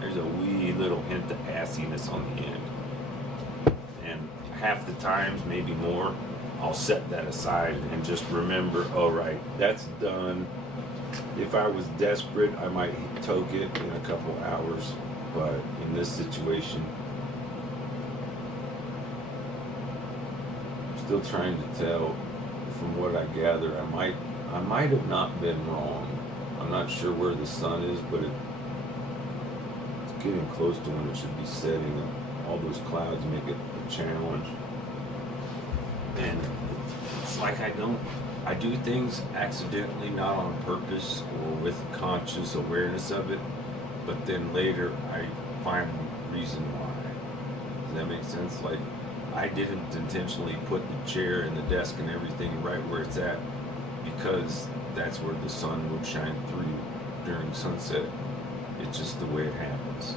There's a wee little hint of assiness on the end. And half the times, maybe more, I'll set that aside and just remember, oh right, that's done. If I was desperate, I might toke it in a couple hours, but in this situation, I'm still trying to tell. From what I gather, I might have not been wrong. I'm not sure where the sun is, but it's getting close to when it should be setting, and all those clouds make it a challenge. And it's like I do things accidentally, not on purpose or with conscious awareness of it, but then later I find reason why. Does that make sense? Like, I didn't intentionally put the chair and the desk and everything right where it's at because that's where the sun would shine through during sunset. It's just the way it happens.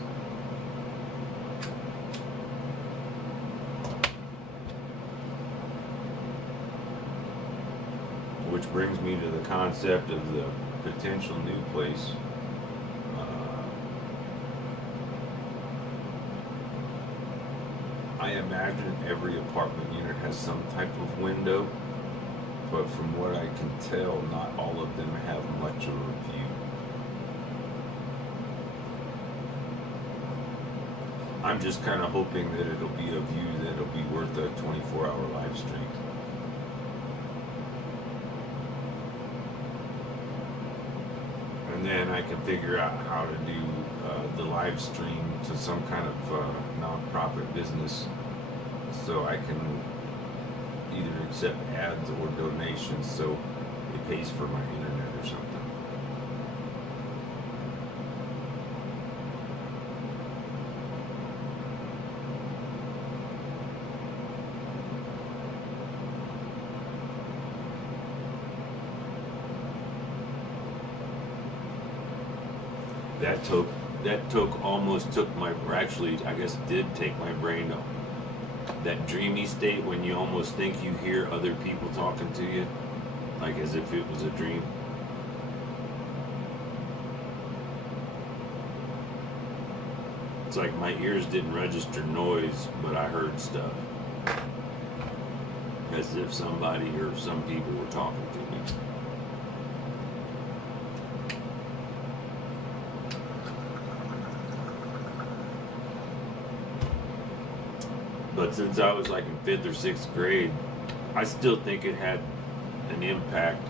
Which brings me to the concept of the potential new place. I imagine every apartment unit has some type of window, but from what I can tell, not all of them have much of a view. I'm just kind of hoping that it'll be a view that'll be worth a 24-hour live stream. And then I can figure out how to do the live stream to some kind of non-profit business, so I can either accept ads or donations, so it pays for my internet or something. Almost took my, or actually I guess did take my brain to that dreamy state when you almost think you hear other people talking to you, like as if it was a dream. It's like my ears didn't register noise, but I heard stuff. As if somebody or some people were talking to me. But since I was like in 5th or 6th grade, I still think it had an impact.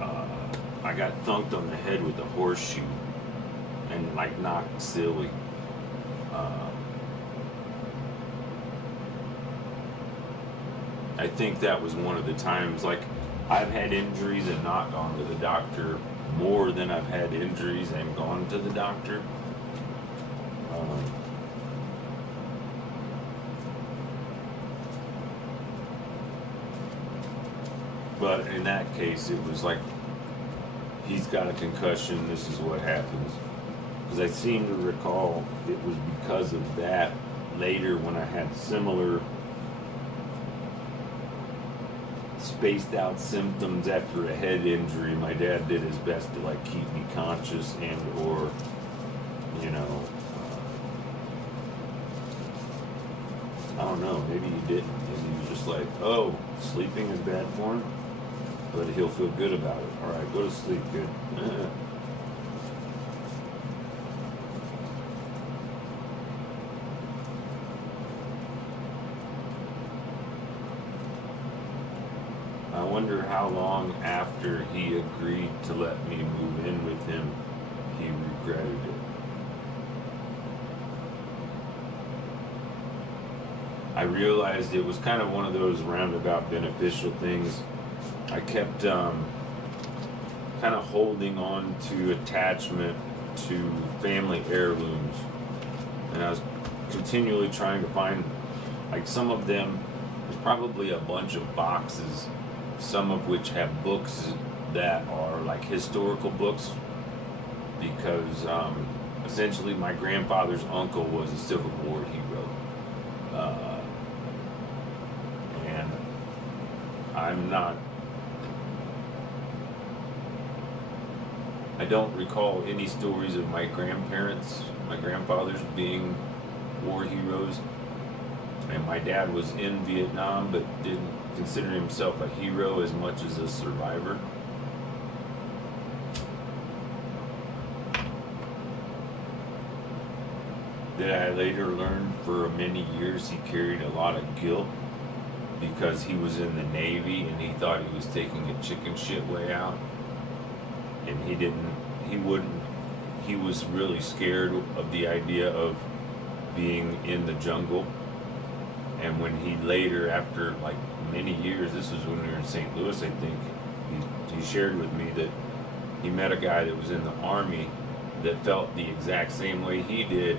I got thunked on the head with a horseshoe and like knocked silly. I think that was one of the times, like, I've had injuries and not gone to the doctor more than I've had injuries and gone to the doctor. But in that case, it was like, he's got a concussion, this is what happens. Because I seem to recall it was because of that later when I had similar spaced out symptoms after a head injury. My dad did his best to like keep me conscious and or, you know, I don't know, maybe he didn't. Maybe he was just like, oh, sleeping is bad for him, but he'll feel good about it. All right, go to sleep, good. I wonder how long after he agreed to let me move in with him, he regretted it. I realized it was kind of one of those roundabout beneficial things. I kept kind of holding on to attachment to family heirlooms, and I was continually trying to find, like, some of them. There's probably a bunch of boxes, some of which have books that are like historical books, because essentially my grandfather's uncle was a Civil War hero, and I don't recall any stories of my grandfathers being war heroes. And my dad was in Vietnam, but didn't consider himself a hero as much as a survivor. That I later learned for many years he carried a lot of guilt because he was in the Navy and he thought he was taking a chicken shit way out. And he was really scared of the idea of being in the jungle. And when he later, after like many years, this was when we were in St. Louis, I think, he shared with me that he met a guy that was in the Army that felt the exact same way he did,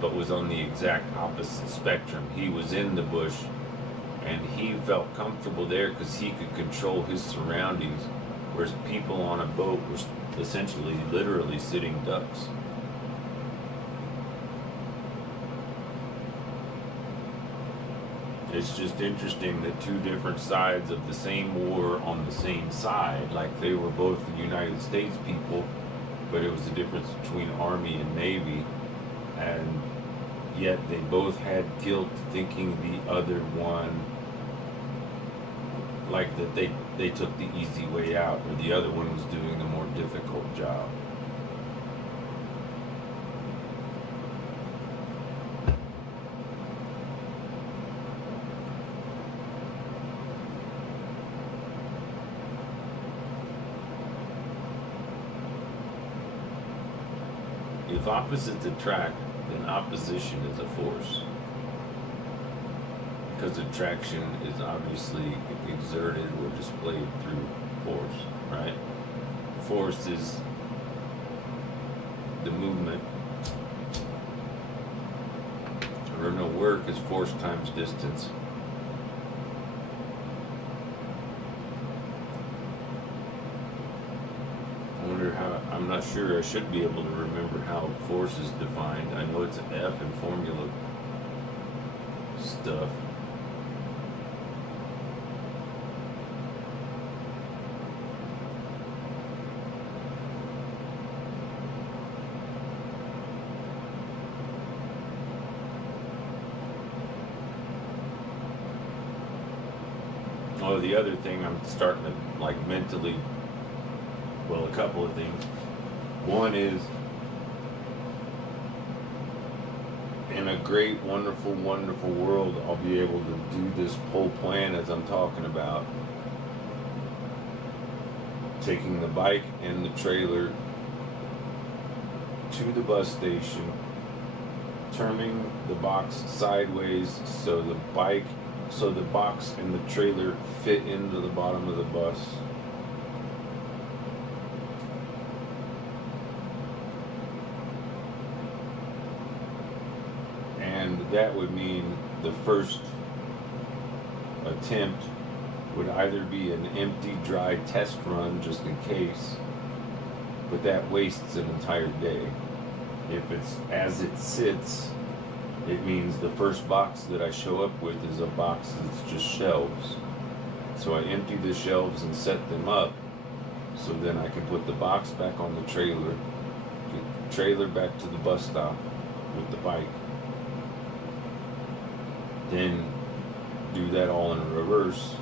but was on the exact opposite spectrum. He was in the bush, and he felt comfortable there because he could control his surroundings, whereas people on a boat were essentially, literally sitting ducks. It's just interesting that two different sides of the same war on the same side, like they were both the United States people, but it was the difference between Army and Navy, and yet they both had guilt thinking the other one, like that they took the easy way out, or the other one was doing the more difficult job. If opposites attract, then opposition is a force. Because attraction is obviously exerted or displayed through force, right? Force is the movement. Or no, work is force times distance. I'm not sure, I should be able to remember how force is defined. I know it's an F in formula stuff. Oh, the other thing I'm starting to like mentally, well, a couple of things. One is, in a great, wonderful, wonderful world, I'll be able to do this whole plan as I'm talking about. Taking the bike and the trailer to the bus station, turning the box sideways so the box and the trailer fit into the bottom of the bus. And that would mean the first attempt would either be an empty, dry test run just in case, but that wastes an entire day. If it's as it sits, it means the first box that I show up with is a box that's just shelves. So I empty the shelves and set them up, so then I can put the box back on the trailer, get the trailer back to the bus stop with the bike, then do that all in reverse,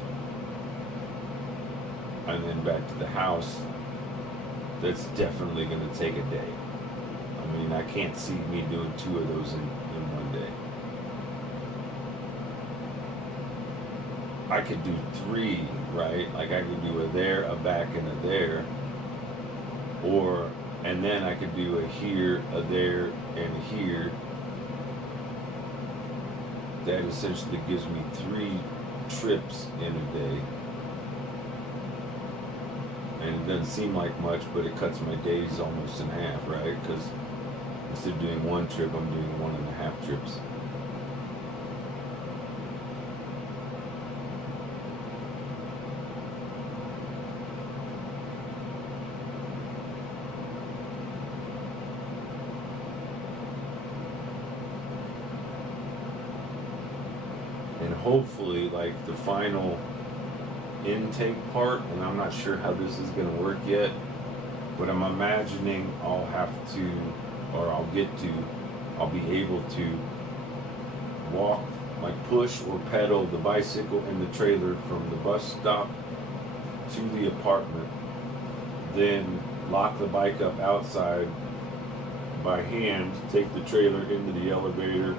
and then back to the house. That's definitely going to take a day. I mean, I can't see me doing 2 of those in one day. I could do 3, right? Like I could do a there, a back, and a there. And then I could do a here, a there, and a here. That essentially gives me 3 trips in a day. And it doesn't seem like much, but it cuts my days almost in half, right? Because instead of doing one trip, I'm doing 1.5 trips. And hopefully, like the final intake part, and I'm not sure how this is going to work yet, but I'm imagining I'll be able to walk, like push or pedal the bicycle and the trailer from the bus stop to the apartment, then lock the bike up outside by hand, take the trailer into the elevator,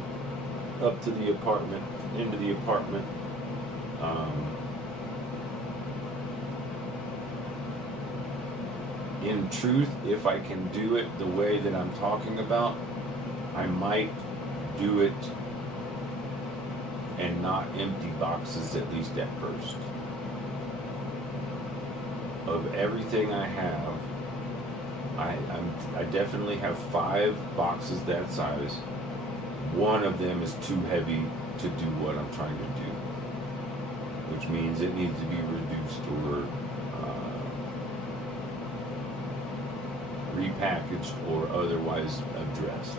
up to the apartment, into the apartment. In truth, if I can do it the way that I'm talking about, I might do it and not empty boxes, at least at first. Of everything I have, I definitely have 5 boxes that size. One of them is too heavy to do what I'm trying to do, which means it needs to be reduced or repackaged or otherwise addressed.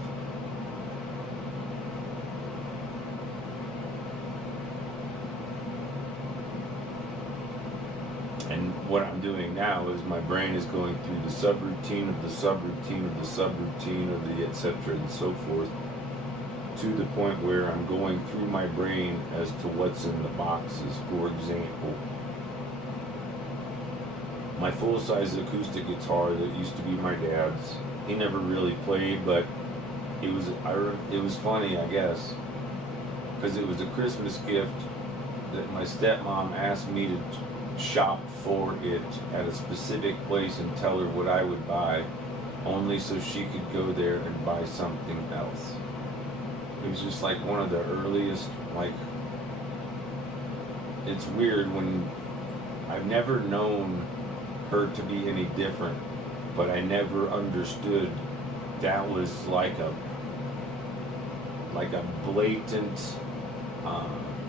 And what I'm doing now is my brain is going through the subroutine of the subroutine of the subroutine of the etc. and so forth, to the point where I'm going through my brain as to what's in the boxes. For example, my full-size acoustic guitar that used to be my dad's, he never really played, but it was funny, I guess, because it was a Christmas gift that my stepmom asked me to shop for it at a specific place and tell her what I would buy, only so she could go there and buy something else. It was just like one of the earliest, like, it's weird when I've never known her to be any different, but I never understood that was like a blatant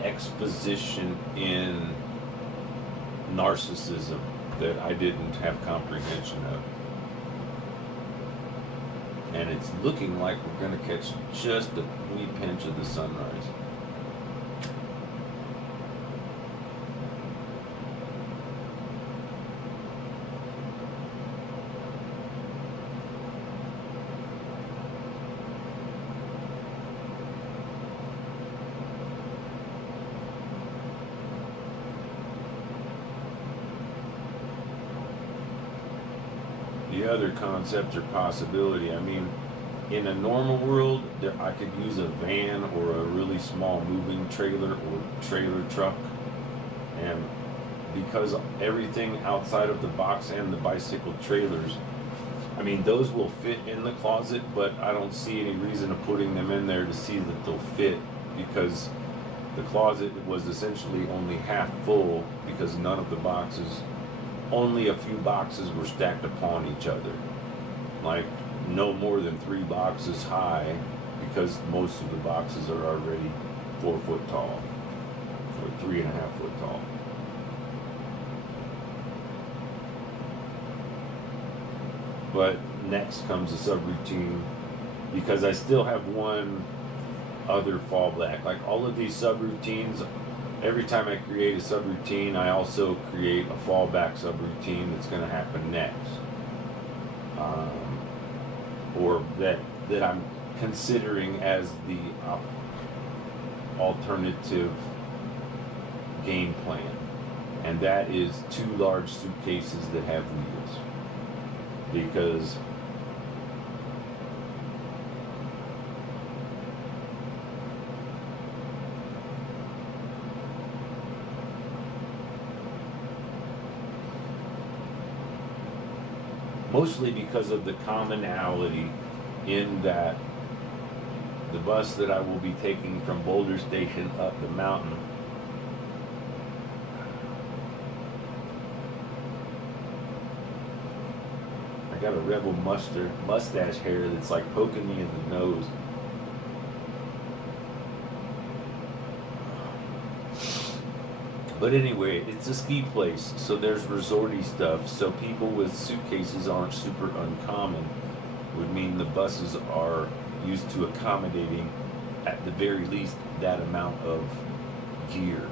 exposition in narcissism that I didn't have comprehension of. And it's looking like we're going to catch just a wee pinch of the sunrise. The other concept or possibility, I mean, in a normal world, I could use a van or a really small moving trailer or trailer truck, and because everything outside of the box and the bicycle trailers, I mean, those will fit in the closet, but I don't see any reason of putting them in there to see that they'll fit, because the closet was essentially only half full, because none of the boxes, only a few boxes were stacked upon each other, like no more than 3 boxes high, because most of the boxes are already 4 foot tall or 3.5 foot tall. But next comes a subroutine, because I still have one other fallback. Like all of these subroutines, every time I create a subroutine, I also create a fallback subroutine that's going to happen next, or that I'm considering as the alternative game plan, and that is 2 large suitcases that have wheels, because mostly because of the commonality in that the bus that I will be taking from Boulder Station up the mountain got a rebel mustache hair that's like poking me in the nose. But anyway, it's a ski place, so there's resorty stuff. So people with suitcases aren't super uncommon. Would mean the buses are used to accommodating, at the very least, that amount of gear.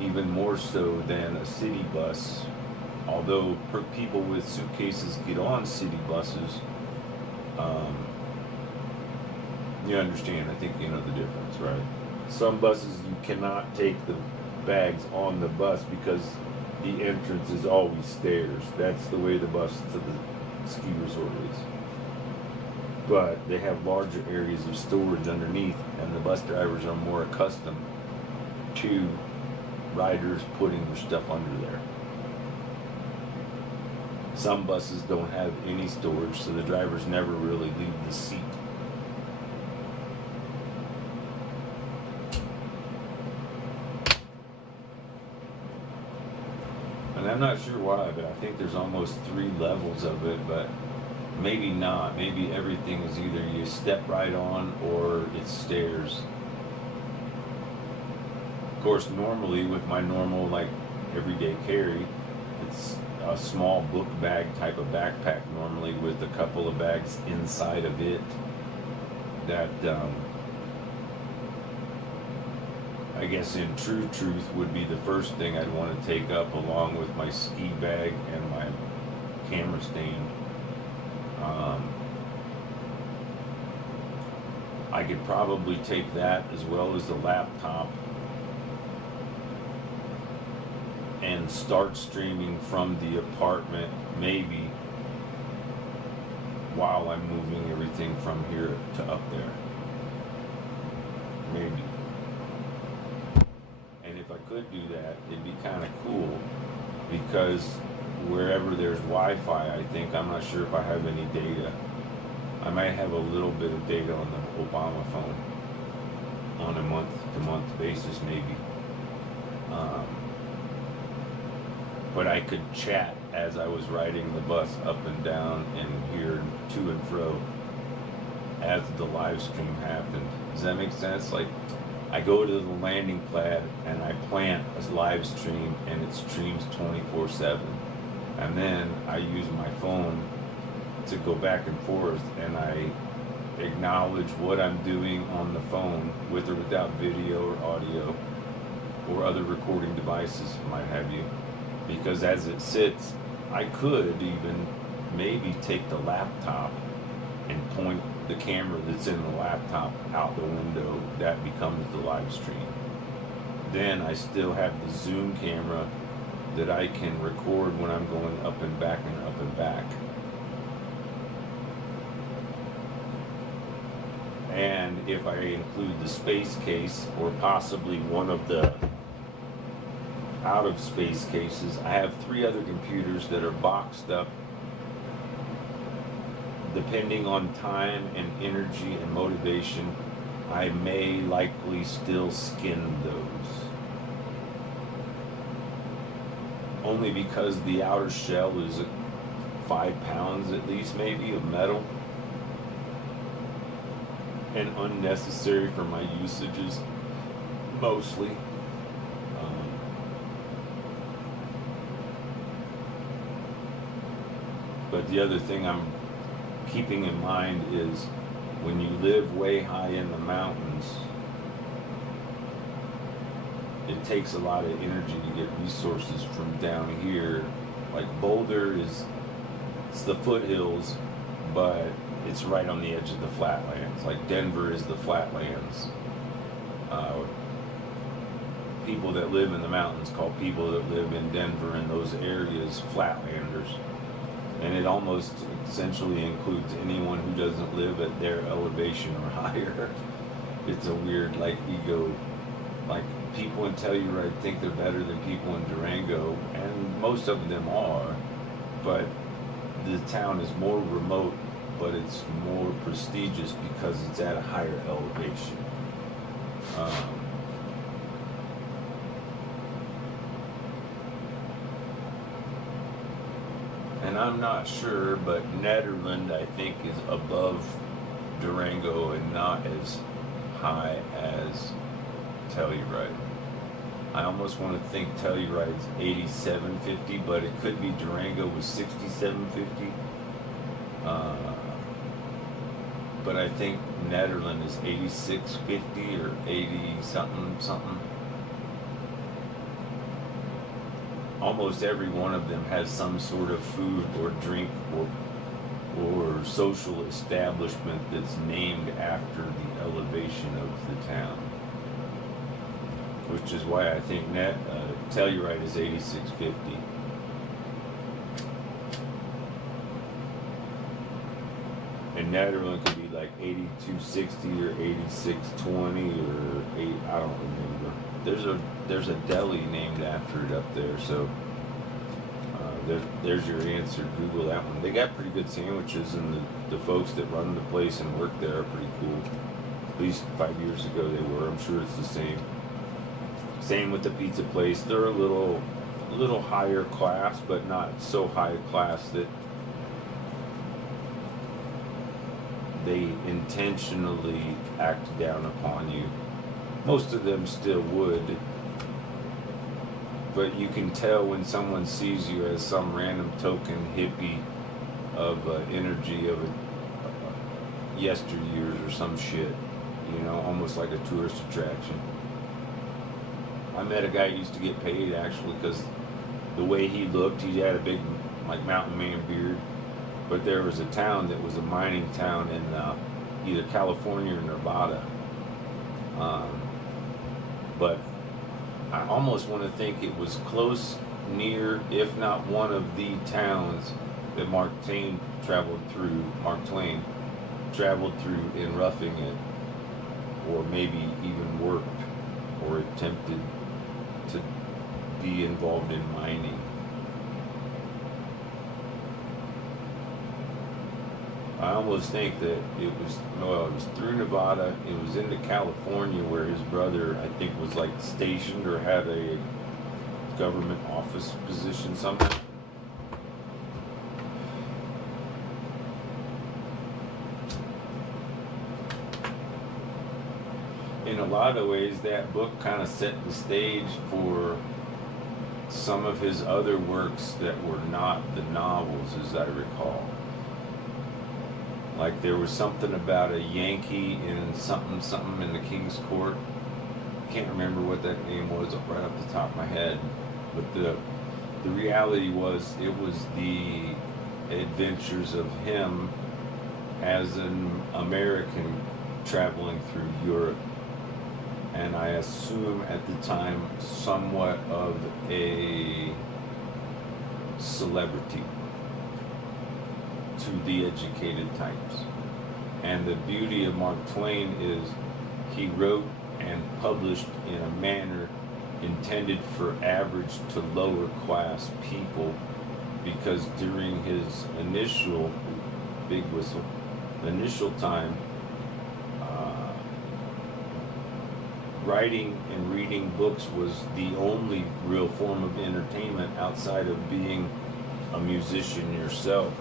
Even more so than a city bus. Although people with suitcases get on city buses, you understand, I think you know the difference, right? Some buses you cannot take the bags on the bus because the entrance is always stairs. That's the way the bus to the ski resort is. But they have larger areas of storage underneath, and the bus drivers are more accustomed to riders putting their stuff under there. Some buses don't have any storage, so the drivers never really leave the seat. And I'm not sure why, but I think there's almost 3 levels of it, but maybe not. Maybe everything is either you step right on or it's stairs. Of course, normally with my normal, like, everyday carry, it's a small book bag type of backpack normally with a couple of bags inside of it that I guess in true truth would be the first thing I'd want to take up, along with my ski bag and my camera stand. I could probably take that as well as the laptop and start streaming from the apartment, maybe, while I'm moving everything from here to up there. Maybe. And if I could do that, it'd be kind of cool, because wherever there's Wi-Fi, I think, I'm not sure if I have any data. I might have a little bit of data on the Obama phone on a month-to-month basis, maybe. But I could chat as I was riding the bus up and down and here to and fro as the live stream happened. Does that make sense? Like, I go to the landing pad and I plant a live stream and it streams 24/7. And then I use my phone to go back and forth, and I acknowledge what I'm doing on the phone, with or without video or audio or other recording devices, might have you. Because as it sits, I could even maybe take the laptop and point the camera that's in the laptop out the window. That becomes the live stream. Then I still have the Zoom camera that I can record when I'm going up and back and up and back. And if I include the space case, or possibly one of the out of space cases, I have 3 other computers that are boxed up. Depending on time and energy and motivation, I may likely still skin those. Only because the outer shell is 5 pounds at least, maybe, of metal. And unnecessary for my usages, mostly. But the other thing I'm keeping in mind is, when you live way high in the mountains, it takes a lot of energy to get resources from down here. Like Boulder it's the foothills, but it's right on the edge of the flatlands. Like Denver is the flatlands. People that live in the mountains call people that live in Denver and those areas flatlanders. And it almost essentially includes anyone who doesn't live at their elevation or higher. It's a weird, like, ego. Like, people in Telluride think they're better than people in Durango, and most of them are, but the town is more remote, but it's more prestigious because it's at a higher elevation. And and I'm not sure, but Nederland I think is above Durango and not as high as Telluride. I almost want to think Telluride's 8750, but it could be Durango was 6750. But I think Nederland is 8650 or 80 something. Almost every one of them has some sort of food or drink or social establishment that's named after the elevation of the town. Which is why I think Telluride is 8650. And Nederland could be like 8260 or 8620 or 8. I don't remember. There's a deli named after it up there, so there's your answer. Google that one. They got pretty good sandwiches, and the folks that run the place and work there are pretty cool. At least 5 years ago they were. I'm sure it's the same. Same with the pizza place. They're a little higher class, but not so high class that they intentionally act down upon you. Most of them still would, but you can tell when someone sees you as some random token hippie of energy of yesteryears or some shit, you know, almost like a tourist attraction. I met a guy who used to get paid actually because the way he looked, he had a big like mountain man beard. But there was a town that was a mining town in either California or Nevada. But I almost want to think it was close, near, if not one of the towns that Mark Twain traveled through in Roughing It, or maybe even worked or attempted to be involved in mining. I almost think that it was through Nevada, it was into California where his brother, I think, was like stationed or had a government office position, something. In a lot of ways, that book kind of set the stage for some of his other works that were not the novels, as I recall. Like there was something about a Yankee in something in the King's Court. I can't remember what that name was right off the top of my head. But the reality was it was the adventures of him as an American traveling through Europe. And I assume at the time somewhat of a celebrity to the educated types. And the beauty of Mark Twain is he wrote and published in a manner intended for average to lower class people, because during his initial time, writing and reading books was the only real form of entertainment outside of being a musician yourself.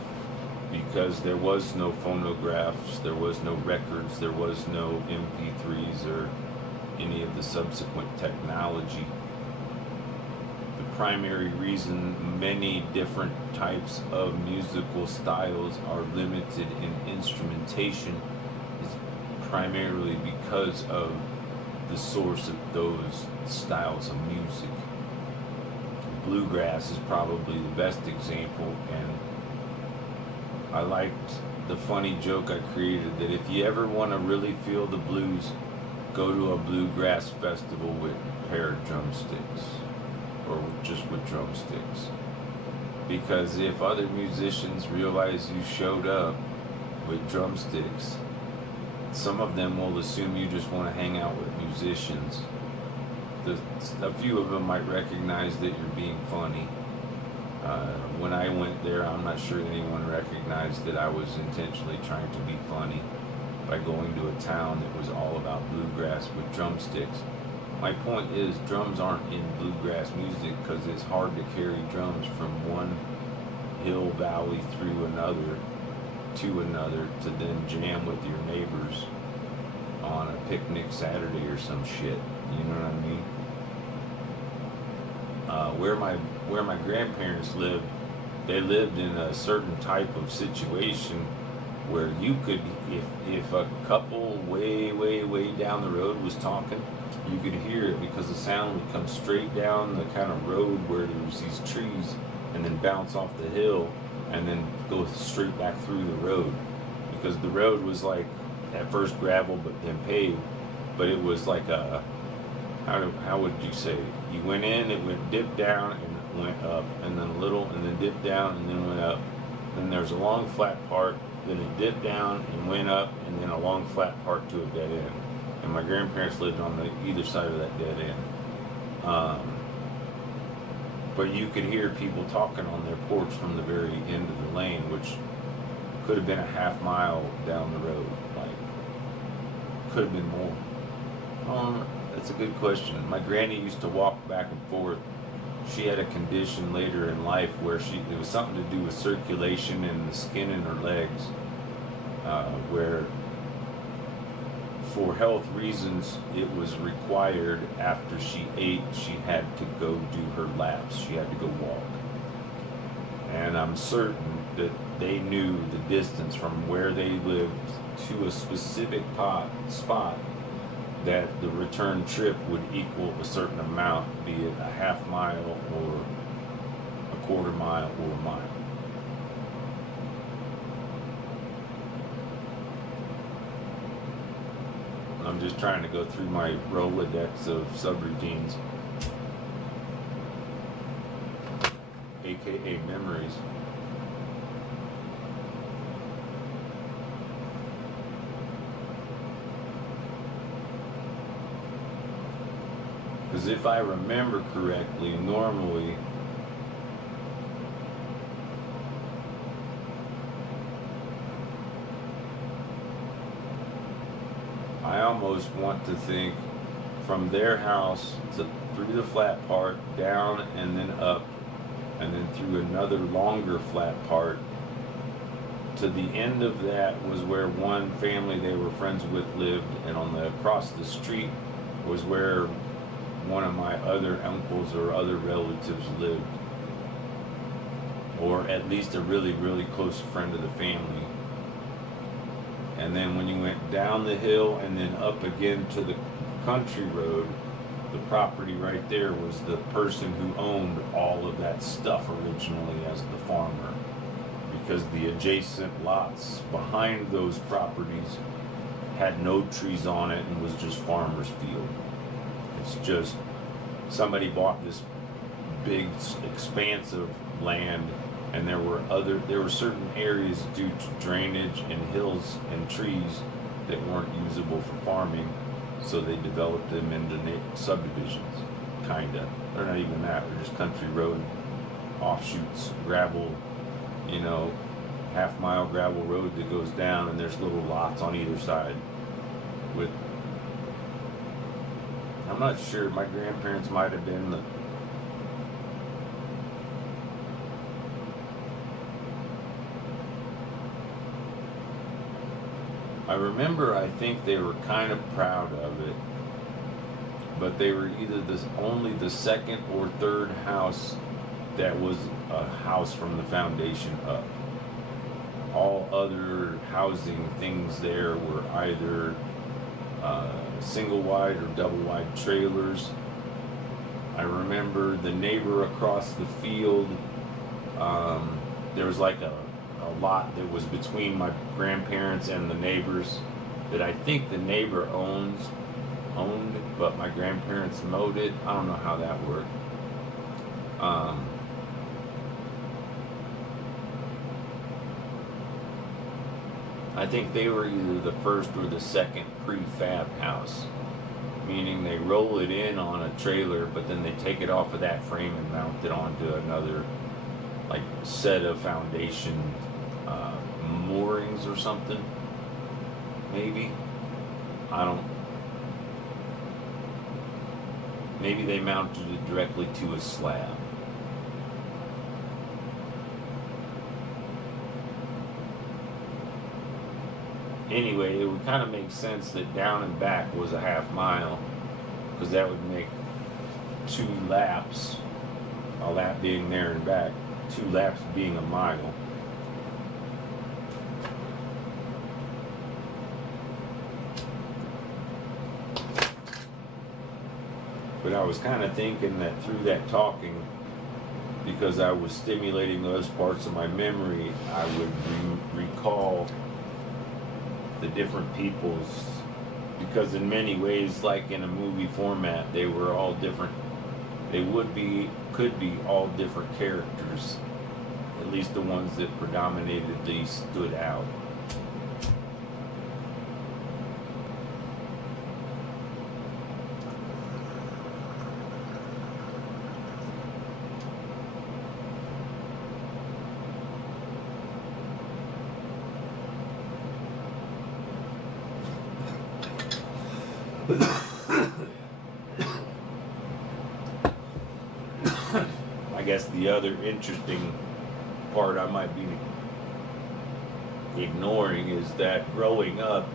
Because there was no phonographs, there was no records, there was no MP3s or any of the subsequent technology. The primary reason many different types of musical styles are limited in instrumentation is primarily because of the source of those styles of music. Bluegrass is probably the best example, and I liked the funny joke I created that if you ever want to really feel the blues, go to a bluegrass festival with a pair of drumsticks, or just with drumsticks. Because if other musicians realize you showed up with drumsticks, some of them will assume you just want to hang out with musicians. A few of them might recognize that you're being funny. When I went there, I'm not sure anyone recognized that I was intentionally trying to be funny by going to a town that was all about bluegrass with drumsticks. My point is, drums aren't in bluegrass music because it's hard to carry drums from one hill valley through another to another to then jam with your neighbors on a picnic Saturday or some shit. You know what I mean? Where my grandparents lived, they lived in a certain type of situation where you could, if a couple way down the road was talking, you could hear it because the sound would come straight down the kind of road where there was these trees and then bounce off the hill and then go straight back through the road, because the road was like at first gravel but then paved, but it was like a, how would you say, you went in, it went dipped down and went up, and then a little, and then dipped down and then went up, then there's a long flat part, then it dipped down and went up, and then a long flat part to a dead end. And my grandparents lived on the either side of that dead end. But you could hear people talking on their porch from the very end of the lane, which could have been a half mile down the road. Like, could have been more. That's a good question. My granny used to walk back and forth. She had a condition later in life where it was something to do with circulation and the skin in her legs, where for health reasons it was required after she ate, she had to go do her laps. She had to go walk. And I'm certain that they knew the distance from where they lived to a specific spot that the return trip would equal a certain amount, be it a half mile or a quarter mile or a mile. I'm just trying to go through my Rolodex of subroutines, aka memories. Because if I remember correctly, normally I almost want to think from their house through the flat part, down and then up, and then through another longer flat part. To the end of that was where one family they were friends with lived, and on the across the street was where one of my other uncles or other relatives lived, or at least a really close friend of the family. And then when you went down the hill and then up again to the country road, the property right there was the person who owned all of that stuff originally as the farmer, because the adjacent lots behind those properties had no trees on it and was just farmer's field. It's just somebody bought this big expanse of land, and there were certain areas due to drainage and hills and trees that weren't usable for farming, so they developed them into subdivisions. Kinda. They're not even that. They're just country road offshoots, gravel, half-mile gravel road that goes down, and there's little lots on either side with, I'm not sure, my grandparents might have been I remember, I think they were kind of proud of it, but they were either only the second or third house that was a house from the foundation up. All other housing things there were either single wide or double wide trailers. I remember the neighbor across the field, there was like a lot that was between my grandparents and the neighbors that I think the neighbor owned, but my grandparents mowed it. I don't know how that worked. I think they were either the first or the second prefab house, meaning they roll it in on a trailer, but then they take it off of that frame and mount it onto another like set of foundation moorings or something. Maybe. Maybe they mounted it directly to a slab. Anyway, it would kind of make sense that down and back was a half mile, because that would make 2 laps, a lap being there and back, 2 laps being a mile. But I was kind of thinking that through that talking, because I was stimulating those parts of my memory, I would recall the different people's, because in many ways, like in a movie format, they were all different. They could be all different characters, at least the ones that predominantly stood out. I guess the other interesting part I might be ignoring is that growing up,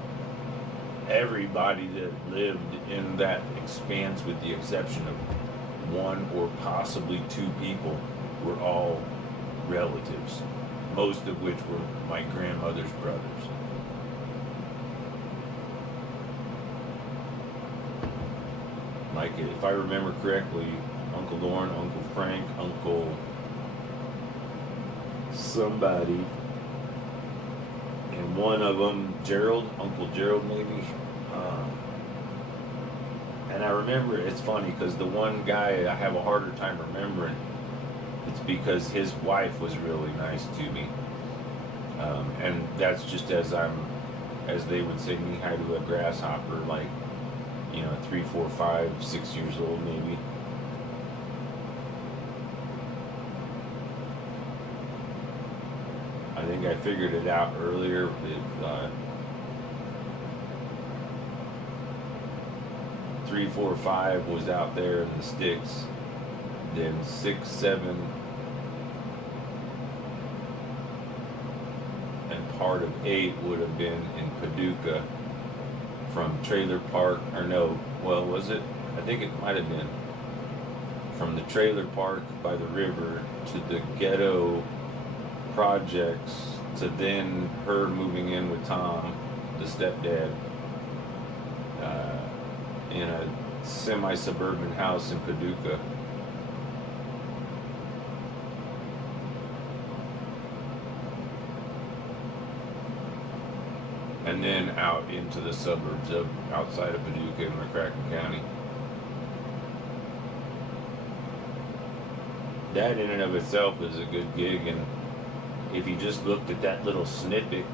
everybody that lived in that expanse, with the exception of 1 or possibly 2 people, were all relatives, most of which were my grandmother's brothers. Like, if I remember correctly, Uncle Lauren, Uncle Frank, Uncle somebody, and one of them, Gerald, Uncle Gerald maybe. And I remember, it's funny, because the one guy I have a harder time remembering, it's because his wife was really nice to me. And that's just as they would say, knee high to a grasshopper, like, 3, 4, 5, 6 years old maybe. I think I figured it out earlier with 3, 4, 5 was out there in the sticks. Then 6, 7, and part of 8 would have been in Paducah. From trailer park, or no, well, was it? I think it might have been from the trailer park by the river to the ghetto projects, to then her moving in with Tom, the stepdad, in a semi-suburban house in Paducah. And then out into the suburbs of outside of Paducah in McCracken County. That in and of itself is a good gig, and if you just looked at that little snippet,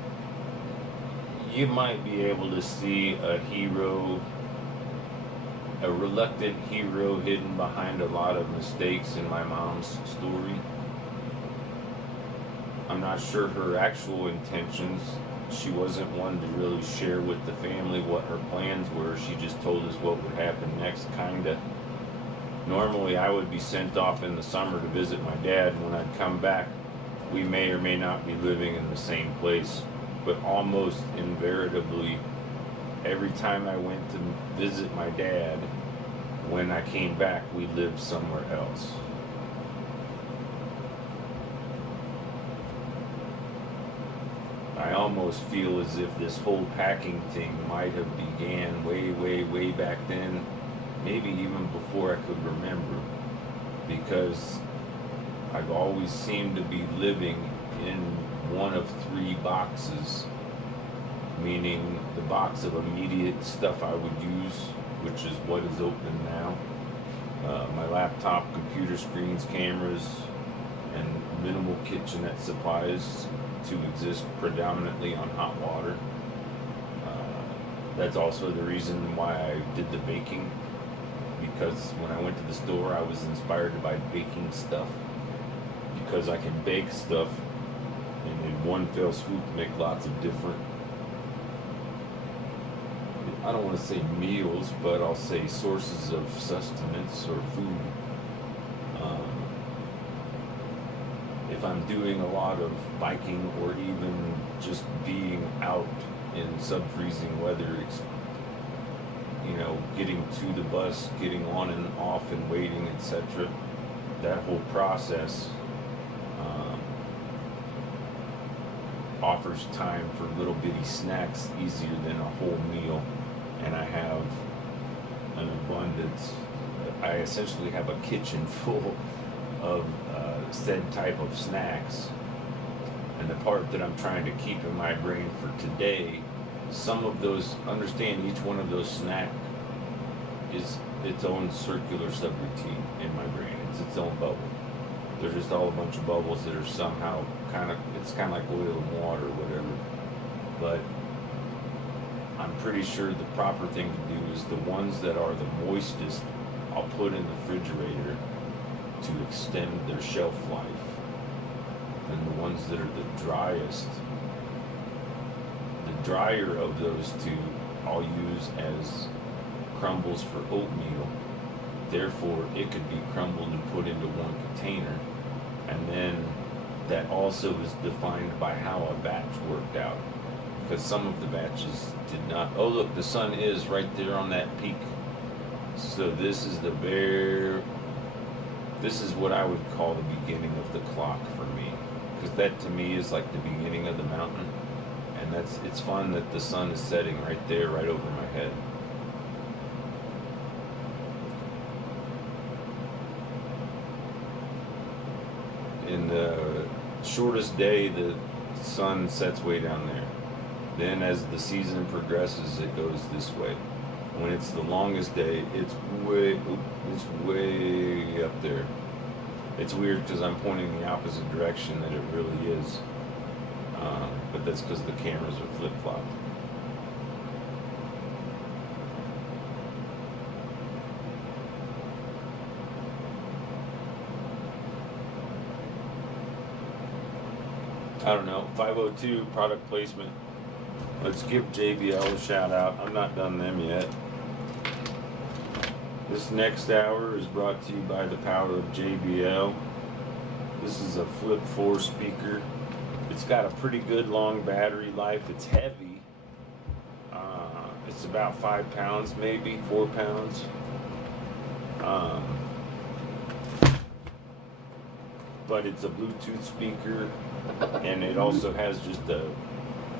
you might be able to see a hero, a reluctant hero hidden behind a lot of mistakes in my mom's story. I'm not sure her actual intentions. She wasn't one to really share with the family what her plans were. She just told us what would happen next, kinda. Normally I would be sent off in the summer to visit my dad, and when I'd come back, we may or may not be living in the same place. But almost invariably, every time I went to visit my dad, when I came back, we lived somewhere else. I almost feel as if this whole packing thing might have began way back then, maybe even before I could remember, because I've always seemed to be living in one of 3 boxes, meaning the box of immediate stuff I would use, which is what is open now. My laptop, computer screens, cameras, and minimal kitchenette supplies to exist predominantly on hot water. That's also the reason why I did the baking, because when I went to the store I was inspired to buy baking stuff, because I can bake stuff and in one fell swoop make lots of different, I don't want to say meals, but I'll say sources of sustenance or food. If I'm doing a lot of biking or even just being out in sub-freezing weather, getting to the bus, getting on and off and waiting, etc. That whole process offers time for little bitty snacks easier than a whole meal, and I have an abundance. I essentially have a kitchen full of said type of snacks, and the part that I'm trying to keep in my brain for today, some of those, understand each one of those snack is its own circular subroutine in my brain. It's its own bubble. They're just all a bunch of bubbles that are somehow it's kind of like oil and water or whatever. But I'm pretty sure the proper thing to do is the ones that are the moistest, I'll put in the refrigerator to extend their shelf life. And the ones that are the driest, the drier of those two, I'll use as crumbles for oatmeal. Therefore, it could be crumbled and put into one container, and then that also is defined by how a batch worked out, because some of the batches did not. Oh look, the sun is right there on that peak. So this is what I would call the beginning of the clock for me, because that to me is like the beginning of the mountain, and it's fun that the sun is setting right there, right over my head. In the shortest day, the sun sets way down there. Then as the season progresses, it goes this way. When it's the longest day, it's way up there. It's weird because I'm pointing the opposite direction that it really is. But that's because the cameras are flip-flopped. I don't know, 502 product placement. Let's give JBL a shout out. I'm not done them yet. This next hour is brought to you by the power of JBL. This is a Flip 4 speaker. It's got a pretty good long battery life. It's heavy. It's about 5 pounds, maybe 4 pounds. But it's a Bluetooth speaker, and it also has just a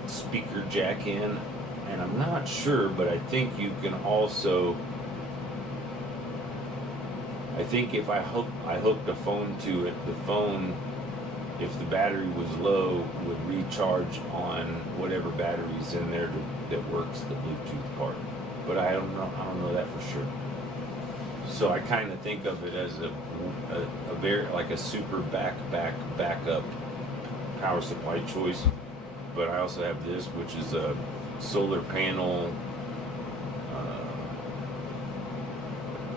speaker jack in, and I'm not sure, but I think you can also, I think if I hooked a phone to it, the phone, if the battery was low, would recharge on whatever battery's in there that works the Bluetooth part. But I don't know that for sure. So I kind of think of it as a very, like a super backup power supply choice. But I also have this, which is a solar panel.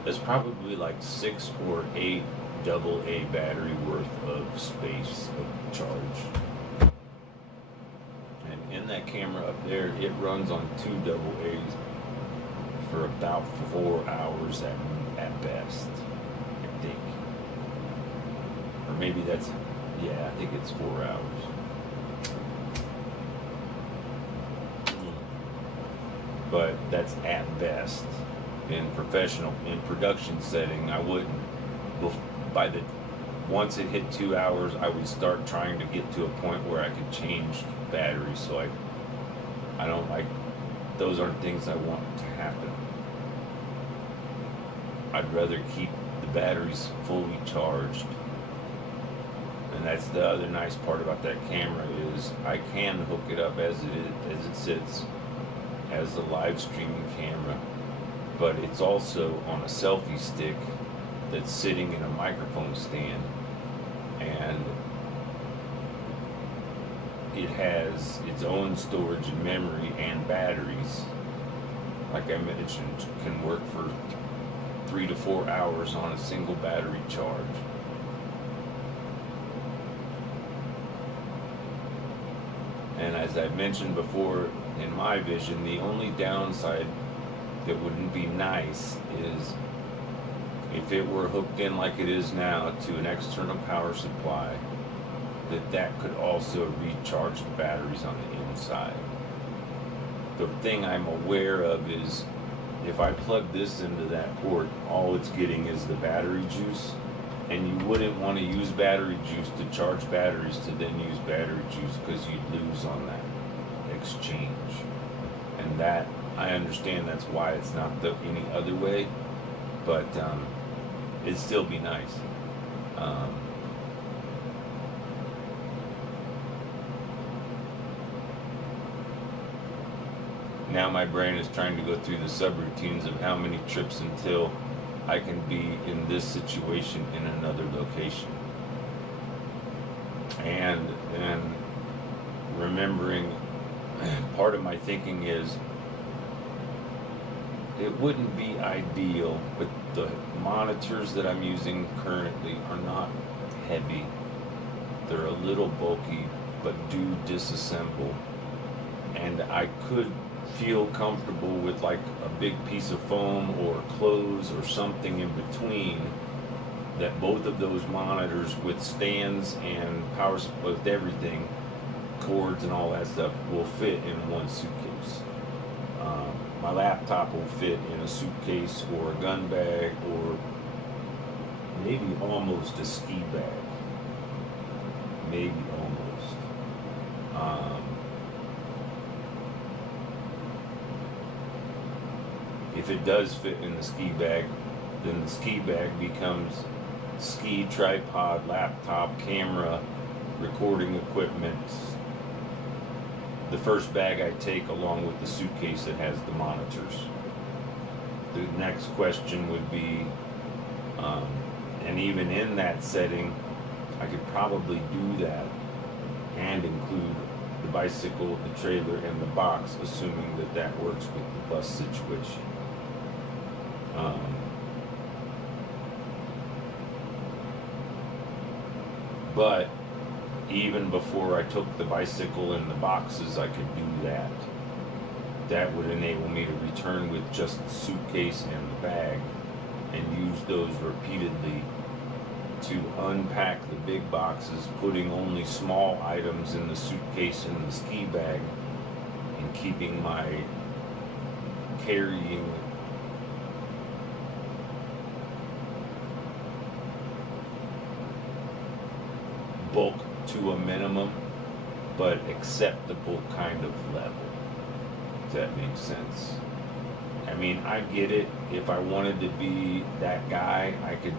There's probably like 6 or 8 AA battery worth of space of charge. And in that camera up there, it runs on 2 AA's for about 4 hours at best, I think. Or maybe that's, yeah, I think it's 4 hours. But that's at best. In production setting, I wouldn't. Once it hit 2 hours, I would start trying to get to a point where I could change batteries. So I don't like, those aren't things I want to happen. I'd rather keep the batteries fully charged. And that's the other nice part about that camera is I can hook it up as it sits as the live streaming camera, but it's also on a selfie stick that's sitting in a microphone stand, and it has its own storage and memory and batteries. Like I mentioned, can work for 3 to 4 hours on a single battery charge. And as I mentioned before, in my vision, the only downside that wouldn't be nice is if it were hooked in like it is now to an external power supply, that could also recharge the batteries on the inside. the thing I'm aware of is if I plug this into that port, all it's getting is the battery juice, and you wouldn't want to use battery juice to charge batteries to then use battery juice because you'd lose on that exchange. And that, I understand that's why it's not any other way, but it'd still be nice. Now my brain is trying to go through the subroutines of how many trips until I can be in this situation in another location. And then remembering, part of my thinking is, it wouldn't be ideal, but the monitors that I'm using currently are not heavy. They're a little bulky, but do disassemble. And I could feel comfortable with like a big piece of foam or clothes or something in between, that both of those monitors with stands and power, with everything, cords and all that stuff, will fit in one suitcase. My laptop will fit in a suitcase or a gun bag or maybe almost a ski bag. Maybe almost. If it does fit in the ski bag, then the ski bag becomes ski, tripod, laptop, camera, recording equipment. The first bag I take along with the suitcase that has the monitors. The next question would be, and even in that setting, I could probably do that and include the bicycle, the trailer, and the box, assuming that that works with the bus situation. But even before I took the bicycle and the boxes, I could do that. That would enable me to return with just the suitcase and the bag and use those repeatedly to unpack the big boxes, putting only small items in the suitcase and the ski bag, and keeping my carrying bulk to a minimum, but acceptable kind of level, if that makes sense. I mean, I get it. If I wanted to be that guy, I could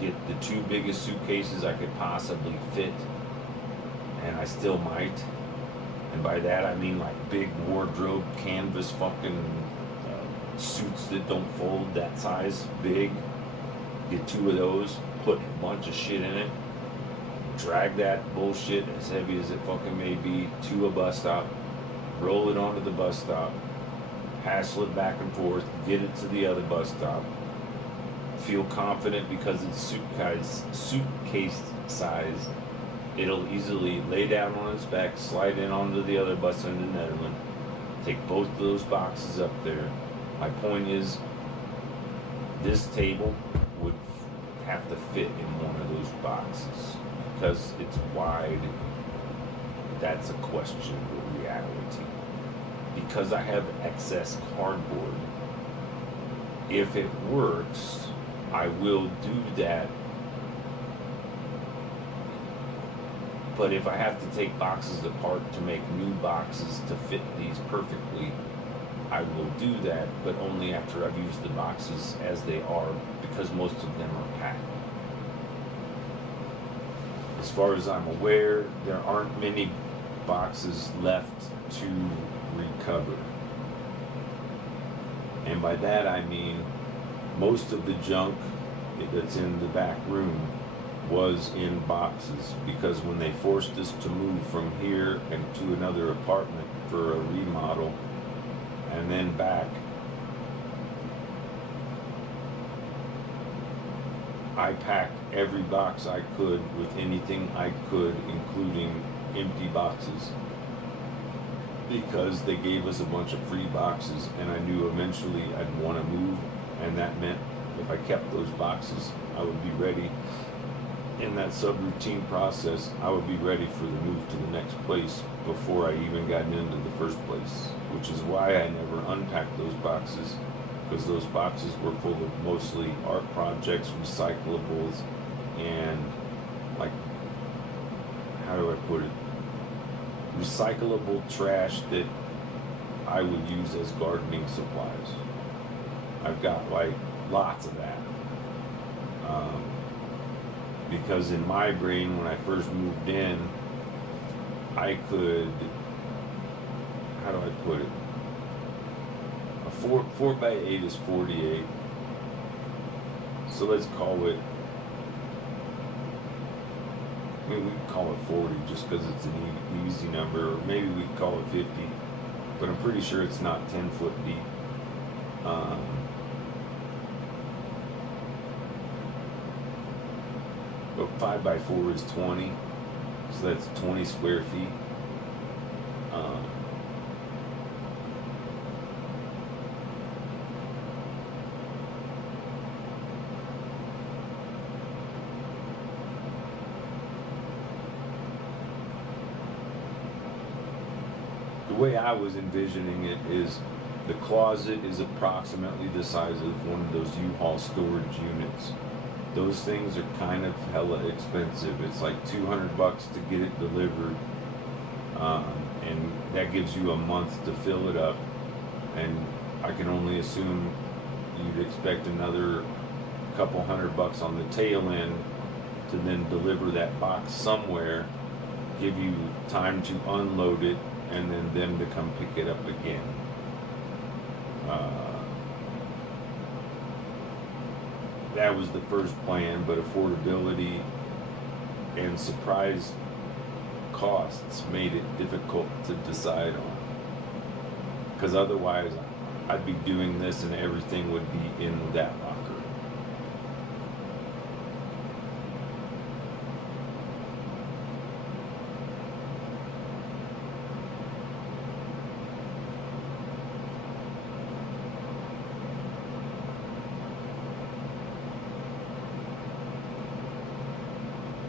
get the two biggest suitcases I could possibly fit, and I still might. And by that I mean like big wardrobe canvas fucking suits that don't fold, that size big. Get two of those, put a bunch of shit in it, drag that bullshit, as heavy as it fucking may be, to a bus stop, roll it onto the bus stop, hassle it back and forth, get it to the other bus stop, feel confident because it's suitcase size. It'll easily lay down on its back, slide in onto the other bus into Netherlands, take both of those boxes up there. My point is, this table would have to fit in one of those boxes. Because it's wide, that's a question of reality. Because I have excess cardboard, if it works, I will do that. But if I have to take boxes apart to make new boxes to fit these perfectly, I will do that, but only after I've used the boxes as they are, because most of them are packed. As far as I'm aware, there aren't many boxes left to recover. And by that I mean most of the junk that's in the back room was in boxes, because when they forced us to move from here and to another apartment for a remodel and then back, I packed every box I could with anything I could, including empty boxes, because they gave us a bunch of free boxes, and I knew eventually I'd want to move, and that meant if I kept those boxes, I would be ready in that subroutine process, I would be ready for the move to the next place before I even got into the first place, which is why I never unpacked those boxes, because those boxes were full of mostly art projects, recyclables, and like, how do I put it? Recyclable trash that I would use as gardening supplies. I've got like lots of that. Because in my brain, when I first moved in, I could, how do I put it? A 4x8 is 48. So let's call it, I mean, we could call it 40 just because it's an easy number, or maybe we could call it 50, but I'm pretty sure it's not 10 foot deep. But 5x4 is 20, so that's 20 square feet. The way I was envisioning it is the closet is approximately the size of one of those U-Haul storage units. Those things are kind of hella expensive. It's like $200 to get it delivered, and that gives you a month to fill it up. And I can only assume you'd expect another couple $100 on the tail end to then deliver that box somewhere, give you time to unload it, and then them to come pick it up again. That was the first plan, but affordability and surprise costs made it difficult to decide on. Because otherwise, I'd be doing this and everything would be in that locker.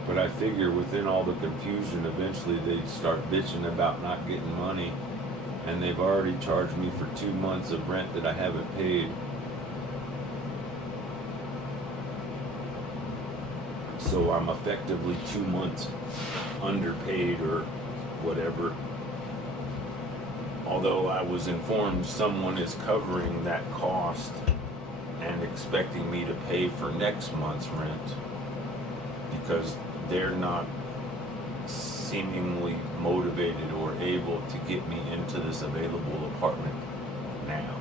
But I figure within all the confusion, eventually they'd start bitching about not getting money, and they've already charged me for 2 months of rent that I haven't paid. So I'm effectively 2 months underpaid or whatever. Although I was informed someone is covering that cost and expecting me to pay for next month's rent, because they're not seemingly motivated or able to get me into this available apartment now.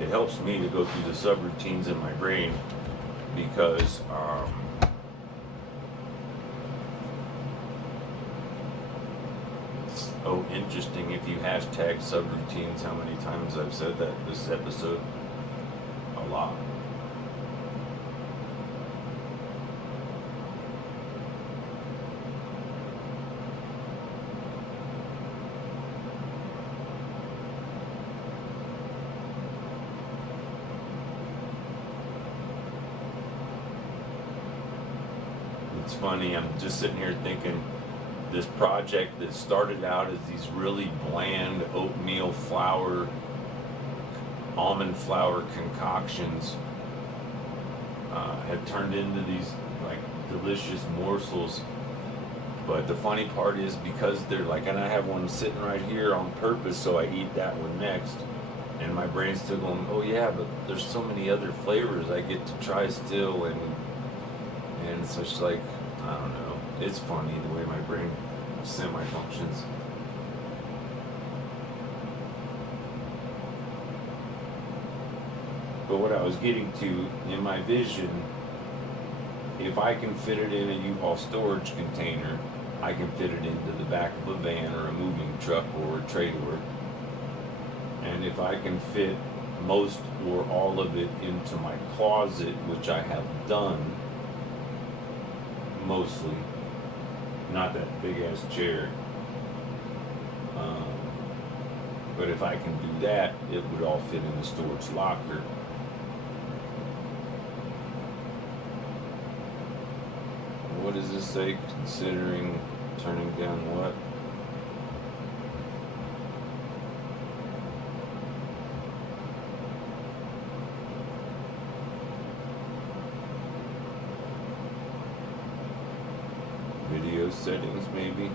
It helps me to go through the subroutines in my brain because oh, interesting, if you hashtag subroutines, how many times I've said that this episode? A lot. It's funny, I'm just sitting here thinking, this project that started out as these really bland oatmeal flour, almond flour concoctions have turned into these like delicious morsels. But the funny part is, because they're like, and I have one sitting right here on purpose so I eat that one next, and my brain's still going, oh yeah, but there's so many other flavors I get to try still, and it's just like, I don't know. It's funny the way my brain semi-functions. But what I was getting to in my vision, if I can fit it in a U-Haul storage container, I can fit it into the back of a van or a moving truck or a trailer. And if I can fit most or all of it into my closet, which I have done, mostly, not that big ass chair, But if I can do that, it would all fit in the storage locker. What does this say? Considering turning down what? Video settings, maybe?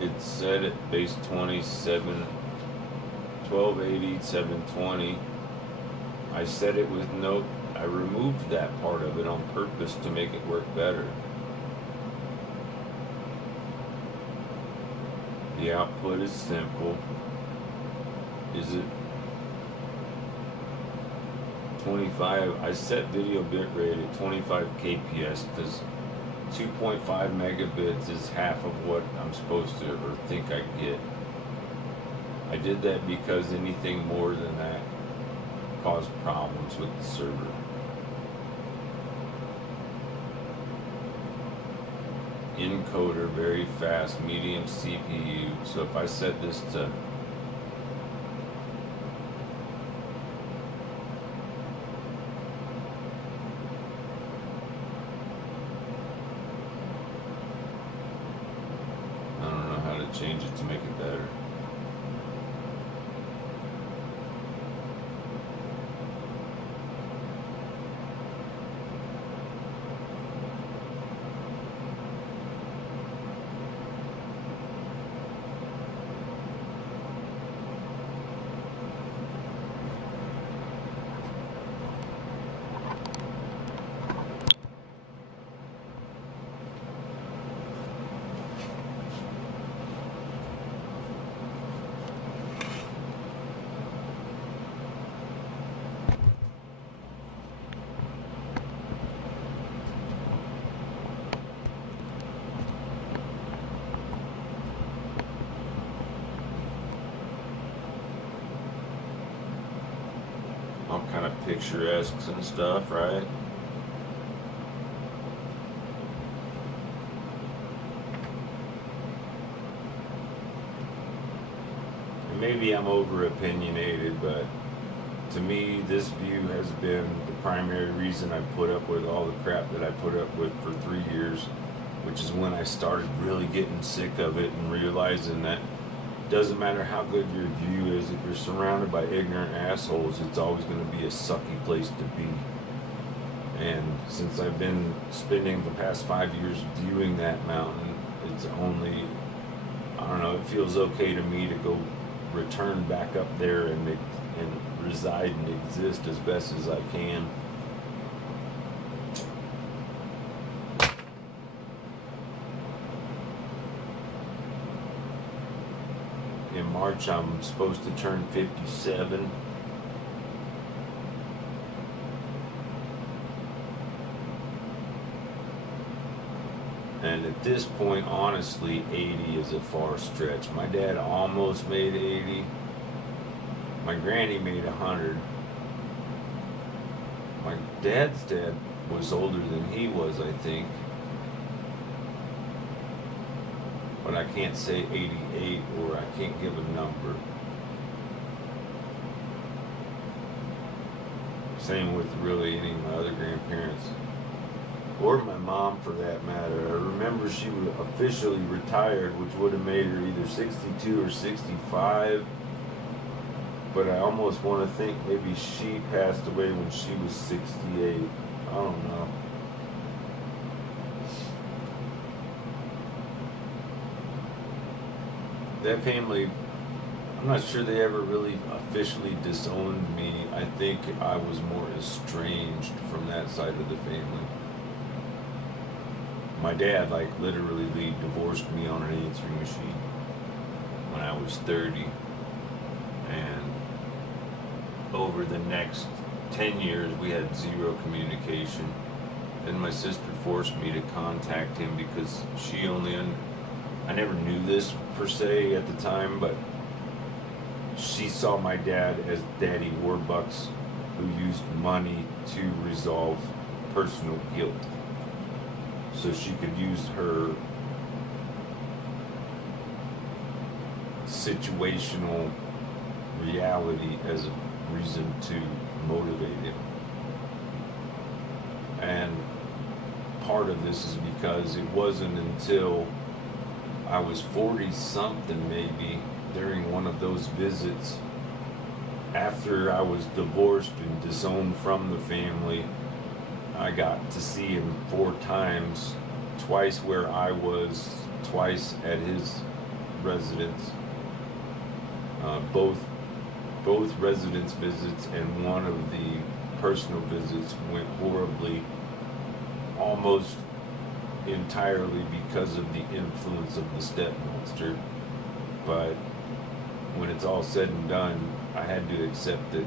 It's set at base 27, 1280, 720. I set it with no, I removed that part of it on purpose to make it work better. The output is simple. Is it 25? I set video bitrate at 25 kps because 2.5 megabits is half of what I'm supposed to or think I get. I did that because anything more than that caused problems with the server. Encoder, very fast, medium CPU. So if I set this to change it to make it better. All kind of picturesque and stuff, right? And maybe I'm over opinionated, but to me this view has been the primary reason I put up with all the crap that I put up with for 3 years, which is when I started really getting sick of it and realizing that doesn't matter how good your view is, if you're surrounded by ignorant assholes, it's always going to be a sucky place to be. And since I've been spending the past 5 years viewing that mountain, it's only, I don't know, it feels okay to me to go return back up there and reside and exist as best as I can. In March, I'm supposed to turn 57. And at this point, honestly, 80 is a far stretch. My dad almost made 80. My granny made 100. My dad's dad was older than he was, I think. But I can't say 88 or I can't give a number. Same with really any of my other grandparents. Or my mom for that matter. I remember she was officially retired, which would have made her either 62 or 65. But I almost want to think maybe she passed away when she was 68. I don't know. That family, I'm not sure they ever really officially disowned me. I think I was more estranged from that side of the family. My dad, like, literally divorced me on an answering machine when I was 30. And over the next 10 years, we had zero communication. Then my sister forced me to contact him because she only, I never knew this per se at the time, but she saw my dad as Daddy Warbucks who used money to resolve personal guilt so she could use her situational reality as a reason to motivate him. And part of this is because it wasn't until I was 40 something maybe during one of those visits after I was divorced and disowned from the family. I got to see him 4 times, twice where I was, twice at his residence. Both residence visits and one of the personal visits went horribly, almost entirely because of the influence of the stepmonster. But when it's all said and done, I had to accept that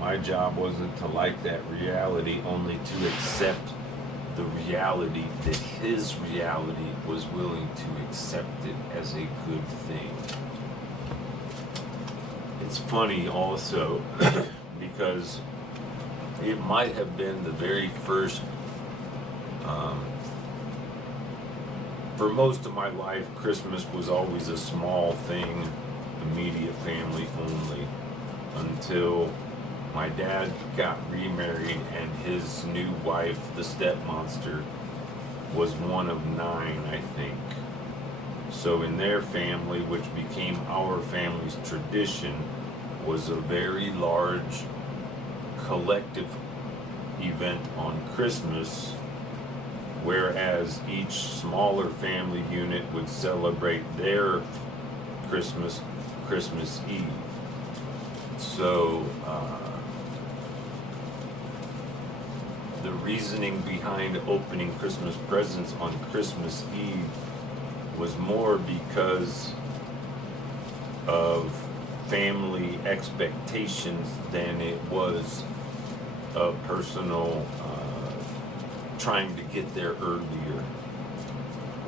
my job wasn't to like that reality, only to accept the reality that his reality was willing to accept it as a good thing. It's funny also because it might have been the very first, for most of my life, Christmas was always a small thing, immediate family only, until my dad got remarried and his new wife, the stepmonster, was one of 9, I think. So in their family, which became our family's tradition, was a very large collective event on Christmas, whereas each smaller family unit would celebrate their Christmas Eve. So the reasoning behind opening Christmas presents on Christmas Eve was more because of family expectations than it was a personal trying to get there earlier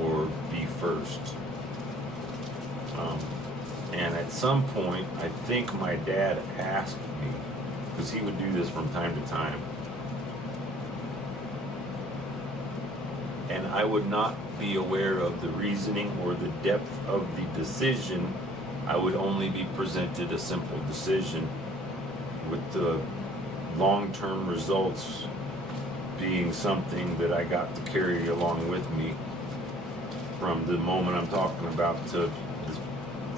or be first. And at some point, I think my dad asked me, because he would do this from time to time, and I would not be aware of the reasoning or the depth of the decision. I would only be presented a simple decision with the long-term results being something that I got to carry along with me from the moment I'm talking about to the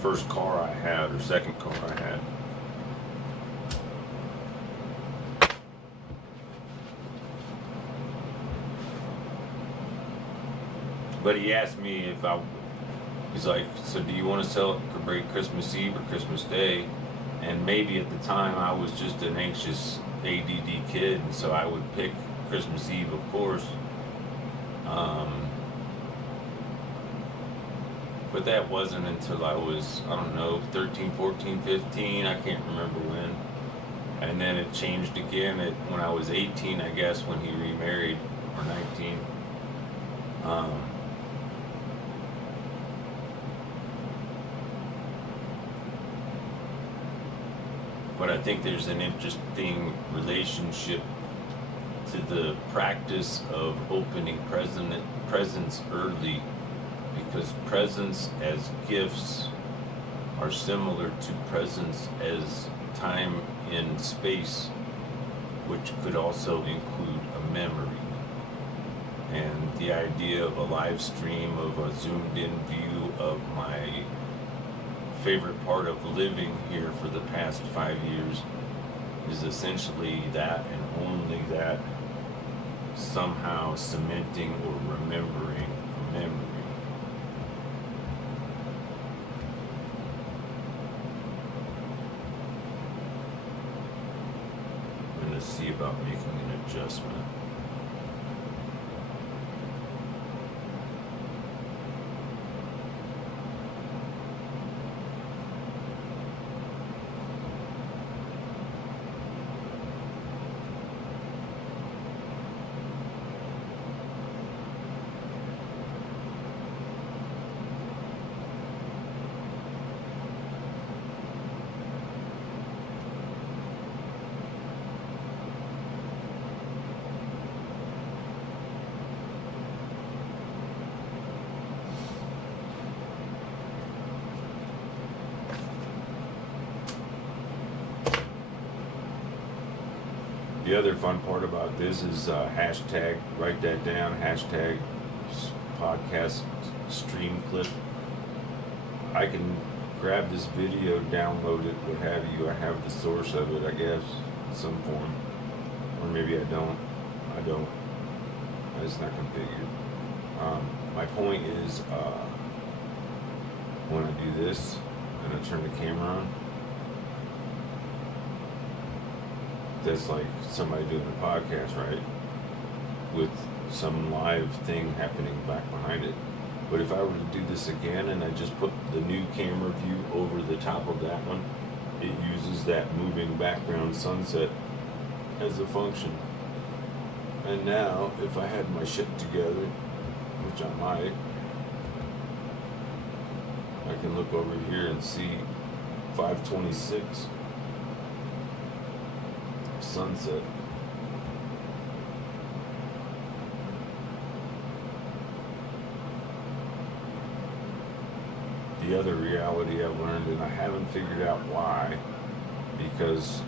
first car I had or second car I had. But he asked me if he's like, so do you want to celebrate Christmas Eve or Christmas Day? And maybe at the time I was just an anxious ADD kid, and so I would pick Christmas Eve, of course. But that wasn't until I was, I don't know, 13, 14, 15, I can't remember when. And then it changed again when I was 18, I guess, when he remarried, or 19. But I think there's an interesting relationship to the practice of opening presents early, because presents as gifts are similar to presents as time in space, which could also include a memory. And the idea of a live stream, of a zoomed in view of my favorite part of living here for the past 5 years is essentially that, and only that, somehow cementing or remembering a memory. I'm going to see about making an adjustment. The other fun part about this is hashtag, write that down, hashtag podcast stream clip. I can grab this video, download it, what have you. I have the source of it, I guess, in some form. Or maybe I don't. It's not configured. My point is, when I do this, and I turn the camera on, that's like somebody doing a podcast, right? With some live thing happening back behind it. But if I were to do this again and I just put the new camera view over the top of that one, it uses that moving background sunset as a function. And now, if I had my shit together, which I might, I can look over here and see 526 sunset. The other reality I've learned, and I haven't figured out why, because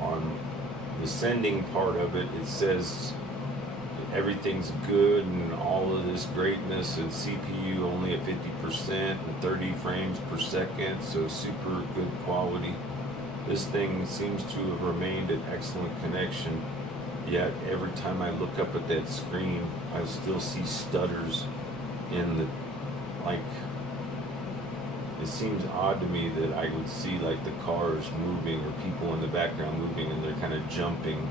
on the sending part of it, it says everything's good and all of this greatness, and CPU only at 50% and 30 frames per second, so super good quality. This thing seems to have remained an excellent connection, yet every time I look up at that screen, I still see stutters in the, like, it seems odd to me that I would see like the cars moving or people in the background moving and they're kind of jumping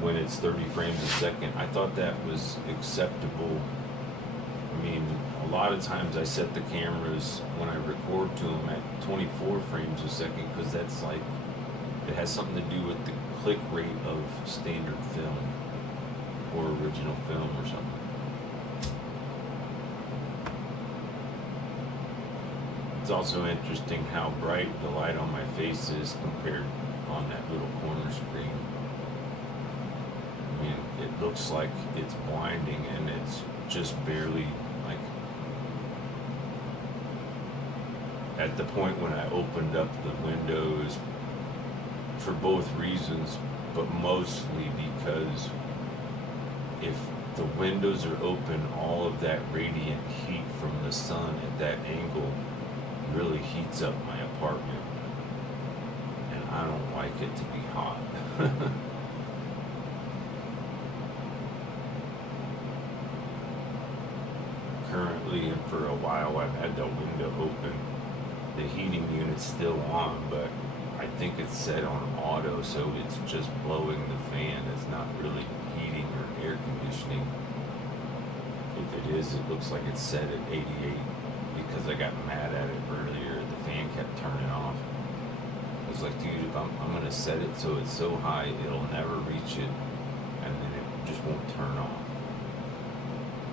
when it's 30 frames a second. I thought that was acceptable. I mean, a lot of times I set the cameras when I record to them at 24 frames a second because that's like, it has something to do with the click rate of standard film or original film or something. It's also interesting how bright the light on my face is compared on that little corner screen. I mean, it looks like it's blinding and it's just barely, like, at the point when I opened up the windows for both reasons, but mostly because if the windows are open, all of that radiant heat from the sun at that angle really heats up my apartment, and I don't like it to be hot. Currently, and for a while, I've had the window open. The heating unit's still on, but I think it's set on auto, so it's just blowing the fan. It's not really heating or air conditioning. If it is, it looks like it's set at 88. Because I got mad at it earlier, the fan kept turning off. I was like, dude, if I'm gonna set it so it's so high it'll never reach it, and then it just won't turn off.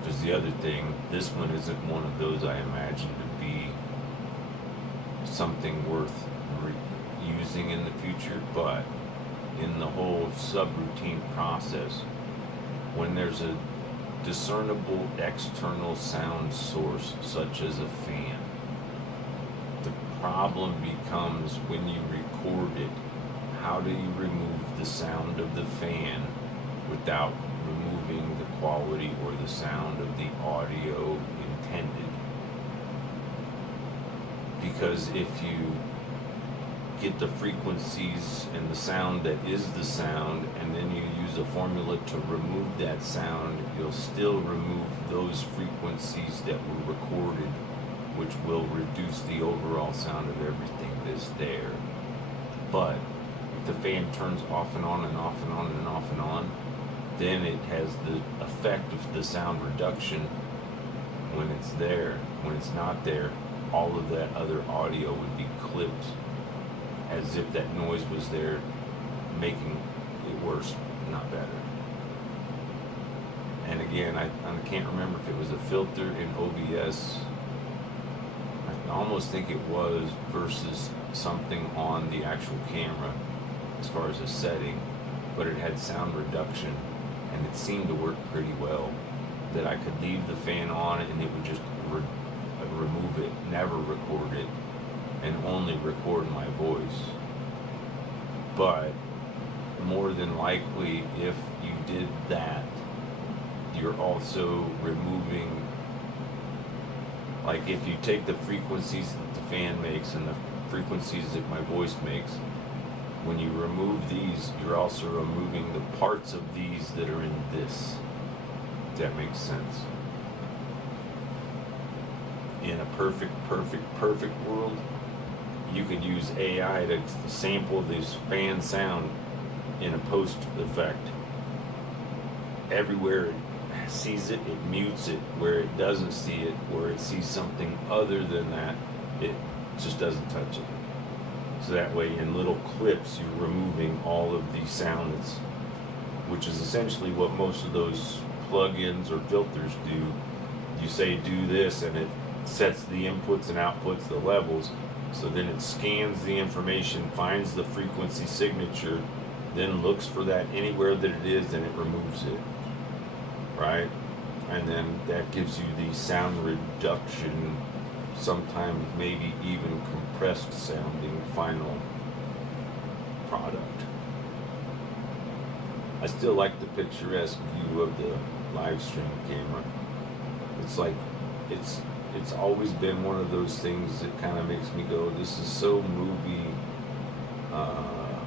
Because the other thing, this one isn't one of those I imagine to be something worth using in the future, but in the whole subroutine process, when there's a discernible external sound source such as a fan, the problem becomes when you record it, how do you remove the sound of the fan without removing the quality or the sound of the audio intended? Because if you get the frequencies and the sound that is the sound, and then you use a formula to remove that sound, you'll still remove those frequencies that were recorded, which will reduce the overall sound of everything that's there. But if the fan turns off and on and off and on and off and on, then it has the effect of the sound reduction when it's there. When it's not there, all of that other audio would be clipped as if that noise was there, making it worse, not better. And again, I can't remember if it was a filter in OBS. I almost think it was, versus something on the actual camera as far as a setting, but it had sound reduction, and it seemed to work pretty well. That I could leave the fan on and it would just remove it, never record it, and only record my voice. But more than likely, if you did that, you're also removing, like if you take the frequencies that the fan makes and the frequencies that my voice makes, when you remove these, you're also removing the parts of these that are in this. If that makes sense. In a perfect world, you could use AI to sample this fan sound in a post effect. Everywhere it sees it, it mutes it. Where it doesn't see it, where it sees something other than that, it just doesn't touch it. So that way in little clips you're removing all of the sounds, which is essentially what most of those plugins or filters do. You say do this and it sets the inputs and outputs, the levels, so then it scans the information, finds the frequency signature, then looks for that anywhere that it is and it removes it, right? And then that gives you the sound reduction, sometimes maybe even compressed sounding final product. I still like the picturesque view of the LiveStream camera. It's like, it's always been one of those things that kind of makes me go, this is so movie, I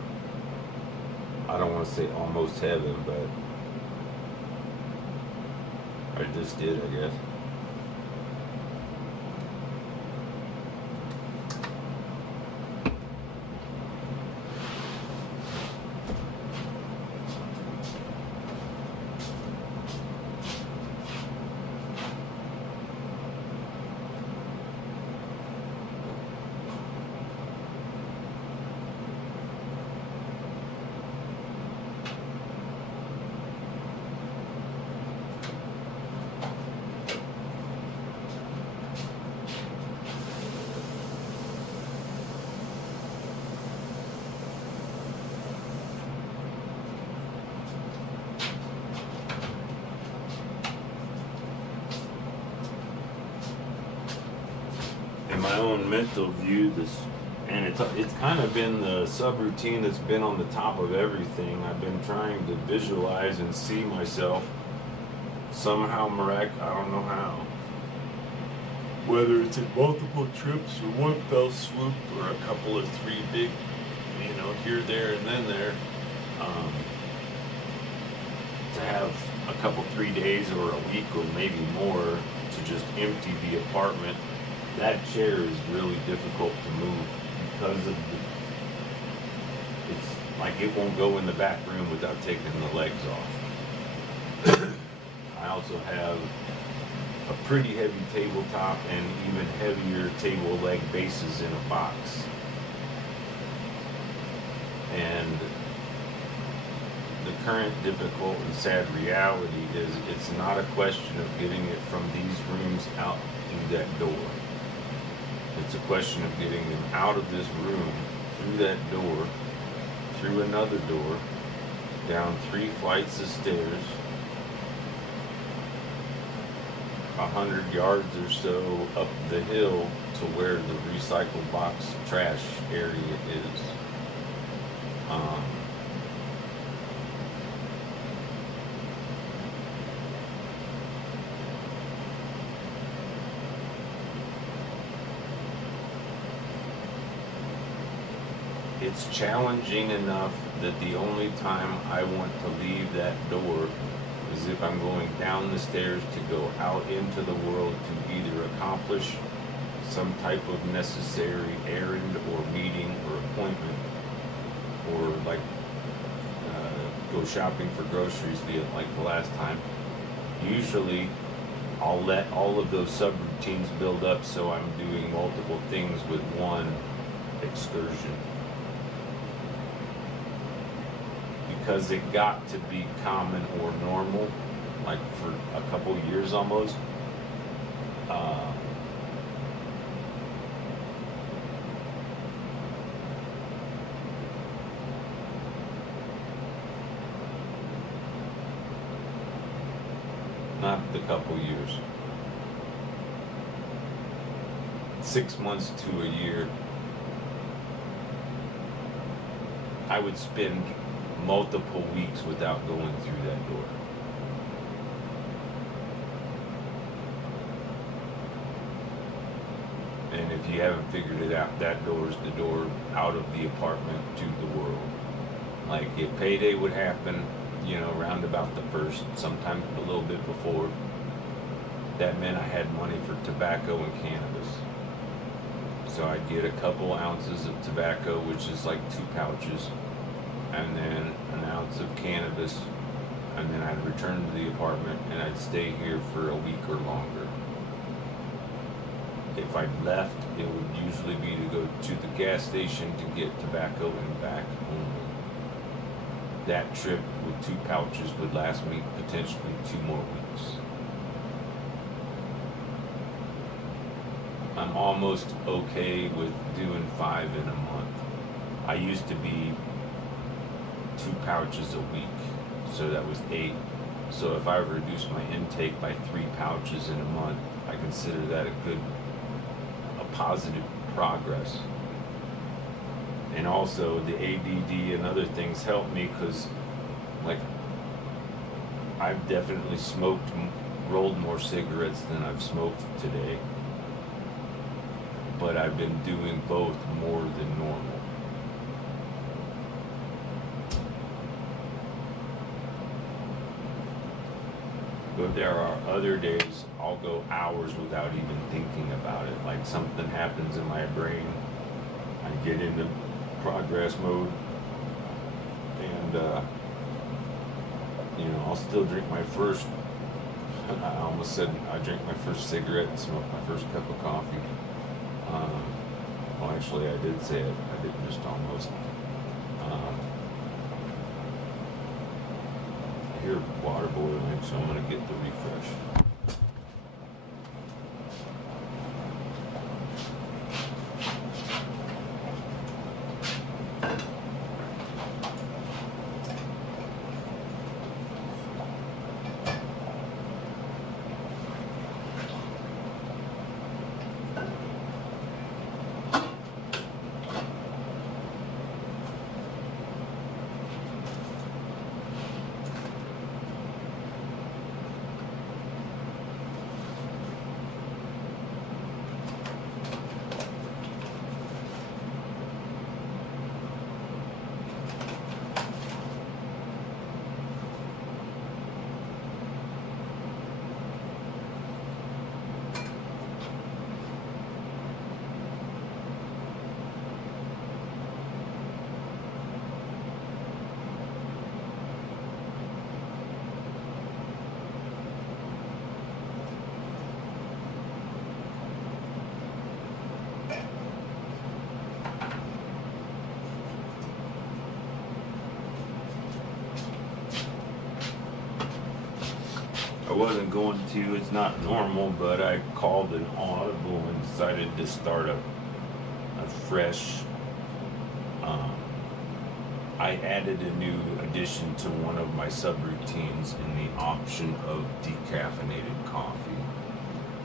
don't want to say almost heaven, but I just did, I guess. My own mental view, this, and it's kind of been the subroutine that's been on the top of everything. I've been trying to visualize and see myself somehow I don't know how, whether it's in multiple trips or one fell swoop or a couple of three big, here, there, and then there, to have a couple 3 days or a week or maybe more to just empty the apartment. That chair is really difficult to move because of it's like it won't go in the back room without taking the legs off. I also have a pretty heavy tabletop and even heavier table leg bases in a box. And the current difficult and sad reality is it's not a question of getting it from these rooms out through that door. It's a question of getting them out of this room, through that door, through another door, down 3 flights of stairs, 100 yards or so up the hill to where the recycle box trash area is. It's challenging enough that the only time I want to leave that door is if I'm going down the stairs to go out into the world to either accomplish some type of necessary errand or meeting or appointment, or like go shopping for groceries like the last time. Usually I'll let all of those subroutines build up so I'm doing multiple things with one excursion. Because it got to be common or normal, like for a couple years almost. Not the couple years. 6 months to a year. I would spend multiple weeks without going through that door. And if you haven't figured it out, that door is the door out of the apartment to the world. Like if payday would happen, around about the first, sometimes a little bit before, that meant I had money for tobacco and cannabis. So I'd get a couple ounces of tobacco, which is like 2 pouches, and then an ounce of cannabis, and then I'd return to the apartment and I'd stay here for a week or longer. If I left, it would usually be to go to the gas station to get tobacco and back only. That trip with 2 pouches would last me potentially 2 more weeks. I'm almost okay with doing 5 in a month. I used to be 2 pouches a week, so that was 8. So if I reduce my intake by 3 pouches in a month, I consider that a positive progress. And also the ADD and other things help me because, like, I've definitely rolled more cigarettes than I've smoked today. But I've been doing both more than normal. But there are other days I'll go hours without even thinking about it. Like something happens in my brain, I get into progress mode, and I'll still drink my first. I almost said I drink my first cigarette and smoke my first cup of coffee. Well, actually, I did say it. I didn't just almost. I hear water boiling, so I'm going to get the refresh. I wasn't going to, it's not normal, but I called an audible and decided to start a fresh, I added a new addition to one of my subroutines in the option of decaffeinated coffee.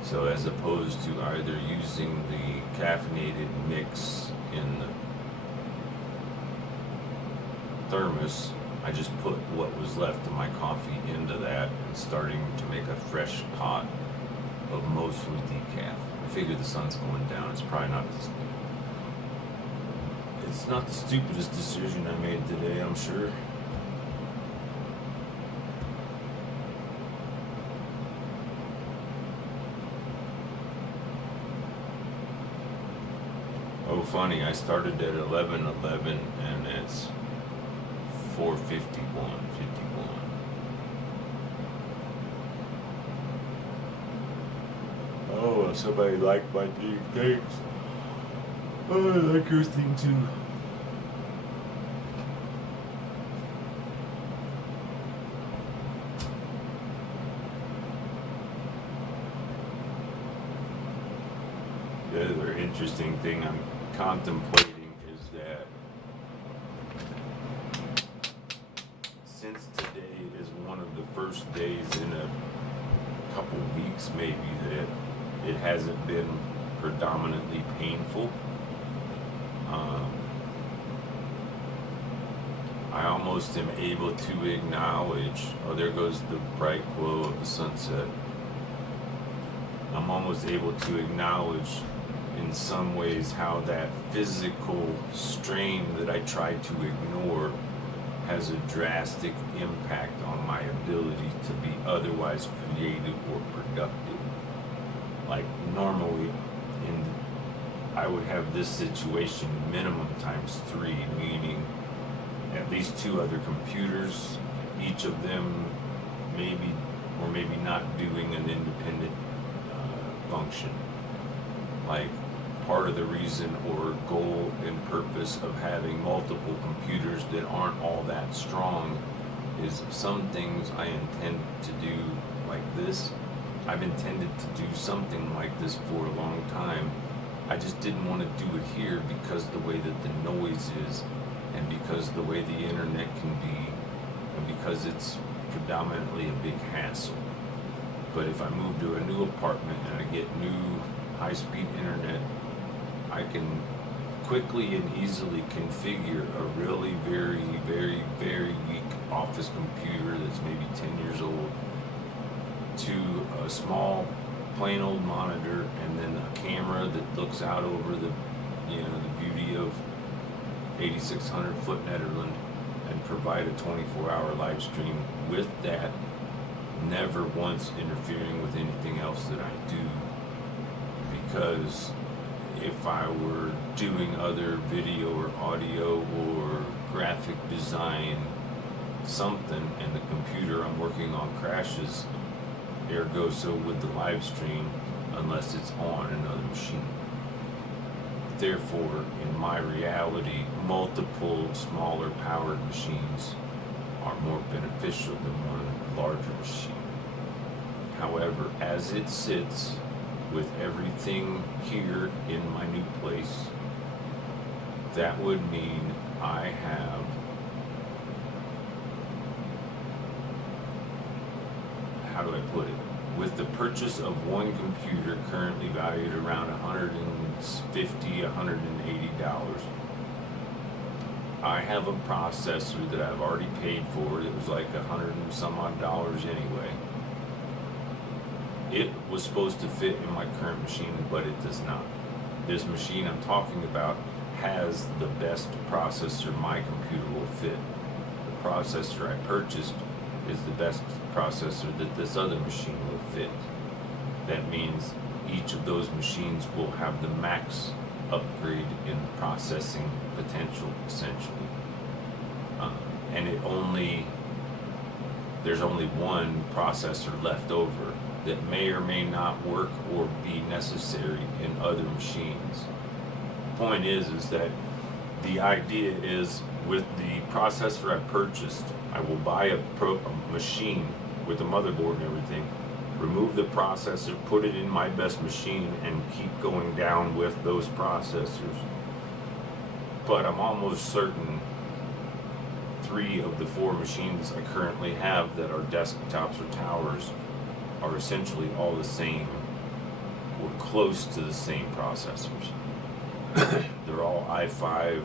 So as opposed to either using the caffeinated mix in the thermos, I just put what was left of my coffee into that and starting to make a fresh pot of mostly decaf. I figure the sun's going down. It's probably not the stupidest decision I made today, I'm sure. Oh, funny, I started at 11:11 and it's 4:51. Oh, somebody liked my cakes. Oh, I like your thing too. The other interesting thing I'm contemplating is that since today is one of the first days in a couple weeks maybe that it hasn't been predominantly painful, almost am able to acknowledge, oh, there goes the bright glow of the sunset. I'm almost able to acknowledge in some ways how that physical strain that I try to ignore has a drastic impact on my ability to be otherwise creative or productive. Like normally, I would have this situation minimum times 3, meaning at least 2 other computers, each of them maybe or maybe not doing an independent function. Like part of the reason or goal and purpose of having multiple computers that aren't all that strong is some things I intend to do like this. I've intended to do something like this for a long time. I just didn't want to do it here because the way that the noise is, and because the way the internet can be, and because it's predominantly a big hassle. But if I move to a new apartment and I get new high-speed internet, I can quickly and easily configure a really very, very, very weak office computer that's maybe 10 years old to a small plain old monitor, and then a camera that looks out over the, the beauty of 8,600 foot Netherland, and provide a 24-hour live stream with that, never once interfering with anything else that I do. Because if I were doing other video or audio or graphic design something and the computer I'm working on crashes, ergo so would the live stream unless it's on another machine. Therefore, in my reality, multiple smaller powered machines are more beneficial than one larger machine. However, as it sits with everything here in my new place, that would mean I have how do I put it? With the purchase of one computer currently valued around $150, $180, I have a processor that I've already paid for. It was like $100 and some odd anyway. It was supposed to fit in my current machine, but it does not. This machine I'm talking about has the best processor my computer will fit. The processor I purchased is the best processor that this other machine will fit. That means each of those machines will have the max upgrade in processing potential, essentially. And there's only one processor left over that may or may not work or be necessary in other machines. Point is that the idea is with the processor I purchased, I will buy a machine with a motherboard and everything, remove the processor, put it in my best machine, and keep going down with those processors. But I'm almost certain 3 of the 4 machines I currently have that are desktops or towers are essentially all the same or close to the same processors. They're all i5,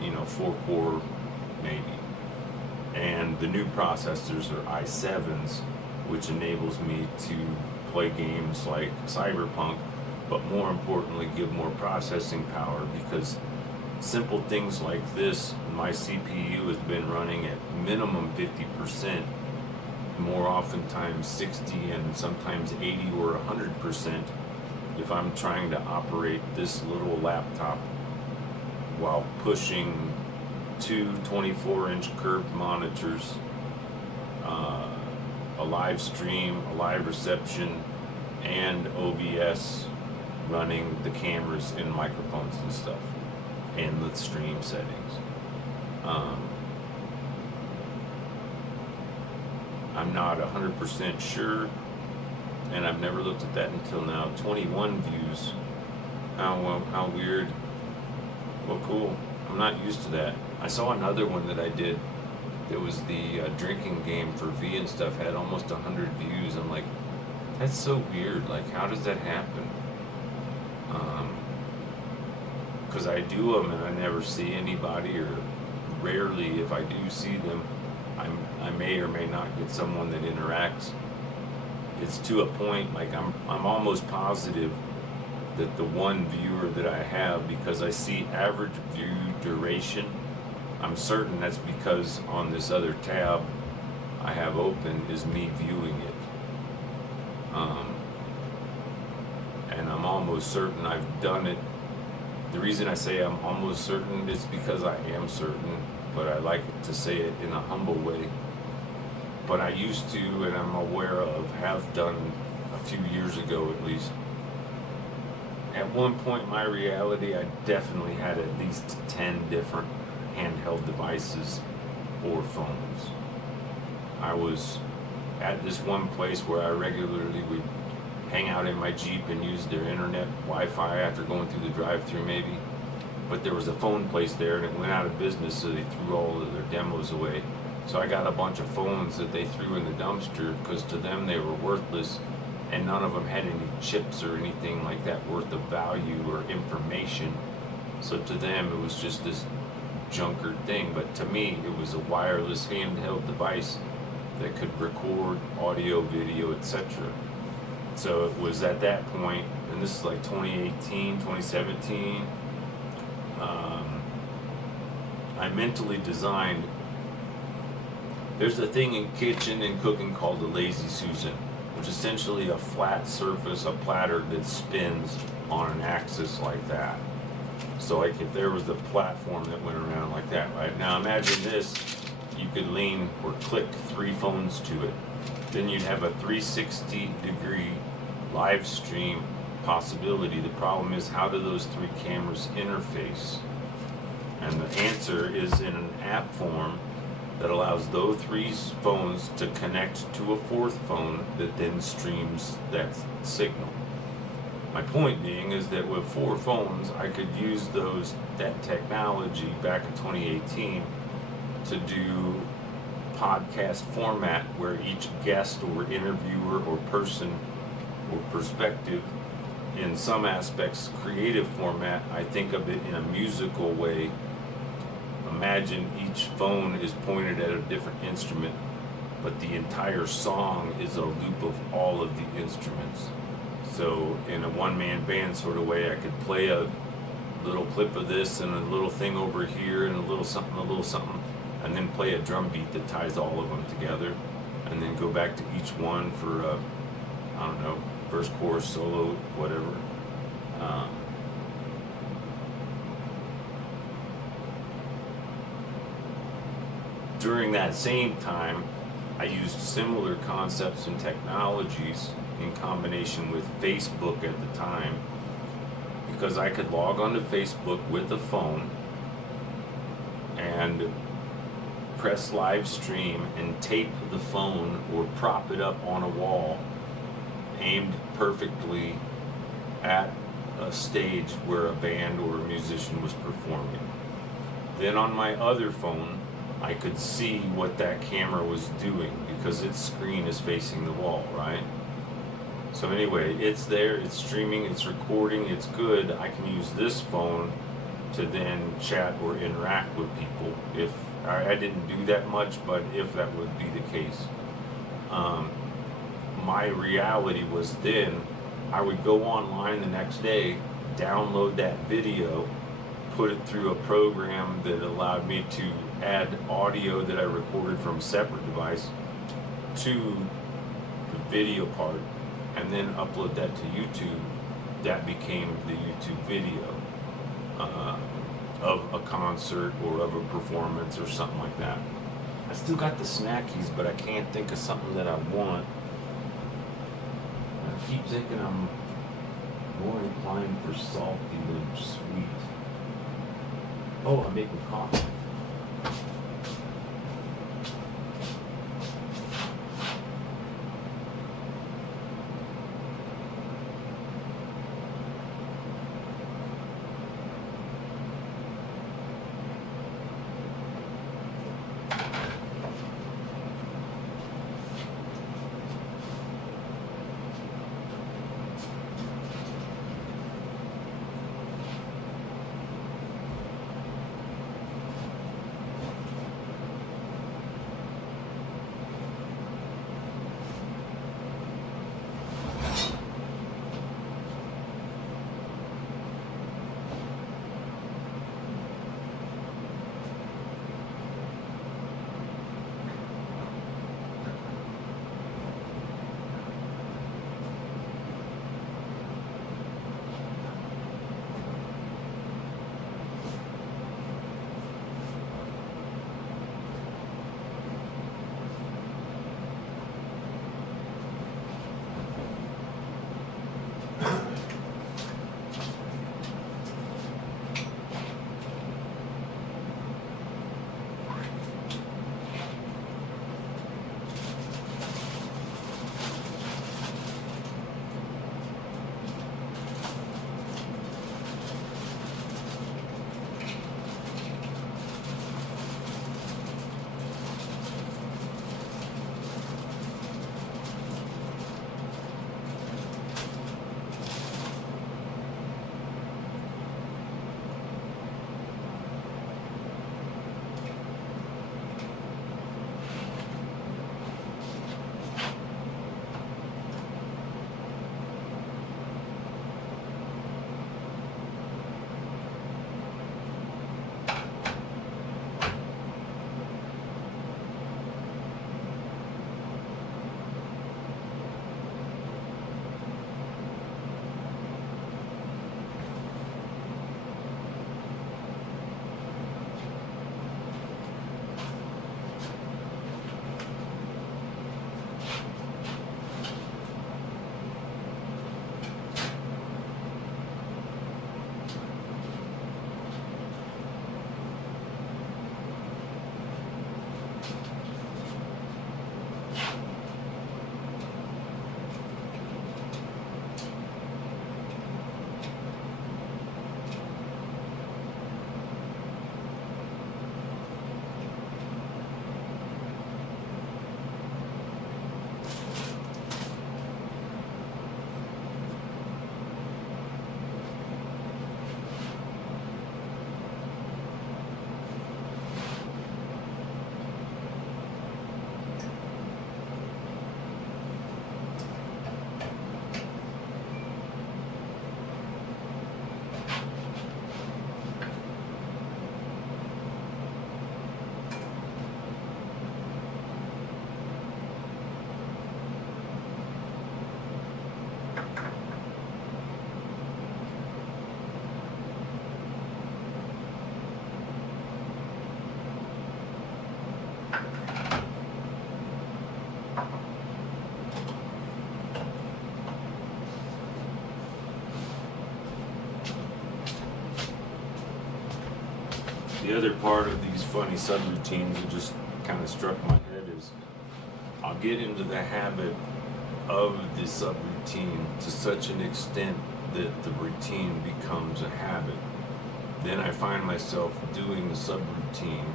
4-core maybe. And the new processors are i7s, which enables me to play games like Cyberpunk, but more importantly give more processing power, because simple things like this, my CPU has been running at minimum 50%, more oftentimes 60 and sometimes 80 or 100% if I'm trying to operate this little laptop while pushing 2 24-inch curved monitors, a live stream, a live reception, and OBS running the cameras and microphones and stuff, and the stream settings. I'm not 100% sure, and I've never looked at that until now. 21 views. How weird. Well, cool. I'm not used to that. I saw another one that I did. It was the drinking game for V and stuff, had almost 100 views. I'm like, that's so weird. Like, how does that happen? Because I do them and I never see anybody, or rarely, if I do see them, I may or may not get someone that interacts. It's to a point, like I'm almost positive that the one viewer that I have, because I see average view duration, I'm certain that's because on this other tab I have open is me viewing it. And I'm almost certain I've done it. The reason I say I'm almost certain is because I am certain, but I like to say it in a humble way. But I used to, and I'm aware of, have done a few years ago at least. At one point in my reality, I definitely had at least 10 different handheld devices or phones. I was at this one place where I regularly would hang out in my Jeep and use their internet Wi-Fi after going through the drive-thru maybe. But there was a phone place there and it went out of business, so they threw all of their demos away. So I got a bunch of phones that they threw in the dumpster because to them they were worthless, and none of them had any chips or anything like that worth of value or information. So to them it was just this junker thing, but to me it was a wireless handheld device that could record audio, video, etc. So it was at that point, and this is like 2018, 2017, I mentally designed, there's a thing in kitchen and cooking called the Lazy Susan, which is essentially a flat surface, a platter that spins on an axis like that. So like if there was a platform that went around like that, right? Now imagine this, you could lean or click 3 phones to it. Then you'd have a 360-degree live stream possibility. The problem is, how do those 3 cameras interface? And the answer is in an app form that allows those 3 phones to connect to a 4th phone that then streams that signal. My point being is that with 4 phones, I could use that technology back in 2018 to do podcast format where each guest or interviewer or person or perspective, in some aspects creative format, I think of it in a musical way. Imagine each phone is pointed at a different instrument, but the entire song is a loop of all of the instruments. So in a one-man band sort of way, I could play a little clip of this and a little thing over here and a little something, and then play a drum beat that ties all of them together, and then go back to each one for a, I don't know, verse, chorus, solo, whatever. During that same time, I used similar concepts and technologies in combination with Facebook at the time, because I could log onto Facebook with a phone and press live stream and tape the phone or prop it up on a wall aimed perfectly at a stage where a band or a musician was performing. Then on my other phone, I could see what that camera was doing because its screen is facing the wall, right? So anyway, it's there, it's streaming, it's recording, it's good. I can use this phone to then chat or interact with people. If I didn't do that much, but if that would be the case. My reality was then I would go online the next day, download that video, put it through a program that allowed me to add audio that I recorded from a separate device to the video part, and then upload that to YouTube. That became the YouTube video of a concert or of a performance or something like that. I still got the snackies, but I can't think of something that I want. I keep thinking I'm more inclined for salty than sweet. Oh, I'm making coffee. The other part of these funny subroutines that just kind of struck my head is I'll get into the habit of the subroutine to such an extent that the routine becomes a habit. Then I find myself doing the subroutine,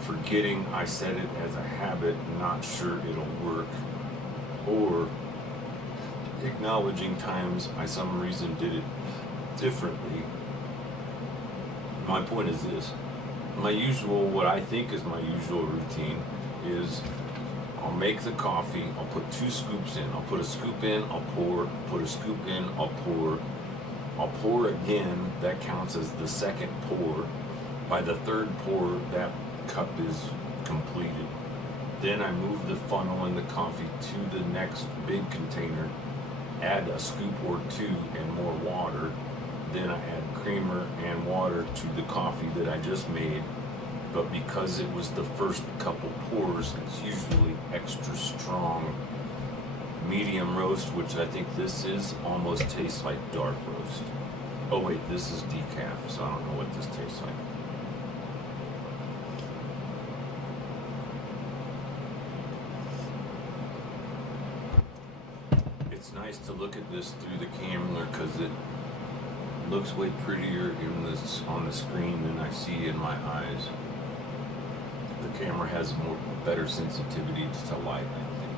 forgetting I set it as a habit, not sure it'll work, or acknowledging times I some reason did it differently. My point is this: what I think is my usual routine is I'll make the coffee, I'll put 2 scoops in, I'll put a scoop in, I'll pour, put a scoop in, I'll pour again, that counts as the second pour. By the third pour, that cup is completed. Then I move the funnel and the coffee to the next big container, add a scoop or 2 and more water. Then I add creamer and water to the coffee that I just made. But because it was the first couple pours, it's usually extra strong medium roast, which I think this is, almost tastes like dark roast. Oh wait, this is decaf, so I don't know what this tastes like. It's nice to look at this through the camera because it looks way prettier on the screen than I see in my eyes. The camera has better sensitivity to light, I think.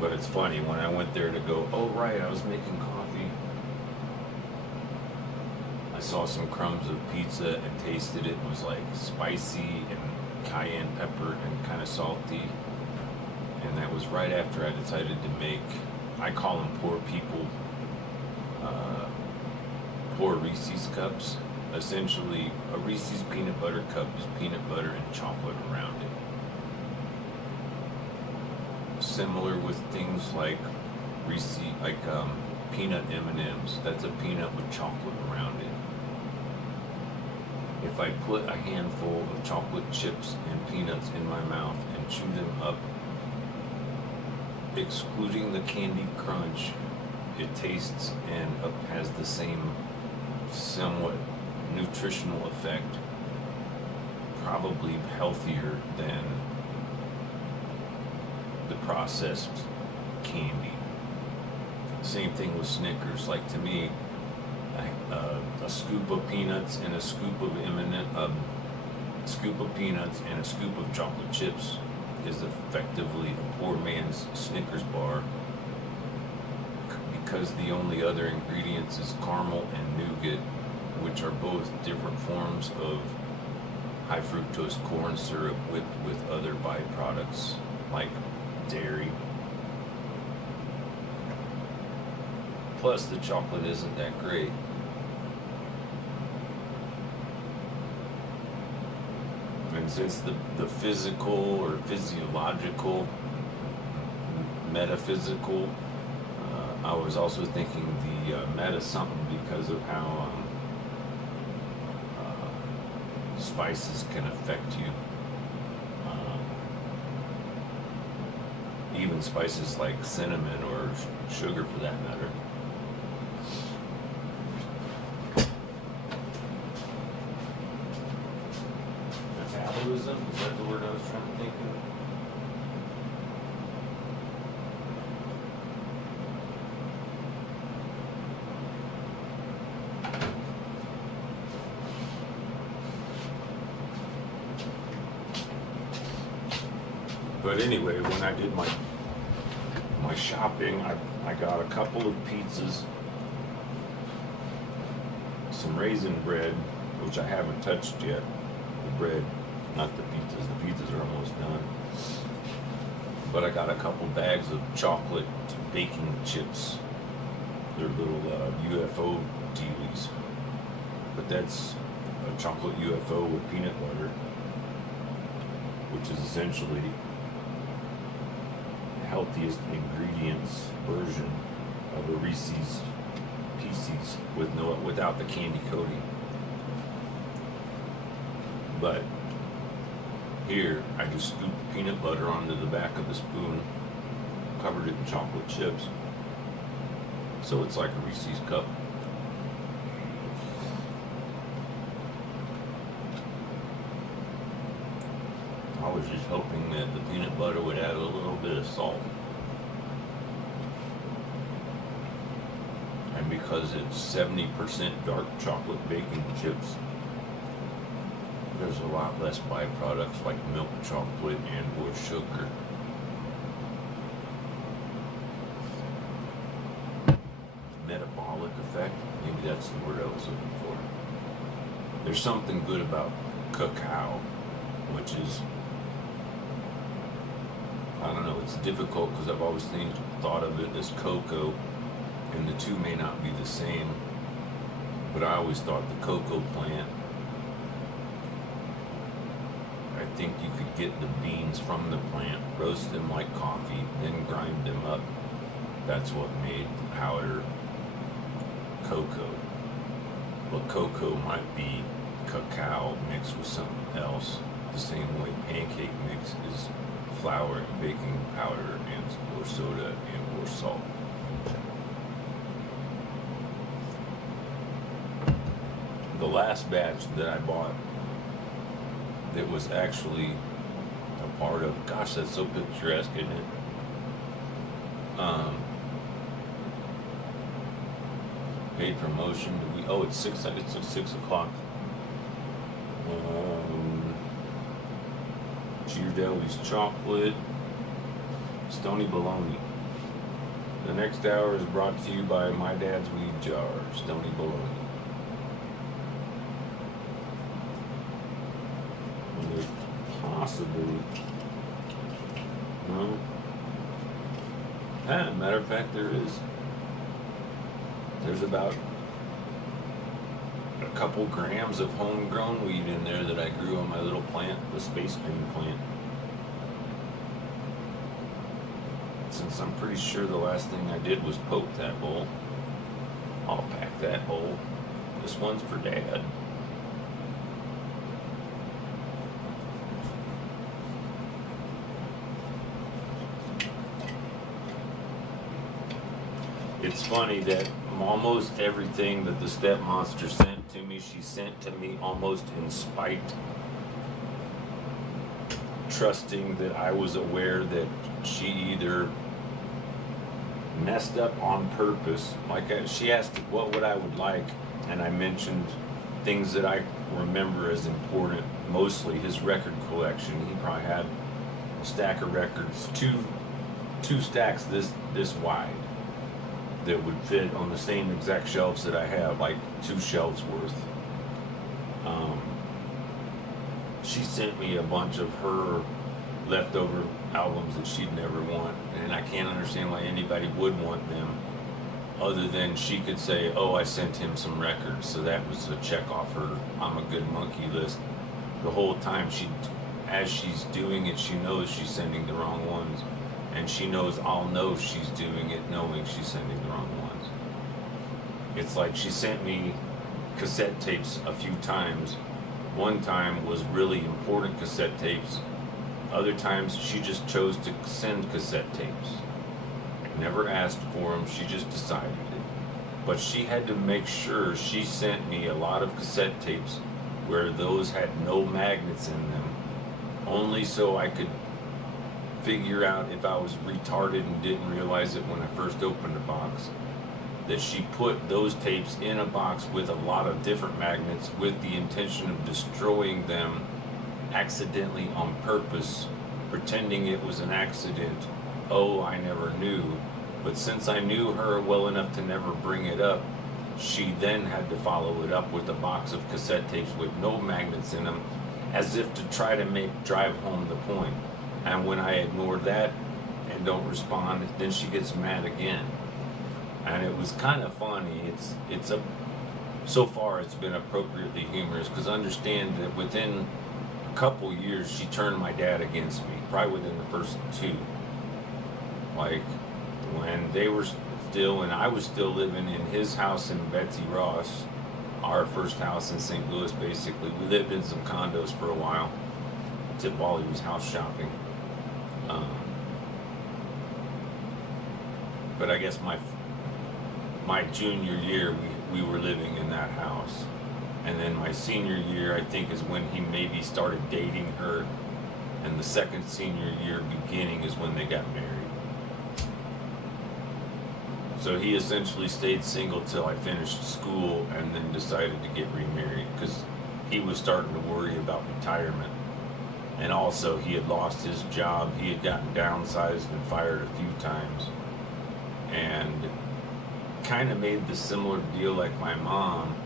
But it's funny, when I went there to go, oh right, I was making coffee, I saw some crumbs of pizza and tasted it. It was like spicy and cayenne pepper and kind of salty. And that was right after I decided to make, I call them poor people, poor Reese's cups. Essentially, a Reese's peanut butter cup is peanut butter and chocolate around it. Similar with things like peanut M&Ms. That's a peanut with chocolate around it. If I put a handful of chocolate chips and peanuts in my mouth and chew them up, excluding the candy crunch, it tastes and has the same somewhat nutritional effect, probably healthier than the processed candy. Same thing with Snickers. Like, to me, a scoop of peanuts and a scoop of peanuts and a scoop of chocolate chips is effectively a poor man's Snickers bar, because the only other ingredients is caramel and nougat, which are both different forms of high fructose corn syrup with other byproducts like dairy. Plus, the chocolate isn't that great. And since the physical or physiological, metaphysical, I was also thinking the meta something, because of how spices can affect you. Even spices like cinnamon or sugar, for that matter. Metabolism, is that the word I was trying to think of? But anyway, when I did my shopping, I got a couple of pizzas, some raisin bread, which I haven't touched yet. The bread, not the pizzas. The pizzas are almost done. But I got a couple bags of chocolate baking chips. They're little UFO dealies. But that's a chocolate UFO with peanut butter, which is essentially healthiest ingredients version of a Reese's Pieces without the candy coating. But here, I just scooped peanut butter onto the back of the spoon, covered it in chocolate chips, so it's like a Reese's cup. I was just hoping that the peanut butter would add a little bit of salt. And because it's 70% dark chocolate baking chips, there's a lot less byproducts like milk chocolate and or sugar. Metabolic effect, maybe that's the word I was looking for. There's something good about cacao, which is, I don't know, it's difficult because I've always thought of it as cocoa, and the two may not be the same, but I always thought the cocoa plant, I think you could get the beans from the plant, roast them like coffee, then grind them up. That's what made powder cocoa. But cocoa might be cacao mixed with something else, the same way pancake mix is flour and baking powder and or soda and or salt. The last batch that I bought that was actually a part of, gosh, that's so picturesque, isn't it? Paid promotion. It's 6 o'clock. Ghirardelli's chocolate, Stony Bologna. The next hour is brought to you by My Dad's Weed Jar, Stony Bologna. And there's possibly, no. Matter of fact, there's about a couple grams of homegrown weed in there that I grew on my little plant, the Space Green plant. Since I'm pretty sure the last thing I did was poke that bowl, I'll pack that bowl. This one's for Dad. It's funny that almost everything that the step monster sent to me, she sent to me almost in spite, trusting that I was aware that she either messed up on purpose, she asked what would I would like, and I mentioned things that I remember as important, mostly his record collection. He probably had a stack of records, two stacks this wide, that would fit on the same exact shelves that I have, like 2 shelves worth. She sent me a bunch of her leftover albums that she'd never want, and I can't understand why anybody would want them, other than she could say, oh, I sent him some records, so that was a check off her I'm a good monkey list. The whole time as she's doing it, she knows she's sending the wrong ones. And she knows I'll know she's doing it knowing she's sending the wrong ones. It's like she sent me cassette tapes a few times. One time was really important cassette tapes. Other times she just chose to send cassette tapes. Never asked for them, she just decided it. But she had to make sure she sent me a lot of cassette tapes where those had no magnets in them, only so I could figure out if I was retarded and didn't realize it when I first opened the box, that she put those tapes in a box with a lot of different magnets with the intention of destroying them accidentally on purpose, pretending it was an accident. Oh, I never knew. But since I knew her well enough to never bring it up, she then had to follow it up with a box of cassette tapes with no magnets in them, as if to try to drive home the point. And when I ignore that and don't respond, then she gets mad again. And it was kind of funny. So far it's been appropriately humorous, because understand that within a couple years she turned my dad against me, probably within the first 2. Like when they were still, and I was still living in his house in Betsy Ross, our first house in St. Louis, basically. We lived in some condos for a while. Tip Wally was house shopping. But I guess my junior year, we were living in that house. And then my senior year, I think, is when he maybe started dating her. And the second senior year beginning is when they got married. So he essentially stayed single till I finished school and then decided to get remarried because he was starting to worry about retirement. And also he had lost his job. He had gotten downsized and fired a few times. And kind of made the similar deal like my mom,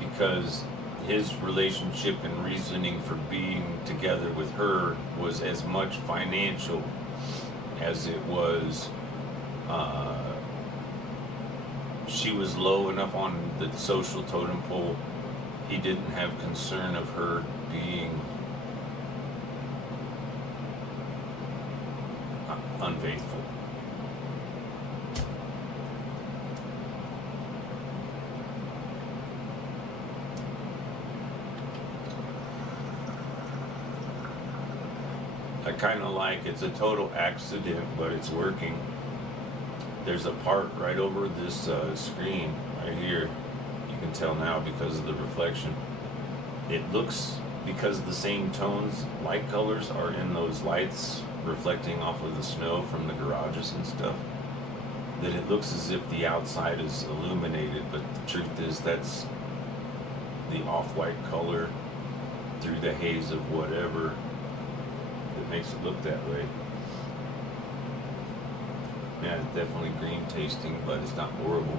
because his relationship and reasoning for being together with her was as much financial as it was she was low enough on the social totem pole. He didn't have concern of her being unfaithful. I kind of like, it's a total accident, but it's working. There's a part right over this screen right here. You can tell now because of the reflection. It looks, because the same tones, light colors are in those lights reflecting off of the snow from the garages and stuff, that it looks as if the outside is illuminated, but the truth is that's the off-white color through the haze of whatever that makes it look that way. Yeah, it's definitely green tasting, but it's not horrible.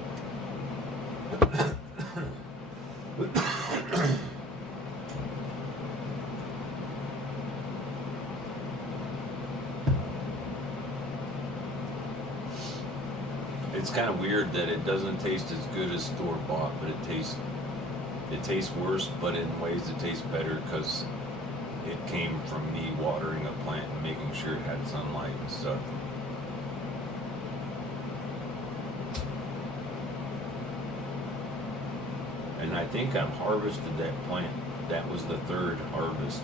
It's kind of weird that it doesn't taste as good as store-bought, but it tastes worse, but in ways it tastes better because it came from me watering a plant and making sure it had sunlight and stuff. And I think I've harvested that plant. That was the third harvest.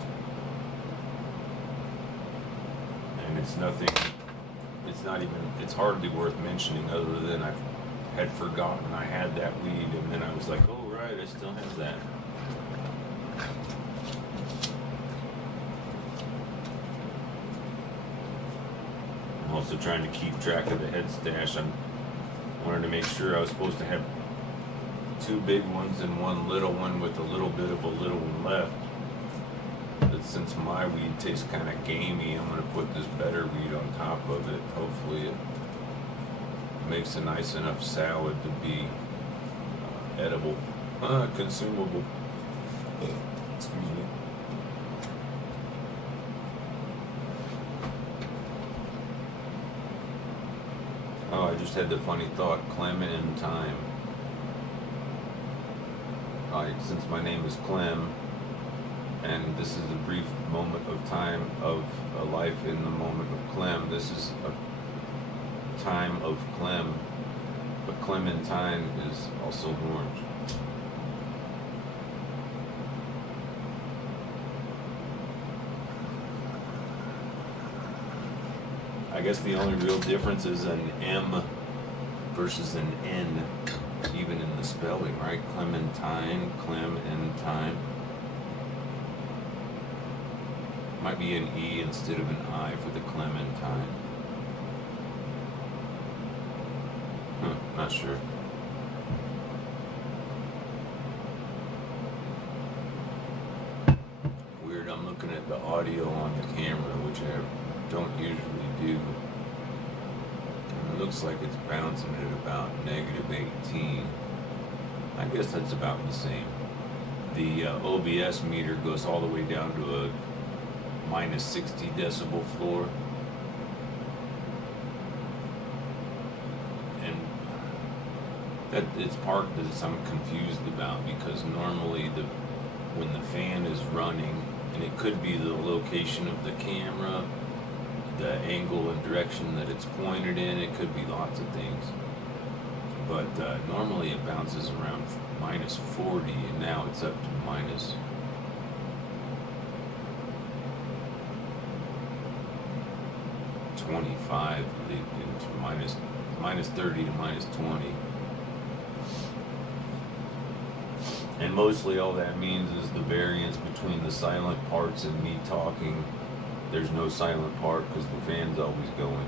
And it's nothing, it's not even, it's hardly worth mentioning other than I had forgotten I had that weed, and then I was like, oh right, I still have that. I'm also trying to keep track of the head stash. I wanted to make sure I was supposed to have 2 big ones and 1 little one with a little bit of a little one left. But since my weed tastes kind of gamey, I'm going to put this better weed on top of it. Hopefully it makes a nice enough salad to be edible, consumable. Excuse me. Oh, I just had the funny thought, Clem in time. Since my name is Clem, and this is a brief moment of time of a life in the moment of Clem, this is a time of Clem, but Clementine is also orange. I guess the only real difference is an M versus an N, even in the spelling, right? Clementine, Clem and time. Might be an E instead of an I for the Clementine. Not sure. Weird, I'm looking at the audio on the camera, which I don't usually do. And it looks like it's bouncing at about -18. I guess that's about the same. The OBS meter goes all the way down to a -60 decibel floor. And that it's part that I'm confused about, because normally when the fan is running, and it could be the location of the camera, the angle and direction that it's pointed in. It could be lots of things. But normally it bounces around minus 40, and now it's up to minus 25, into minus 30 to minus 20. And mostly all that means is the variance between the silent parts and me talking. There's no silent part because the fan's always going.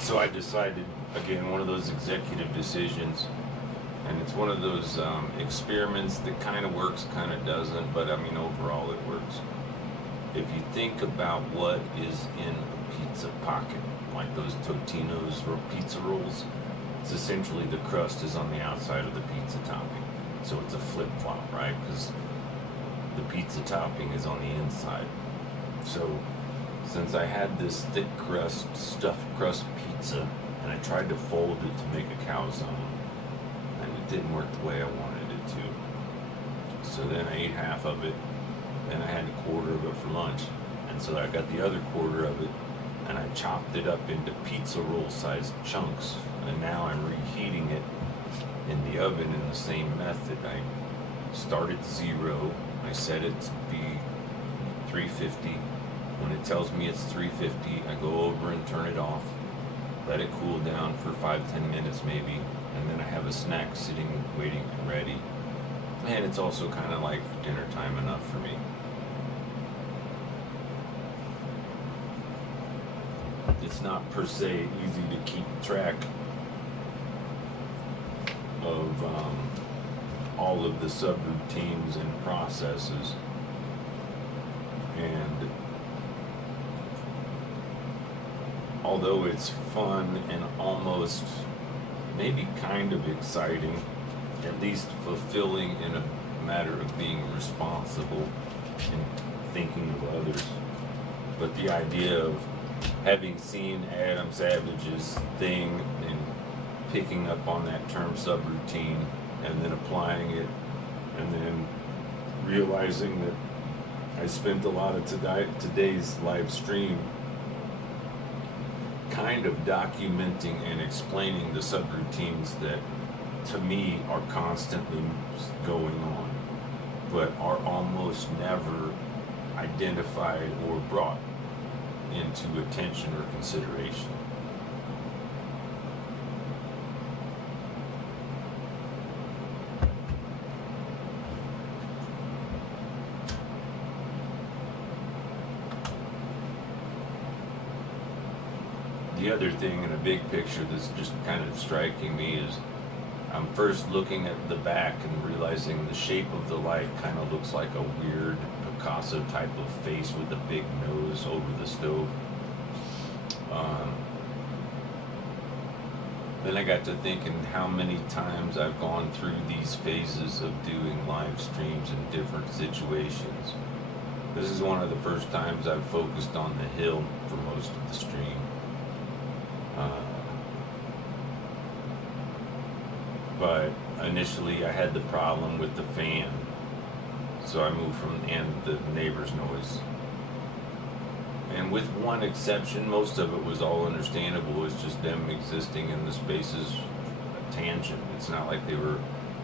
So I decided, again, one of those executive decisions, and it's one of those experiments that kind of works, kind of doesn't, but I mean, overall it works. If you think about what is in a pizza pocket, like those Totino's or pizza rolls, it's essentially the crust is on the outside of the pizza topping. So it's a flip-flop, right? Because the pizza topping is on the inside. So since I had this thick crust, stuffed crust pizza, and I tried to fold it to make a calzone, and it didn't work the way I wanted it to. So then I ate half of it, then I had a quarter of it for lunch, and so I got the other quarter of it, and I chopped it up into pizza roll-sized chunks, and now I'm reheating it in the oven in the same method. I start at 0, I set it to be 350. When it tells me it's 350, I go over and turn it off, let it cool down for 5-10 minutes maybe, and then I have a snack sitting, waiting, and ready. And it's also kind of like dinner time enough for me. It's not per se easy to keep track of all of the subroutines and processes. And although it's fun and almost maybe kind of exciting, at least fulfilling in a matter of being responsible and thinking of others. But the idea of having seen Adam Savage's thing and picking up on that term subroutine and then applying it and then realizing that I spent a lot of today's live stream kind of documenting and explaining the subroutines that to me are constantly going on but are almost never identified or brought into attention or consideration. The other thing in a big picture that's just kind of striking me is I'm first looking at the back and realizing the shape of the light kind of looks like a weird Picasso type of face with a big nose over the stove. Then I got to thinking how many times I've gone through these phases of doing live streams in different situations. This is one of the first times I've focused on the hill for most of the stream. But initially I had the problem with the fan, so I moved from and the neighbor's noise. And with one exception, most of it was all understandable. It's just them existing in the spaces a tangent. It's not like they were.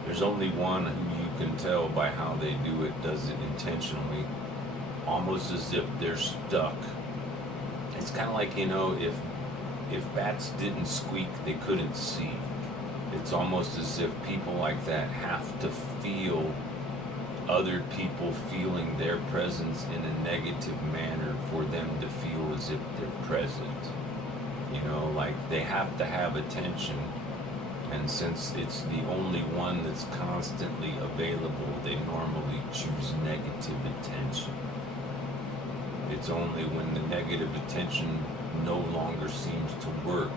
There's only one who you can tell by how they do it, does it intentionally, almost as if they're stuck. It's kind of like, you know, if bats didn't squeak, they couldn't see. It's almost as if people like that have to feel other people feeling their presence in a negative manner for them to feel as if they're present. You know, like they have to have attention, and since it's the only one that's constantly available, they normally choose negative attention. It's only when the negative attention no longer seems to work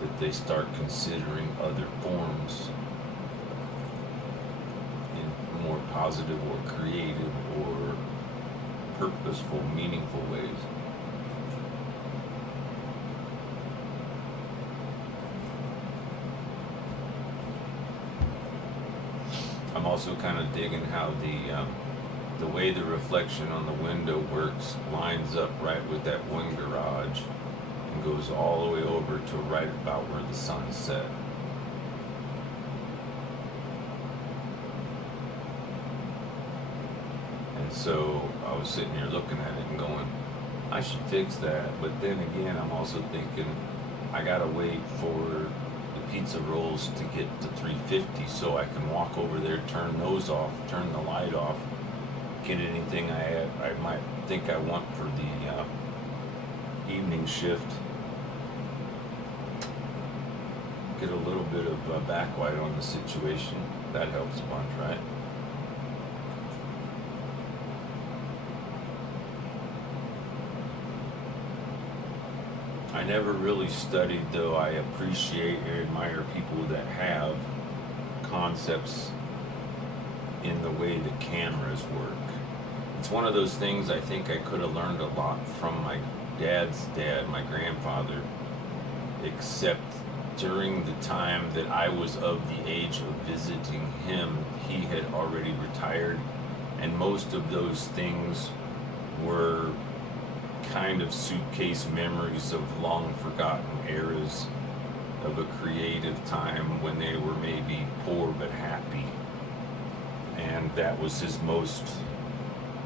that they start considering other forms in more positive or creative or purposeful, meaningful ways. I'm also kind of digging how the way the reflection on the window works lines up right with that one garage and goes all the way over to right about where the sun set. And so I was sitting here looking at it and going, I should fix that. But then again, I'm also thinking I gotta wait for the pizza rolls to get to 350 so I can walk over there, turn those off, turn the light off, get anything I might think I want for the evening shift. Get a little bit of backlight on the situation. That helps a bunch, right? I never really studied, though I appreciate and admire people that have concepts in the way that cameras work. It's one of those things I think I could have learned a lot from my dad's dad, my grandfather, except during the time that I was of the age of visiting him, he had already retired, and most of those things were kind of suitcase memories of long forgotten eras of a creative time when they were maybe poor but happy. And that was his most,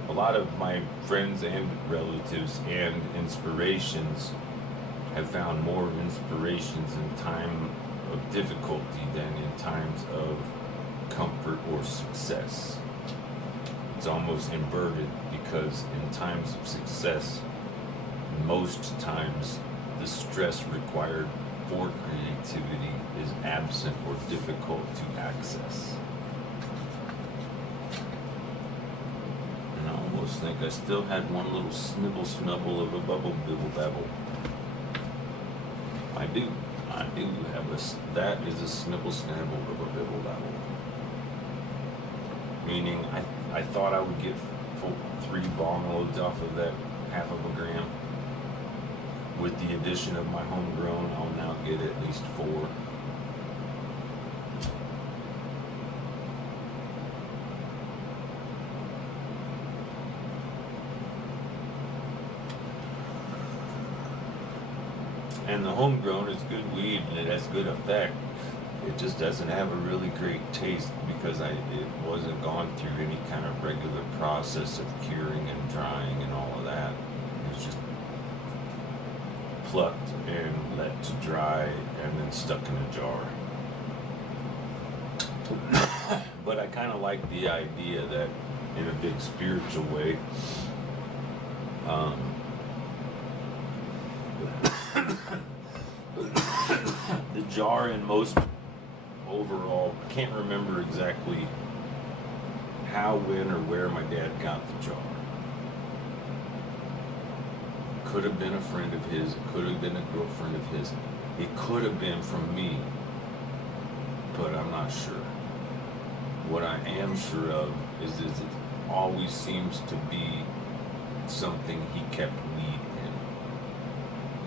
a lot of my friends and relatives and inspirations have found more inspirations in time of difficulty than in times of comfort or success. It's almost inverted, because in times of success, most times the stress required for creativity is absent or difficult to access. And I almost think I still had one little snibble snubble of a bubble bibble babble. I do have that is a snibble snabble of a bibble babble. Meaning I thought I would get 3 bomb loads off of that half of a gram. With the addition of my homegrown, I'll now get at least 4. And the homegrown is good weed and it has good effect. It just doesn't have a really great taste because it wasn't gone through any kind of regular process of curing and drying and all of that. It was just plucked and let to dry and then stuck in a jar. But I kind of like the idea that in a big spiritual way, the jar in most overall, I can't remember exactly how, when, or where my dad got the jar. Could have been a friend of his, it could have been a girlfriend of his. It could have been from me, but I'm not sure. What I am sure of is it always seems to be something he kept weed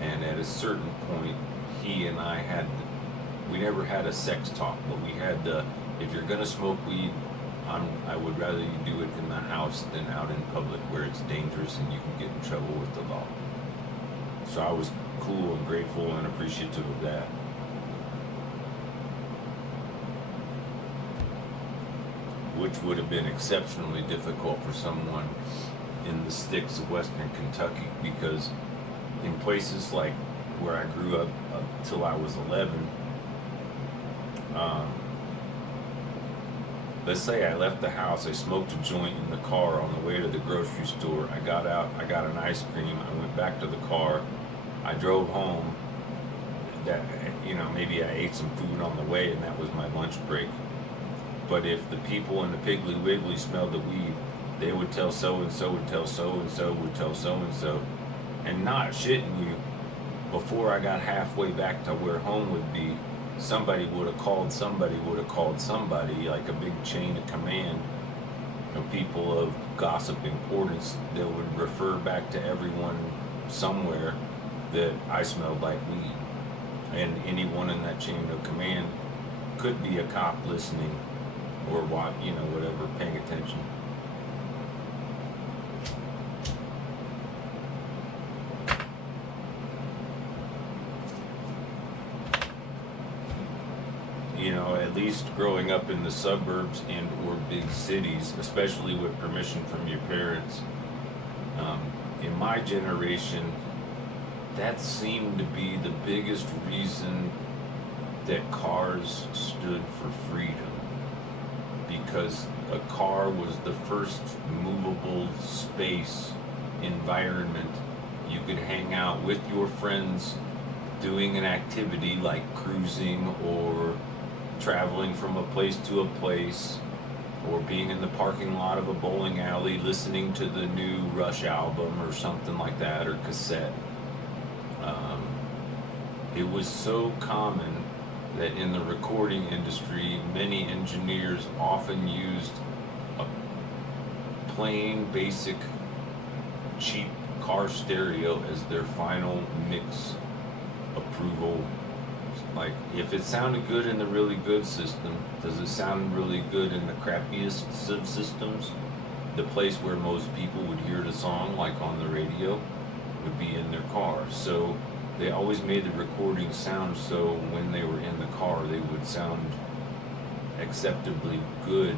in. And at a certain point, he and I we never had a sex talk, but we had if you're gonna smoke weed, I would rather you do it in the house than out in public where it's dangerous and you can get in trouble with the law. So I was cool and grateful and appreciative of that. Which would have been exceptionally difficult for someone in the sticks of Western Kentucky, because in places like where I grew up till I was 11, let's say I left the house, I smoked a joint in the car on the way to the grocery store, I got out, I got an ice cream, I went back to the car, I drove home, that, maybe I ate some food on the way and that was my lunch break. But if the people in the Piggly Wiggly smelled the weed, they would tell so-and-so would tell so-and-so would tell so-and-so. And not shitting you, before I got halfway back to where home would be, somebody would have called somebody, like a big chain of command of people of gossip importance that would refer back to everyone somewhere that I smelled like weed. And anyone in that chain of command could be a cop listening or what, whatever, paying attention. At least growing up in the suburbs and or big cities, especially with permission from your parents, in my generation, that seemed to be the biggest reason that cars stood for freedom. Because a car was the first movable space environment. You could hang out with your friends doing an activity like cruising or traveling from a place to a place, or being in the parking lot of a bowling alley listening to the new Rush album or something like that, or cassette. It was so common that in the recording industry, many engineers often used a plain, basic, cheap car stereo as their final mix approval. Like, if it sounded good in the really good system, does it sound really good in the crappiest subsystems? The place where most people would hear the song, like on the radio, would be in their car. So they always made the recording sound so when they were in the car, they would sound acceptably good,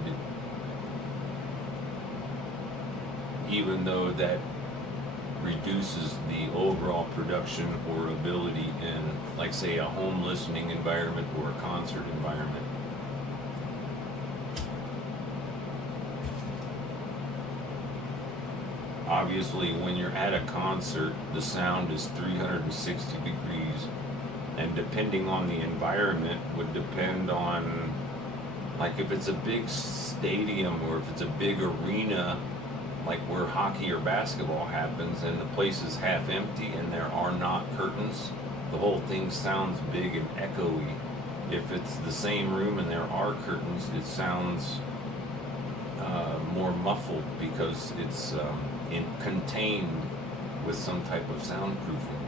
even though that reduces the overall production or ability in, like, say, a home listening environment or a concert environment. Obviously, when you're at a concert, the sound is 360 degrees, and depending on the environment would depend on, like, if it's a big stadium or if it's a big arena, like where hockey or basketball happens, and the place is half empty and there are not curtains, the whole thing sounds big and echoey. If it's the same room and there are curtains, it sounds more muffled because it's contained with some type of soundproofing.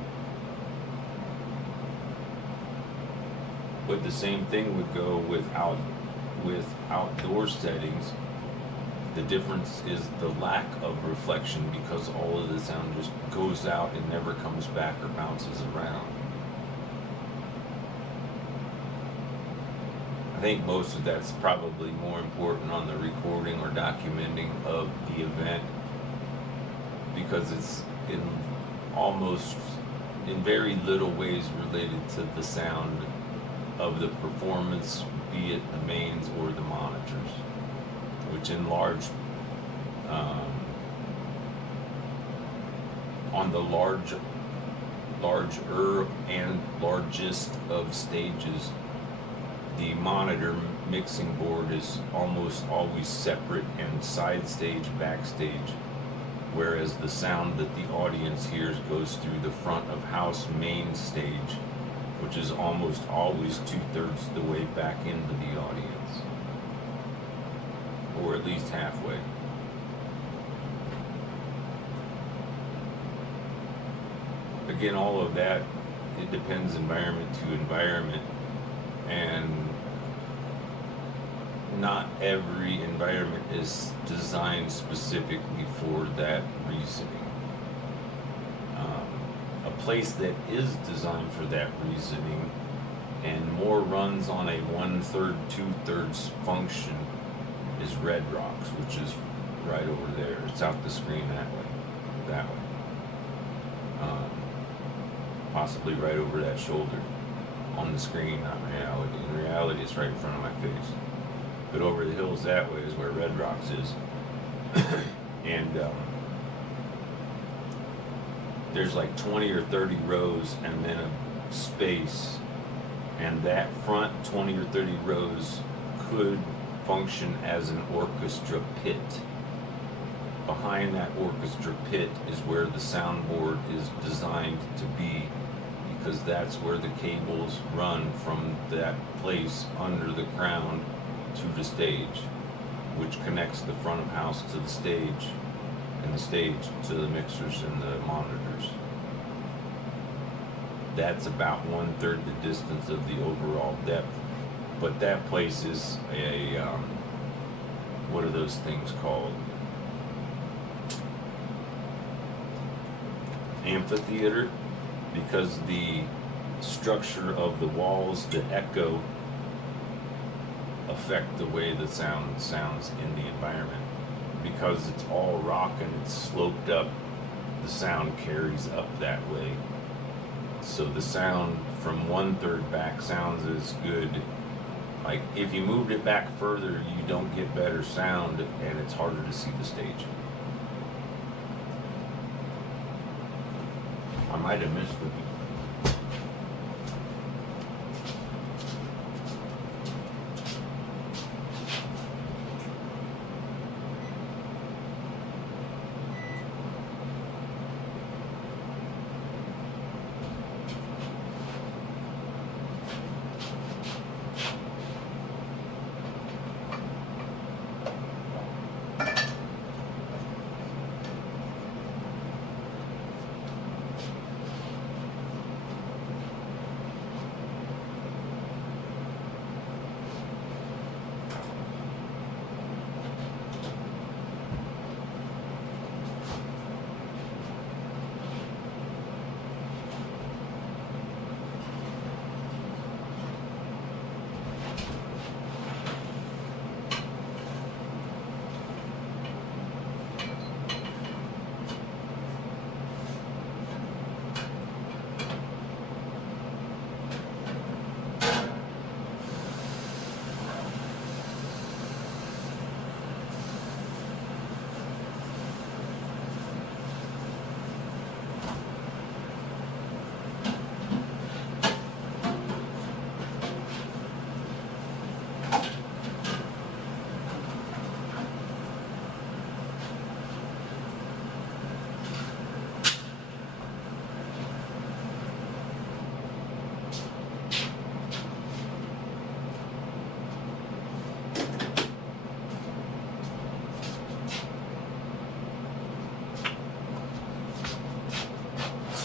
But the same thing would go with outdoor settings. The difference is the lack of reflection, because all of the sound just goes out and never comes back or bounces around. I think most of that's probably more important on the recording or documenting of the event, because it's in very little ways related to the sound of the performance, be it the mains or the monitors, which in larger and largest of stages, the monitor mixing board is almost always separate and side stage, backstage, whereas the sound that the audience hears goes through the front of house main stage which is almost always 2/3 the way back into the audience, or at least halfway. Again, all of that, it depends environment to environment, and not every environment is designed specifically for that reasoning. A place that is designed for that reasoning and more runs on a 1/3, 2/3 function is Red Rocks, which is right over there. It's out the screen that way. Possibly right over that shoulder on the screen, not reality. In reality, it's right in front of my face. But over the hills that way is where Red Rocks is. And there's like 20 or 30 rows and then a space. And that front 20 or 30 rows could function as an orchestra pit. Behind that orchestra pit is where the soundboard is designed to be, because that's where the cables run from that place under the ground to the stage, which connects the front of house to the stage, and the stage to the mixers and the monitors. That's about 1/3 the distance of the overall depth, but that place is a what are those things called? Amphitheater, because the structure of the walls, the echo, affect the way the sound sounds in the environment. Because it's all rock and it's sloped up, the sound carries up that way. So the sound from 1/3 back sounds as good. Like if you moved it back further, you don't get better sound and it's harder to see the stage. I might have missed it.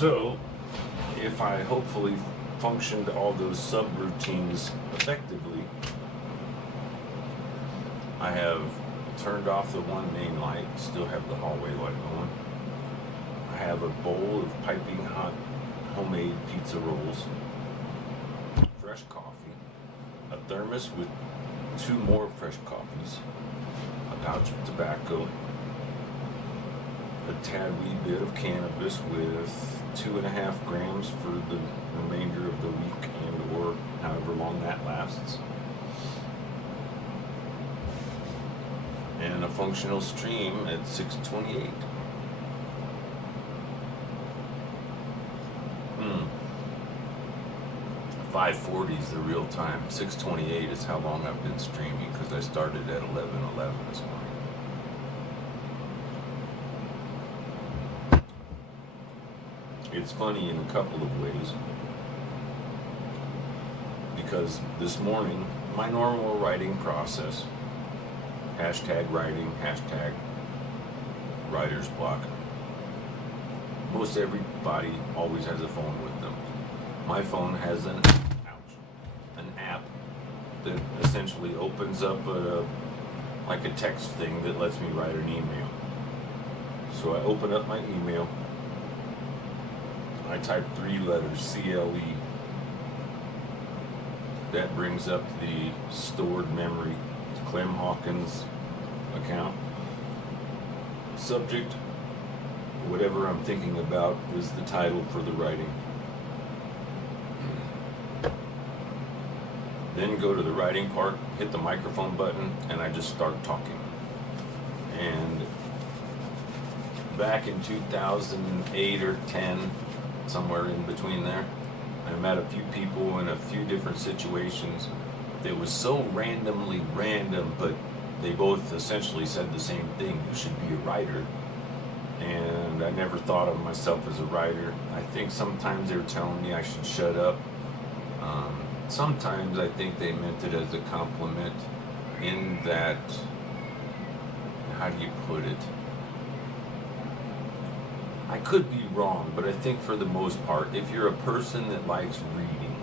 So, if I hopefully functioned all those subroutines effectively, I have turned off the one main light, still have the hallway light on. I have a bowl of piping hot homemade pizza rolls, fresh coffee, a thermos with 2 more fresh coffees, a pouch of tobacco, a tad wee bit of cannabis with 2.5 grams for the remainder of the week and or however long that lasts, and a functional stream at 628. 540 is the real time. 628 is how long I've been streaming, because I started at 11:11 this morning. It's funny in a couple of ways. because this morning, my normal writing process, hashtag writing, hashtag writer's block. Most everybody always has a phone with them. My phone has an app that essentially opens up like a text thing that lets me write an email. So I open up my email, I type 3 letters, CLE. That brings up the stored memory, Clem Hawkins account. Subject, whatever I'm thinking about, is the title for the writing. Then go to the writing part, hit the microphone button, and I just start talking. And back in 2008 or 10, somewhere in between there, I met a few people in a few different situations that was so randomly random, but they both essentially said the same thing: you should be a writer. And I never thought of myself as a writer. I think sometimes they were telling me I should shut up. Sometimes I think they meant it as a compliment, in that, how do you put it? I could be wrong, but I think for the most part, if you're a person that likes reading,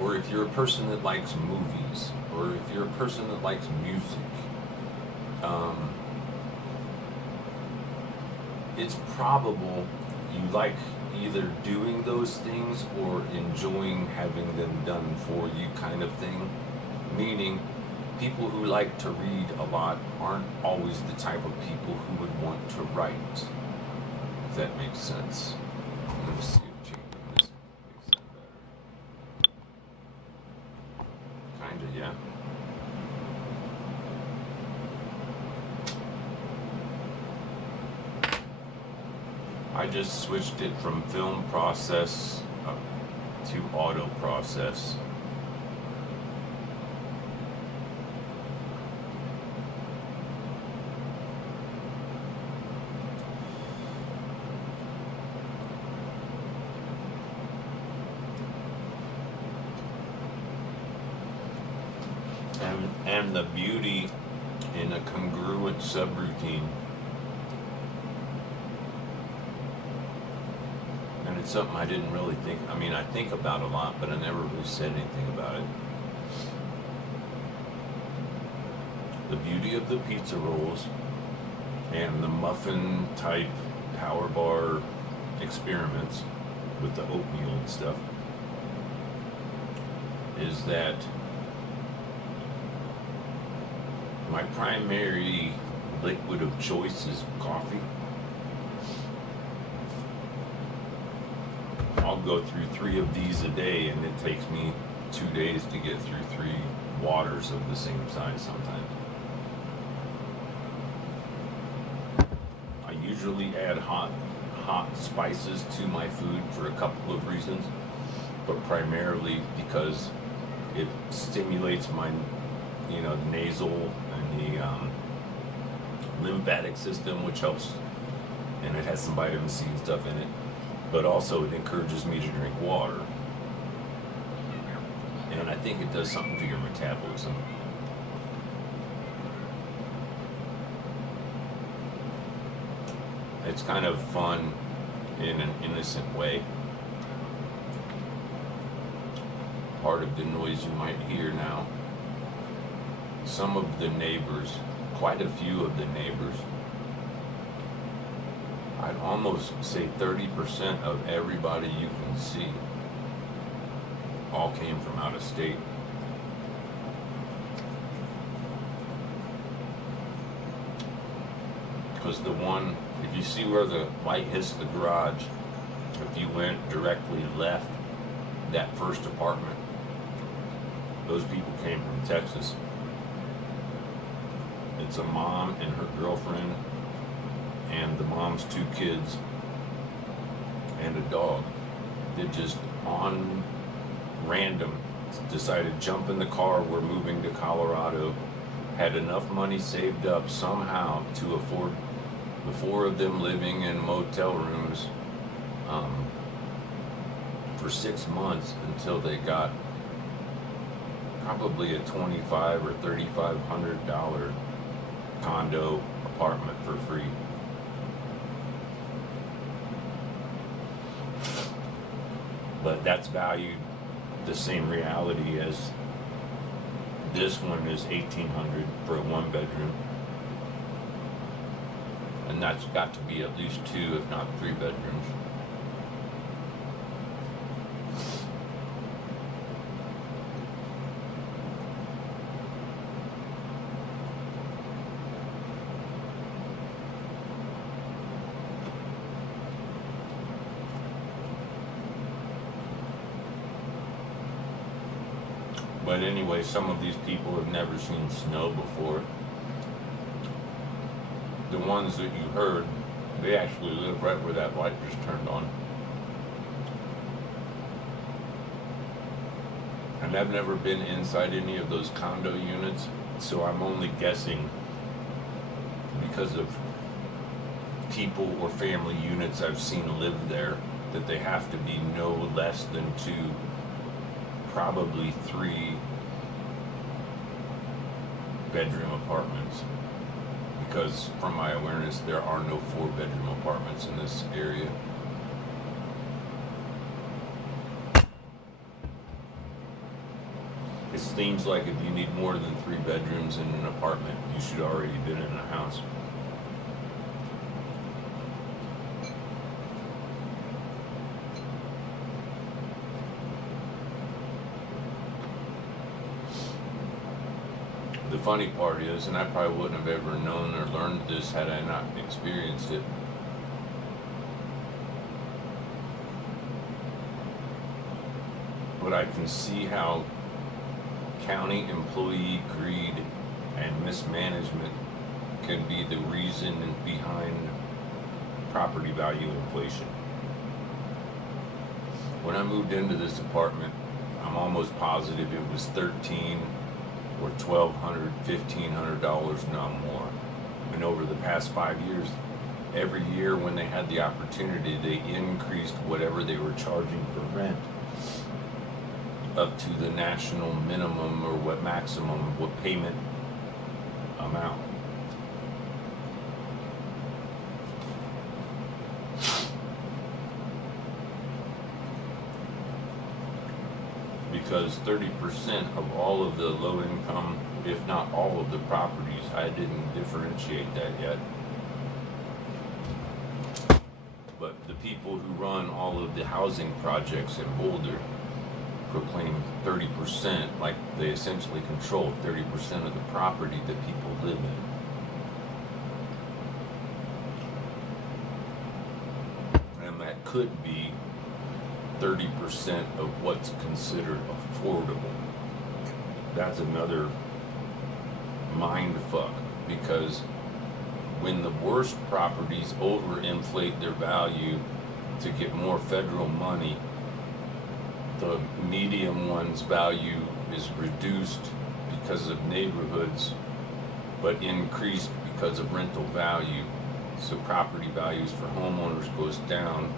or if you're a person that likes movies, or if you're a person that likes music, it's probable you like either doing those things or enjoying having them done for you, kind of thing. Meaning, people who like to read a lot aren't always the type of people who would want to write. If that makes sense. Let me see if changing this makes that better. Kinda, yeah. I just switched it from film process to auto process. And the beauty in a congruent subroutine. And it's something I didn't really think, I think about a lot, but I never really said anything about it. The beauty of the pizza rolls and the muffin type power bar experiments with the oatmeal and stuff is that my primary liquid of choice is coffee. I'll go through 3 of these a day, and it takes me 2 days to get through 3 waters of the same size sometimes. I usually add hot spices to my food for a couple of reasons, but primarily because it stimulates my nasal and the lymphatic system, which helps, and it has some vitamin C and stuff in it, but also it encourages me to drink water, and I think it does something to your metabolism. It's kind of fun in an innocent way. Part of the noise you might hear now, some of the neighbors, quite a few of the neighbors, I'd almost say 30% of everybody you can see all came from out of state. Because if you see where the light hits the garage, if you went directly left that first apartment, those people came from Texas. It's a mom and her girlfriend and the mom's 2 kids and a dog that just on random decided jump in the car, we're moving to Colorado, had enough money saved up somehow to afford the 4 of them living in motel rooms for for 6 months until they got probably a $2,500 or $3,500 condo apartment for free. But that's valued the same reality as this one is $1,800 for a 1-bedroom. And that's got to be at least 2, if not 3 bedrooms. But anyway, some of these people have never seen snow before. The ones that you heard, they actually live right where that light just turned on. And I've never been inside any of those condo units, so I'm only guessing because of people or family units I've seen live there that they have to be no less than 2, probably 3 bedroom apartments, because from my awareness there are no 4-bedroom apartments in this area. It seems like if you need more than 3 bedrooms in an apartment, you should already been in a house. The funny part is, and I probably wouldn't have ever known or learned this had I not experienced it, but I can see how county employee greed and mismanagement can be the reason behind property value inflation. When I moved into this apartment, I'm almost positive it was $1,300 or $1,200, $1,500, not more. And over the past 5 years, every year when they had the opportunity, they increased whatever they were charging for rent up to the national minimum or what maximum, what payment amount. Because 30% of all of the low income, if not all of the properties, I didn't differentiate that yet, but the people who run all of the housing projects in Boulder proclaim 30%, like they essentially control 30% of the property that people live in. And that could be 30% of what's considered affordable. That's another mind fuck, because when the worst properties overinflate their value to get more federal money, the medium one's value is reduced because of neighborhoods, but increased because of rental value. So property values for homeowners goes down,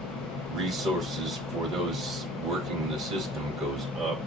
resources for those working the system goes up.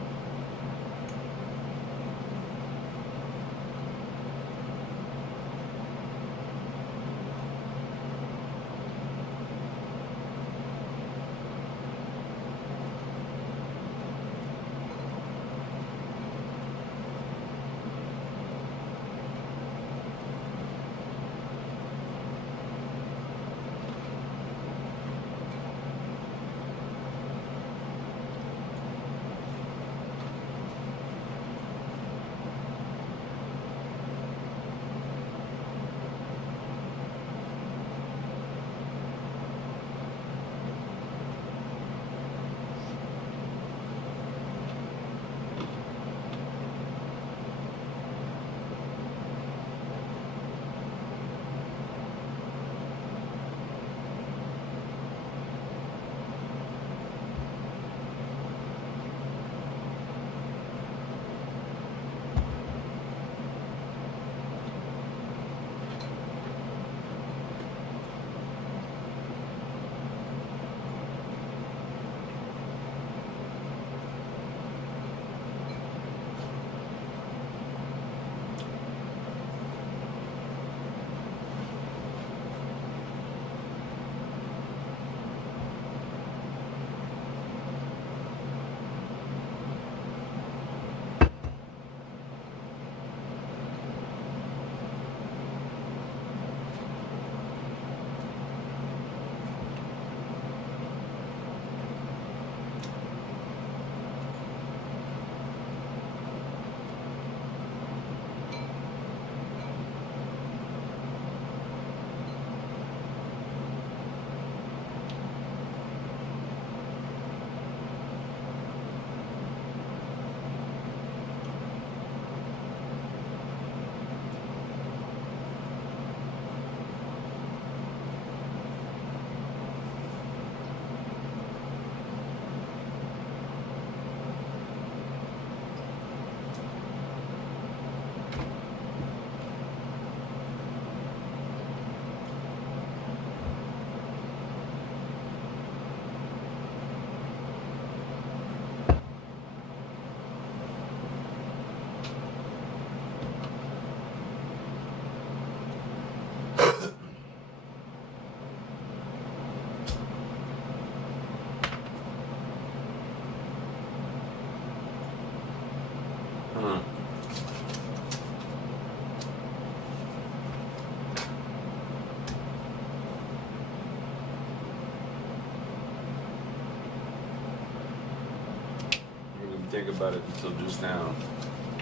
think about it until just now.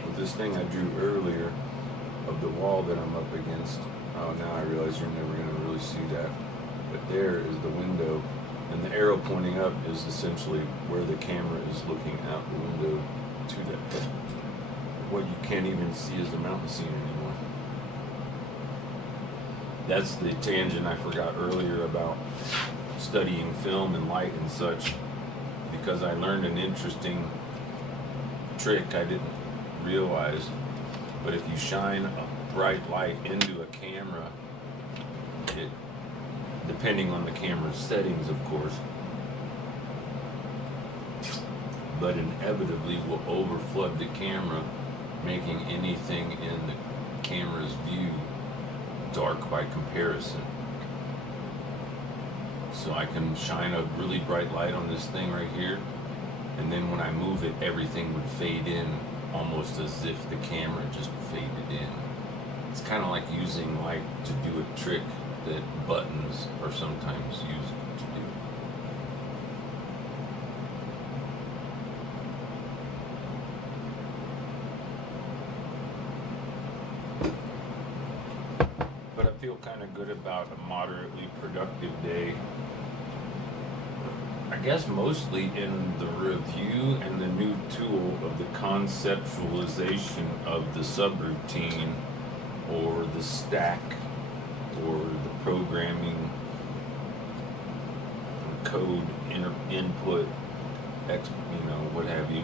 With this thing I drew earlier of the wall that I'm up against. Oh, now I realize you're never going to really see that. But there is the window, and the arrow pointing up is essentially where the camera is looking out the window to that. What you can't even see is the mountain scene anymore. That's the tangent I forgot earlier about studying film and light and such, because I learned an interesting trick I didn't realize. But if you shine a bright light into a camera, it, depending on the camera's settings, of course, but inevitably will overflood the camera, making anything in the camera's view dark by comparison. So I can shine a really bright light on this thing right here, and then when I move it, everything would fade in almost as if the camera just faded in. It's kind of like using light to do a trick that buttons are sometimes used to do. But I feel kind of good about a moderately productive day. I guess mostly in the review and the new tool of the conceptualization of the subroutine, or the stack, or the programming code input, what have you.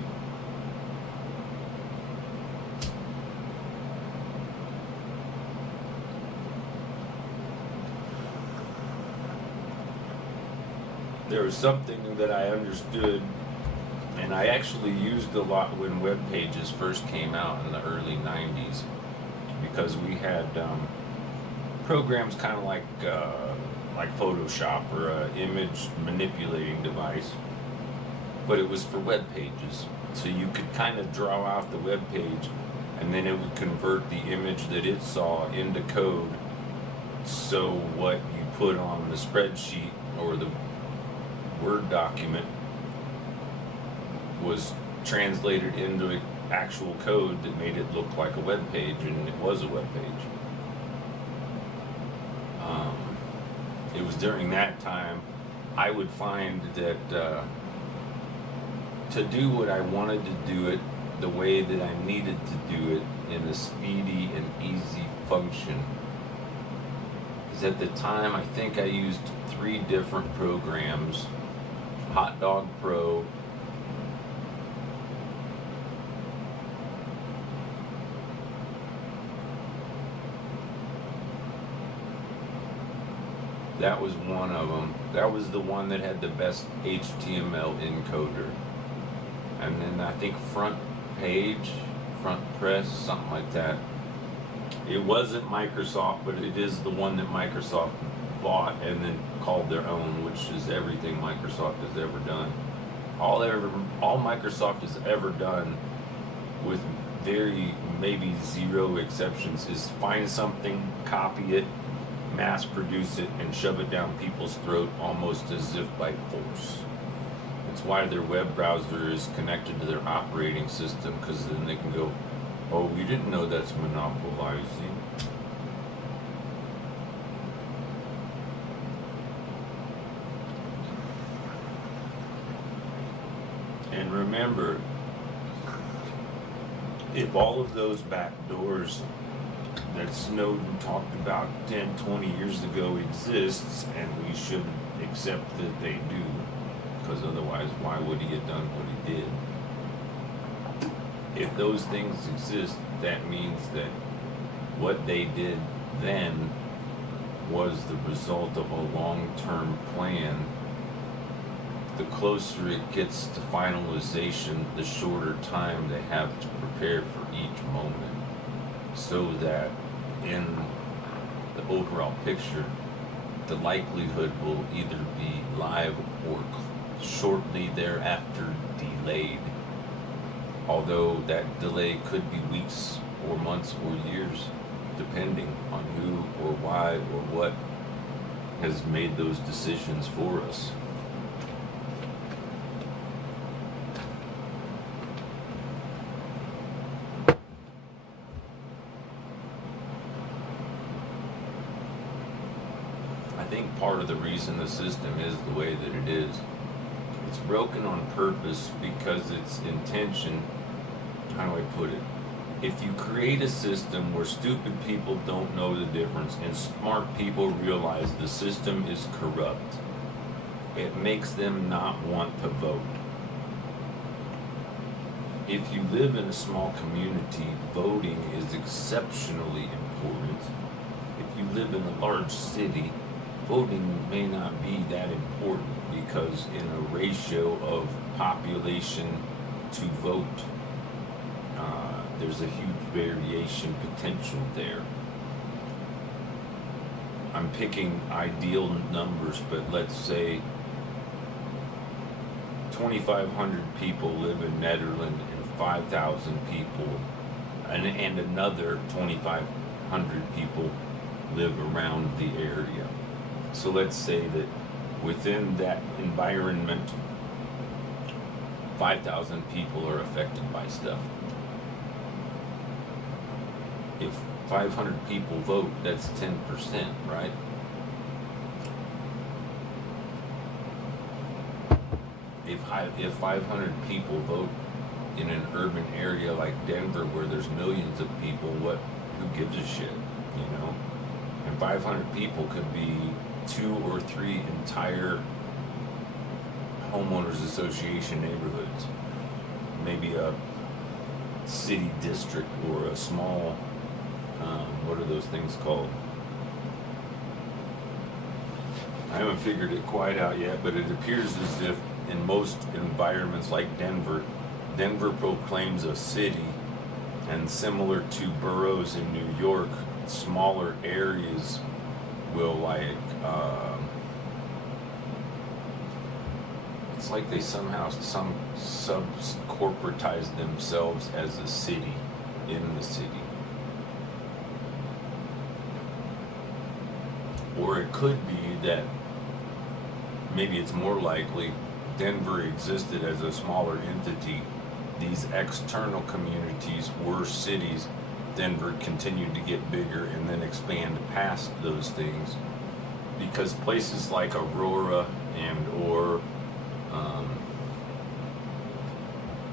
There was something that I understood, and I actually used a lot when web pages first came out in the early 90s, because we had programs kind of like Photoshop, or an image manipulating device, but it was for web pages. So you could kind of draw out the web page, and then it would convert the image that it saw into code, so what you put on the spreadsheet or the Word document was translated into actual code that made it look like a web page, and it was a web page. It was during that time I would find that to do what I wanted to do it the way that I needed to do it in a speedy and easy function, because at the time I think I used 3 different programs: Hot Dog Pro, that was one of them. That was the one that had the best HTML encoder. And then I think Front Press, something like that. It wasn't Microsoft, but it is the one that Microsoft bought and then called their own, which is everything Microsoft has ever done. All Microsoft has ever done, with maybe 0 exceptions, is find something, copy it, mass produce it, and shove it down people's throat almost as if by force. It's why their web browser is connected to their operating system, because then they can go, oh, we didn't know that's monopolizing. And remember, if all of those back doors that Snowden talked about 10, 20 years ago exists, and we should accept that they do, because otherwise why would he have done what he did? If those things exist, that means that what they did then was the result of a long-term plan. The closer it gets to finalization, the shorter time they have to prepare for each moment, so that in the overall picture, the likelihood will either be live or shortly thereafter delayed. Although that delay could be weeks or months or years, depending on who or why or what has made those decisions for us. think part of the reason the system is the way that it is, it's broken on purpose because its intention, how do I put it? If you create a system where stupid people don't know the difference and smart people realize the system is corrupt, it makes them not want to vote. If you live in a small community, voting is exceptionally important. If you live in a large city, voting may not be that important because in a ratio of population to vote, there's a huge variation potential there. I'm picking ideal numbers, but let's say 2,500 people live in Netherlands and 5,000 people, and another 2,500 people live around the area. So let's say that within that environment, 5,000 people are affected by stuff. If 500 people vote, that's 10%, right? If 500 people vote in an urban area like Denver where there's millions of people, who gives a shit, you know? And 500 people could be 2 or 3 entire homeowners association neighborhoods, maybe a city district or a small, what are those things called? I haven't figured it quite out yet, but it appears as if in most environments like Denver proclaims a city, and similar to boroughs in New York, smaller areas will it's like they somehow sub-corporatize themselves as a city in the city. Or it could be that maybe it's more likely Denver existed as a smaller entity. These external communities were cities. Denver continued to get bigger and then expand past those things, because places like Aurora or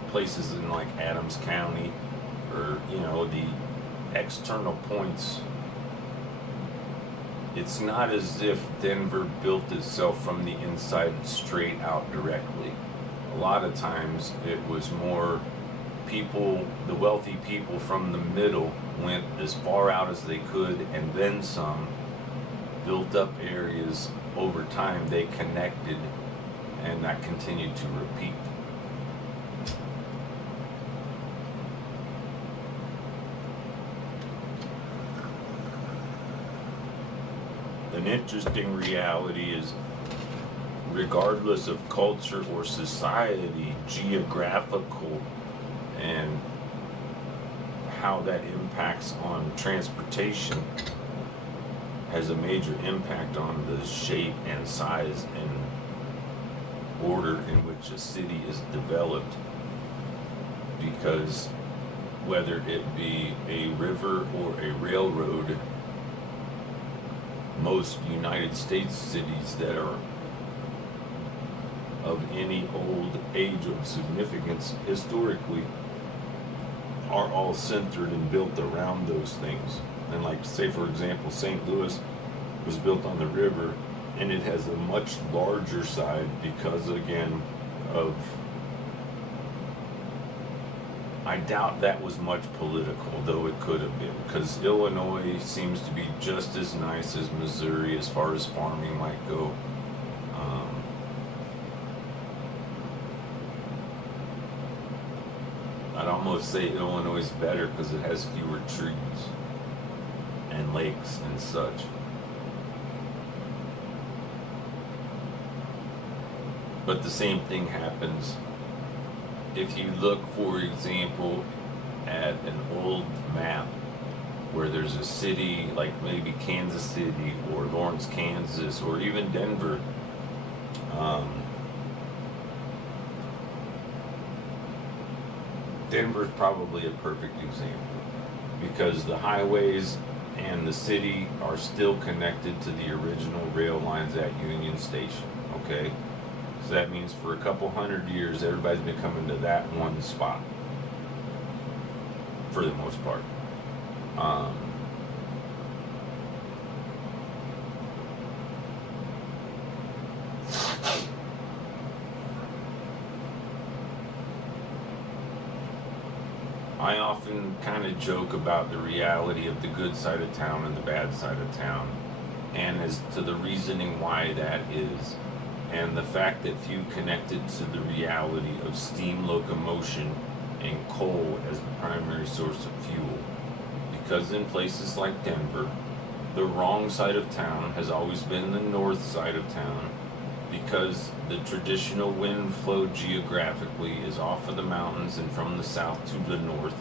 places in like Adams County, or the external points, it's not as if Denver built itself from the inside straight out directly. A lot of times it was more people, the wealthy people from the middle went as far out as they could and then some, built up areas. Over time they connected, and that continued to repeat. An interesting reality is, regardless of culture or society, geographical and how that impacts on transportation has a major impact on the shape and size and order in which a city is developed. Because whether it be a river or a railroad, most United States cities that are of any old age of significance historically are all centered and built around those things. And like, say for example, St. Louis was built on the river, and it has a much larger side because, again, of, I doubt that was much political, though it could have been, because Illinois seems to be just as nice as Missouri as far as farming might go. I'd almost say Illinois is better because it has fewer trees and lakes and such. But the same thing happens if you look, for example, at an old map where there's a city like maybe Kansas City or Lawrence, Kansas, or even Denver. Denver's probably a perfect example because the highways and the city are still connected to the original rail lines at Union Station, okay? So that means for a couple hundred years, everybody's been coming to that one spot, for the most part. I often kind of joke about the reality of the good side of town and the bad side of town, and as to the reasoning why that is, and the fact that few connected to the reality of steam locomotion and coal as the primary source of fuel. Because in places like Denver, the wrong side of town has always been the north side of town, because the traditional wind flow geographically is off of the mountains and from the south to the north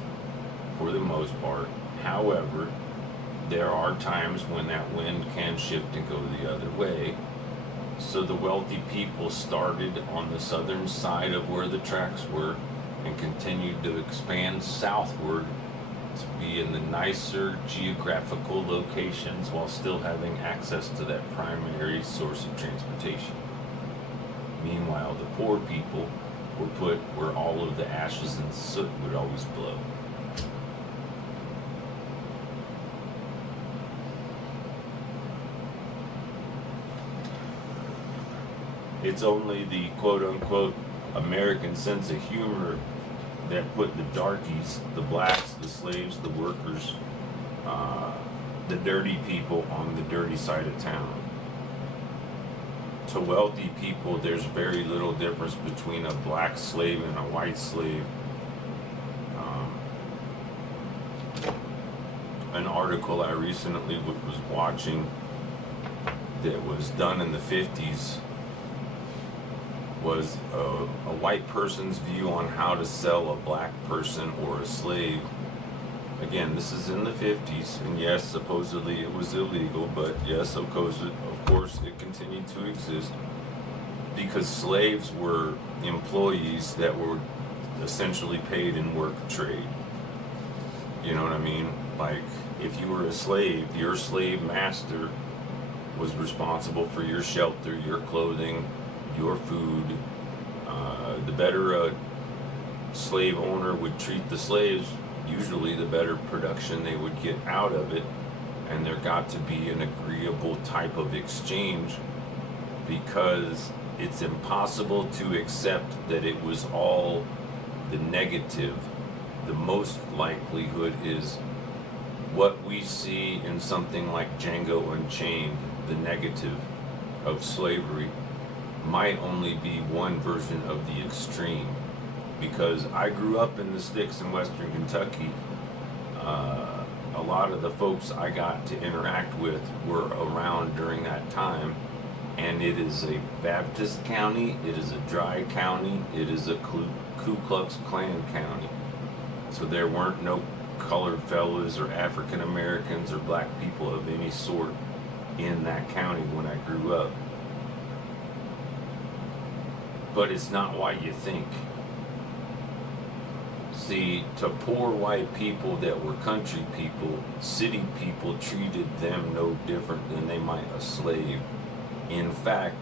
for the most part. However, there are times when that wind can shift and go the other way. So the wealthy people started on the southern side of where the tracks were and continued to expand southward to be in the nicer geographical locations while still having access to that primary source of transportation. Meanwhile, the poor people were put where all of the ashes and soot would always blow. It's only the quote-unquote American sense of humor that put the darkies, the blacks, the slaves, the workers, the dirty people on the dirty side of town. To wealthy people, there's very little difference between a black slave and a white slave. An article I recently was watching that was done in the 50s was a white person's view on how to sell a black person or a slave. Again, this is in the 50s, and yes, supposedly it was illegal, but yes, of course it continued to exist, because slaves were employees that were essentially paid in work trade. You know what I mean? Like, if you were a slave, your slave master was responsible for your shelter, your clothing, your food. The better a slave owner would treat the slaves, usually the better production they would get out of it, and there got to be an agreeable type of exchange, because it's impossible to accept that it was all the negative. The most likelihood is what we see in something like Django Unchained, the negative of slavery, might only be one version of the extreme. Because I grew up in the sticks in western Kentucky. A lot of the folks I got to interact with were around during that time, and it is a Baptist county, it is a dry county, it is a Ku Klux Klan county. So there weren't no colored fellas or African Americans or black people of any sort in that county when I grew up. But it's not why you think. See, to poor white people that were country people, city people treated them no different than they might a slave. In fact,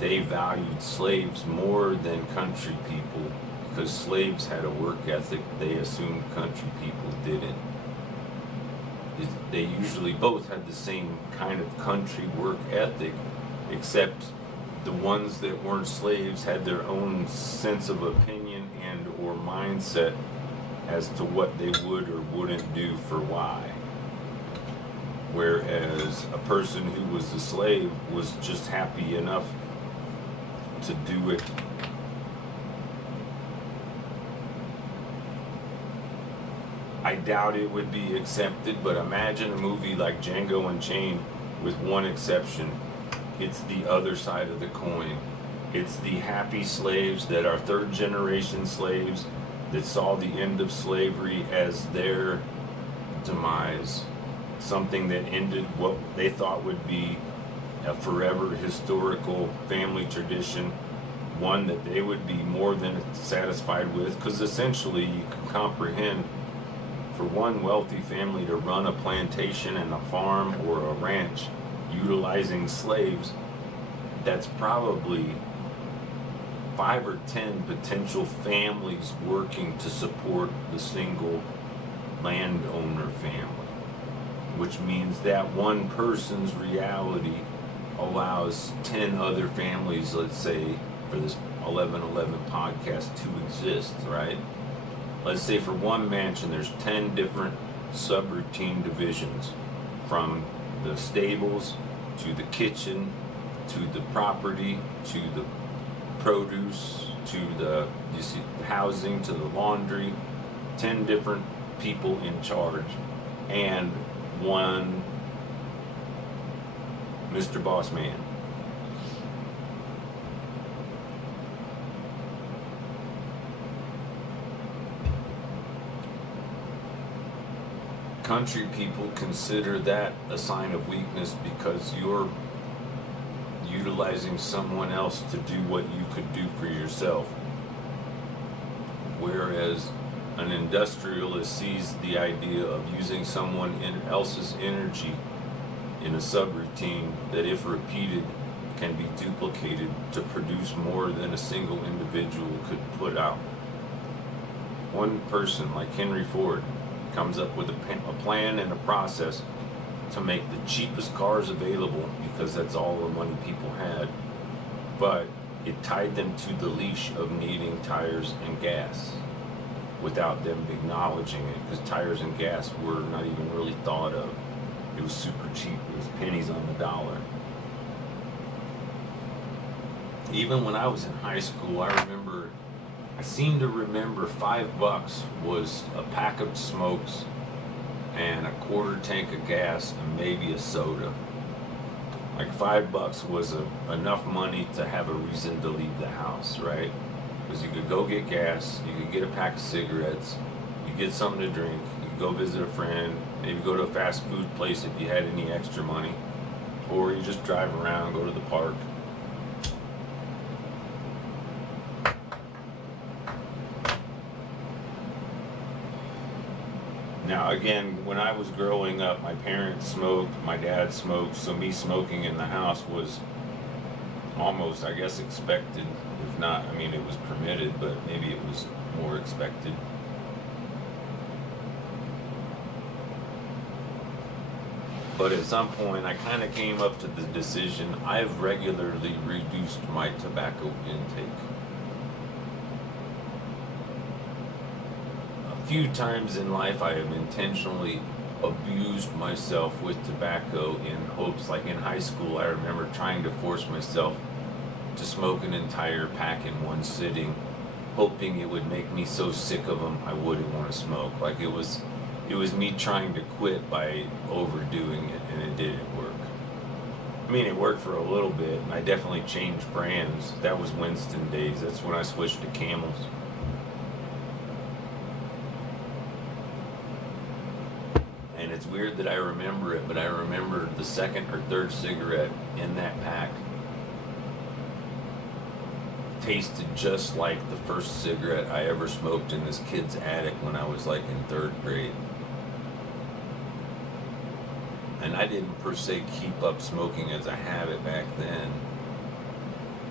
they valued slaves more than country people, because slaves had a work ethic they assumed country people didn't. They usually both had the same kind of country work ethic, except the ones that weren't slaves had their own sense of opinion and or mindset as to what they would or wouldn't do for why. Whereas a person who was a slave was just happy enough to do it. I doubt it would be accepted, but imagine a movie like Django Unchained with one exception. It's the other side of the coin. It's the happy slaves that are third generation slaves that saw the end of slavery as their demise. Something that ended what they thought would be a forever historical family tradition, one that they would be more than satisfied with, because essentially you can comprehend For one wealthy family to run a plantation and a farm or a ranch utilizing slaves, that's probably 5 or 10 potential families working to support the single landowner family, which means that one person's reality allows 10 other families, let's say for this 1111 podcast, to exist, right? Let's say for one mansion there's 10 different subroutine divisions, from the stables to the kitchen to the property to the produce to the housing to the laundry. 10 different people in charge, and one Mr. Boss Man. Country people consider that a sign of weakness because you're utilizing someone else to do what you could do for yourself. Whereas an industrialist sees the idea of using someone else's energy in a subroutine that, if repeated, can be duplicated to produce more than a single individual could put out. One person, like Henry Ford, comes up with a plan and a process to make the cheapest cars available because that's all the money people had, but it tied them to the leash of needing tires and gas without them acknowledging it, because tires and gas were not even really thought of. It was super cheap. It was pennies on the dollar. Even when I was in high school, I seem to remember $5 was a pack of smokes and a quarter tank of gas and maybe a soda. Like $5 was enough money to have a reason to leave the house, right? Because you could go get gas, you could get a pack of cigarettes, you get something to drink, you could go visit a friend, maybe go to a fast food place if you had any extra money, or you just drive around, go to the park. Now again, when I was growing up, my parents smoked, my dad smoked, so me smoking in the house was almost, I guess, expected. If not, I mean, it was permitted, but maybe it was more expected. But at some point, I kind of came up to the decision, I've regularly reduced my tobacco intake. A few times in life, I have intentionally abused myself with tobacco in hopes, like in high school, I remember trying to force myself to smoke an entire pack in one sitting, hoping it would make me so sick of them I wouldn't want to smoke. Like it was me trying to quit by overdoing it, and it didn't work. I mean, it worked for a little bit, and I definitely changed brands. That was Winston days. That's when I switched to Camels. And it's weird that I remember it, but I remember the second or third cigarette in that pack tasted just like the first cigarette I ever smoked in this kid's attic when I was like in 3rd grade. And I didn't per se keep up smoking as a habit back then.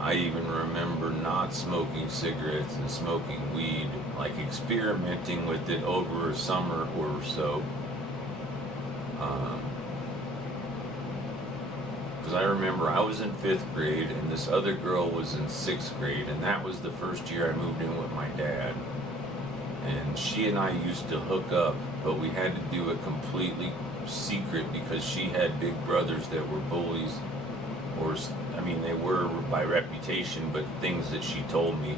I even remember not smoking cigarettes and smoking weed, like experimenting with it over a summer or so. Because I remember I was in 5th grade and this other girl was in 6th grade, and that was the first year I moved in with my dad. And she and I used to hook up, but we had to do it completely secret because she had big brothers that were bullies, or I mean they were by reputation, but things that she told me.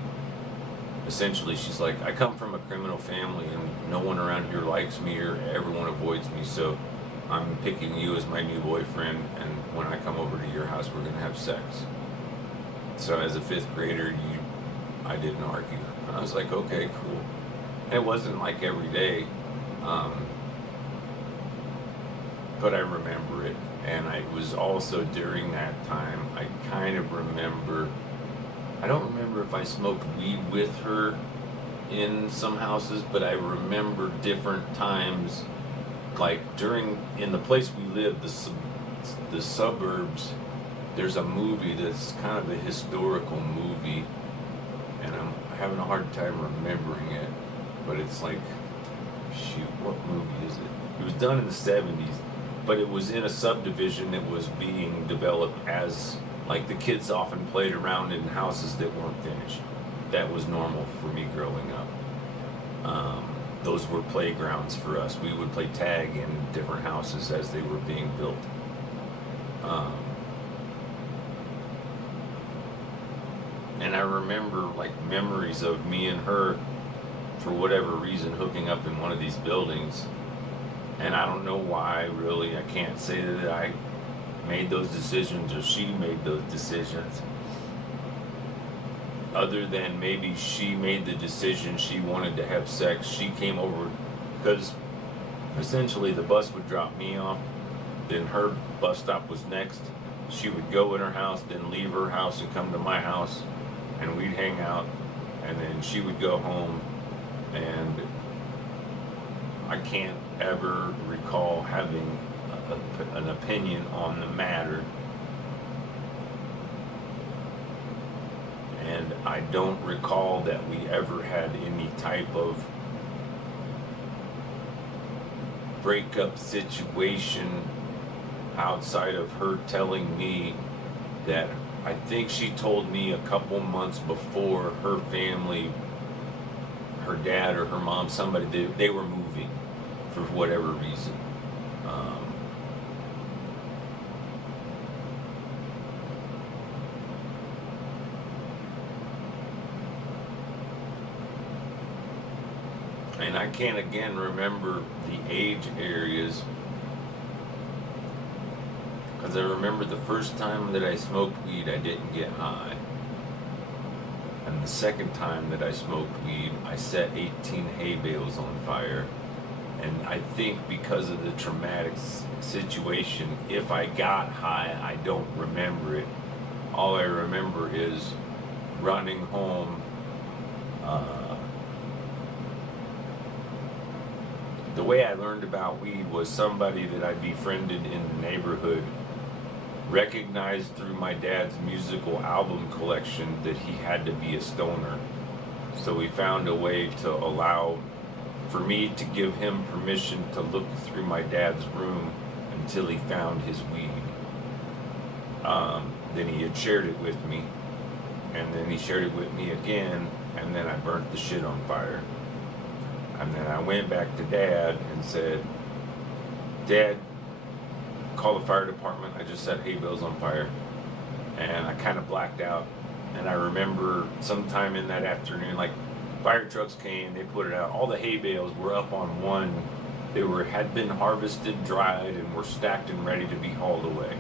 Essentially, she's like, I come from a criminal family and no one around here likes me or everyone avoids me, so I'm picking you as my new boyfriend, and when I come over to your house we're gonna have sex. So as a 5th grader, I didn't argue. I was like, okay, cool. It wasn't like every day, but I remember it. And I was also during that time, I kind of remember, I don't remember if I smoked weed with her in some houses, but I remember different times, like in the place we live, the suburbs. There's a movie that's kind of a historical movie, and I'm having a hard time remembering it, but it's like, shoot, what movie is it? It was done in the 70s, but it was in a subdivision that was being developed as, like, the kids often played around in houses that weren't finished. That was normal for me growing up. Those were playgrounds for us. We would play tag in different houses as they were being built. And I remember, like, memories of me and her, for whatever reason, hooking up in one of these buildings. And I don't know why, really. I can't say that I made those decisions or she made those decisions. Other than maybe she made the decision she wanted to have sex. She came over because essentially the bus would drop me off, then her bus stop was next. She would go in her house, then leave her house and come to my house, and we'd hang out, and then she would go home. And I can't ever recall having an opinion on the matter. And I don't recall that we ever had any type of breakup situation outside of her telling me that, I think she told me a couple months before, her family, her dad or her mom, somebody, they were moving for whatever reason. And I can't again remember the age areas, because I remember the first time that I smoked weed, I didn't get high. And the second time that I smoked weed, I set 18 hay bales on fire. And I think because of the traumatic situation, if I got high, I don't remember it. All I remember is running home. The way I learned about weed was somebody that I befriended in the neighborhood recognized through my dad's musical album collection that he had to be a stoner. So we found a way to allow for me to give him permission to look through my dad's room until he found his weed. Then he had shared it with me, and then he shared it with me again, and then I burnt the shit on fire. And then I went back to Dad and said, Dad, call the fire department. I just set hay bales on fire. And I kind of blacked out. And I remember sometime in that afternoon, like, fire trucks came, they put it out. All the hay bales were up on one. They had been harvested, dried, and were stacked and ready to be hauled away.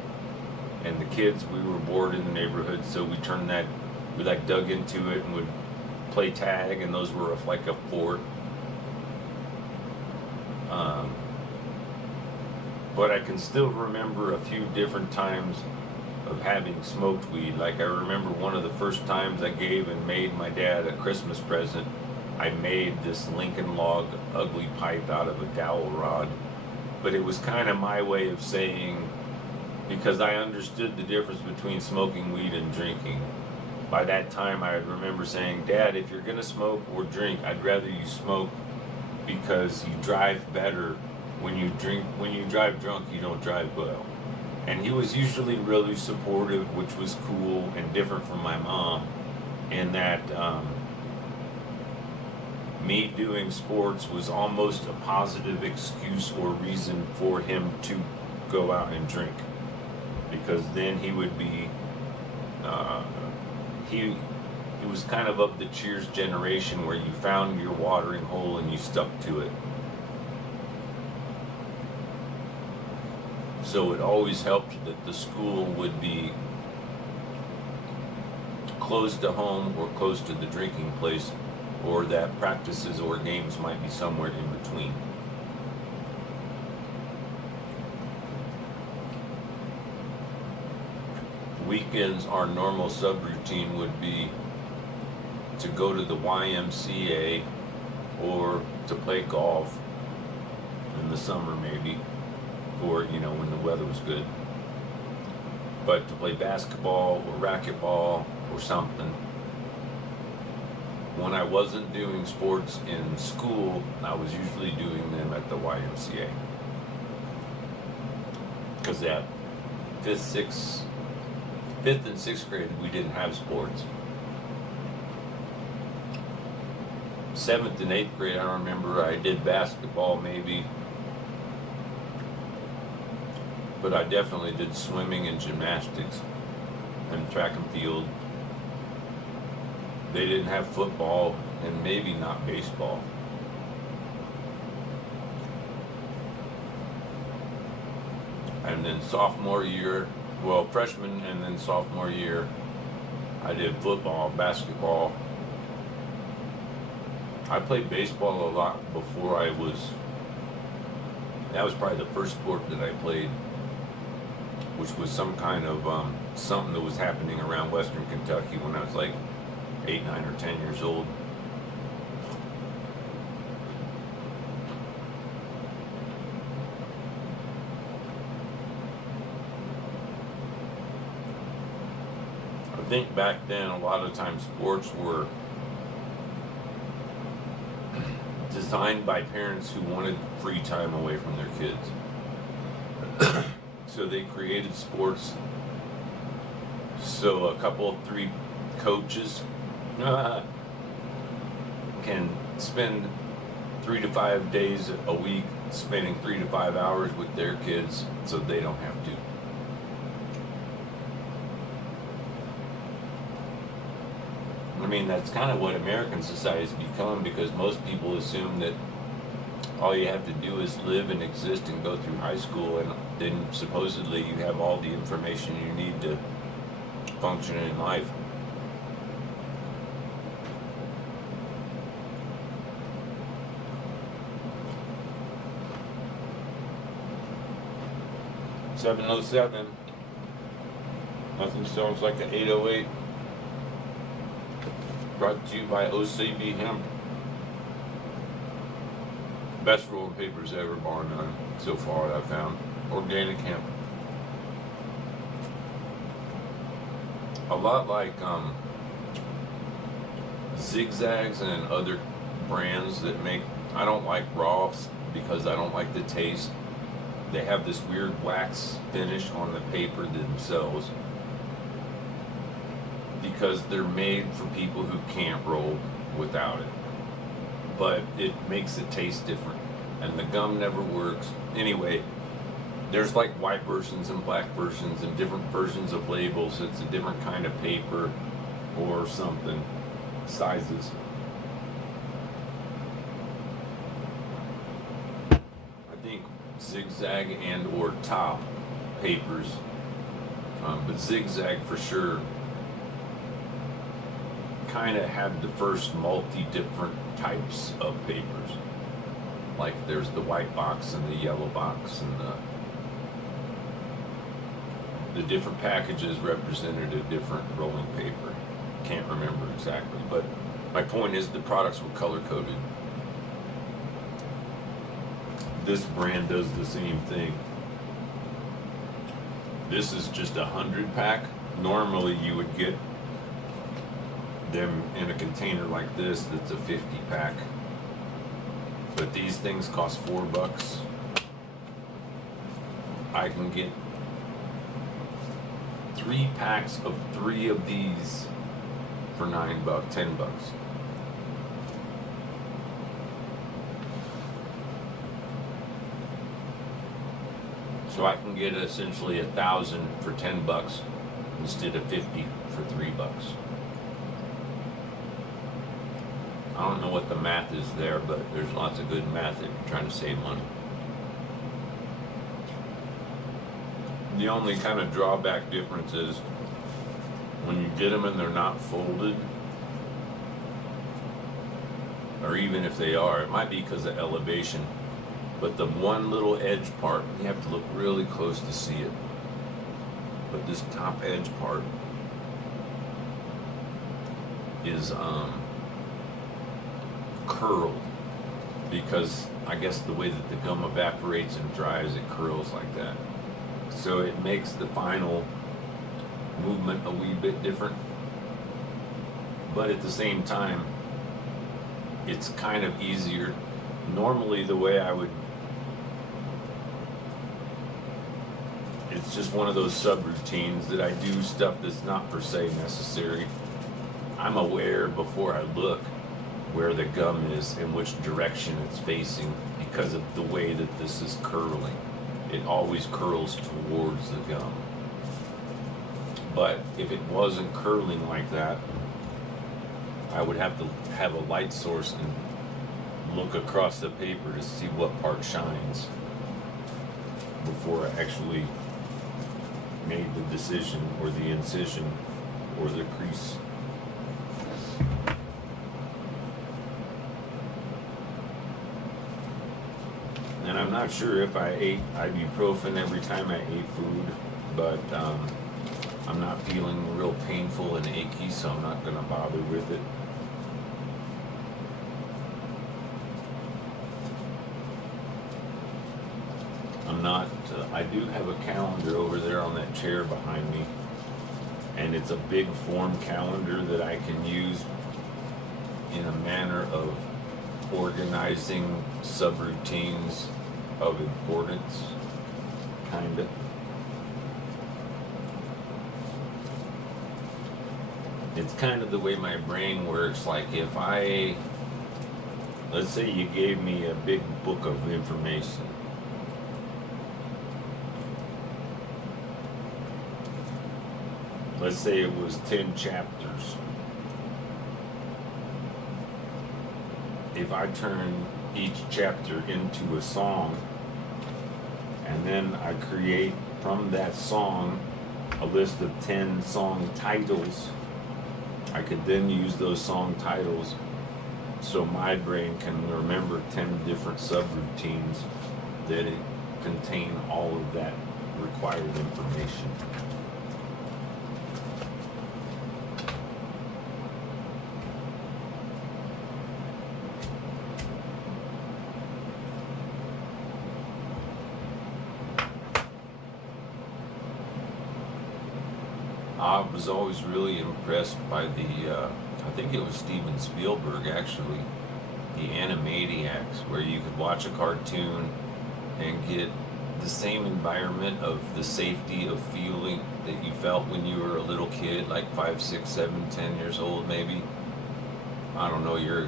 And the kids, we were bored in the neighborhood, so we dug into it and would play tag, and those were like a fort. But I can still remember a few different times of having smoked weed. Like, I remember one of the first times I gave and made my dad a Christmas present. I made this Lincoln log ugly pipe out of a dowel rod. But it was kind of my way of saying, because I understood the difference between smoking weed and drinking. By that time, I remember saying, Dad, if you're gonna smoke or drink, I'd rather you smoke, because you drive better. When you drive drunk, you don't drive well. And he was usually really supportive, which was cool and different from my mom, in that me doing sports was almost a positive excuse or reason for him to go out and drink, because then he would be he was kind of the Cheers generation, where you found your watering hole and you stuck to it. So it always helped that the school would be close to home or close to the drinking place, or that practices or games might be somewhere in between. Weekends, our normal subroutine would be to go to the YMCA or to play golf in the summer maybe, or when the weather was good. But to play basketball or racquetball or something, when I wasn't doing sports in school, I was usually doing them at the YMCA. Because at 5th and 6th grade, we didn't have sports. 7th and 8th grade, I remember I did basketball maybe. But I definitely did swimming and gymnastics and track and field. They didn't have football and maybe not baseball. And then freshman and then sophomore year, I did football, basketball. I played baseball a lot before that was probably the first sport that I played, which was some kind of something that was happening around Western Kentucky when I was like 8, 9, or 10 years old. I think back then a lot of times sports were designed by parents who wanted free time away from their kids. So they created sports so a couple, 3 coaches can spend 3 to 5 days a week spending 3 to 5 hours with their kids so they don't have to. I mean, that's kind of what American society has become, because most people assume that all you have to do is live and exist and go through high school, and then supposedly you have all the information you need to function in life. $7:07. Nothing sounds like an 8:08. Brought to you by OCB Hemp. Best rolling papers ever, bar none, so far that I've found. Organic hemp. A lot like Zigzags and other brands that make, I don't like raw because I don't like the taste. They have this weird wax finish on the paper themselves, because they're made for people who can't roll without it. But it makes it taste different, and the gum never works. Anyway, there's like white versions and black versions and different versions of labels. It's a different kind of paper or something, sizes. I think Zigzag and or Top papers, but Zigzag for sure kind of had the first different types of papers. Like there's the white box and the yellow box, and the different packages represented a different rolling paper. Can't remember exactly, but my point is the products were color coded. This brand does the same thing. This is just a 100-pack. Normally you would get them in a container like this that's a 50-pack, but these things cost $4. I can get 3 packs of 3 of these for $9, $10. So I can get essentially 1,000 for $10 instead of 50 for $3. I don't know what the math is there, but there's lots of good math if you're trying to save money. The only kind of drawback difference is when you get them and they're not folded, or even if they are, it might be because of elevation, but the one little edge part, you have to look really close to see it. But this top edge part is curled. because I guess the way that the gum evaporates and dries, it curls like that. So it makes the final movement a wee bit different. But at the same time, it's kind of easier. Normally the way I would, it's just one of those subroutines that I do stuff that's not per se necessary. I'm aware before I look where the gum is and which direction it's facing because of the way that this is curling. It always curls towards the gum. But if it wasn't curling like that, I would have to have a light source and look across the paper to see what part shines before I actually made the decision or the incision or the crease. And I'm not sure if I ate ibuprofen every time I ate food, but I'm not feeling real painful and achy, so I'm not going to bother with it. I do have a calendar over there on that chair behind me, and it's a big form calendar that I can use in a manner of organizing subroutines of importance, kinda. It's kind of the way my brain works. Like if let's say you gave me a big book of information. Let's say it was 10 chapters. If I turn each chapter into a song, and then I create from that song a list of 10 song titles, I could then use those song titles so my brain can remember 10 different subroutines that contain all of that required information. I was always really impressed by I think it was Steven Spielberg actually, the Animaniacs, where you could watch a cartoon and get the same environment of the safety of feeling that you felt when you were a little kid, like 5, 6, 7, 10 years old maybe. I don't know,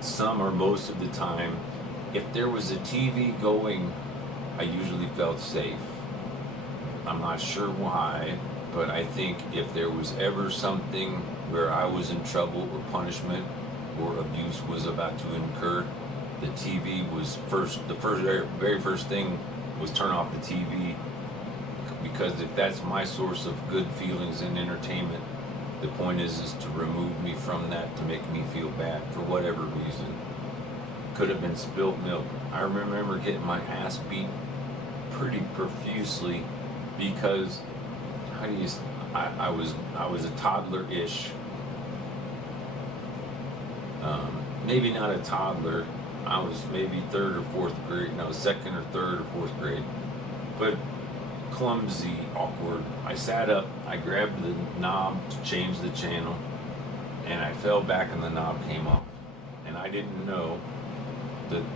some or most of the time, if there was a TV going, I usually felt safe. I'm not sure why, but I think if there was ever something where I was in trouble or punishment or abuse was about to incur, the TV was very first thing was turn off the TV, because if that's my source of good feelings and entertainment, the point is to remove me from that, to make me feel bad for whatever reason. Could have been spilt milk. I remember getting my ass beat pretty profusely because I was a toddler-ish, maybe not a toddler. I was maybe second or third or fourth grade, but clumsy, awkward. I sat up, I grabbed the knob to change the channel, and I fell back and the knob came off, and I didn't know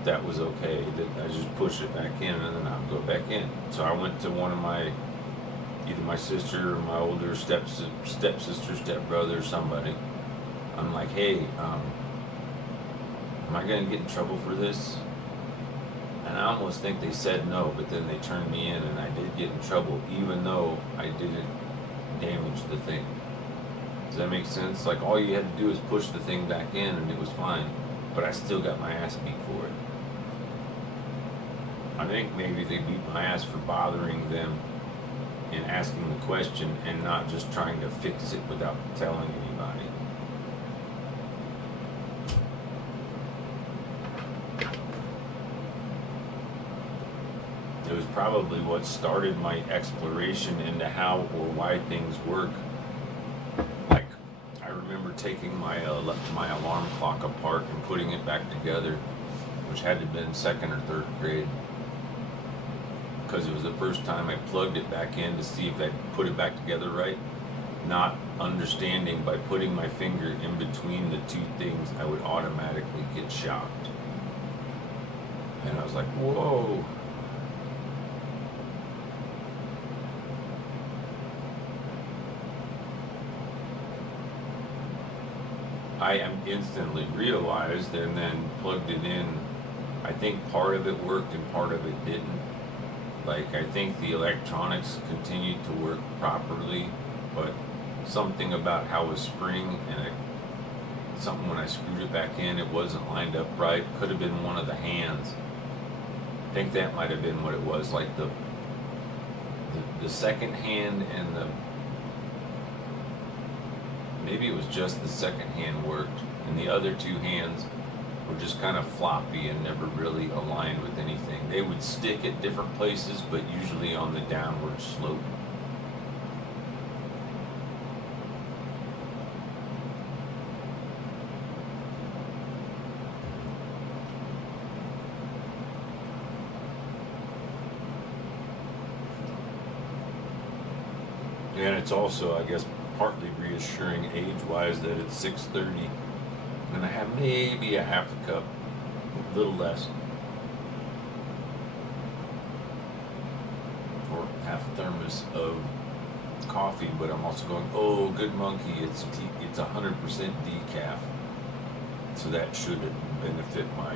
that was okay, that I just push it back in and the knob go back in. So I went to one of either my sister or my older stepsister, stepbrother, or somebody. I'm like, hey, am I going to get in trouble for this? And I almost think they said no, but then they turned me in and I did get in trouble, even though I didn't damage the thing. Does that make sense? Like, all you had to do is push the thing back in and it was fine, but I still got my ass beat for it. I think maybe they beat my ass for bothering them and asking the question and not just trying to fix it without telling anybody. It was probably what started my exploration into how or why things work. Like, I remember taking my alarm clock apart and putting it back together, which had to have been 2nd or 3rd grade, because it was the first time I plugged it back in to see if I put it back together right, not understanding by putting my finger in between the two things I would automatically get shocked. And I was like, whoa. I instantly realized and then plugged it in. I think part of it worked and part of it didn't. Like, I think the electronics continued to work properly, but something about how a spring and something when I screwed it back in, it wasn't lined up right. Could have been one of the hands. I think that might have been what it was. Like the second hand and maybe it was just the second hand worked, and the other two hands were just kind of floppy and never really aligned with anything. They would stick at different places, but usually on the downward slope. And it's also, I guess, partly reassuring age-wise that it's 6:30 and I have maybe a half a cup, a little less, or half a thermos of coffee, but I'm also going, oh, good monkey, it's 100% decaf, so that should benefit my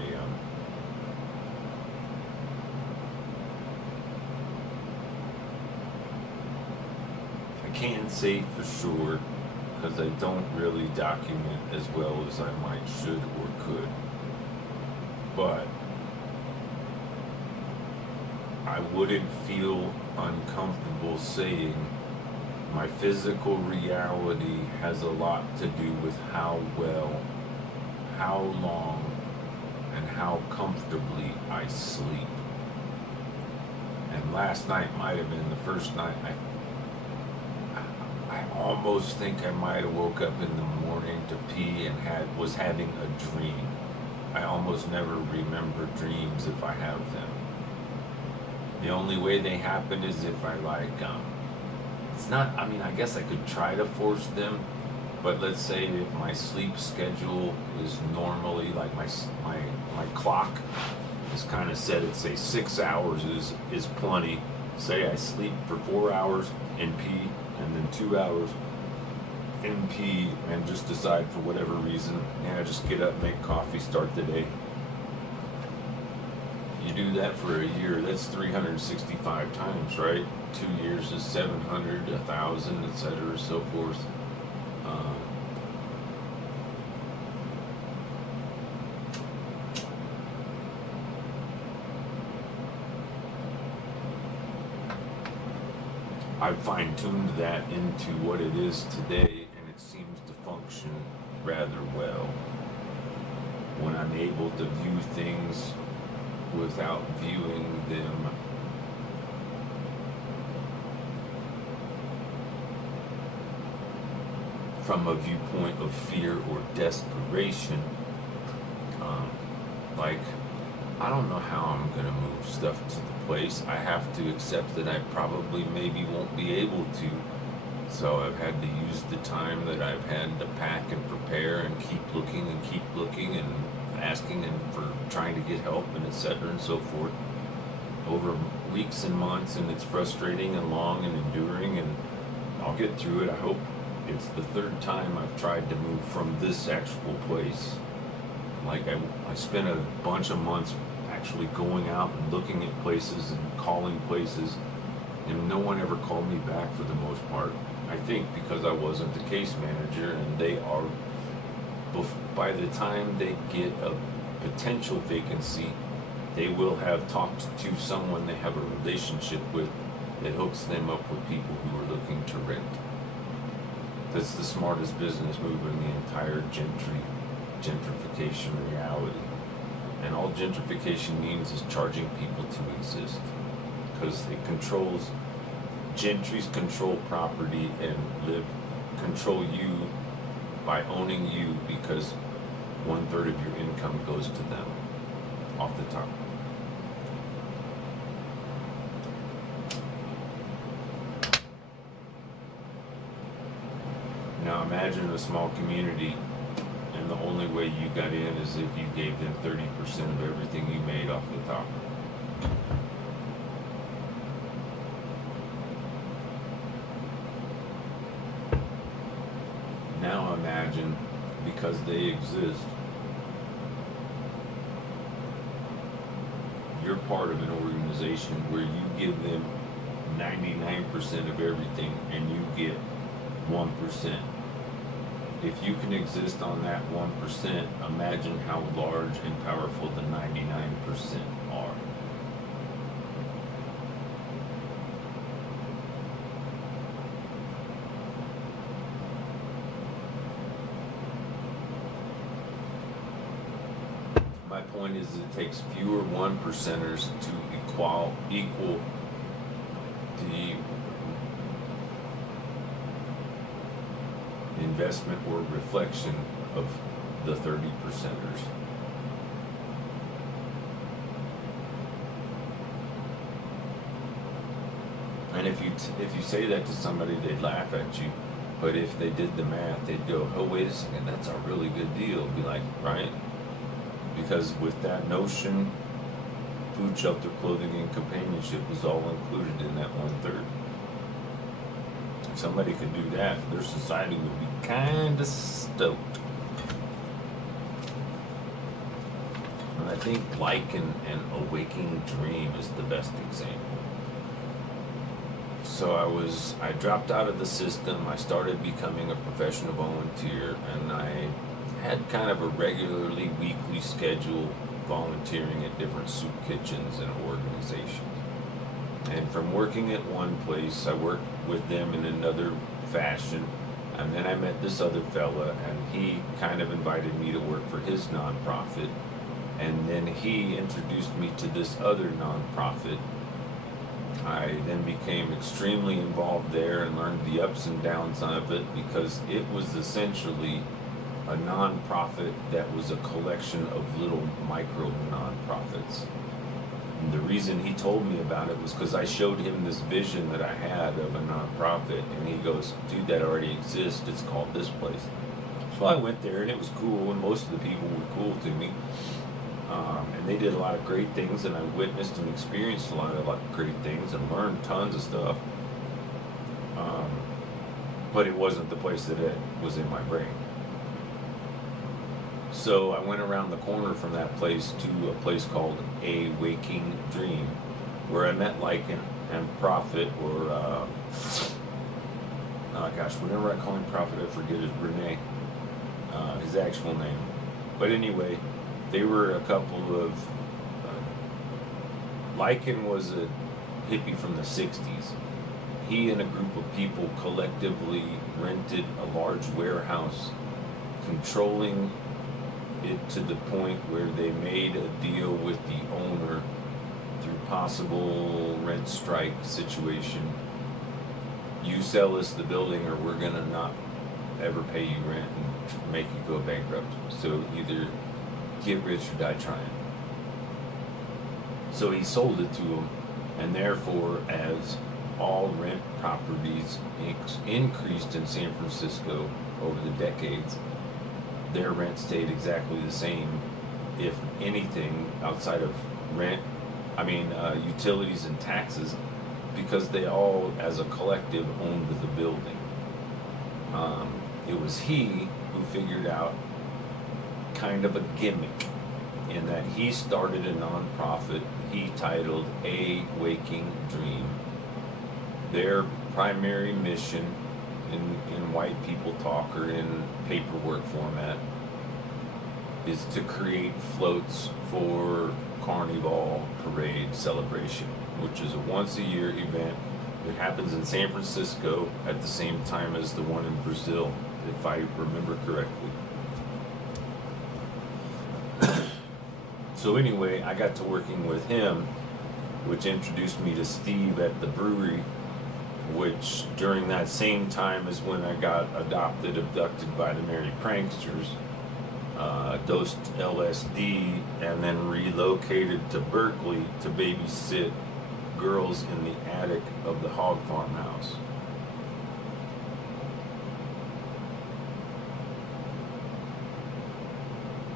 I can't say for sure because I don't really document as well as I might, should, or could. But I wouldn't feel uncomfortable saying my physical reality has a lot to do with how well, how long, and how comfortably I sleep. And last night might have been the first night I almost think I might have woke up in the morning to pee and was having a dream. I almost never remember dreams if I have them. The only way they happen is if I it's not, I mean, I guess I could try to force them, but let's say if my sleep schedule is normally, like my clock is kind of set at, say, 6 hours is plenty. Say I sleep for 4 hours and pee, and then 2 hours and pee, and just decide for whatever reason, just get up, make coffee, start the day. You do that for a year, that's 365 times, right? 2 years is 700, 1,000, etc., so forth. I fine-tuned that into what it is today, and it seems to function rather well. When I'm able to view things without viewing them from a viewpoint of fear or desperation, I don't know how I'm going to move stuff to the place. I have to accept that I probably maybe won't be able to. So I've had to use the time that I've had to pack and prepare and keep looking and asking and for trying to get help and etc. and so forth over weeks and months, and it's frustrating and long and enduring, and I'll get through it. I hope. It's the third time I've tried to move from this actual place. Like I spent a bunch of months actually going out and looking at places and calling places, and no one ever called me back for the most part. I think because I wasn't the case manager, and they are, by the time they get a potential vacancy, they will have talked to someone they have a relationship with that hooks them up with people who are looking to rent. That's the smartest business move in the entire gentrification reality. And all gentrification means is charging people to exist, because it controls, gentries control property and control you by owning you, because 1/3 of your income goes to them off the top. Now imagine a small community, and the only way you got in is if you gave them 30% of everything you made off the top. Now imagine, because they exist, you're part of an organization where you give them 99% of everything and you get 1%. If you can exist on that 1%, imagine how large and powerful the 99% are. My point is, it takes fewer 1%ers to equal the investment or reflection of the 30%ers. And if you say that to somebody, they'd laugh at you. But if they did the math, they'd go, "Oh, wait a second, that's a really good deal." Be like, right? Because with that notion, food, shelter, clothing, and companionship is all included in that 1/3. If somebody could do that, their society would be kind of stoked. And I think like an awakening dream is the best example. So I dropped out of the system. I started becoming a professional volunteer, and I had kind of a regularly weekly schedule volunteering at different soup kitchens and organizations. And from working at one place, I worked with them in another fashion. And then I met this other fella, and he kind of invited me to work for his nonprofit. And then he introduced me to this other nonprofit. I then became extremely involved there and learned the ups and downs of it, because it was essentially a nonprofit that was a collection of little micro nonprofits. And the reason he told me about it was because I showed him this vision that I had of a nonprofit, and he goes, "Dude, that already exists. It's called this place." So I went there, and it was cool, and most of the people were cool to me. And they did a lot of great things, and I witnessed and experienced a lot of great things and learned tons of stuff. But it wasn't the place that it was in my brain. So I went around the corner from that place to a place called A Waking Dream, where I met Lycan and Prophet, or whenever I call him Prophet, I forget his his actual name. But anyway, they were a couple of. Lycan was a hippie from the 60s. He and a group of people collectively rented a large warehouse, controlling it to the point where they made a deal with the owner through possible rent strike situation. You sell us the building, or we're gonna not ever pay you rent and make you go bankrupt. So either get rich or die trying. So he sold it to him, and therefore, as all rent properties increased in San Francisco over the decades, their rent stayed exactly the same, if anything, outside of utilities and taxes, because they all, as a collective, owned the building. It was he who figured out kind of a gimmick, in that he started a nonprofit he titled A Waking Dream. Their primary mission, in white people talk or in paperwork format, is to create floats for Carnival Parade celebration, which is a once-a-year event that happens in San Francisco at the same time as the one in Brazil, if I remember correctly. So anyway, I got to working with him, which introduced me to Steve at the brewery, which during that same time is when I got abducted by the Merry Pranksters, dosed LSD, and then relocated to Berkeley to babysit girls in the attic of the hog farmhouse.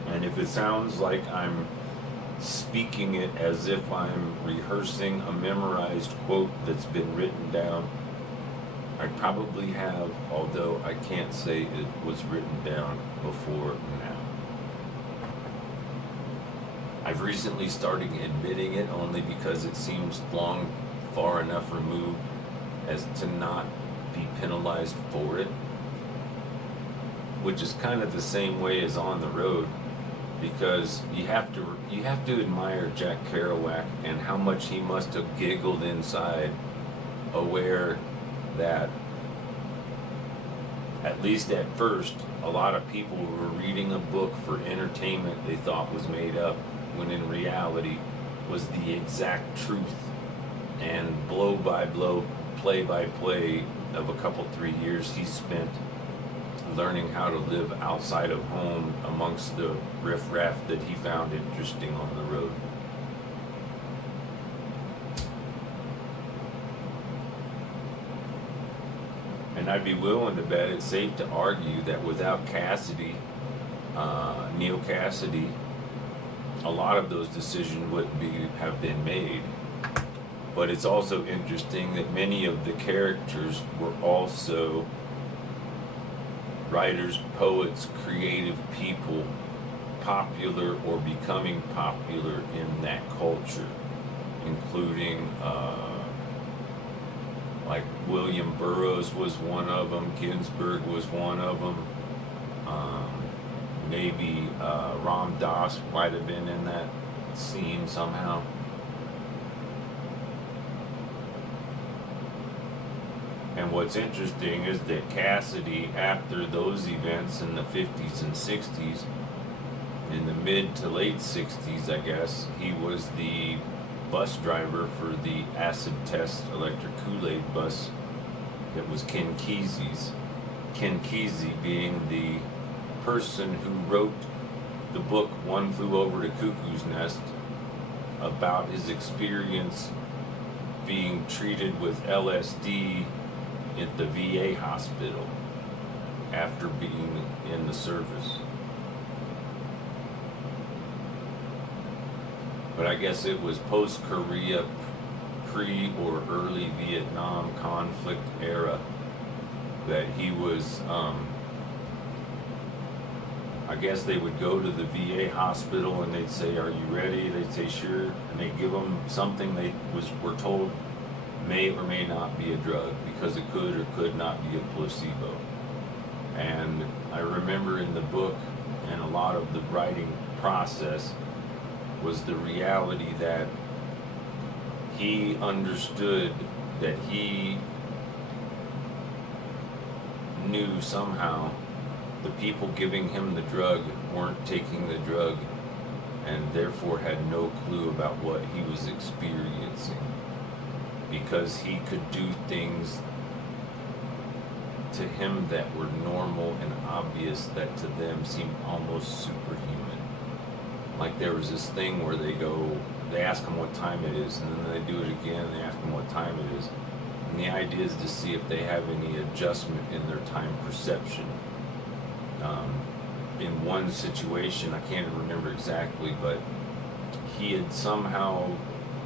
And if it sounds like I'm speaking it as if I'm rehearsing a memorized quote that's been written down, I probably have, although I can't say it was written down before now. I've recently started admitting it only because it seems far enough removed as to not be penalized for it, which is kind of the same way as On the Road, because you have to admire Jack Kerouac and how much he must have giggled inside, aware that, at least at first, a lot of people were reading a book for entertainment they thought was made up, when in reality was the exact truth, and blow by blow, play by play of a couple 3 years he spent learning how to live outside of home amongst the riffraff that he found interesting on the road. And I'd be willing to bet it's safe to argue that without Cassidy, Neil Cassidy, a lot of those decisions wouldn't have been made. But it's also interesting that many of the characters were also writers, poets, creative people, popular or becoming popular in that culture, including like William Burroughs was one of them, Ginsberg was one of them, maybe Ram Dass might have been in that scene somehow. And what's interesting is that Cassidy, after those events in the 50s and 60s, in the mid to late 60s, I guess, he was the bus driver for the acid test electric Kool-Aid bus that was Ken Kesey's. Ken Kesey being the person who wrote the book One Flew Over the Cuckoo's Nest about his experience being treated with LSD at the VA hospital after being in the service. But I guess it was post-Korea, pre or early Vietnam conflict era that he was, I guess they would go to the VA hospital and they'd say, "Are you ready?" They'd say, "Sure." And they'd give them something they were told may or may not be a drug, because it could or could not be a placebo. And I remember in the book, and a lot of the writing process, was the reality that he understood that he knew somehow the people giving him the drug weren't taking the drug, and therefore had no clue about what he was experiencing, because he could do things to him that were normal and obvious that to them seemed almost superhuman. Like there was this thing where they ask him what time it is, and then they do it again, they ask him what time it is. And the idea is to see if they have any adjustment in their time perception. In one situation, I can't remember exactly, but he had somehow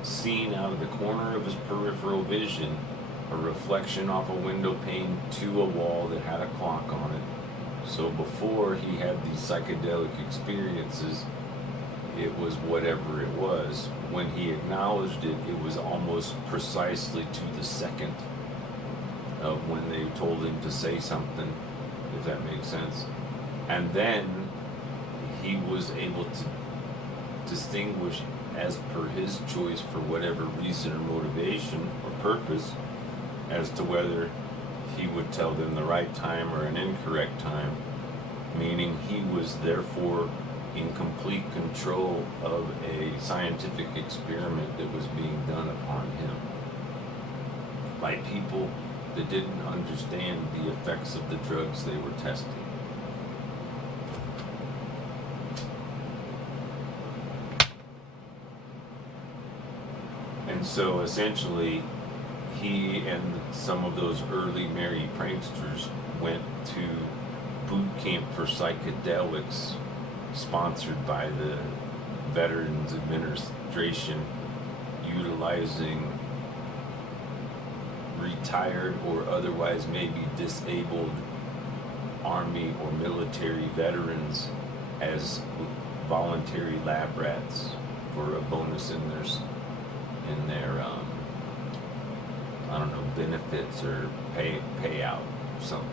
seen out of the corner of his peripheral vision a reflection off a window pane to a wall that had a clock on it. So before he had these psychedelic experiences, it was whatever it was. When he acknowledged it, it was almost precisely to the second of when they told him to say something, if that makes sense. And then he was able to distinguish, as per his choice for whatever reason or motivation or purpose, as to whether he would tell them the right time or an incorrect time, meaning he was therefore in complete control of a scientific experiment that was being done upon him by people that didn't understand the effects of the drugs they were testing. And so essentially, he and some of those early merry pranksters went to boot camp for psychedelics sponsored by the Veterans Administration, utilizing retired or otherwise maybe disabled Army or military veterans as voluntary lab rats for a bonus in their I don't know, benefits or payout or something.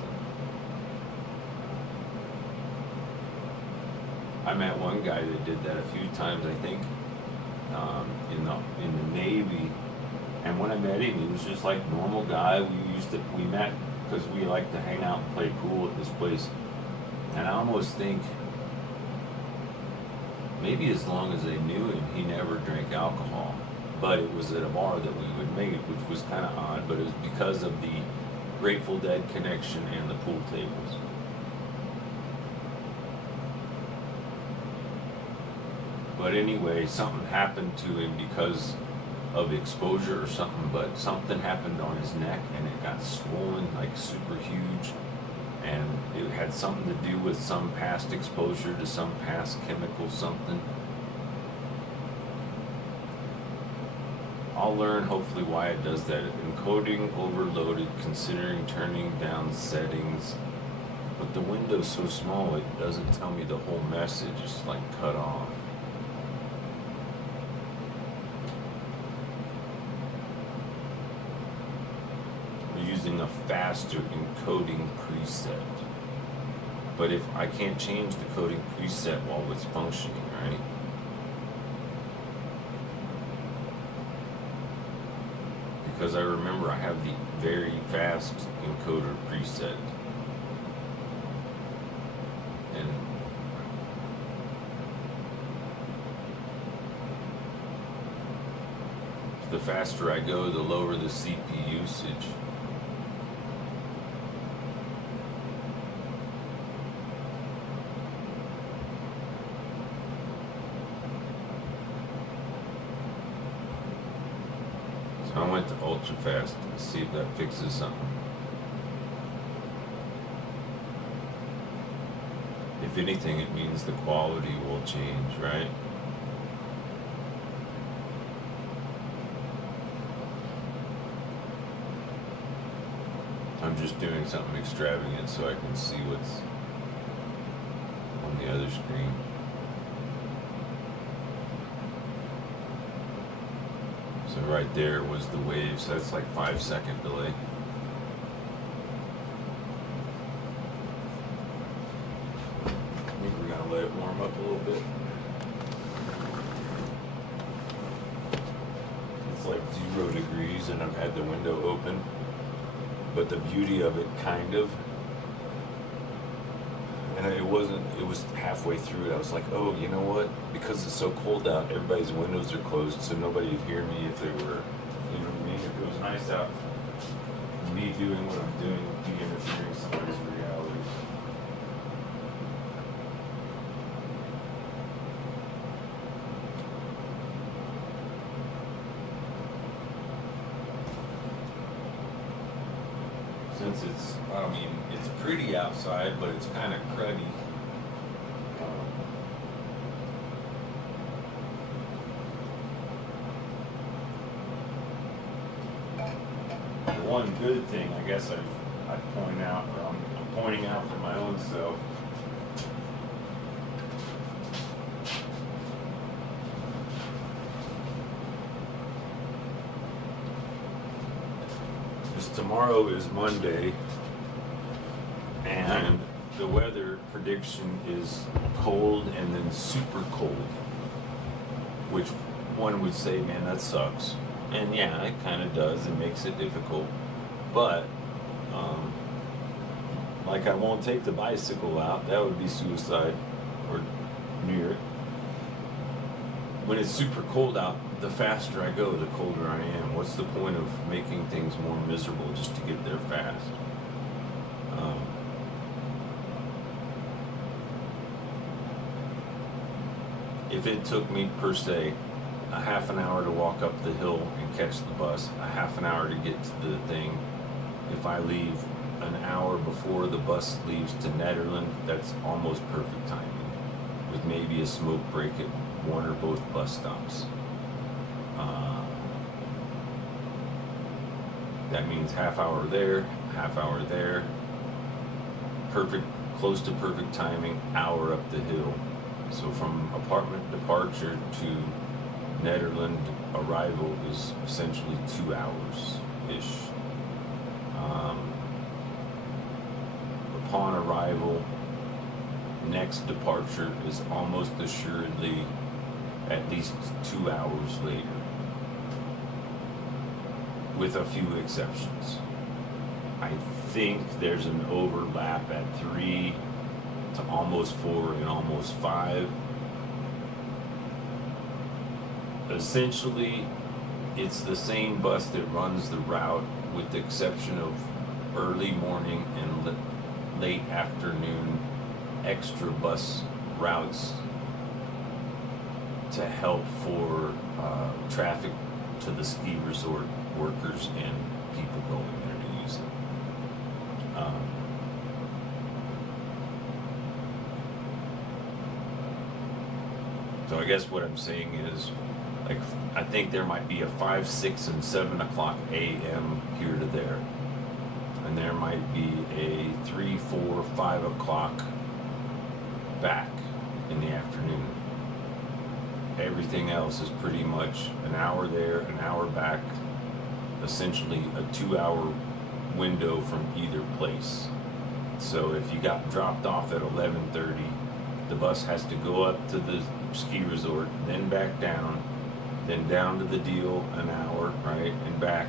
I met one guy that did that a few times, I think, in the Navy. And when I met him, he was just like a normal guy. We met because we like to hang out and play pool at this place. And I almost think maybe as long as I knew him, he never drank alcohol. But it was at a bar that we would meet, which was kind of odd, but it was because of the Grateful Dead connection and the pool tables. But anyway, something happened to him because of exposure or something, but something happened on his neck and it got swollen like super huge, and it had something to do with some past exposure to some past chemical something. I'll learn hopefully why it does that. Encoding overloaded, considering turning down settings, but the window's so small it doesn't tell me the whole message, it's like cut off. We're using a faster encoding preset, but if I can't change the coding preset while it's functioning, right? Because I remember I have the very fast encoder preset. And the faster I go, the lower the CPU usage. I went to ultra fast to see if that fixes something. If anything, it means the quality will change, right? I'm just doing something extravagant so I can see what's on the other screen. So right there was the wave, so that's like 5-second delay. I think we're gonna let it warm up a little bit. It's like 0 degrees and I've had the window open, but the beauty of it kind of, and it was halfway through it, I was like, oh, you know what? Because it's so cold out, everybody's windows are closed, so nobody would hear me if they were, you know what I mean? If it was nice out, me doing what I'm doing would be interfering with somebody's reality. Since it's pretty outside, but it's kind of cruddy. The one good thing, I guess I point out, or I'm pointing out for my own self, is tomorrow is Monday, and the weather prediction is cold and then super cold, which one would say, man, that sucks. And yeah, it kind of does. It makes it difficult. But, like, I won't take the bicycle out. That would be suicide, or near it. when it's super cold out, the faster I go, the colder I am. What's the point of making things more miserable just to get there fast? If it took me, per se, a half an hour to walk up the hill and catch the bus, a half an hour to get to the thing, if I leave an hour before the bus leaves to Nederland, that's almost perfect timing, with maybe a smoke break at one or both bus stops. That means half hour there, perfect, close to perfect timing, hour up the hill. So from apartment departure to Nederland arrival is essentially 2 hours-ish. Upon arrival, next departure is almost assuredly at least 2 hours later, with a few exceptions. I think there's an overlap at 3 to almost 4 and almost 5. Essentially, it's the same bus that runs the route, with the exception of early morning and late afternoon extra bus routes to help for traffic to the ski resort workers and people going there to use it. So I guess what I'm saying is, like, I think there might be a 5, 6, and 7 o'clock a.m. here to there. And there might be a 3, 4, 5 o'clock back in the afternoon. Everything else is pretty much an hour there, an hour back, essentially a 2-hour window from either place. So if you got dropped off at 11:30, the bus has to go up to the ski resort, then back down, then down to the deal an hour, right, and back.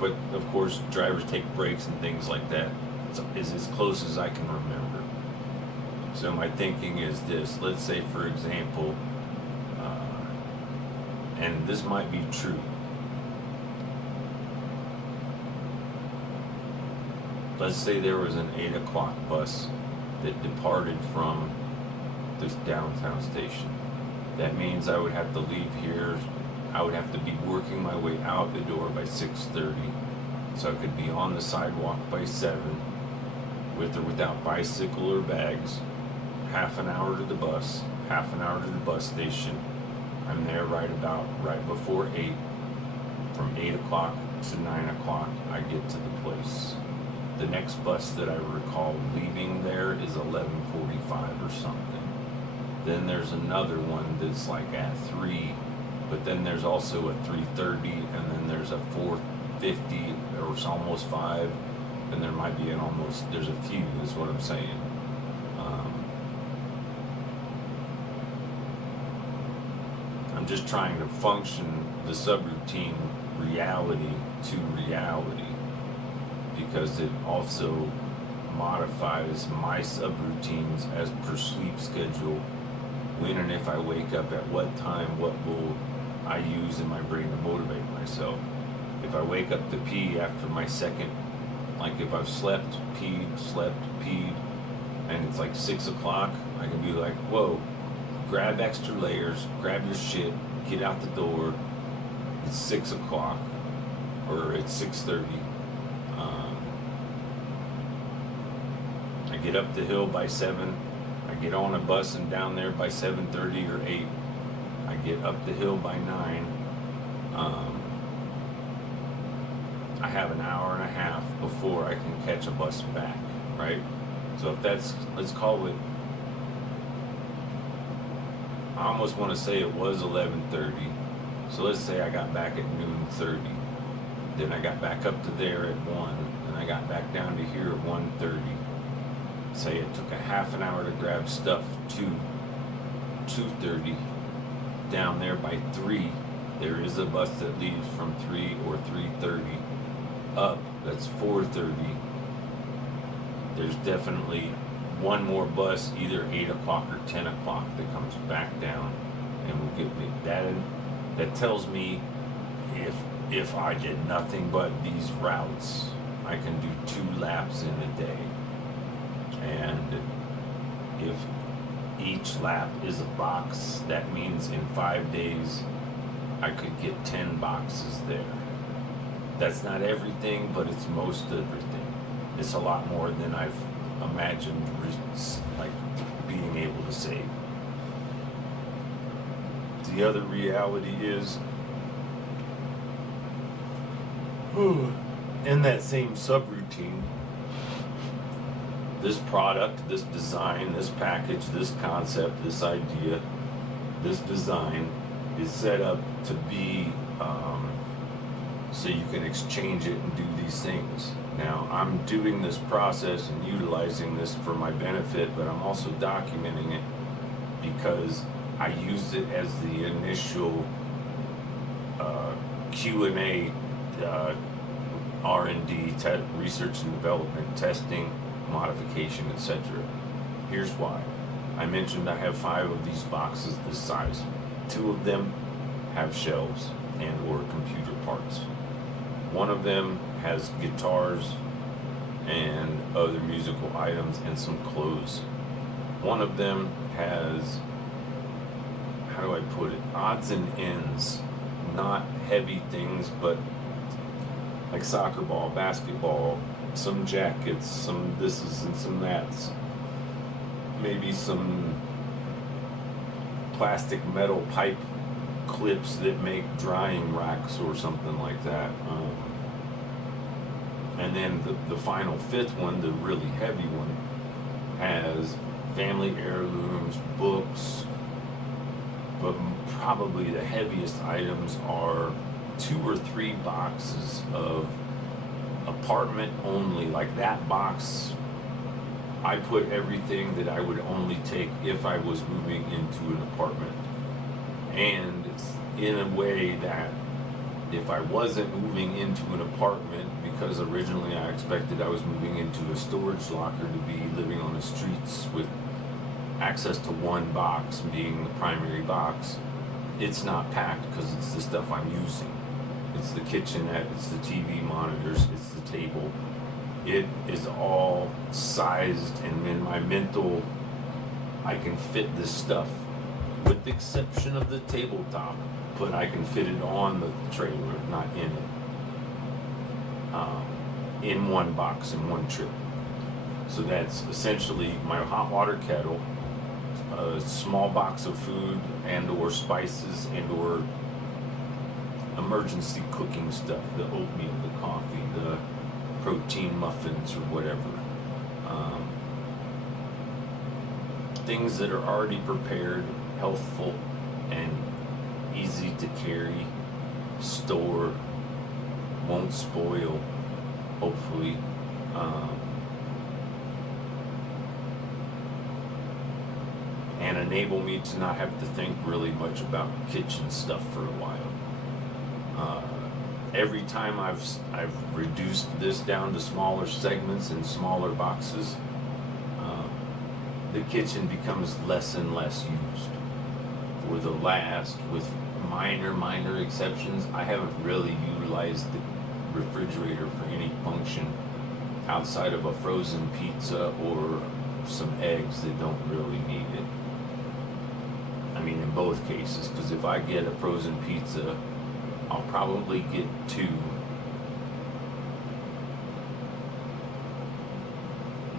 But of course, drivers take breaks and things like that. It's as close as I can remember. So my thinking is this: let's say, for example, and this might be true. Let's say there was an 8 o'clock bus that departed from this downtown station. That means I would have to leave here. I would have to be working my way out the door by 6:30, so I could be on the sidewalk by 7, with or without bicycle or bags. Half an hour to the bus, half an hour to the bus station. I'm there right before 8. From 8 o'clock to 9 o'clock, I get to the place. The next bus that I recall leaving there is 11:45 or something. Then there's another one that's like at 3, but then there's also a 3:30, and then there's a 4:50, or it's almost 5, and there might be there's a few, is what I'm saying. I'm just trying to function the subroutine reality to reality, because it also modifies my subroutines as per sleep schedule. When and if I wake up at what time, what will I use in my brain to motivate myself? If I wake up to pee after my second, like if I've slept, peed, and it's like 6 o'clock, I can be like, whoa, grab extra layers, grab your shit, get out the door. It's 6 o'clock, or it's 6:30. I get up the hill by 7. I get on a bus and down there by 7:30 or 8. I get up the hill by 9. I have an hour and a half before I can catch a bus back, right? So if that's, let's call it, I almost want to say it was 11:30. So let's say I got back at noon 30. Then I got back up to there at 1. And I got back down to here at 1:30. Say it took a half an hour to grab stuff to 2:30. Down there by 3, there is a bus that leaves from 3 or 3:30. Up, that's 4:30. there's definitely one more bus, either 8 o'clock or 10 o'clock, that comes back down and will get me that tells me if I did nothing but these routes, I can do 2 laps in a day. And if each lap is a box, that means in 5 days I could get 10 boxes there. That's not everything, but it's most everything. It's a lot more than I've imagined, like, being able to save. The other reality is, in that same subroutine, this product, this design, this package, this concept, this idea, this design is set up to be so you can exchange it and do these things. Now, I'm doing this process and utilizing this for my benefit, but I'm also documenting it because I used it as the initial Q&A, R&D, research and development, testing, modification, etc. Here's why. I mentioned I have 5 of these boxes this size. 2 of them have shelves and or computer parts. One of them has guitars and other musical items and some clothes. One of them has, how do I put it, odds and ends, not heavy things, but like soccer ball, basketball, some jackets, some thises and some that's, maybe some plastic metal pipe clips that make drying racks or something like that. And then the final 5th one, the really heavy one, has family heirlooms, books, but probably the heaviest items are 2 or 3 boxes of apartment only. Like that box, I put everything that I would only take if I was moving into an apartment. And it's in a way that if I wasn't moving into an apartment, because originally I expected I was moving into a storage locker to be living on the streets with access to one box being the primary box, it's not packed because it's the stuff I'm using. It's the kitchenette, it's the TV monitors, it's the table. It is all sized, and in my mental, I can fit this stuff, with the exception of the tabletop, but I can fit it on the trailer, not in it. In one box, in one trip. So that's essentially my hot water kettle, a small box of food and or spices and or emergency cooking stuff, the oatmeal, the coffee, the protein muffins or whatever. Things that are already prepared, healthful, and easy to carry, store, won't spoil, hopefully. And enable me to not have to think really much about kitchen stuff for a while. Every time I've reduced this down to smaller segments and smaller boxes, the kitchen becomes less and less used. For the last, with minor exceptions, I haven't really utilized the refrigerator for any function outside of a frozen pizza or some eggs that don't really need it. I mean, in both cases, because if I get a frozen pizza, I'll probably get 2.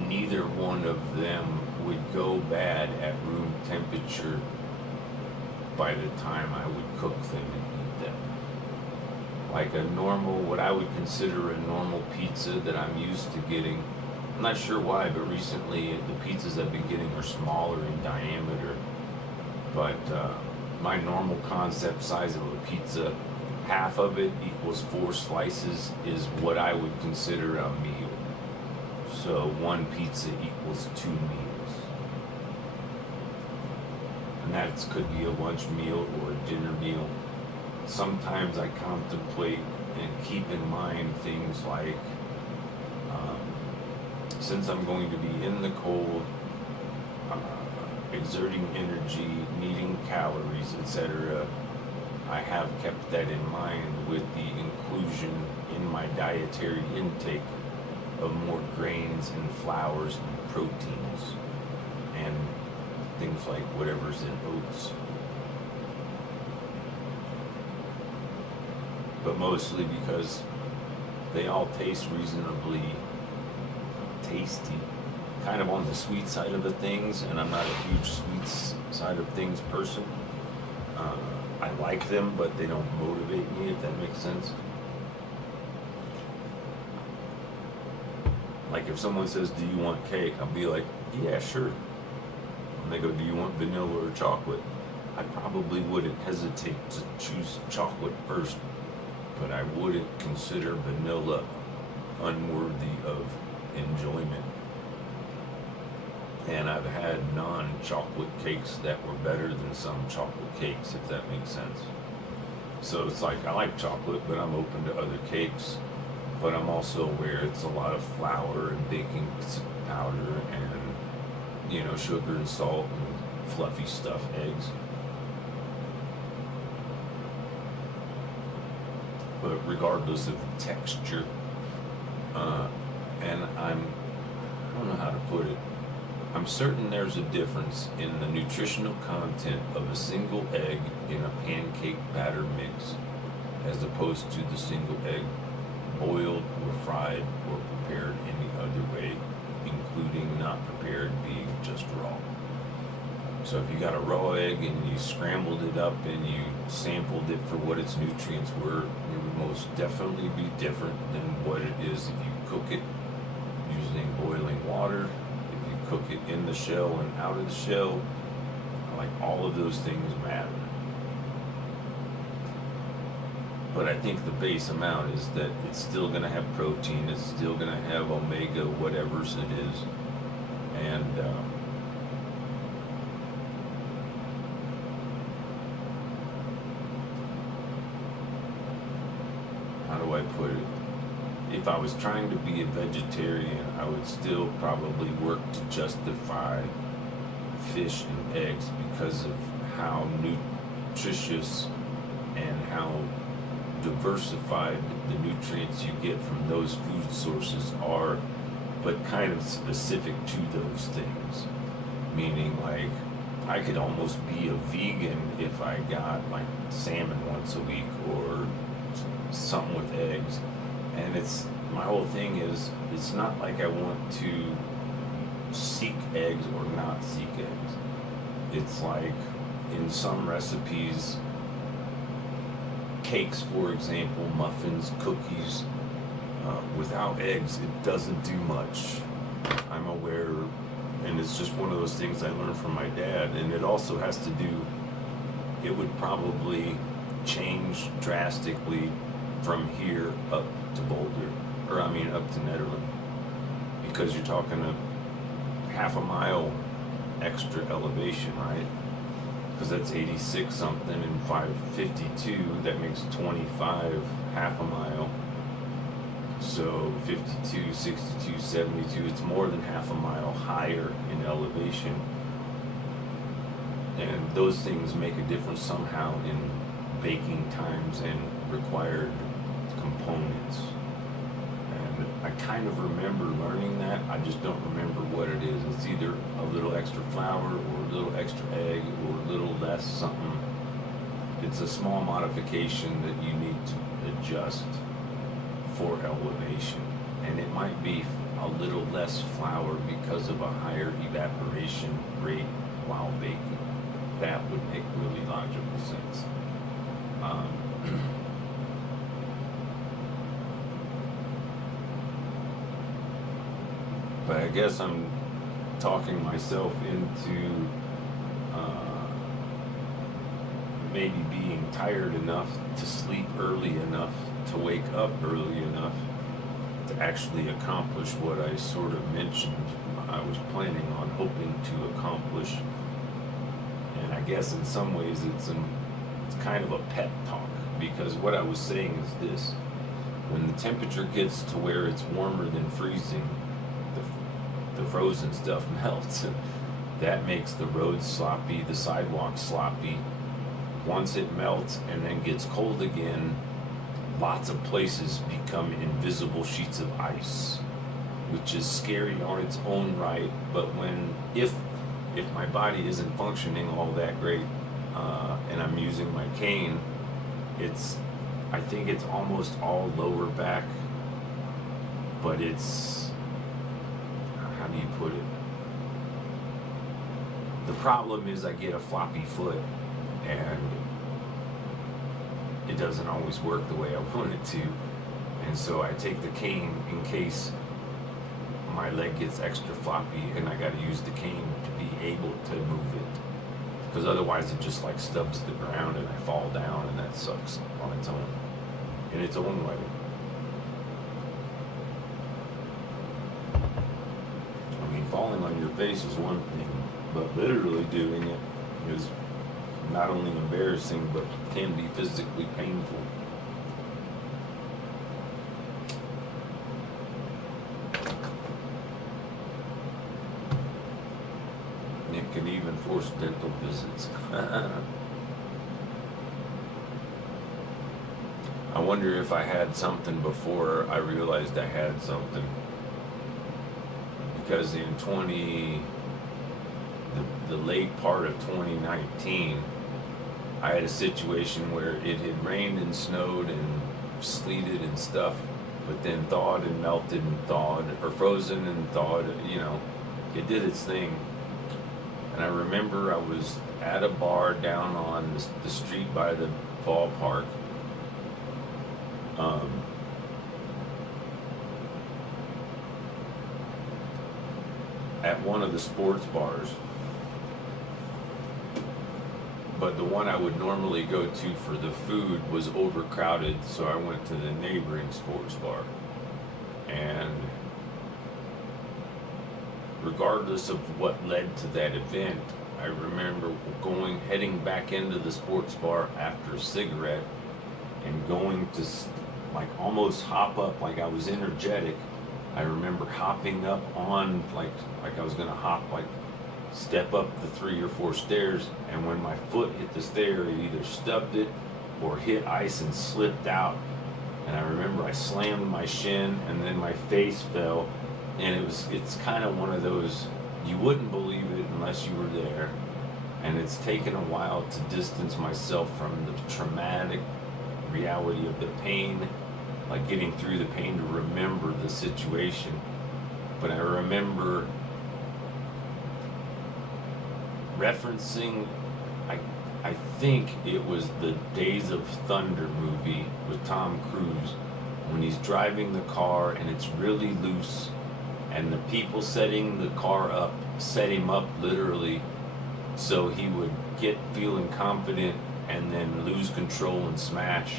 Neither one of them would go bad at room temperature by the time I would cook them and eat them. Like a normal, what I would consider a normal pizza that I'm used to getting, I'm not sure why, but recently the pizzas I've been getting are smaller in diameter. But my normal concept size of a pizza, half of it equals 4 slices, is what I would consider a meal. So 1 pizza equals 2 meals. And that could be a lunch meal or a dinner meal. Sometimes I contemplate and keep in mind things like since I'm going to be in the cold, exerting energy, needing calories, etc., I have kept that in mind with the inclusion in my dietary intake of more grains and flours and proteins and things like whatever's in oats. But mostly because they all taste reasonably tasty, kind of on the sweet side of the things, and I'm not a huge sweet side of things person. I like them, but they don't motivate me, if that makes sense. Like if someone says, do you want cake? I'll be like, yeah, sure. And they go, do you want vanilla or chocolate? I probably wouldn't hesitate to choose chocolate first, but I wouldn't consider vanilla unworthy of enjoyment. And I've had non-chocolate cakes that were better than some chocolate cakes, if that makes sense. So it's like, I like chocolate, but I'm open to other cakes. But I'm also aware it's a lot of flour and baking powder and, you know, sugar and salt and fluffy stuff, eggs. But regardless of texture, and I don't know how to put it, I'm certain there's a difference in the nutritional content of a single egg in a pancake batter mix as opposed to the single egg boiled or fried or prepared any other way, including not prepared being just raw. So if you got a raw egg and you scrambled it up and you sampled it for what its nutrients were, it would most definitely be different than what it is if you cook it using boiling water, if you cook it in the shell and out of the shell. Like, all of those things matter. But I think the base amount is that it's still going to have protein, it's still going to have omega whatevers it is, and how do I put it? If I was trying to be a vegetarian, I would still probably work to justify fish and eggs because of how nutritious and how diversified the nutrients you get from those food sources are, but kind of specific to those things. Meaning, like, I could almost be a vegan if I got like salmon once a week or something with eggs. And it's, my whole thing is, it's not like I want to seek eggs or not seek eggs. It's like, in some recipes, cakes, for example, muffins, cookies, without eggs, it doesn't do much. I'm aware, and it's just one of those things I learned from my dad, and it also has to do, it would probably change drastically from here up to Boulder, or I mean up to Nederland, because you're talking a half a mile extra elevation, right? Because that's 86 something and 552, that makes 25 half a mile. So 52, 62, 72, it's more than half a mile higher in elevation. And those things make a difference somehow in baking times and required components. And I kind of remember learning that, I just don't remember what it is. It's either a little extra flour or a little extra egg or a little less something. It's a small modification that you need to adjust for elevation. And it might be a little less flour because of a higher evaporation rate while baking. That would make really logical sense. But I guess I'm talking myself into maybe being tired enough to sleep early enough to wake up early enough to actually accomplish what I sort of mentioned I was planning on hoping to accomplish. And I guess in some ways it's kind of a pep talk, because what I was saying is this: when the temperature gets to where it's warmer than freezing, the frozen stuff melts. That makes the roads sloppy, the sidewalks sloppy. Once it melts and then gets cold again, lots of places become invisible sheets of ice, which is scary on its own right. But if my body isn't functioning all that great, and I'm using my cane, I think it's almost all lower back, but it's, how do you put it? The problem is I get a floppy foot, and it doesn't always work the way I want it to. And so I take the cane in case my leg gets extra floppy and I got to use the cane to be able to move it. Because otherwise it just like stubs the ground and I fall down, and that sucks on its own, in its own way. I mean, falling on your face is one thing, but literally doing it is not only embarrassing, but can be physically painful. It can even force dental visits. I wonder if I had something before I realized I had something. Because in the late part of 2019, I had a situation where it had rained and snowed and sleeted and stuff, but then thawed and melted and thawed, or frozen and thawed, it did its thing. And I remember I was at a bar down on the street by the ballpark. At one of the sports bars. But the one I would normally go to for the food was overcrowded, so I went to the neighboring sports bar. And regardless of what led to that event, I remember heading back into the sports bar after a cigarette and going to like almost hop up, like I was energetic. I remember hopping up on like I was gonna hop, like step up the 3 or 4 stairs, and when my foot hit the stair, it either stubbed it or hit ice and slipped out. And I remember I slammed my shin, and then my face fell. And it's kind of one of those, you wouldn't believe it unless you were there. And it's taken a while to distance myself from the traumatic reality of the pain, like getting through the pain to remember the situation. But I remember referencing, I think it was the Days of Thunder movie with Tom Cruise, when he's driving the car and it's really loose, and the people setting the car up set him up literally so he would get feeling confident and then lose control and smash.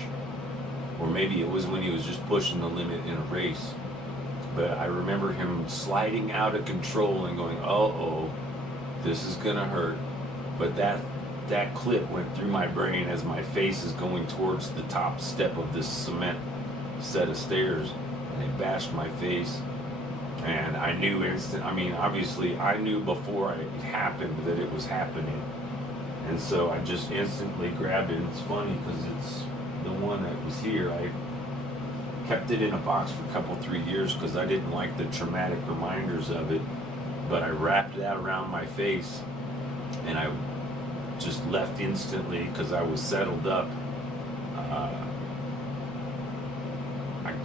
Or maybe it was when he was just pushing the limit in a race. But I remember him sliding out of control and going, uh-oh, this is gonna hurt. But that clip went through my brain as my face is going towards the top step of this cement set of stairs, and it bashed my face. And I knew obviously I knew before it happened that it was happening. And so I just instantly grabbed it. It's funny because it's the one that was here. I kept it in a box for a couple, 3 years because I didn't like the traumatic reminders of it. But I wrapped that around my face, and I just left instantly because I was settled up.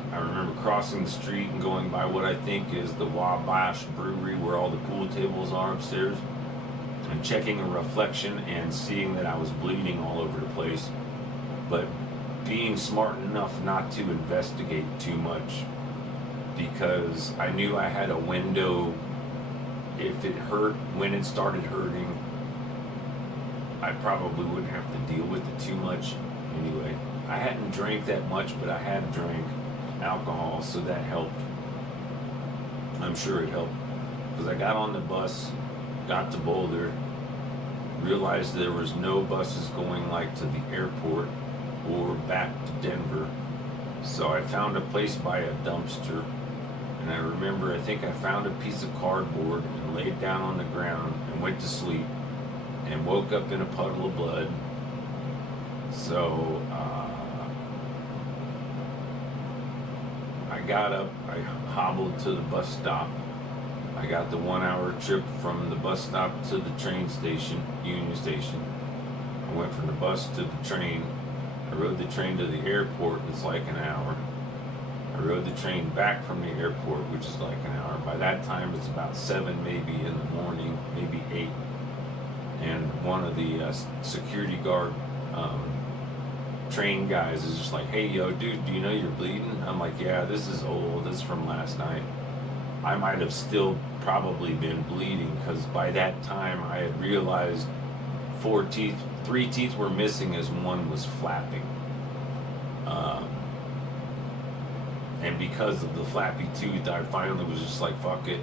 I remember crossing the street and going by what I think is the Wabash Brewery, where all the pool tables are upstairs, and checking a reflection and seeing that I was bleeding all over the place, but being smart enough not to investigate too much, because I knew I had a window. If it hurt when it started hurting, I probably wouldn't have to deal with it too much anyway. I hadn't drank that much, but I had drank alcohol, so that helped. I'm sure it helped, because I got on the bus, got to Boulder, realized there was no buses going like to the airport or back to Denver. So I found a place by a dumpster, And I remember, I think I found a piece of cardboard and laid down on the ground and went to sleep and woke up in a puddle of blood. So I got up, I hobbled to the bus stop. I got the 1 hour trip from the bus stop to the train station, Union Station. I went from the bus to the train. I rode the train to the airport, it's like an hour. I rode the train back from the airport, which is like an hour. By that time, it's about 7 maybe in the morning, maybe 8. And one of the security guard train guys is just like, hey, yo, dude, do you know you're bleeding? I'm like, yeah, this is old. This is from last night. I might have still probably been bleeding because by that time I had realized 3 teeth were missing as one was flapping. And because of the flappy tooth, I finally was just like, fuck it.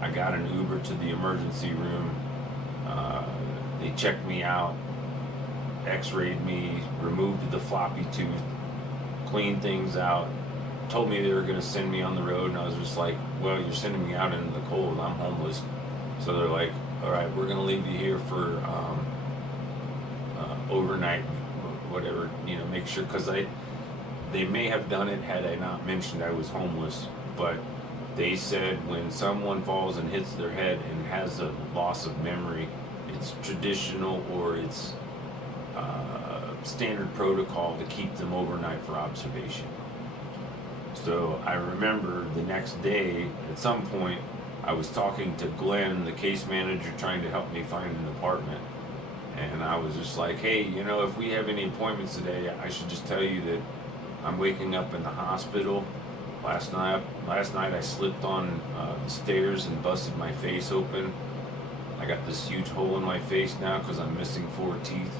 I got an Uber to the emergency room. They checked me out, x-rayed me, removed the floppy tooth, cleaned things out, told me they were going to send me on the road, and I was just like, well, you're sending me out into the cold, I'm homeless. So they're like, all right, we're going to leave you here for overnight, whatever, make sure, because they may have done it had I not mentioned I was homeless, but they said when someone falls and hits their head and has a loss of memory, it's traditional or it's standard protocol to keep them overnight for observation. So I remember the next day, at some point, I was talking to Glenn, the case manager, trying to help me find an apartment. And I was just like, hey, if we have any appointments today, I should just tell you that I'm waking up in the hospital. Last night I slipped on the stairs and busted my face open. I got this huge hole in my face now because I'm missing 4 teeth.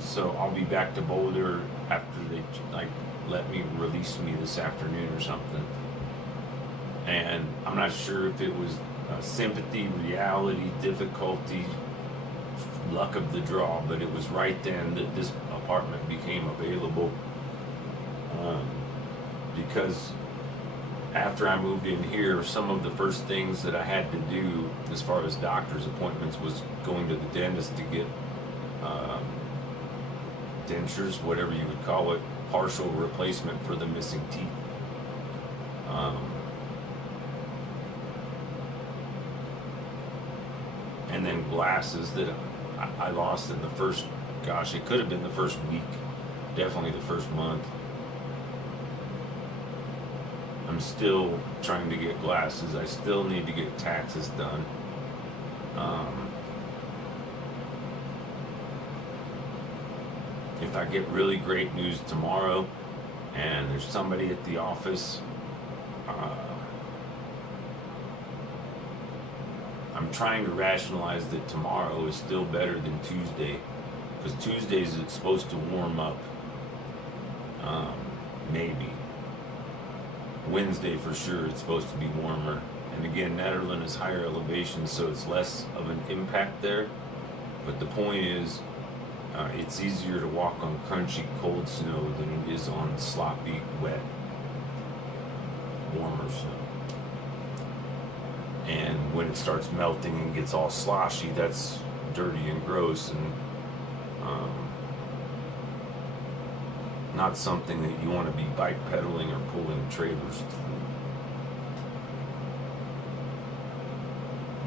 So I'll be back to Boulder after they release me this afternoon or something. And I'm not sure if it was sympathy, reality, difficulty, luck of the draw, but it was right then that this apartment became available. Because after I moved in here, some of the first things that I had to do as far as doctor's appointments was going to the dentist to get dentures, whatever you would call it, partial replacement for the missing teeth. And then glasses that I lost in the first, it could have been the first week, definitely the first month. I'm still trying to get glasses. I still need to get taxes done. If I get really great news tomorrow and there's somebody at the office, I'm trying to rationalize that tomorrow is still better than Tuesday, because Tuesdays it's supposed to warm up. Maybe. Wednesday for sure it's supposed to be warmer. And again, Netherlands is higher elevation, so it's less of an impact there. But the point is, it's easier to walk on crunchy, cold snow than it is on sloppy, wet, warmer snow. And when it starts melting and gets all sloshy, that's dirty and gross, and not something that you want to be bike pedaling or pulling trailers through.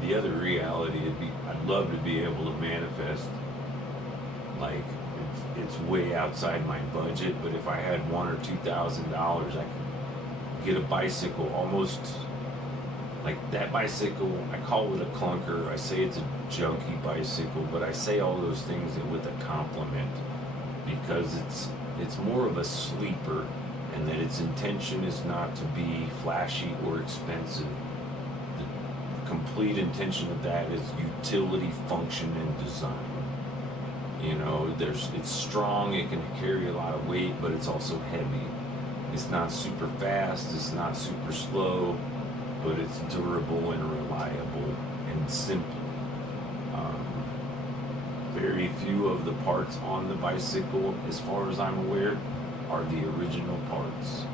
The other reality would be, I'd love to be able to manifest, like, it's way outside my budget, but if I had $1,000 or $2,000, I could get a bicycle, almost like that bicycle. I call it a clunker. I say it's a junky bicycle, but I say all those things with a compliment, because it's more of a sleeper, and that its intention is not to be flashy or expensive. The complete intention of that is utility, function, and design. It's strong, it can carry a lot of weight, but it's also heavy. It's not super fast, it's not super slow, but it's durable and reliable and simple. Very few of the parts on the bicycle, as far as I'm aware, are the original parts.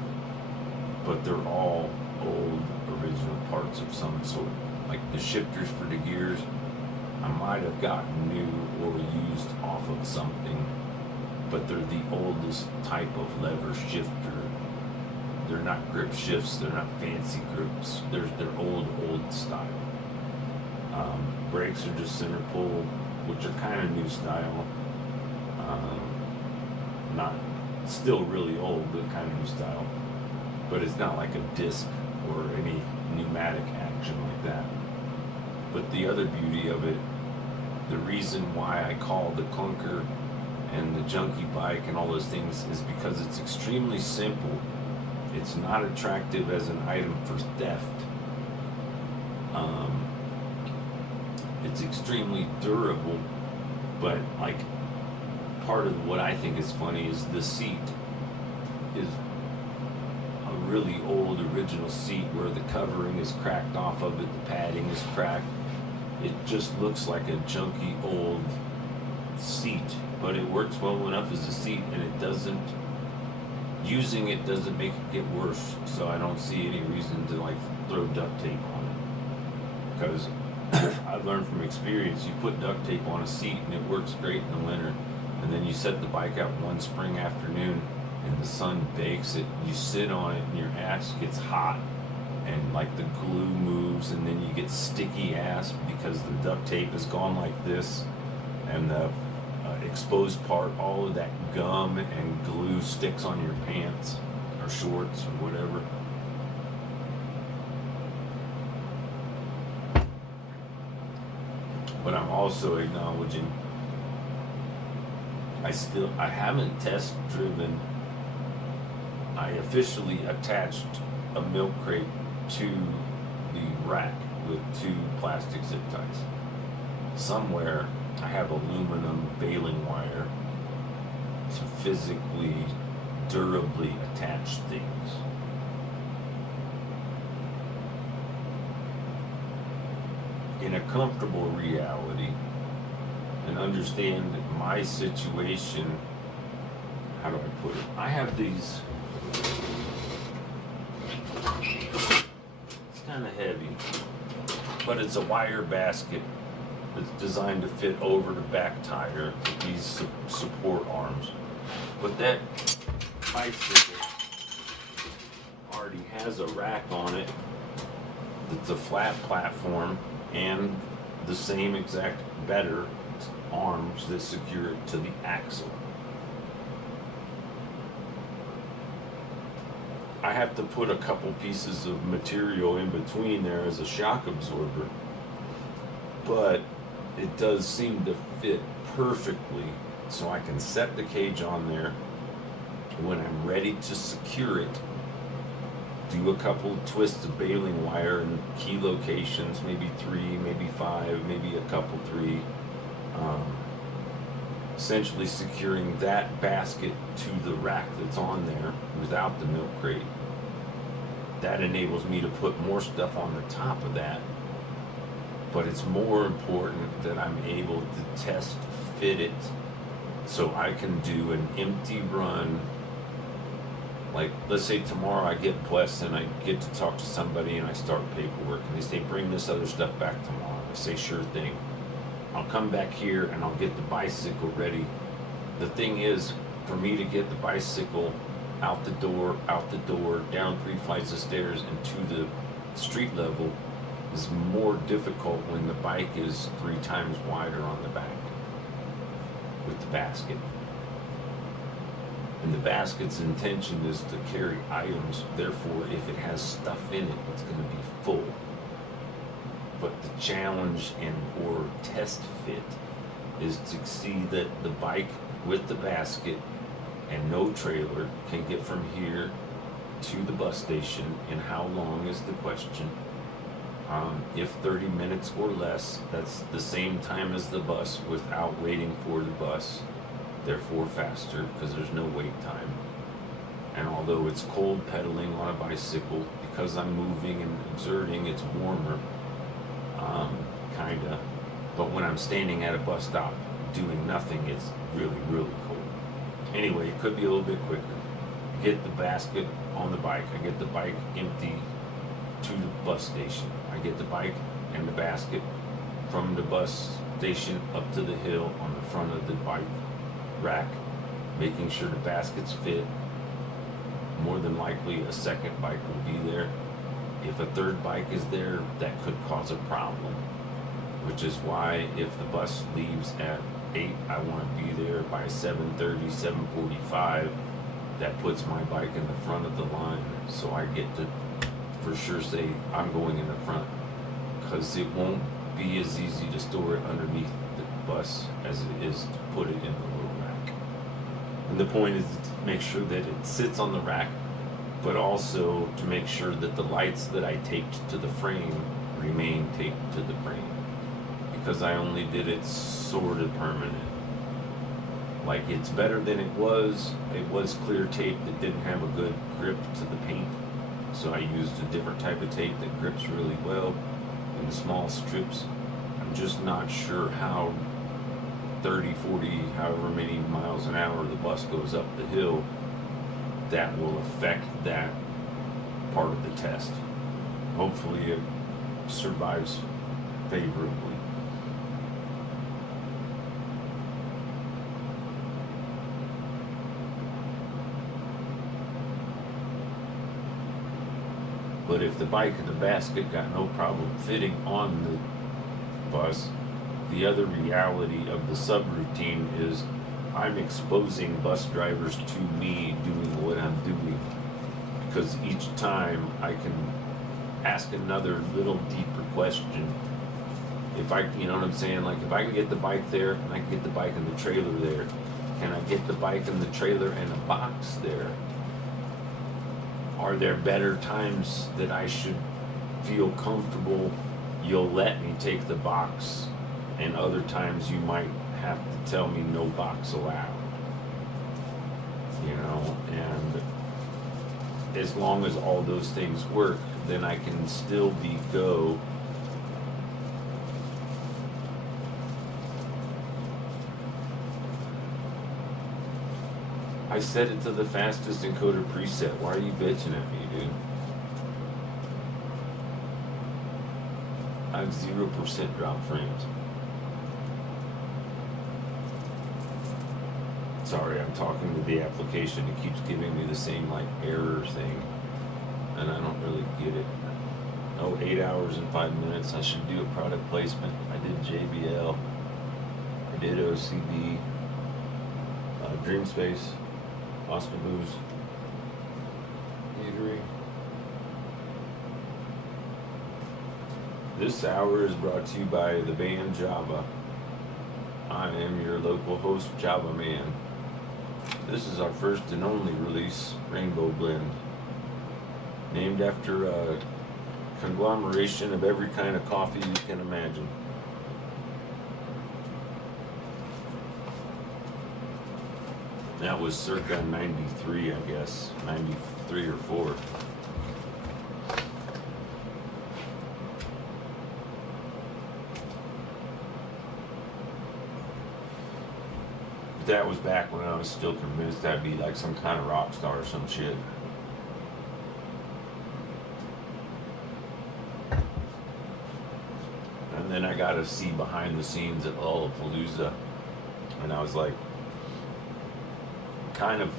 but they're all old original parts of some sort. Like the shifters for the gears, I might have gotten new or used off of something, but they're the oldest type of lever shifter. They're not grip shifts, they're not fancy grips, they're old style. Brakes are just center pull, which are kind of new style. Not still really old, but kind of new style. But it's not like a disc or any pneumatic action like that. But the other beauty of it, the reason why I call the clunker and the junky bike and all those things is because it's extremely simple. It's not attractive as an item for theft. It's extremely durable, but like part of what I think is funny is the seat is a really old original seat where the covering is cracked off of it, the padding is cracked. It just looks like a junky old seat, but it works well enough as a seat, and it doesn't, using it doesn't make it get worse, so I don't see any reason to like throw duct tape on it. Because I've learned from experience, you put duct tape on a seat and it works great in the winter, and then you set the bike out one spring afternoon and the sun bakes it, you sit on it and your ass gets hot and like the glue moves, and then you get sticky ass because the duct tape has gone like this, and the exposed part, all of that gum and glue sticks on your pants or shorts or whatever. But I'm also acknowledging I haven't test driven. I officially attached a milk crate to the rack with 2 plastic zip ties. Somewhere I have aluminum baling wire to physically, durably attach things. In a comfortable reality, and understand my situation, how do I put it? I have these, it's kind of heavy, but it's a wire basket that's designed to fit over the back tire with these support arms. But that bicycle already has a rack on it that's a flat platform and the same exact better arms that secure it to the axle. I have to put a couple pieces of material in between there as a shock absorber, but it does seem to fit perfectly, so I can set the cage on there. When I'm ready to secure it, do a couple twists of baling wire in key locations, maybe 3, maybe 5, maybe a couple 3, essentially securing that basket to the rack that's on there without the milk crate. That enables me to put more stuff on the top of that, but it's more important that I'm able to test fit it so I can do an empty run. Like, let's say tomorrow I get blessed and I get to talk to somebody and I start paperwork and they say, bring this other stuff back tomorrow. I say, sure thing. I'll come back here and I'll get the bicycle ready. The thing is, for me to get the bicycle out the door, down 3 flights of stairs and to the street level is more difficult when the bike is 3 times wider on the back with the basket. And the basket's intention is to carry items, therefore if it has stuff in it, it's going to be full. But the challenge and or test fit is to see that the bike with the basket and no trailer can get from here to the bus station, and how long is the question. If 30 minutes or less, that's the same time as the bus without waiting for the bus, therefore faster because there's no wait time. And although it's cold pedaling on a bicycle, because I'm moving and exerting, it's warmer, kinda. But when I'm standing at a bus stop doing nothing, it's really, really cold. Anyway, it could be a little bit quicker. get the basket on the bike. I get the bike empty to the bus station. I get the bike and the basket from the bus station up to the hill on the front of the bike rack, making sure the baskets fit. More than likely a second bike will be there. If a third bike is there, that could cause a problem, which is why if the bus leaves at 8, I want to be there by 7:30, 7:45. That puts my bike in the front of the line, so I get to for sure say I'm going in the front, because it won't be as easy to store it underneath the bus as it is to put it in the little rack. And the point is to make sure that it sits on the rack, but also to make sure that the lights that I taped to the frame remain taped to the frame, because I only did it sort of permanent. Like, it's better than it was. It was clear tape that didn't have a good grip to the paint, so I used a different type of tape that grips really well in the small strips. I'm just not sure how 30, 40, however many miles an hour the bus goes up the hill, that will affect that part of the test. Hopefully it survives favorably. But if the bike and the basket got no problem fitting on the bus, the other reality of the subroutine is I'm exposing bus drivers to me doing what I'm doing, because each time I can ask another little deeper question. If I, you know what I'm saying? Like, if I can get the bike there and I can get the bike and the trailer there, can I get the bike and the trailer and a box there? Are there better times that I should feel comfortable you'll let me take the box, and other times you might have to tell me no box allowed? You know, and as long as all those things work, then I can still be go. I set it to the fastest encoder preset. Why are you bitching at me, dude? I have 0% drop frames. Sorry, I'm talking to the application. It keeps giving me the same, like, error thing, and I don't really get it. Oh, 8 hours and 5 minutes. I should do a product placement. I did JBL. I did OCD. Dreamspace. Oscar Booze. Eatery. This hour is brought to you by the band Java. I am your local host, Java Man. This is our first and only release, Rainbow Blend. Named after a conglomeration of every kind of coffee you can imagine. That was circa 93, I guess. 93 or 4. But that was back when I was still convinced I'd be like some kind of rock star or some shit. And then I got to see behind the scenes at Lollapalooza, and I was like, kind of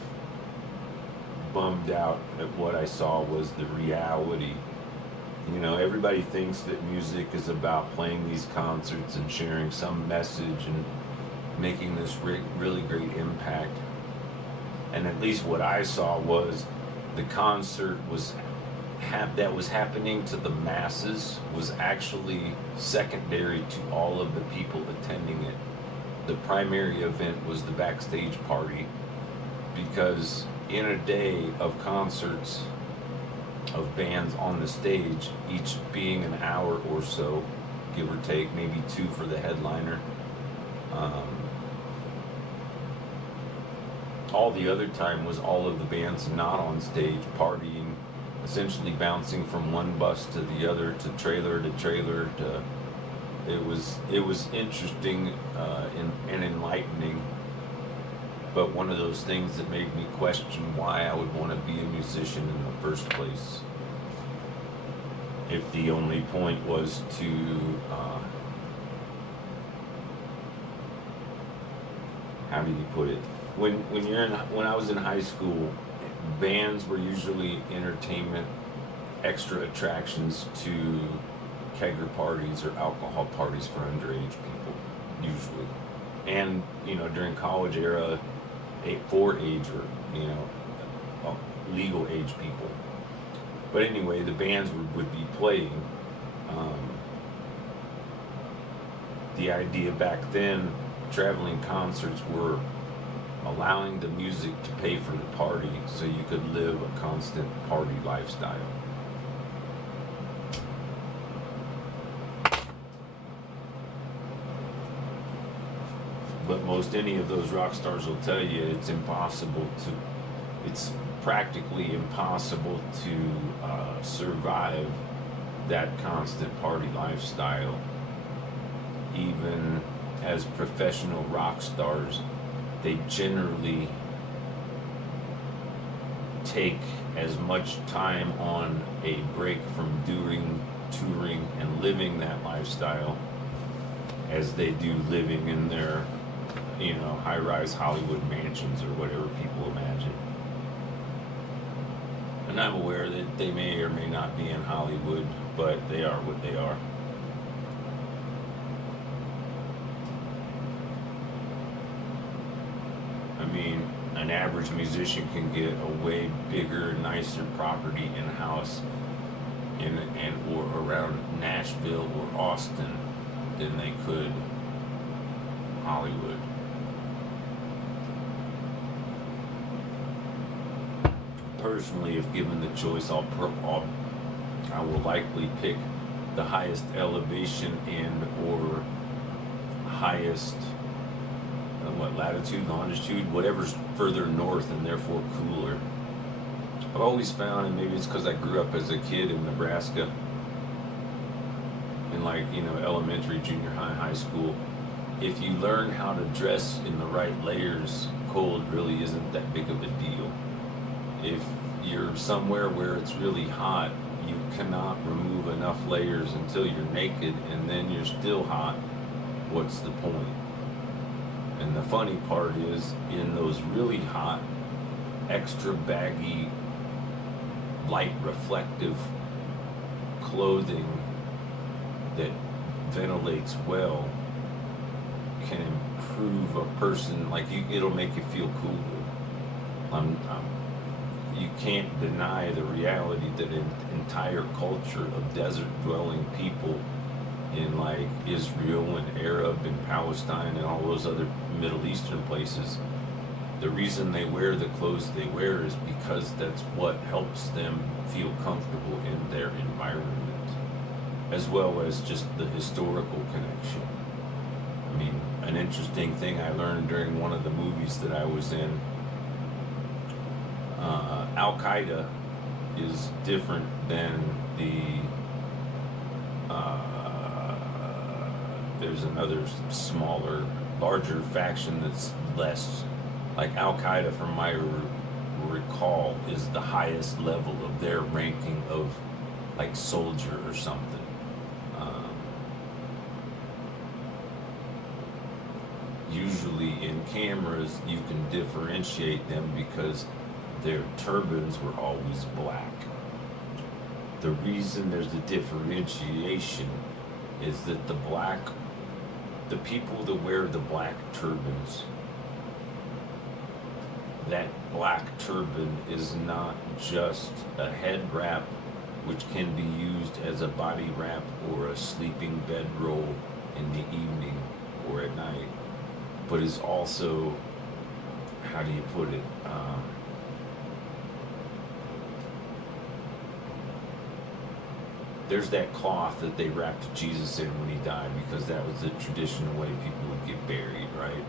bummed out at what I saw was the reality. You know, everybody thinks that music is about playing these concerts and sharing some message and making this really great impact. And at least what I saw was the concert that was happening to the masses was actually secondary to all of the people attending it. The primary event was the backstage party, because in a day of concerts of bands on the stage, each being an hour or so, give or take, maybe 2 for the headliner, all the other time was all of the bands not on stage partying, essentially bouncing from one bus to the other, to trailer to trailer. It was interesting and enlightening. but one of those things that made me question why I would want to be a musician in the first place. If the only point was to, how do you put it? When I was in high school, bands were usually entertainment, extra attractions to kegger parties or alcohol parties for underage people, usually. And, during college era, for age or, legal age people. But anyway, the bands would be playing. The idea back then, traveling concerts were allowing the music to pay for the party so you could live a constant party lifestyle. But most any of those rock stars will tell you it's practically impossible to survive that constant party lifestyle. Even as professional rock stars, they generally take as much time on a break from doing touring and living that lifestyle as they do living in their high-rise Hollywood mansions or whatever people imagine. And I'm aware that they may or may not be in Hollywood, but they are what they are. I mean, an average musician can get a way bigger, nicer property and house or around Nashville or Austin than they could Hollywood. Personally, if given the choice, I will likely pick the highest elevation and or highest latitude, longitude, whatever's further north and therefore cooler. I've always found, and maybe it's because I grew up as a kid in Nebraska, in elementary, junior high school, if you learn how to dress in the right layers, cold really isn't that big of a deal. If you're somewhere where it's really hot, you cannot remove enough layers until you're naked, and then you're still hot. What's the point? And the funny part is, in those really hot, extra baggy, light reflective clothing that ventilates well can improve a person, it'll make you feel cool. You can't deny the reality that an entire culture of desert-dwelling people in Israel and Arab and Palestine and all those other Middle Eastern places, the reason they wear the clothes they wear is because that's what helps them feel comfortable in their environment, as well as just the historical connection. I mean, an interesting thing I learned during one of the movies that I was in, Al-Qaeda is different than there's another smaller, larger faction that's less, Al-Qaeda from my recall is the highest level of their ranking of soldier or something. Usually in cameras you can differentiate them because their turbans were always black. The reason there's a differentiation is that the people that wear the black turbans, that black turban is not just a head wrap which can be used as a body wrap or a sleeping bedroll in the evening or at night, but is also, how do you put it, there's that cloth that they wrapped Jesus in when he died, because that was the traditional way people would get buried, right?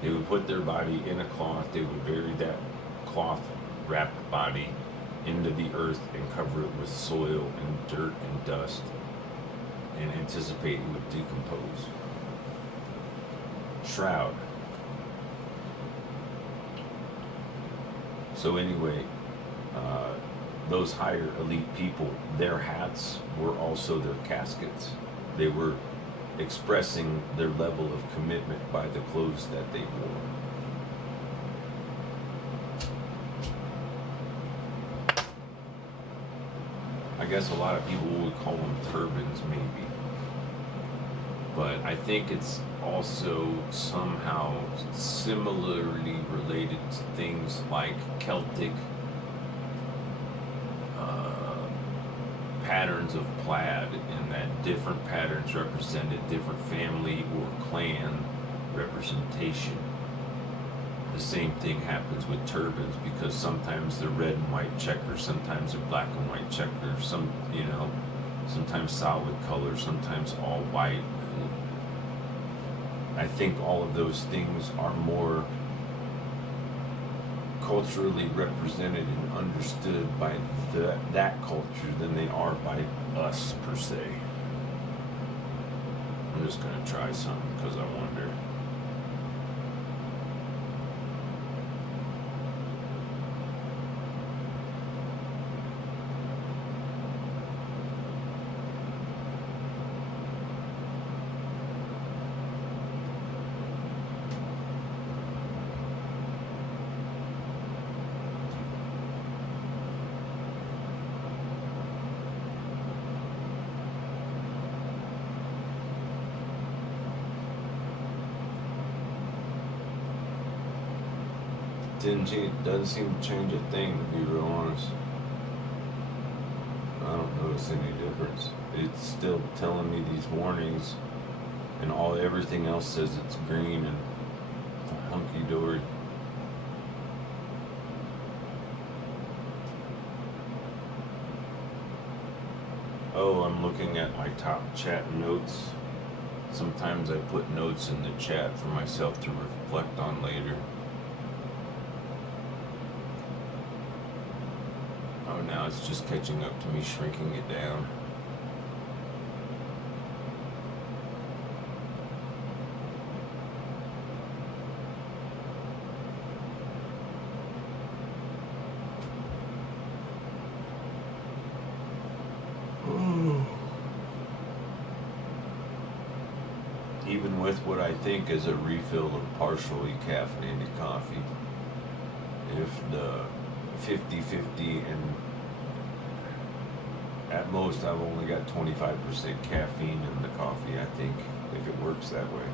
They would put their body in a cloth, they would bury that cloth wrapped body into the earth and cover it with soil and dirt and dust and anticipate it would decompose. Shroud. So anyway, those higher elite people, their hats were also their caskets. They were expressing their level of commitment by the clothes that they wore. I guess a lot of people would call them turbans, maybe. But I think it's also somehow similarly related to things like Celtic patterns of plaid, and that different patterns represented different family or clan representation. The same thing happens with turbans, because sometimes they're red and white checkers, sometimes they're black and white checkers, sometimes solid color, sometimes all white. I think all of those things are more culturally represented and understood by that culture than they are by us, per se. I'm just going to try something because I wonder. Doesn't seem to change a thing, to be real honest. I don't notice any difference. It's still telling me these warnings, and everything else says it's green and hunky dory. Oh, I'm looking at my top chat notes. Sometimes I put notes in the chat for myself to reflect on later. Oh, now it's just catching up to me, shrinking it down. Even with what I think is a refill of partially caffeinated coffee, if the 50-50 and at most I've only got 25% caffeine in the coffee, I think, if it works that way.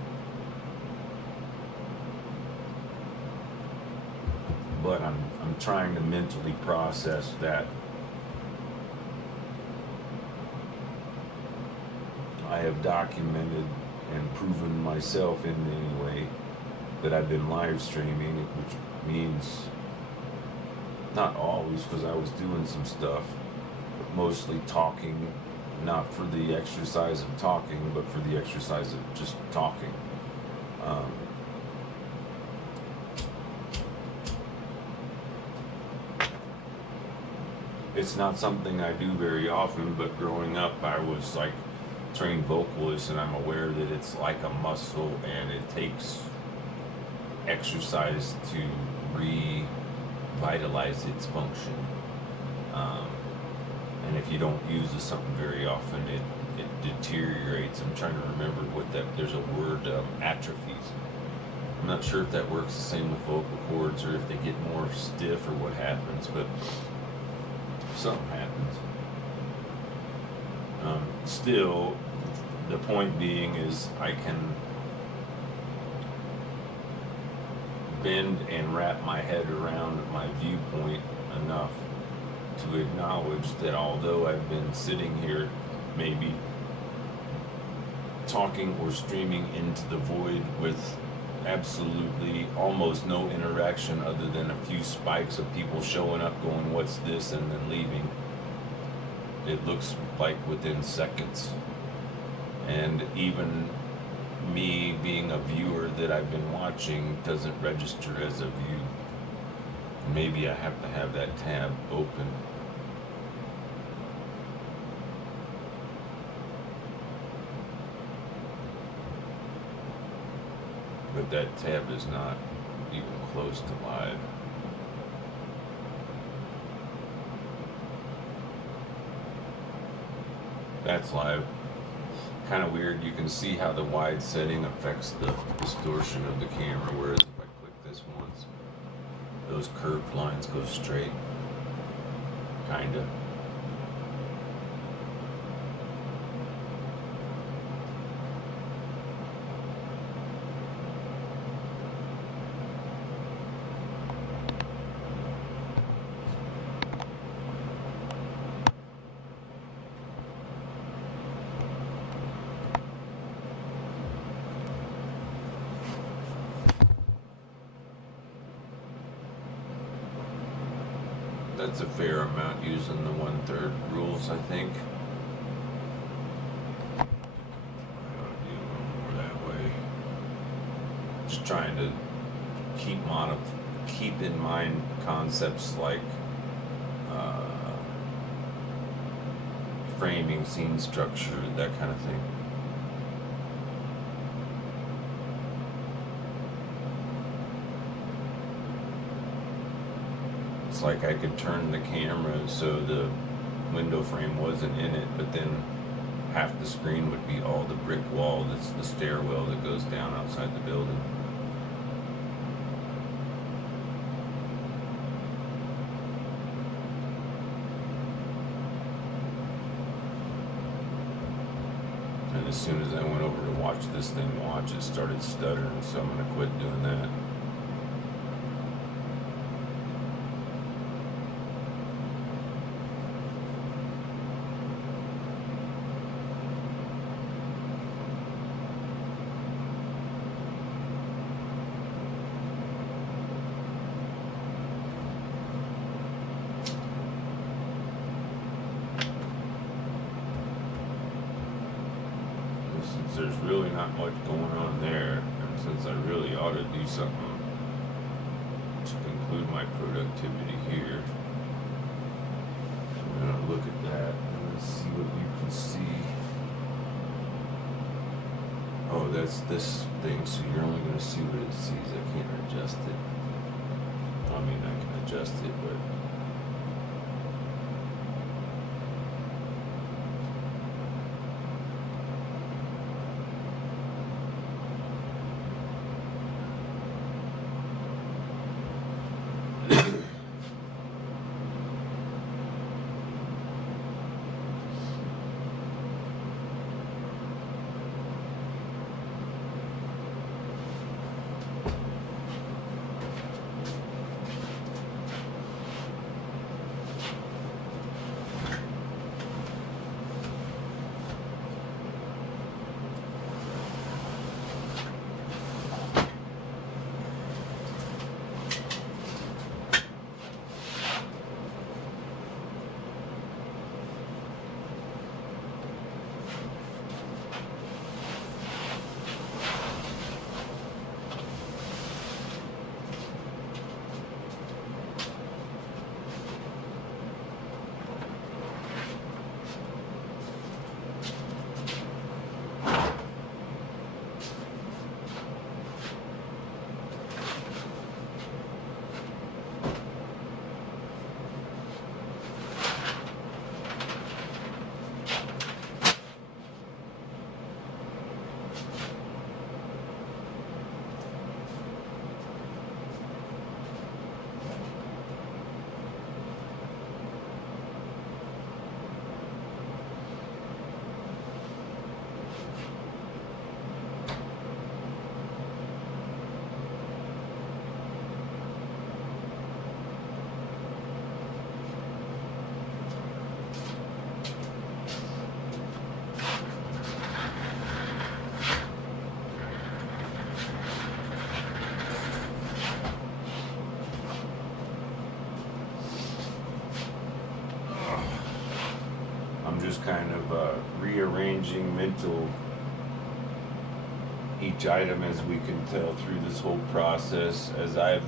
But I'm trying to mentally process that I have documented and proven myself in any way that I've been live streaming, which means not always, because I was doing some stuff, but mostly talking, not for the exercise of talking, but for the exercise of just talking. It's not something I do very often, but growing up I was like trained vocalist, and I'm aware that it's like a muscle and it takes exercise to revitalize its function. And if you don't use something very often, it deteriorates. I'm trying to remember there's a word, atrophies. I'm not sure if that works the same with vocal cords or if they get more stiff or what happens, but something happens. Still, the point being is I can bend and wrap my head around my viewpoint enough to acknowledge that although I've been sitting here maybe talking or streaming into the void with absolutely almost no interaction other than a few spikes of people showing up going, what's this, and then leaving, it looks like within seconds. And even me being a viewer that I've been watching doesn't register as a view. Maybe I have to have that tab open. But that tab is not even close to live. That's live. Kind of weird. You can see how the wide setting affects the distortion of the camera, whereas if I click this once, those curved lines go straight. Kinda. That's a fair amount using the 1/3 rules, I think. I ought to do a little more that way. Just trying to keep in mind concepts like framing, scene structure, that kind of thing. It's like I could turn the camera so the window frame wasn't in it, but then half the screen would be all the brick wall that's the stairwell that goes down outside the building. And as soon as I went over to watch this thing watch, it started stuttering, so I'm going to quit doing that. Since there's really not much going on there, and since I really ought to do something to conclude my productivity here, I'm gonna look at that and let's see what you can see. Oh, that's this thing, so you're only gonna see what it sees. I can't adjust it. I mean, I can adjust it, but just kind of rearranging each item as we can tell through this whole process, as I've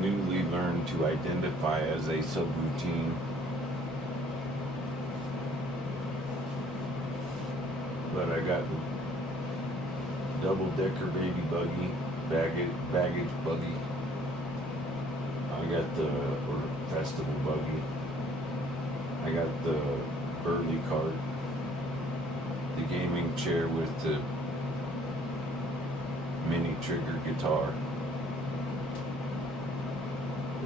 newly learned to identify as a subroutine. But I got the double-decker baby buggy, baggage buggy. I got the festival buggy. I got the Burley cart, the gaming chair with the mini trigger guitar.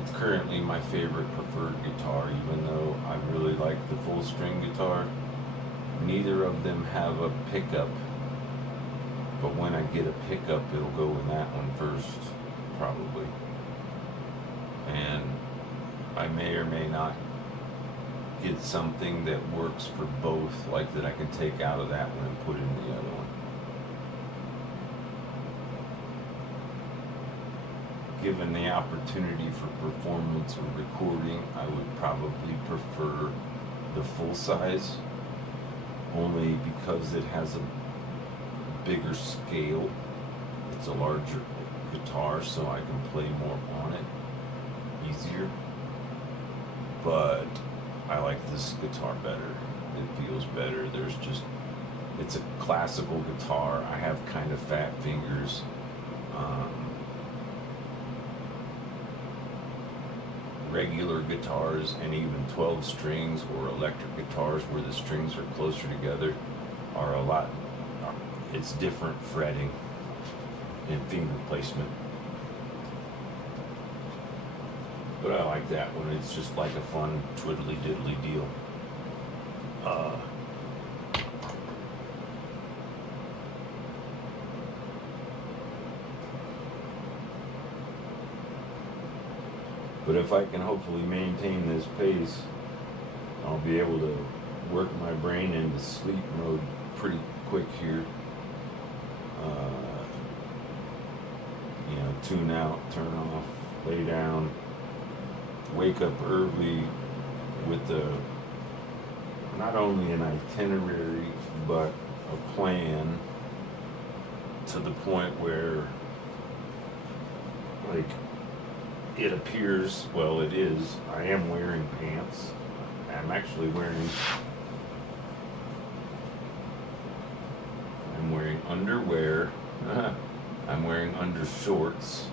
It's currently my favorite preferred guitar, even though I really like the full string guitar. Neither of them have a pickup, but when I get a pickup, it'll go in that one first, probably. And I may or may not get something that works for both, like that I can take out of that one and put in the other one. Given the opportunity for performance or recording, I would probably prefer the full size, only because it has a bigger scale. It's a larger guitar, so I can play more on it easier. But I like this guitar better. It feels better. It's a classical guitar. I have kind of fat fingers. Regular guitars and even 12 strings or electric guitars where the strings are closer together are it's different fretting and finger placement. But I like that one. It's just like a fun twiddly diddly deal. But if I can hopefully maintain this pace, I'll be able to work my brain into sleep mode pretty quick here. Tune out, turn off, lay down, wake up early with not only an itinerary, but a plan, to the point where, like, it appears, well, it is, I am wearing pants. I'm actually wearing underwear. I'm wearing undershorts,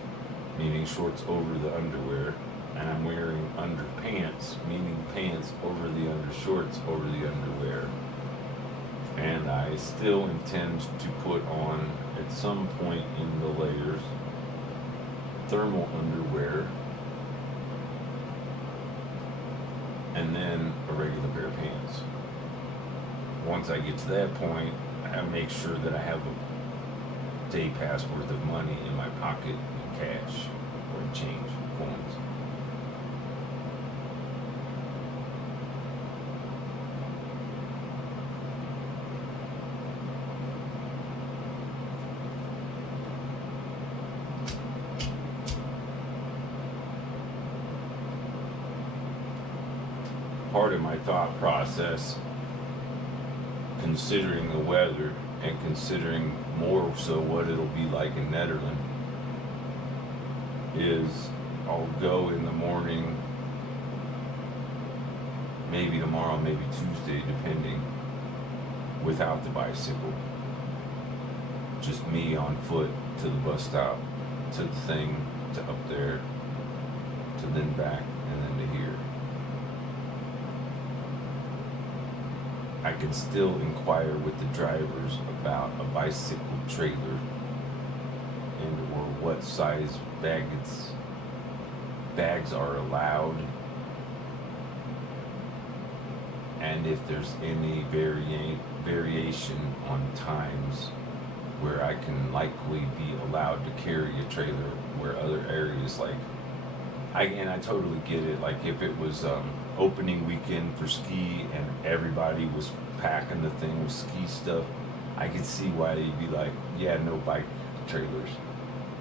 meaning shorts over the underwear. And I'm wearing underpants, meaning pants over the undershorts over the underwear. And I still intend to put on, at some point in the layers, thermal underwear, and then a regular pair of pants. Once I get to that point, I make sure that I have a day pass worth of money in my pocket in cash or in change, coins. Part of my thought process, considering the weather and considering more so what it'll be like in Netherlands, is I'll go in the morning, maybe tomorrow, maybe Tuesday, depending, without the bicycle. Just me on foot to the bus stop, to the thing, to up there, to then back, and then to here. I can still inquire with the drivers about a bicycle trailer and or what size bags are allowed, and if there's any variation on times where I can likely be allowed to carry a trailer, where other areas I totally get it. Like if it was opening weekend for ski and everybody was packing the thing with ski stuff, I could see why they'd be like, yeah, no bike trailers.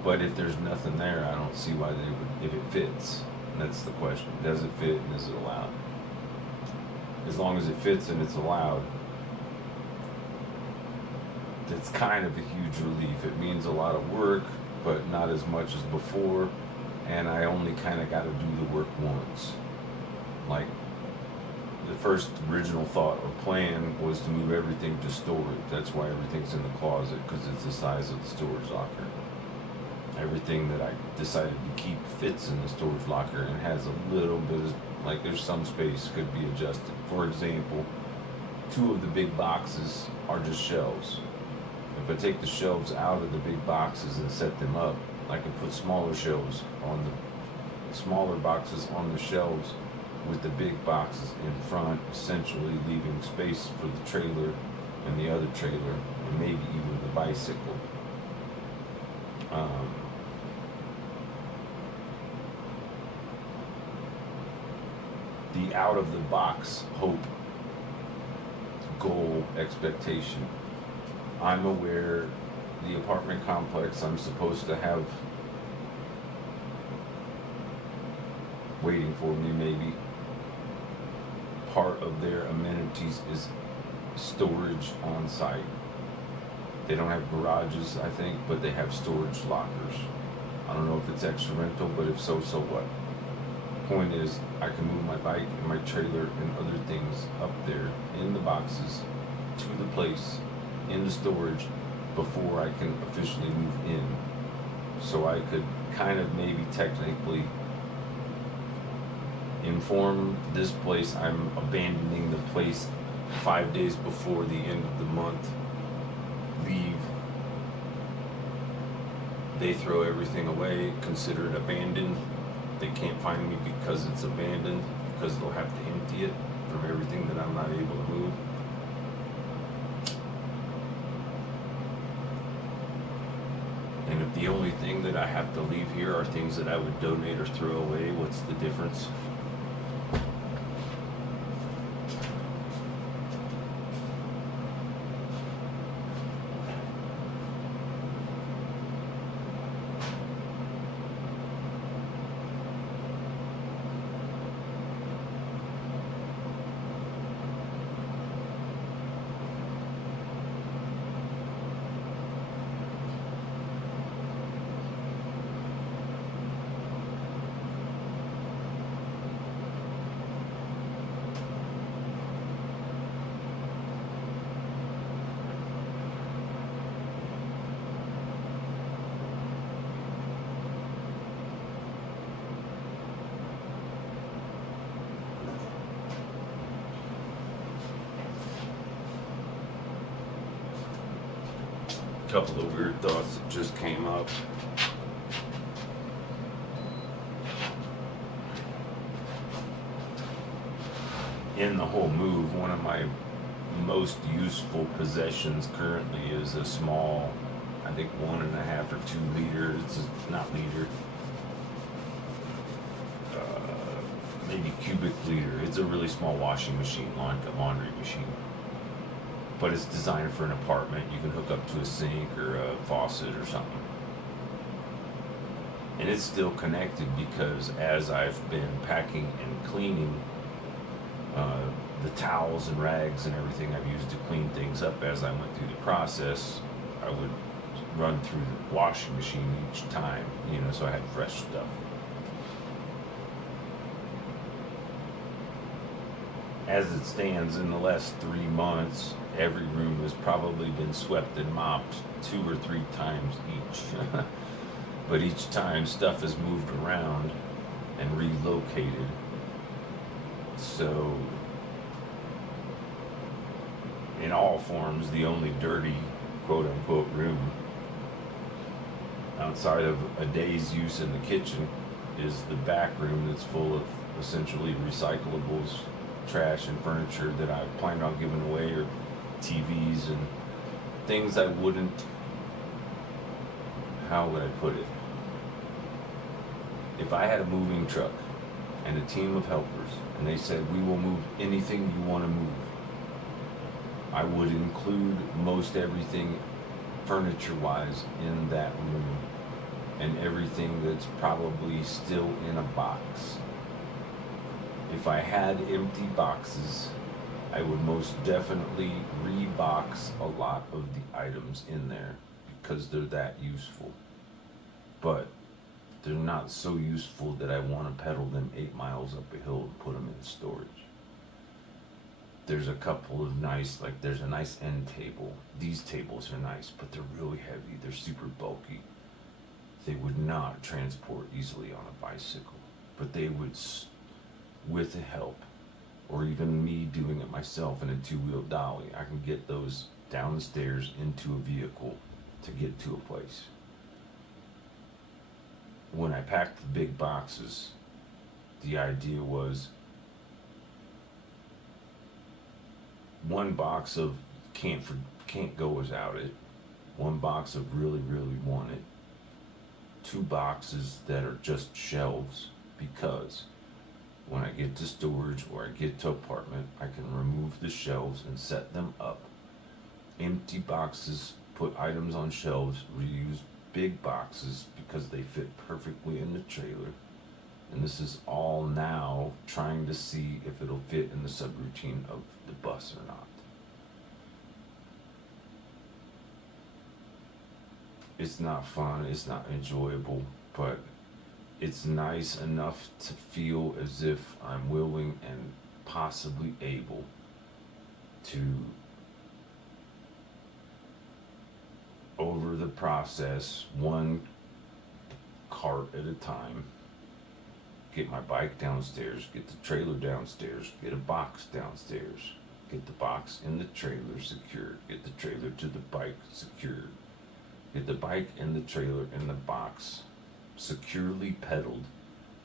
But if there's nothing there, I don't see why they would, if it fits. And that's the question. Does it fit and is it allowed? As long as it fits and it's allowed, that's kind of a huge relief. It means a lot of work, but not as much as before. And I only kind of got to do the work once. Like, the first original thought or plan was to move everything to storage. That's why everything's in the closet, because it's the size of the storage locker. Everything that I decided to keep fits in the storage locker and has a little bit of, like, there's some space could be adjusted. For example, two of the big boxes are just shelves. If I take the shelves out of the big boxes and set them up, I can put smaller shelves on the smaller boxes on the shelves with the big boxes in front, essentially leaving space for the trailer and the other trailer, and maybe even the bicycle. The out of the box hope, goal, expectation. I'm aware the apartment complex I'm supposed to have waiting for me, maybe part of their amenities is storage on site. They don't have garages, I think, but they have storage lockers. I don't know if it's extra rental, but if so, so what? Point is, I can move my bike and my trailer and other things up there in the boxes to the place in the storage before I can officially move in. So I could kind of maybe technically inform this place I'm abandoning the place 5 days before the end of the month, leave, they throw everything away, consider it abandoned. They can't find me because it's abandoned, because they'll have to empty it from everything that I'm not able to move. And if the only thing that I have to leave here are things that I would donate or throw away, what's the difference? Couple of weird thoughts that just came up. In the whole move, one of my most useful possessions currently is a small, I think 1.5 or 2 liter, it's not liter, maybe cubic liter. It's a really small washing machine, laundry machine. But it's designed for an apartment. You can hook up to a sink or a faucet or something. And it's still connected because as I've been packing and cleaning, the towels and rags and everything I've used to clean things up as I went through the process, I would run through the washing machine each time, so I had fresh stuff. As it stands, in the last 3 months, every room has probably been swept and mopped 2 or 3 times each. But each time stuff is moved around and relocated. So, in all forms, the only dirty, quote unquote, room outside of a day's use in the kitchen is the back room that's full of essentially recyclables, trash and furniture that I planned on giving away, or TVs and things I wouldn't, how would I put it? If I had a moving truck and a team of helpers and they said, we will move anything you want to move, I would include most everything furniture-wise in that room and everything that's probably still in a box. If I had empty boxes, I would most definitely rebox a lot of the items in there because they're that useful. But they're not so useful that I want to pedal them 8 miles up a hill and put them in storage. There's a couple of nice, there's a nice end table. These tables are nice, but they're really heavy. They're super bulky. They would not transport easily on a bicycle, but they would, with help, or even me doing it myself in a two-wheel dolly. I can get those down the stairs into a vehicle to get to a place. When I packed the big boxes, the idea was one box of can't go without it, one box of really want it, two boxes that are just shelves, because when I get to storage or I get to apartment, I can remove the shelves and set them up. Empty boxes, put items on shelves, reuse big boxes because they fit perfectly in the trailer. And this is all now trying to see if it'll fit in the subroutine of the bus or not. It's not fun, it's not enjoyable, but it's nice enough to feel as if I'm willing and possibly able to, over the process, one cart at a time, get my bike downstairs, get the trailer downstairs, get a box downstairs, get the box in the trailer secured, get the trailer to the bike secured, get the bike and the trailer in the box securely pedaled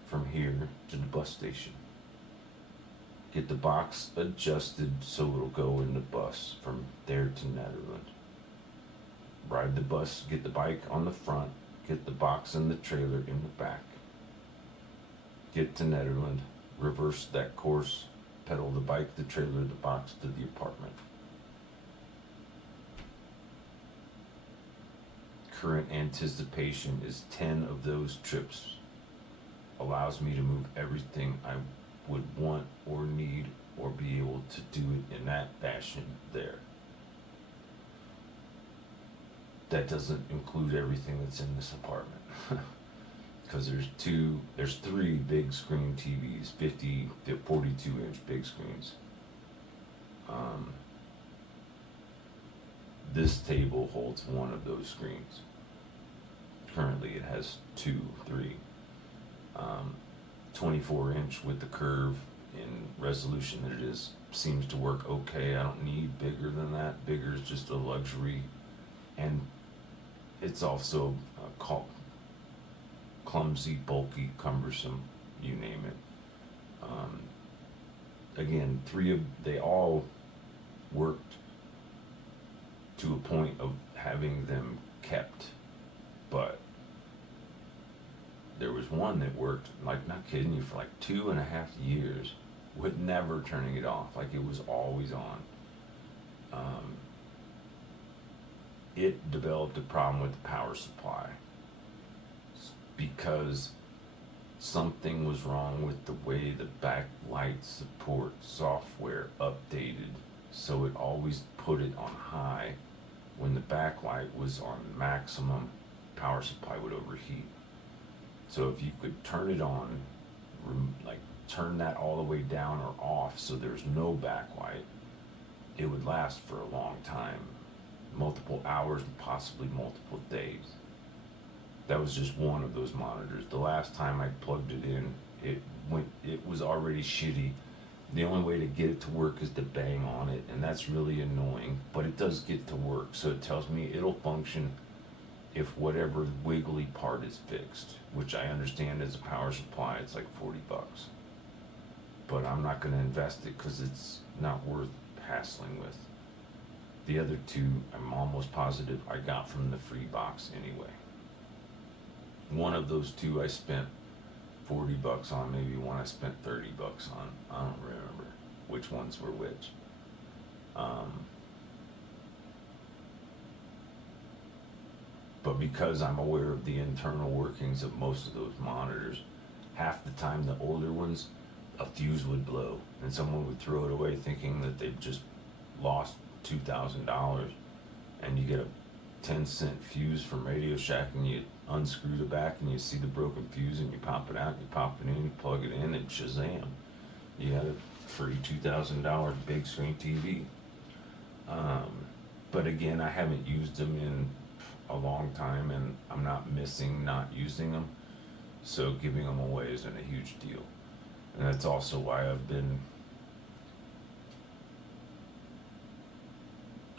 from here to the bus station. Get the box adjusted so it'll go in the bus from there to Netherland. Ride the bus, get the bike on the front, get the box and the trailer in the back. Get to Netherland, reverse that course, pedal the bike, the trailer, the box to the apartment. Current anticipation is 10 of those trips. Allows me to move everything I would want or need or be able to do it in that fashion there. That doesn't include everything that's in this apartment. Because there's three big screen TVs, 42-inch big screens. This table holds one of those screens. Currently it has 3. 24-inch with the curve in resolution that it is seems to work okay. I don't need bigger than that. Bigger is just a luxury, and it's also clumsy, bulky, cumbersome, you name it. Again, they all worked to a point of having them kept, but there was one that worked, like, not kidding you, for like 2.5 years with never turning it off, like it was always on. It developed a problem with the power supply because something was wrong with the way the backlight support software updated, so it always put it on high. When the backlight was on maximum, power supply would overheat. So if you could turn it on, like turn that all the way down or off so there's no backlight, it would last for a long time, multiple hours and possibly multiple days. That was just one of those monitors. The last time I plugged it in, it was already shitty. The only way to get it to work is to bang on it, and that's really annoying, but it does get to work, so it tells me it'll function if whatever wiggly part is fixed, which I understand as a power supply, it's like $40. But I'm not going to invest it because it's not worth hassling with. The other two, I'm almost positive I got from the free box anyway. One of those two I spent $40 on, maybe one I spent $30 on. I don't remember which ones were which. But because I'm aware of the internal workings of most of those monitors, half the time the older ones, a fuse would blow and someone would throw it away thinking that they've just lost $2,000, and you get a 10-cent fuse from Radio Shack and you unscrew the back and you see the broken fuse and you pop it out, you pop it in, you plug it in, and shazam, you had a free $2,000 big screen TV. But again, I haven't used them in a long time, and I'm not missing not using them, so giving them away isn't a huge deal. And that's also why I've been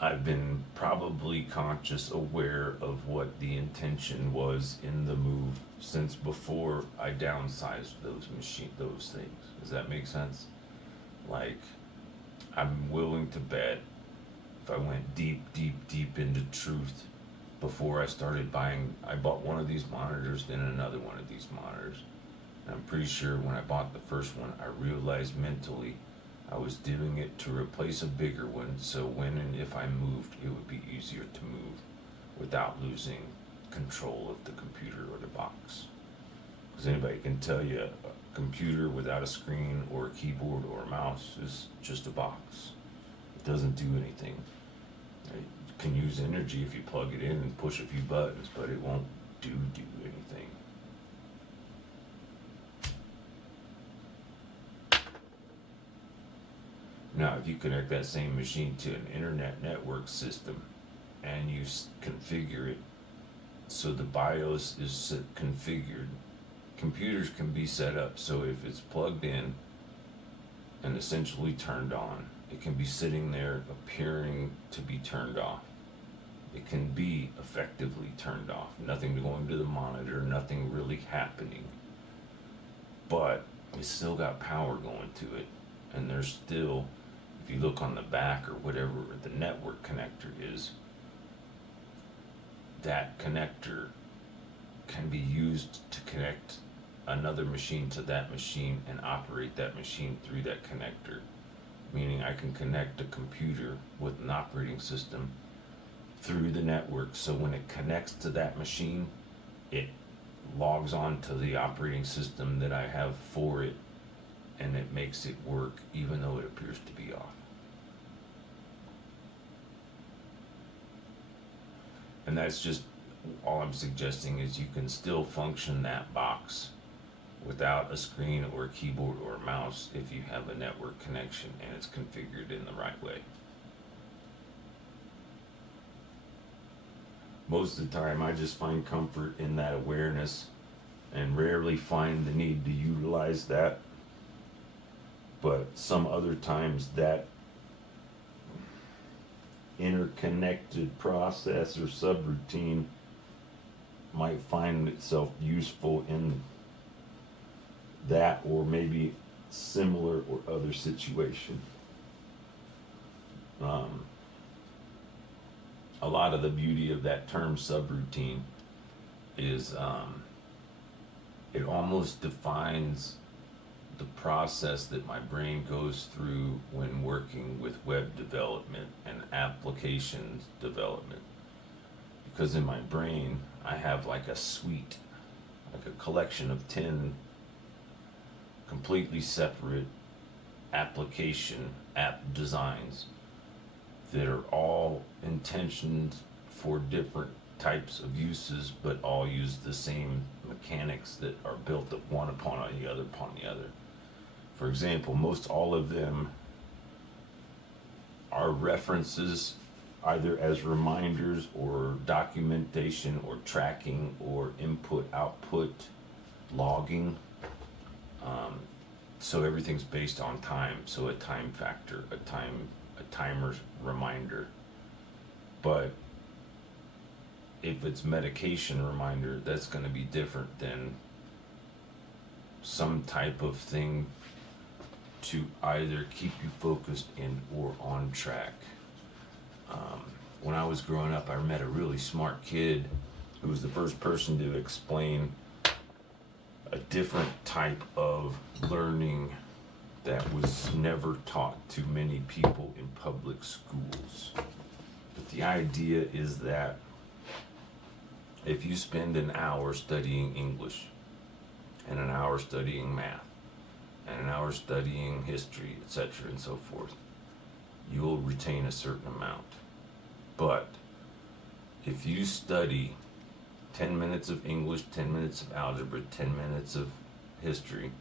I've been probably conscious, aware of what the intention was in the move since before I downsized those things. Does that make sense? Like, I'm willing to bet if I went deep, deep, deep into truth before I started buying, I bought one of these monitors, then another one of these monitors. And I'm pretty sure when I bought the first one, I realized mentally I was doing it to replace a bigger one, so when and if I moved, it would be easier to move without losing control of the computer or the box. Because anybody can tell you a computer without a screen or a keyboard or a mouse is just a box. It doesn't do anything. It can use energy if you plug it in and push a few buttons, but it won't do anything. Now, if you connect that same machine to an internet network system and you configure it so the BIOS is configured, computers can be set up so if it's plugged in and essentially turned on, it can be sitting there appearing to be turned off. It can be effectively turned off. Nothing going to the monitor, nothing really happening. But it's still got power going to it, and there's still, if you look on the back or whatever the network connector is, that connector can be used to connect another machine to that machine and operate that machine through that connector. Meaning I can connect a computer with an operating system through the network, so when it connects to that machine, it logs on to the operating system that I have for it, and it makes it work even though it appears to be off. And that's just all I'm suggesting, is you can still function that box without a screen or a keyboard or a mouse if you have a network connection and it's configured in the right way. Most of the time I just find comfort in that awareness and rarely find the need to utilize that. But some other times that interconnected process or subroutine might find itself useful in that or maybe similar or other situation. A lot of the beauty of that term subroutine is it almost defines the process that my brain goes through when working with web development and applications development. Because in my brain, I have like a suite, like a collection of 10 completely separate app designs that are all intentioned for different types of uses, but all use the same mechanics that are built up one upon the other. For example, most all of them are references either as reminders or documentation or tracking or input-output logging. So everything's based on time, so a time factor, a timer's reminder. But if it's medication reminder, that's going to be different than some type of thing to either keep you focused in or on track. When I was growing up, I met a really smart kid who was the first person to explain a different type of learning that was never taught to many people in public schools. But the idea is that if you spend an hour studying English and an hour studying math and an hour studying history, etc. and so forth, you will retain a certain amount. But if you study 10 minutes of English, 10 minutes of algebra, 10 minutes of history,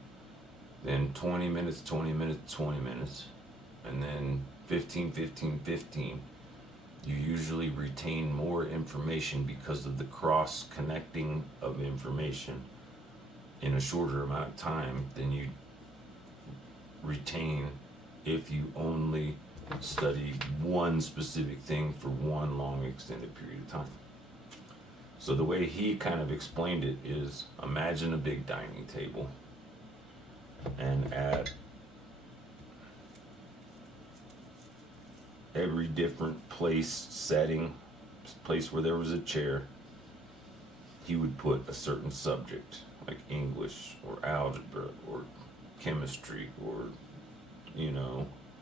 then 20 minutes, 20 minutes, 20 minutes, and then 15, 15, 15, you usually retain more information because of the cross-connecting of information in a shorter amount of time than you retain if you only study one specific thing for one long extended period of time. So the way he kind of explained it is, imagine a big dining table, and at every different place where there was a chair, he would put a certain subject, like English or algebra or chemistry or,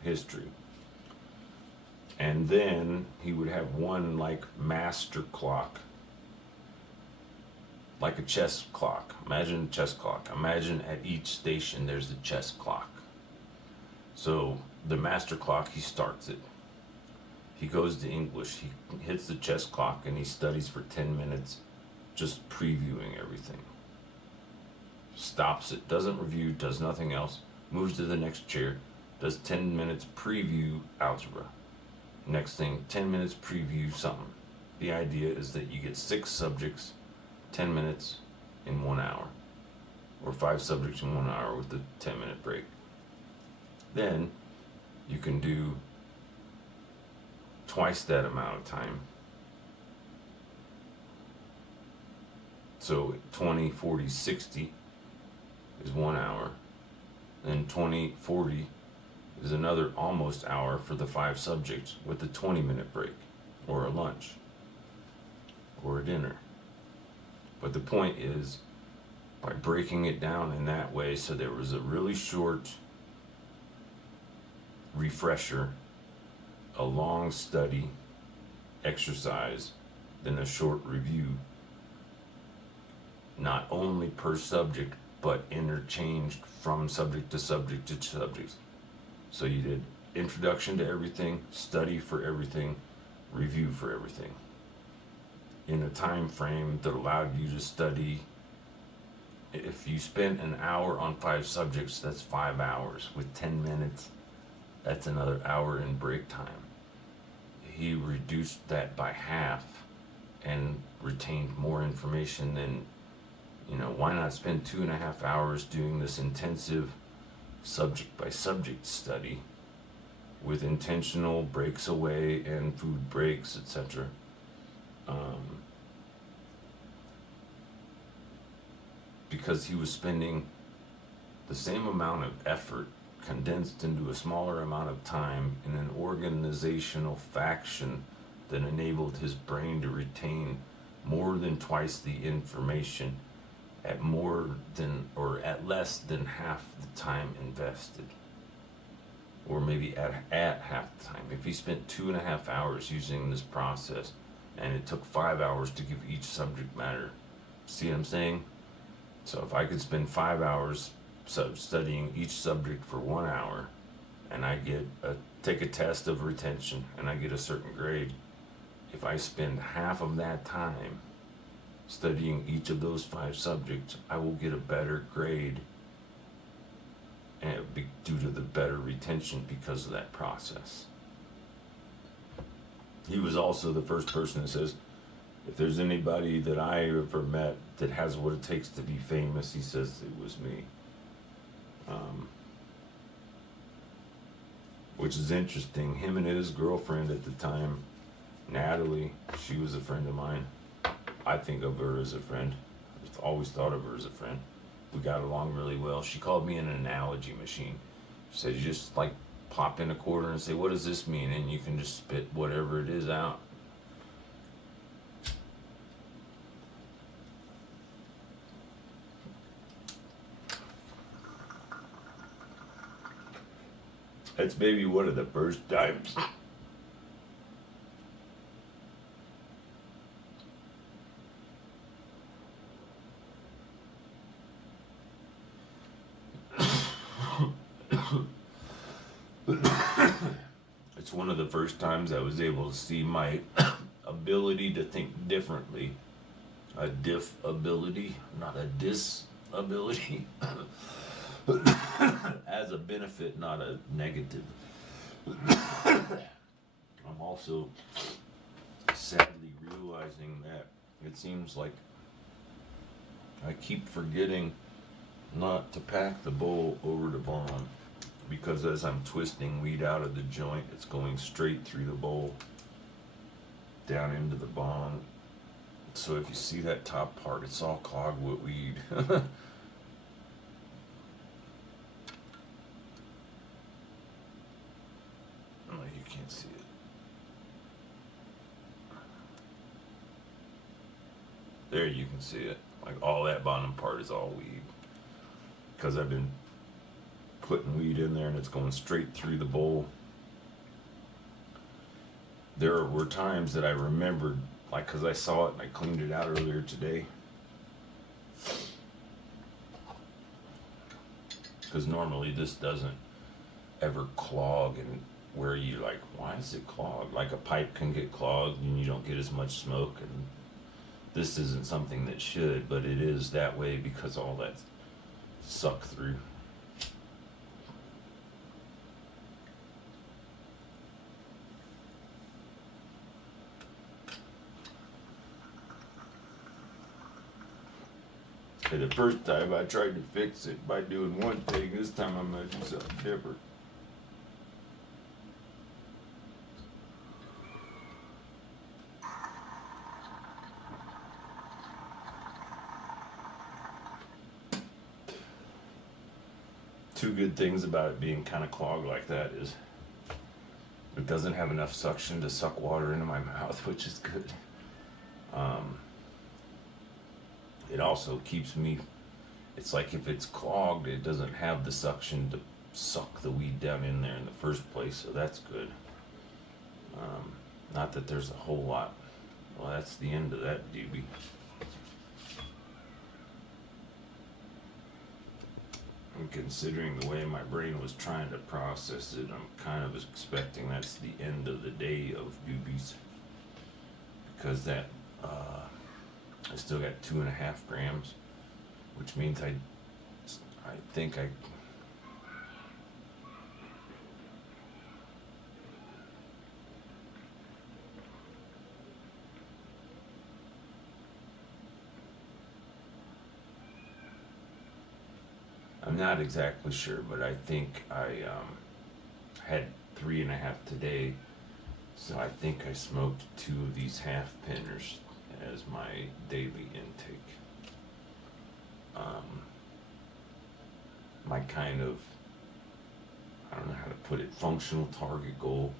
history. And then he would have one like master clock, like a chess clock. Imagine a chess clock. Imagine at each station there's a chess clock. So the master clock, he starts it. He goes to English, he hits the chess clock, and he studies for 10 minutes, just previewing everything. Stops it, doesn't review, does nothing else, moves to the next chair, does 10 minutes preview algebra. Next thing, 10 minutes preview something. The idea is that you get 6 subjects, 10 minutes in 1 hour, or 5 subjects in 1 hour with the 10-minute break. Then you can do twice that amount of time. So 20, 40, 60 is 1 hour. Then 20, 40 is another almost hour for the 5 subjects with a 20-minute break, or a lunch, or a dinner. But the point is, by breaking it down in that way, so there was a really short refresher, a long study exercise, then a short review, not only per subject, but interchanged from subject to subject to subject. So you did introduction to everything, study for everything, review for everything, in a time frame that allowed you to study. If you spent an hour on 5 subjects, that's 5 hours. With 10 minutes, that's another hour in break time. He reduced that by half and retained more information than, why not spend 2.5 hours doing this intensive subject by subject study with intentional breaks away and food breaks, etc. Because he was spending the same amount of effort condensed into a smaller amount of time in an organizational fashion that enabled his brain to retain more than twice the information at less than half the time invested, or maybe at half the time. If he spent 2.5 hours using this process and it took 5 hours to give each subject matter, see what I'm saying? So if I could spend 5 hours studying each subject for 1 hour, and I take a test of retention and I get a certain grade, if I spend half of that time studying each of those 5 subjects, I will get a better grade, and it'll be due to the better retention because of that process. He was also the first person that says, if there's anybody that I ever met that has what it takes to be famous, he says it was me. Which is interesting. Him and his girlfriend at the time, Natalie, she was a friend of mine. I think of her as a friend. I've always thought of her as a friend. We got along really well. She called me an analogy machine. She said, you just like pop in a quarter and say, what does this mean? And you can just spit whatever it is out. That's maybe one of the first times. It's one of the first times I was able to see my ability to think differently. A diff ability, not a disability. As a benefit, not a negative. I'm also sadly realizing that it seems like I keep forgetting not to pack the bowl over to Vaughn. because as I'm twisting weed out of the joint, it's going straight through the bowl, down into the bong. So if you see that top part, it's all clogged with weed. Oh, you can't see it. There you can see it. Like all that bottom part is all weed. Because I've been putting weed in there and it's going straight through the bowl. There were times that I remembered, like, because I saw it and I cleaned it out earlier today. Because normally this doesn't ever clog, and where you like, why is it clogged? Like a pipe can get clogged and you don't get as much smoke, and this isn't something that should, but it is that way because all that suck through. Okay, the first time I tried to fix it by doing one thing, this time I'm gonna do something different. Two good things about it being kind of clogged like that is it doesn't have enough suction to suck water into my mouth, which is good. It also keeps me, it's like if it's clogged, it doesn't have the suction to suck the weed down in there in the first place, so that's good. Not that there's a whole lot. Well, that's the end of that doobie. And considering the way my brain was trying to process it, I'm kind of expecting that's the end of the day of doobies. Because that, I still got 2.5 grams, which means I think I'm not exactly sure, but I think I had 3.5 today, so I think I smoked 2 of these half pinners as my daily intake. My kind of, I don't know how to put it, functional target goal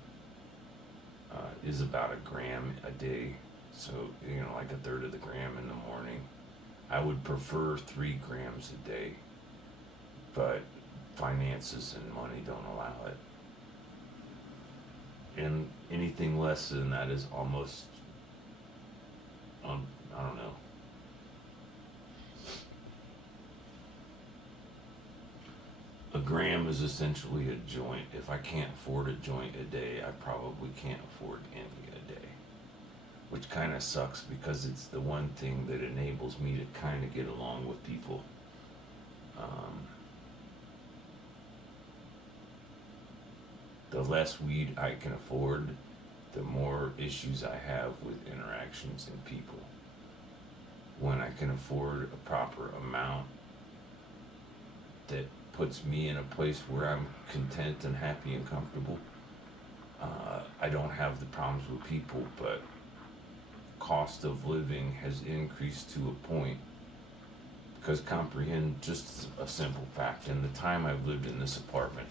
is about 1 gram a day. So, you know, like 1/3 of the gram in the morning. I would prefer 3 grams a day, but finances and money don't allow it. And anything less than that is almost, I don't know. A gram is essentially a joint. If I can't afford a joint a day, I probably can't afford any a day. Which kind of sucks because it's the one thing that enables me to kind of get along with people. The less weed I can afford, the more issues I have with interactions and people. When I can afford a proper amount that puts me in a place where I'm content and happy and comfortable, I don't have the problems with people, but cost of living has increased to a point, because comprehend just a simple fact. In the time I've lived in this apartment,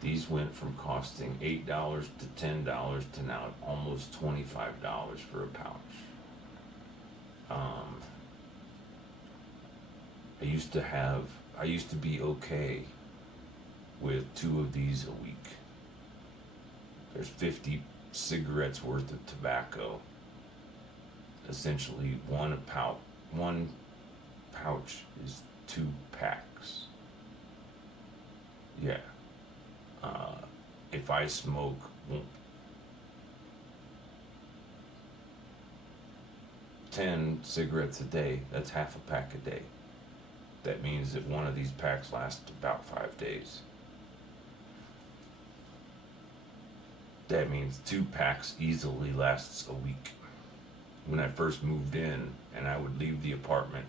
these went from costing $8 to $10 to now almost $25 for a pouch. I used to be okay with 2 of these a week. There's 50 cigarettes worth of tobacco. Essentially, one pouch is 2 packs. Yeah. If I smoke 10 cigarettes a day, that's half a pack a day. That means that one of these packs lasts about 5 days. That means 2 packs easily lasts a week. When I first moved in and I would leave the apartment,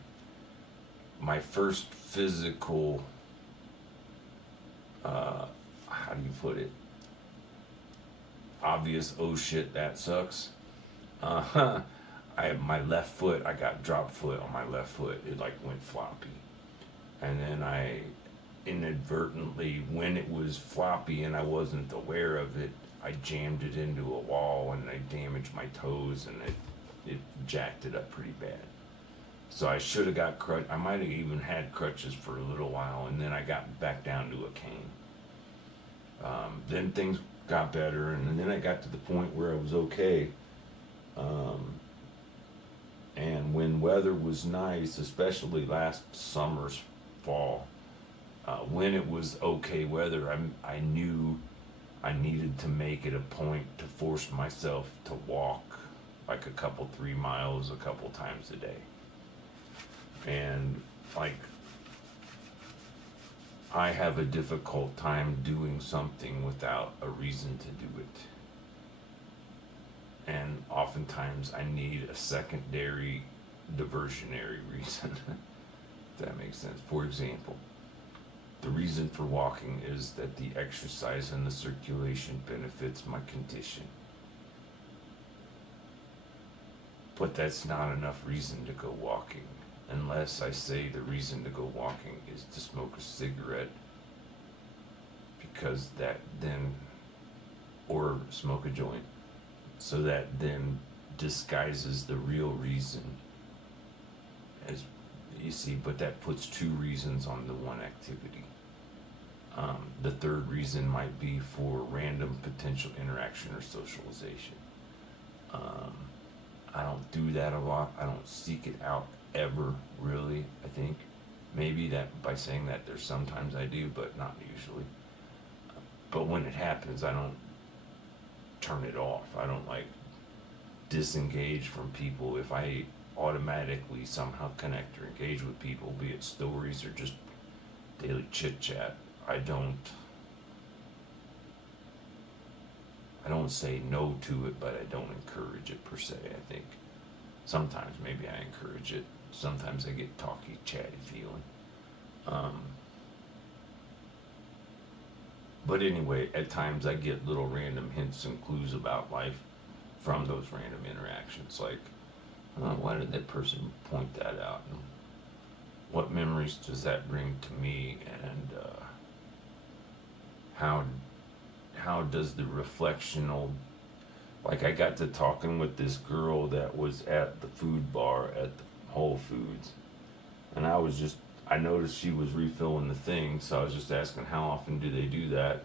my first physical how do you put it? Obvious, oh shit, that sucks. My left foot, I got drop foot on my left foot. It like went floppy. And then I inadvertently, when it was floppy and I wasn't aware of it, I jammed it into a wall and I damaged my toes and it jacked it up pretty bad. So I should have got crutch. I might have even had crutches for a little while, and then I got back down to a cane. Then things got better, and then I got to the point where I was okay. And when weather was nice, especially last summer's fall, when it was okay weather, I knew I needed to make it a point to force myself to walk like 3 miles a couple times a day. And like, I have a difficult time doing something without a reason to do it. And oftentimes I need a secondary diversionary reason, if that makes sense. For example, the reason for walking is that the exercise and the circulation benefits my condition. But that's not enough reason to go walking, unless I say the reason to go walking is to smoke a cigarette, because that then, or smoke a joint, so that then disguises the real reason, as you see. But that puts 2 reasons on the one activity. The third reason might be for random potential interaction or socialization. I don't do that a lot. I don't seek it out ever, really. I think maybe that by saying that, there's sometimes I do, but not usually. But when it happens, I don't turn it off. I don't like disengage from people. If I automatically somehow connect or engage with people, be it stories or just daily chit chat, I don't say no to it, but I don't encourage it per se. I think sometimes maybe I encourage it. Sometimes I get talky, chatty feeling. But anyway, at times I get little random hints and clues about life from those random interactions. Like, why did that person point that out? And what memories does that bring to me? And how does the reflectional, like, I got to talking with this girl that was at the food bar at the Whole Foods, and I noticed she was refilling the thing, so I was just asking, how often do they do that?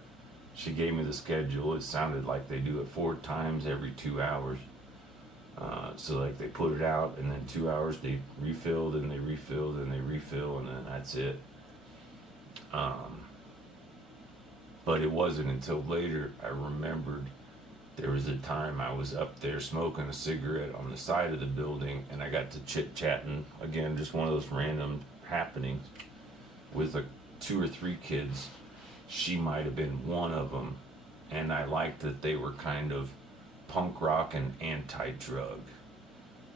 She gave me the schedule. It sounded like they do it 4 times every 2 hours. So like they put it out, and then 2 hours they refilled, and they refilled, and they refill, and then that's it. But it wasn't until later I remembered there was a time I was up there smoking a cigarette on the side of the building, and I got to chit-chatting, again, just one of those random happenings, with 2 or 3 kids. She might have been one of them, and I liked that they were kind of punk rock and anti-drug.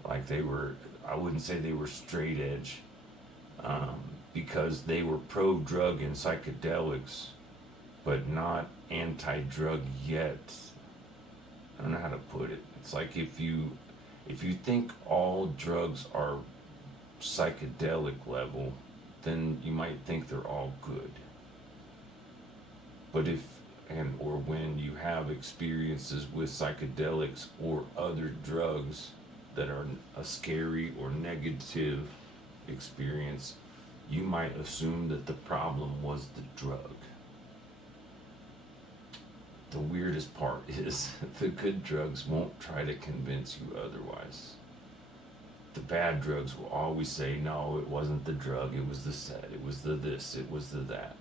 Like they were, I wouldn't say they were straight edge, because they were pro-drug and psychedelics, but not anti-drug yet. I don't know how to put it. It's like if you think all drugs are psychedelic level, then you might think they're all good. But or when you have experiences with psychedelics or other drugs that are a scary or negative experience, you might assume that the problem was the drug. The weirdest part is the good drugs won't try to convince you otherwise. The bad drugs will always say, no, it wasn't the drug, it was the set, it was the this, it was the that.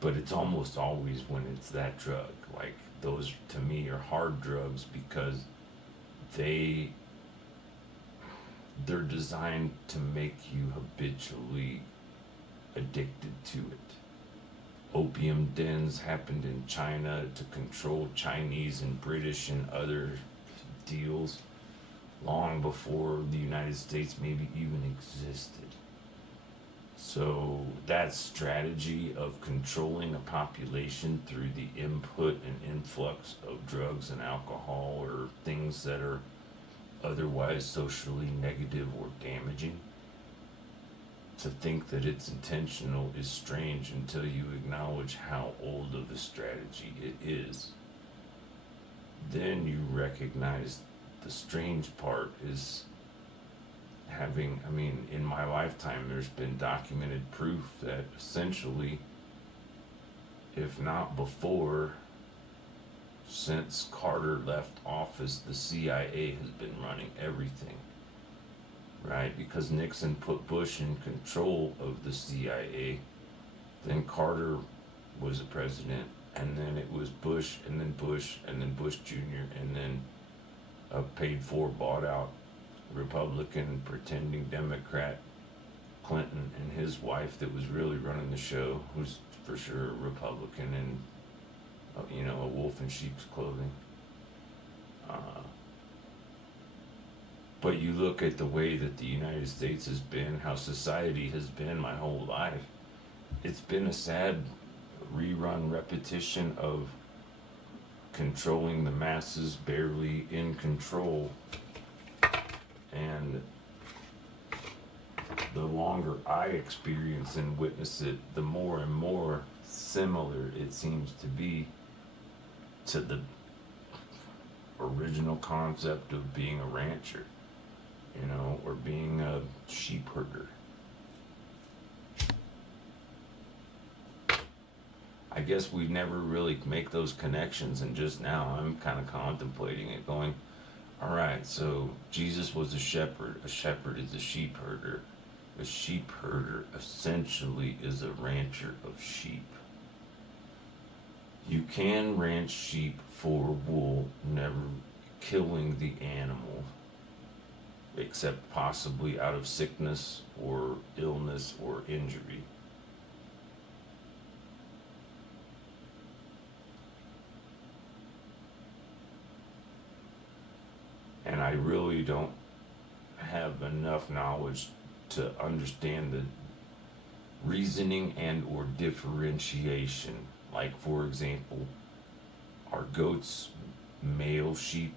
But it's almost always when it's that drug. Like, those to me are hard drugs because they're designed to make you habitually addicted to it. Opium dens happened in China to control Chinese and British and other deals long before the United States maybe even existed. So that strategy of controlling a population through the input and influx of drugs and alcohol or things that are otherwise socially negative or damaging, to think that it's intentional is strange until you acknowledge how old of a strategy it is. Then you recognize the strange part is in my lifetime, there's been documented proof that essentially, if not before, since Carter left office, the CIA has been running everything, right? Because Nixon put Bush in control of the CIA, then Carter was the president, and then it was Bush, and then Bush, and then Bush Jr., and then a paid-for, bought-out Republican pretending Democrat Clinton and his wife that was really running the show, who's for sure a Republican and a wolf in sheep's clothing. But you look at the way that the United States has been, how society has been my whole life. It's been a sad rerun repetition of controlling the masses, barely in control. And the longer I experience and witness it, the more and more similar it seems to be to the original concept of being a rancher, or being a sheep herder. I guess we never really make those connections, and just now I'm kind of contemplating it, going, all right, so Jesus was a shepherd is a sheep herder. A sheep herder essentially is a rancher of sheep. You can ranch sheep for wool, never killing the animal, except possibly out of sickness or illness or injury. And I really don't have enough knowledge to understand the reasoning and or differentiation. Like, for example, are goats male sheep,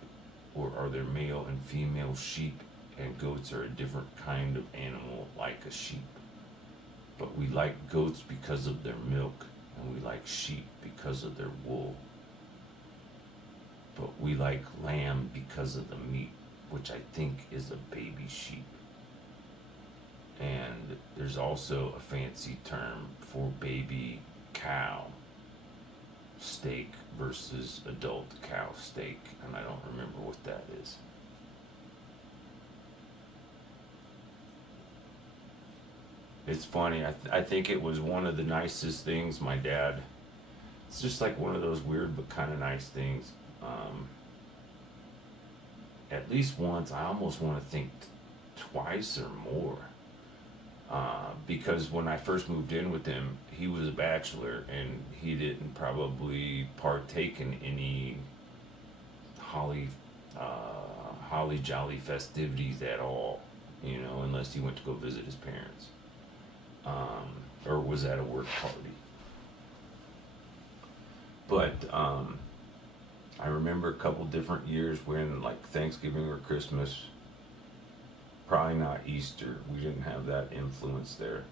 or are there male and female sheep, and goats are a different kind of animal like a sheep. But we like goats because of their milk, and we like sheep because of their wool. But we like lamb because of the meat, which I think is a baby sheep. And there's also a fancy term for baby cow steak versus adult cow steak, and I don't remember what that is. It's funny, I think it was one of the nicest things my dad, it's just like one of those weird but kind of nice things. At least once, I almost want to think twice or more. Because when I first moved in with him, he was a bachelor and he didn't probably partake in any holly jolly festivities at all, unless he went to go visit his parents, or was at a work party. But I remember a couple different years when, like, Thanksgiving or Christmas, probably not Easter, we didn't have that influence there.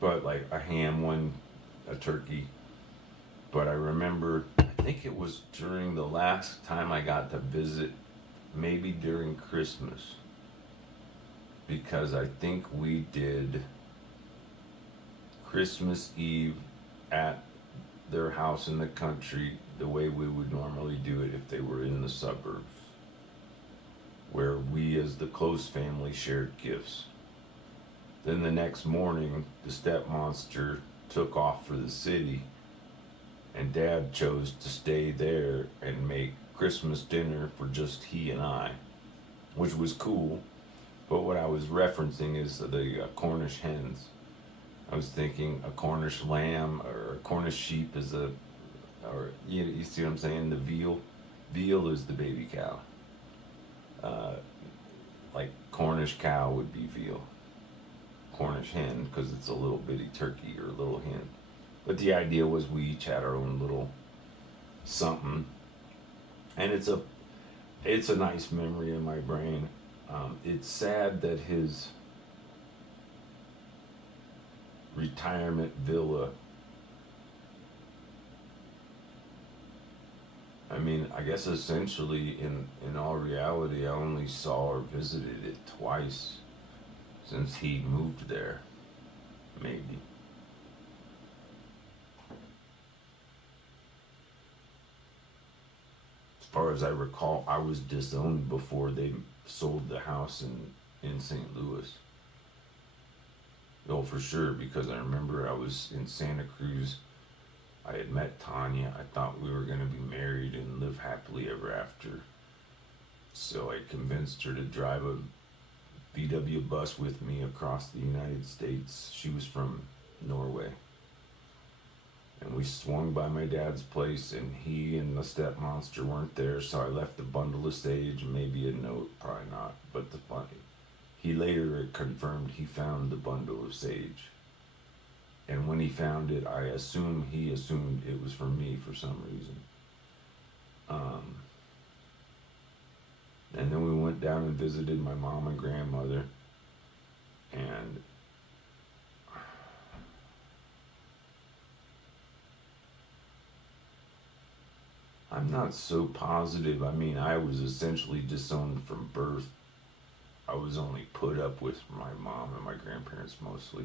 But like a ham one, a turkey. But I remember, I think it was during the last time I got to visit, maybe during Christmas, because I think we did Christmas Eve at their house in the country the way we would normally do it if they were in the suburbs, where we as the close family shared gifts. Then the next morning, the step monster took off for the city, and Dad chose to stay there and make Christmas dinner for just he and I, which was cool. But what I was referencing is the Cornish hens. I was thinking a Cornish lamb or a Cornish sheep is you see what I'm saying? The veal is the baby cow. Like Cornish cow would be veal. Cornish hen, because it's a little bitty turkey or a little hen. But the idea was we each had our own little something, and it's a nice memory in my brain. It's sad that his retirement villa, I mean, I guess essentially in all reality, I only saw or visited it twice since he moved there, maybe. As far as I recall, I was disowned before they sold the house in St. Louis. Oh, for sure, because I remember I was in Santa Cruz. I had met Tanya. I thought we were going to be married and live happily ever after. So I convinced her to drive a VW bus with me across the United States. She was from Norway. And we swung by my dad's place, and he and the step monster weren't there, so I left a bundle of sage and maybe a note, probably not. But he later confirmed he found the bundle of sage. And when he found it, he assumed it was for me for some reason. And then we went down and visited my mom and grandmother. And I'm not so positive. I mean, I was essentially disowned from birth. I was only put up with my mom and my grandparents mostly.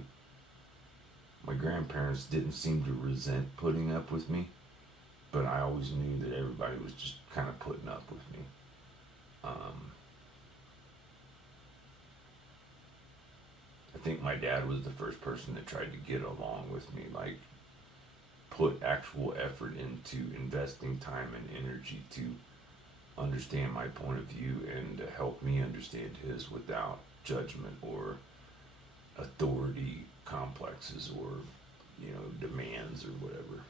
My grandparents didn't seem to resent putting up with me, but I always knew that everybody was just kind of putting up with me. I think my dad was the first person that tried to get along with me, like put actual effort into investing time and energy to understand my point of view and to help me understand his without judgment or authority complexes or, demands or whatever.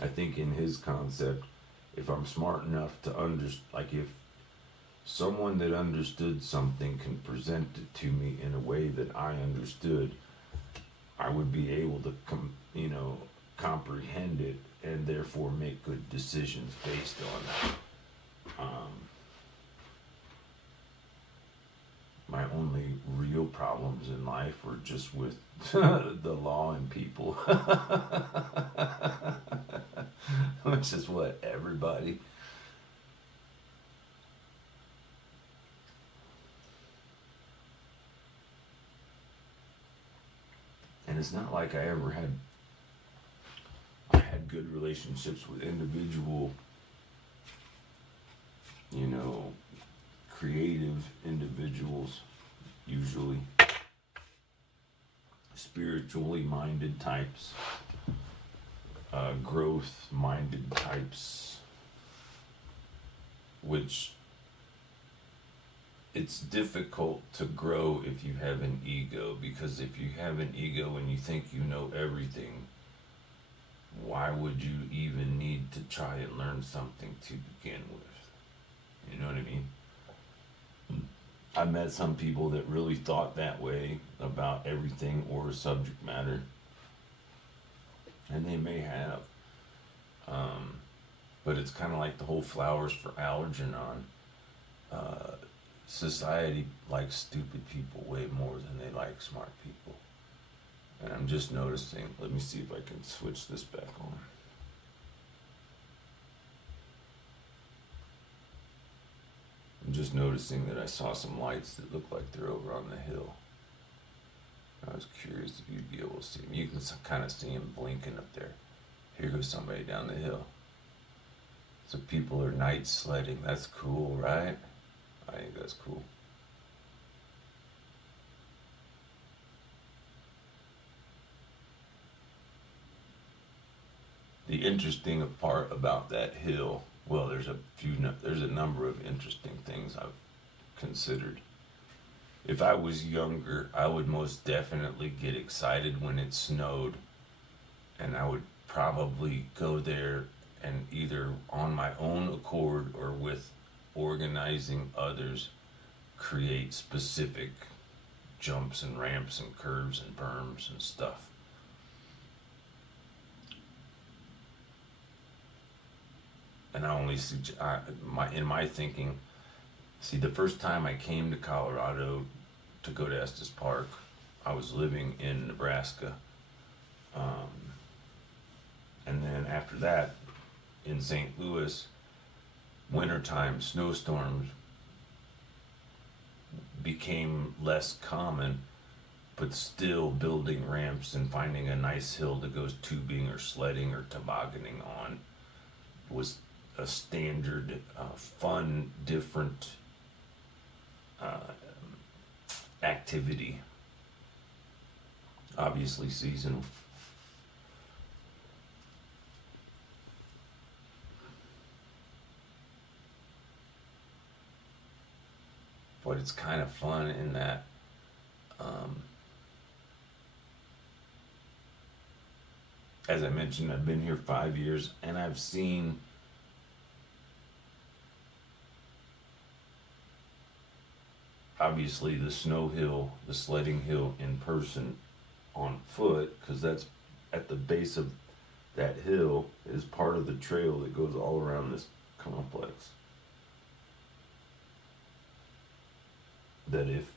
I think in his concept, if I'm smart enough to if someone that understood something can present it to me in a way that I understood, I would be able to comprehend it and therefore make good decisions based on that. My only real problems in life were just with the law and people. Which is what, everybody? And it's not like I had good relationships with individual, creative individuals, usually spiritually minded types, growth minded types, which it's difficult to grow if you have an ego, because if you have an ego and you think you know everything, why would you even need to try and learn something to begin with? You know what I mean? I met some people that really thought that way about everything or subject matter, and they may have. But it's kind of like the whole flowers for Algernon. Society likes stupid people way more than they like smart people. And I'm just noticing, let me see if I can switch this back on. I'm just noticing that I saw some lights that look like they're over on the hill. I was curious if you'd be able to see them. You can kind of see them blinking up there. Here goes somebody down the hill. So people are night sledding. That's cool, right? I think that's cool. The interesting part about that hill, there's a number of interesting things I've considered. If I was younger, I would most definitely get excited when it snowed, and I would probably go there and either on my own accord or with organizing others create specific jumps and ramps and curves and berms and stuff. And I only suggest, in my thinking, see, the first time I came to Colorado to go to Estes Park, I was living in Nebraska. And then after that, in St. Louis, wintertime snowstorms became less common, but still building ramps and finding a nice hill to go tubing or sledding or tobogganing on was a standard, fun, different activity. Obviously seasonal. But it's kind of fun in that as I mentioned, I've been here 5 years and I've seen obviously the snow hill, the sledding hill in person on foot, because that's at the base of that hill is part of the trail that goes all around this complex. That if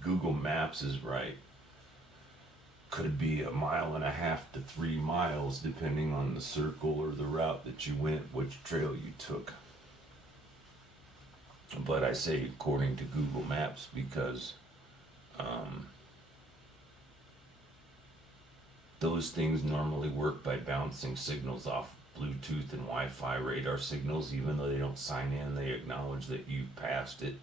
Google Maps is right, could be 1.5 miles to 3 miles depending on the circle or the route that you went, which trail you took. But I say according to Google Maps because those things normally work by bouncing signals off Bluetooth and Wi-Fi radar signals. Even though they don't sign in, they acknowledge that you've passed it.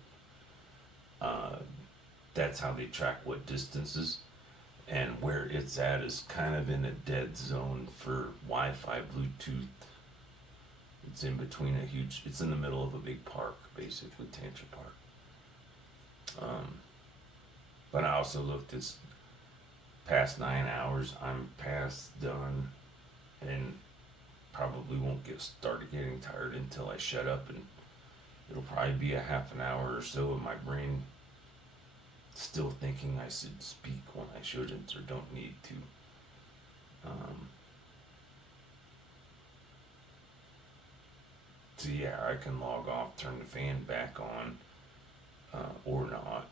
That's how they track what distances. And where it's at is kind of in a dead zone for Wi-Fi, Bluetooth. It's in between it's in the middle of a big park, basically, Tantrum Park. But I also looked, it's past 9 hours, I'm past done, and probably won't started getting tired until I shut up, and it'll probably be a half an hour or so of my brain still thinking I should speak when I shouldn't or don't need to. So yeah, I can log off, turn the fan back on, or not.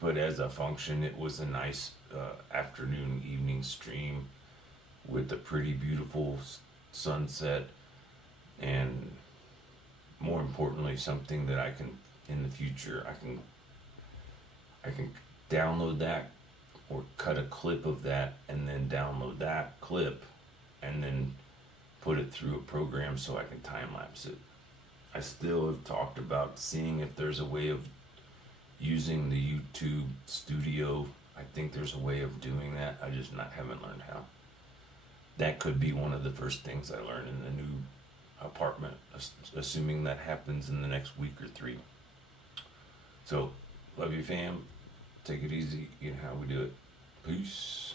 But as a function, it was a nice afternoon, evening stream with a pretty beautiful sunset, and more importantly, something that I can, in the future, I can download that or cut a clip of that and then download that clip and then put it through a program so I can time lapse it. I still have talked about seeing if there's a way of using the YouTube studio. I think there's a way of doing that. I just haven't learned how. That could be one of the first things I learn in the new apartment, assuming that happens in the next week or 3. So, love you, fam. Take it easy. You know how we do it. Peace.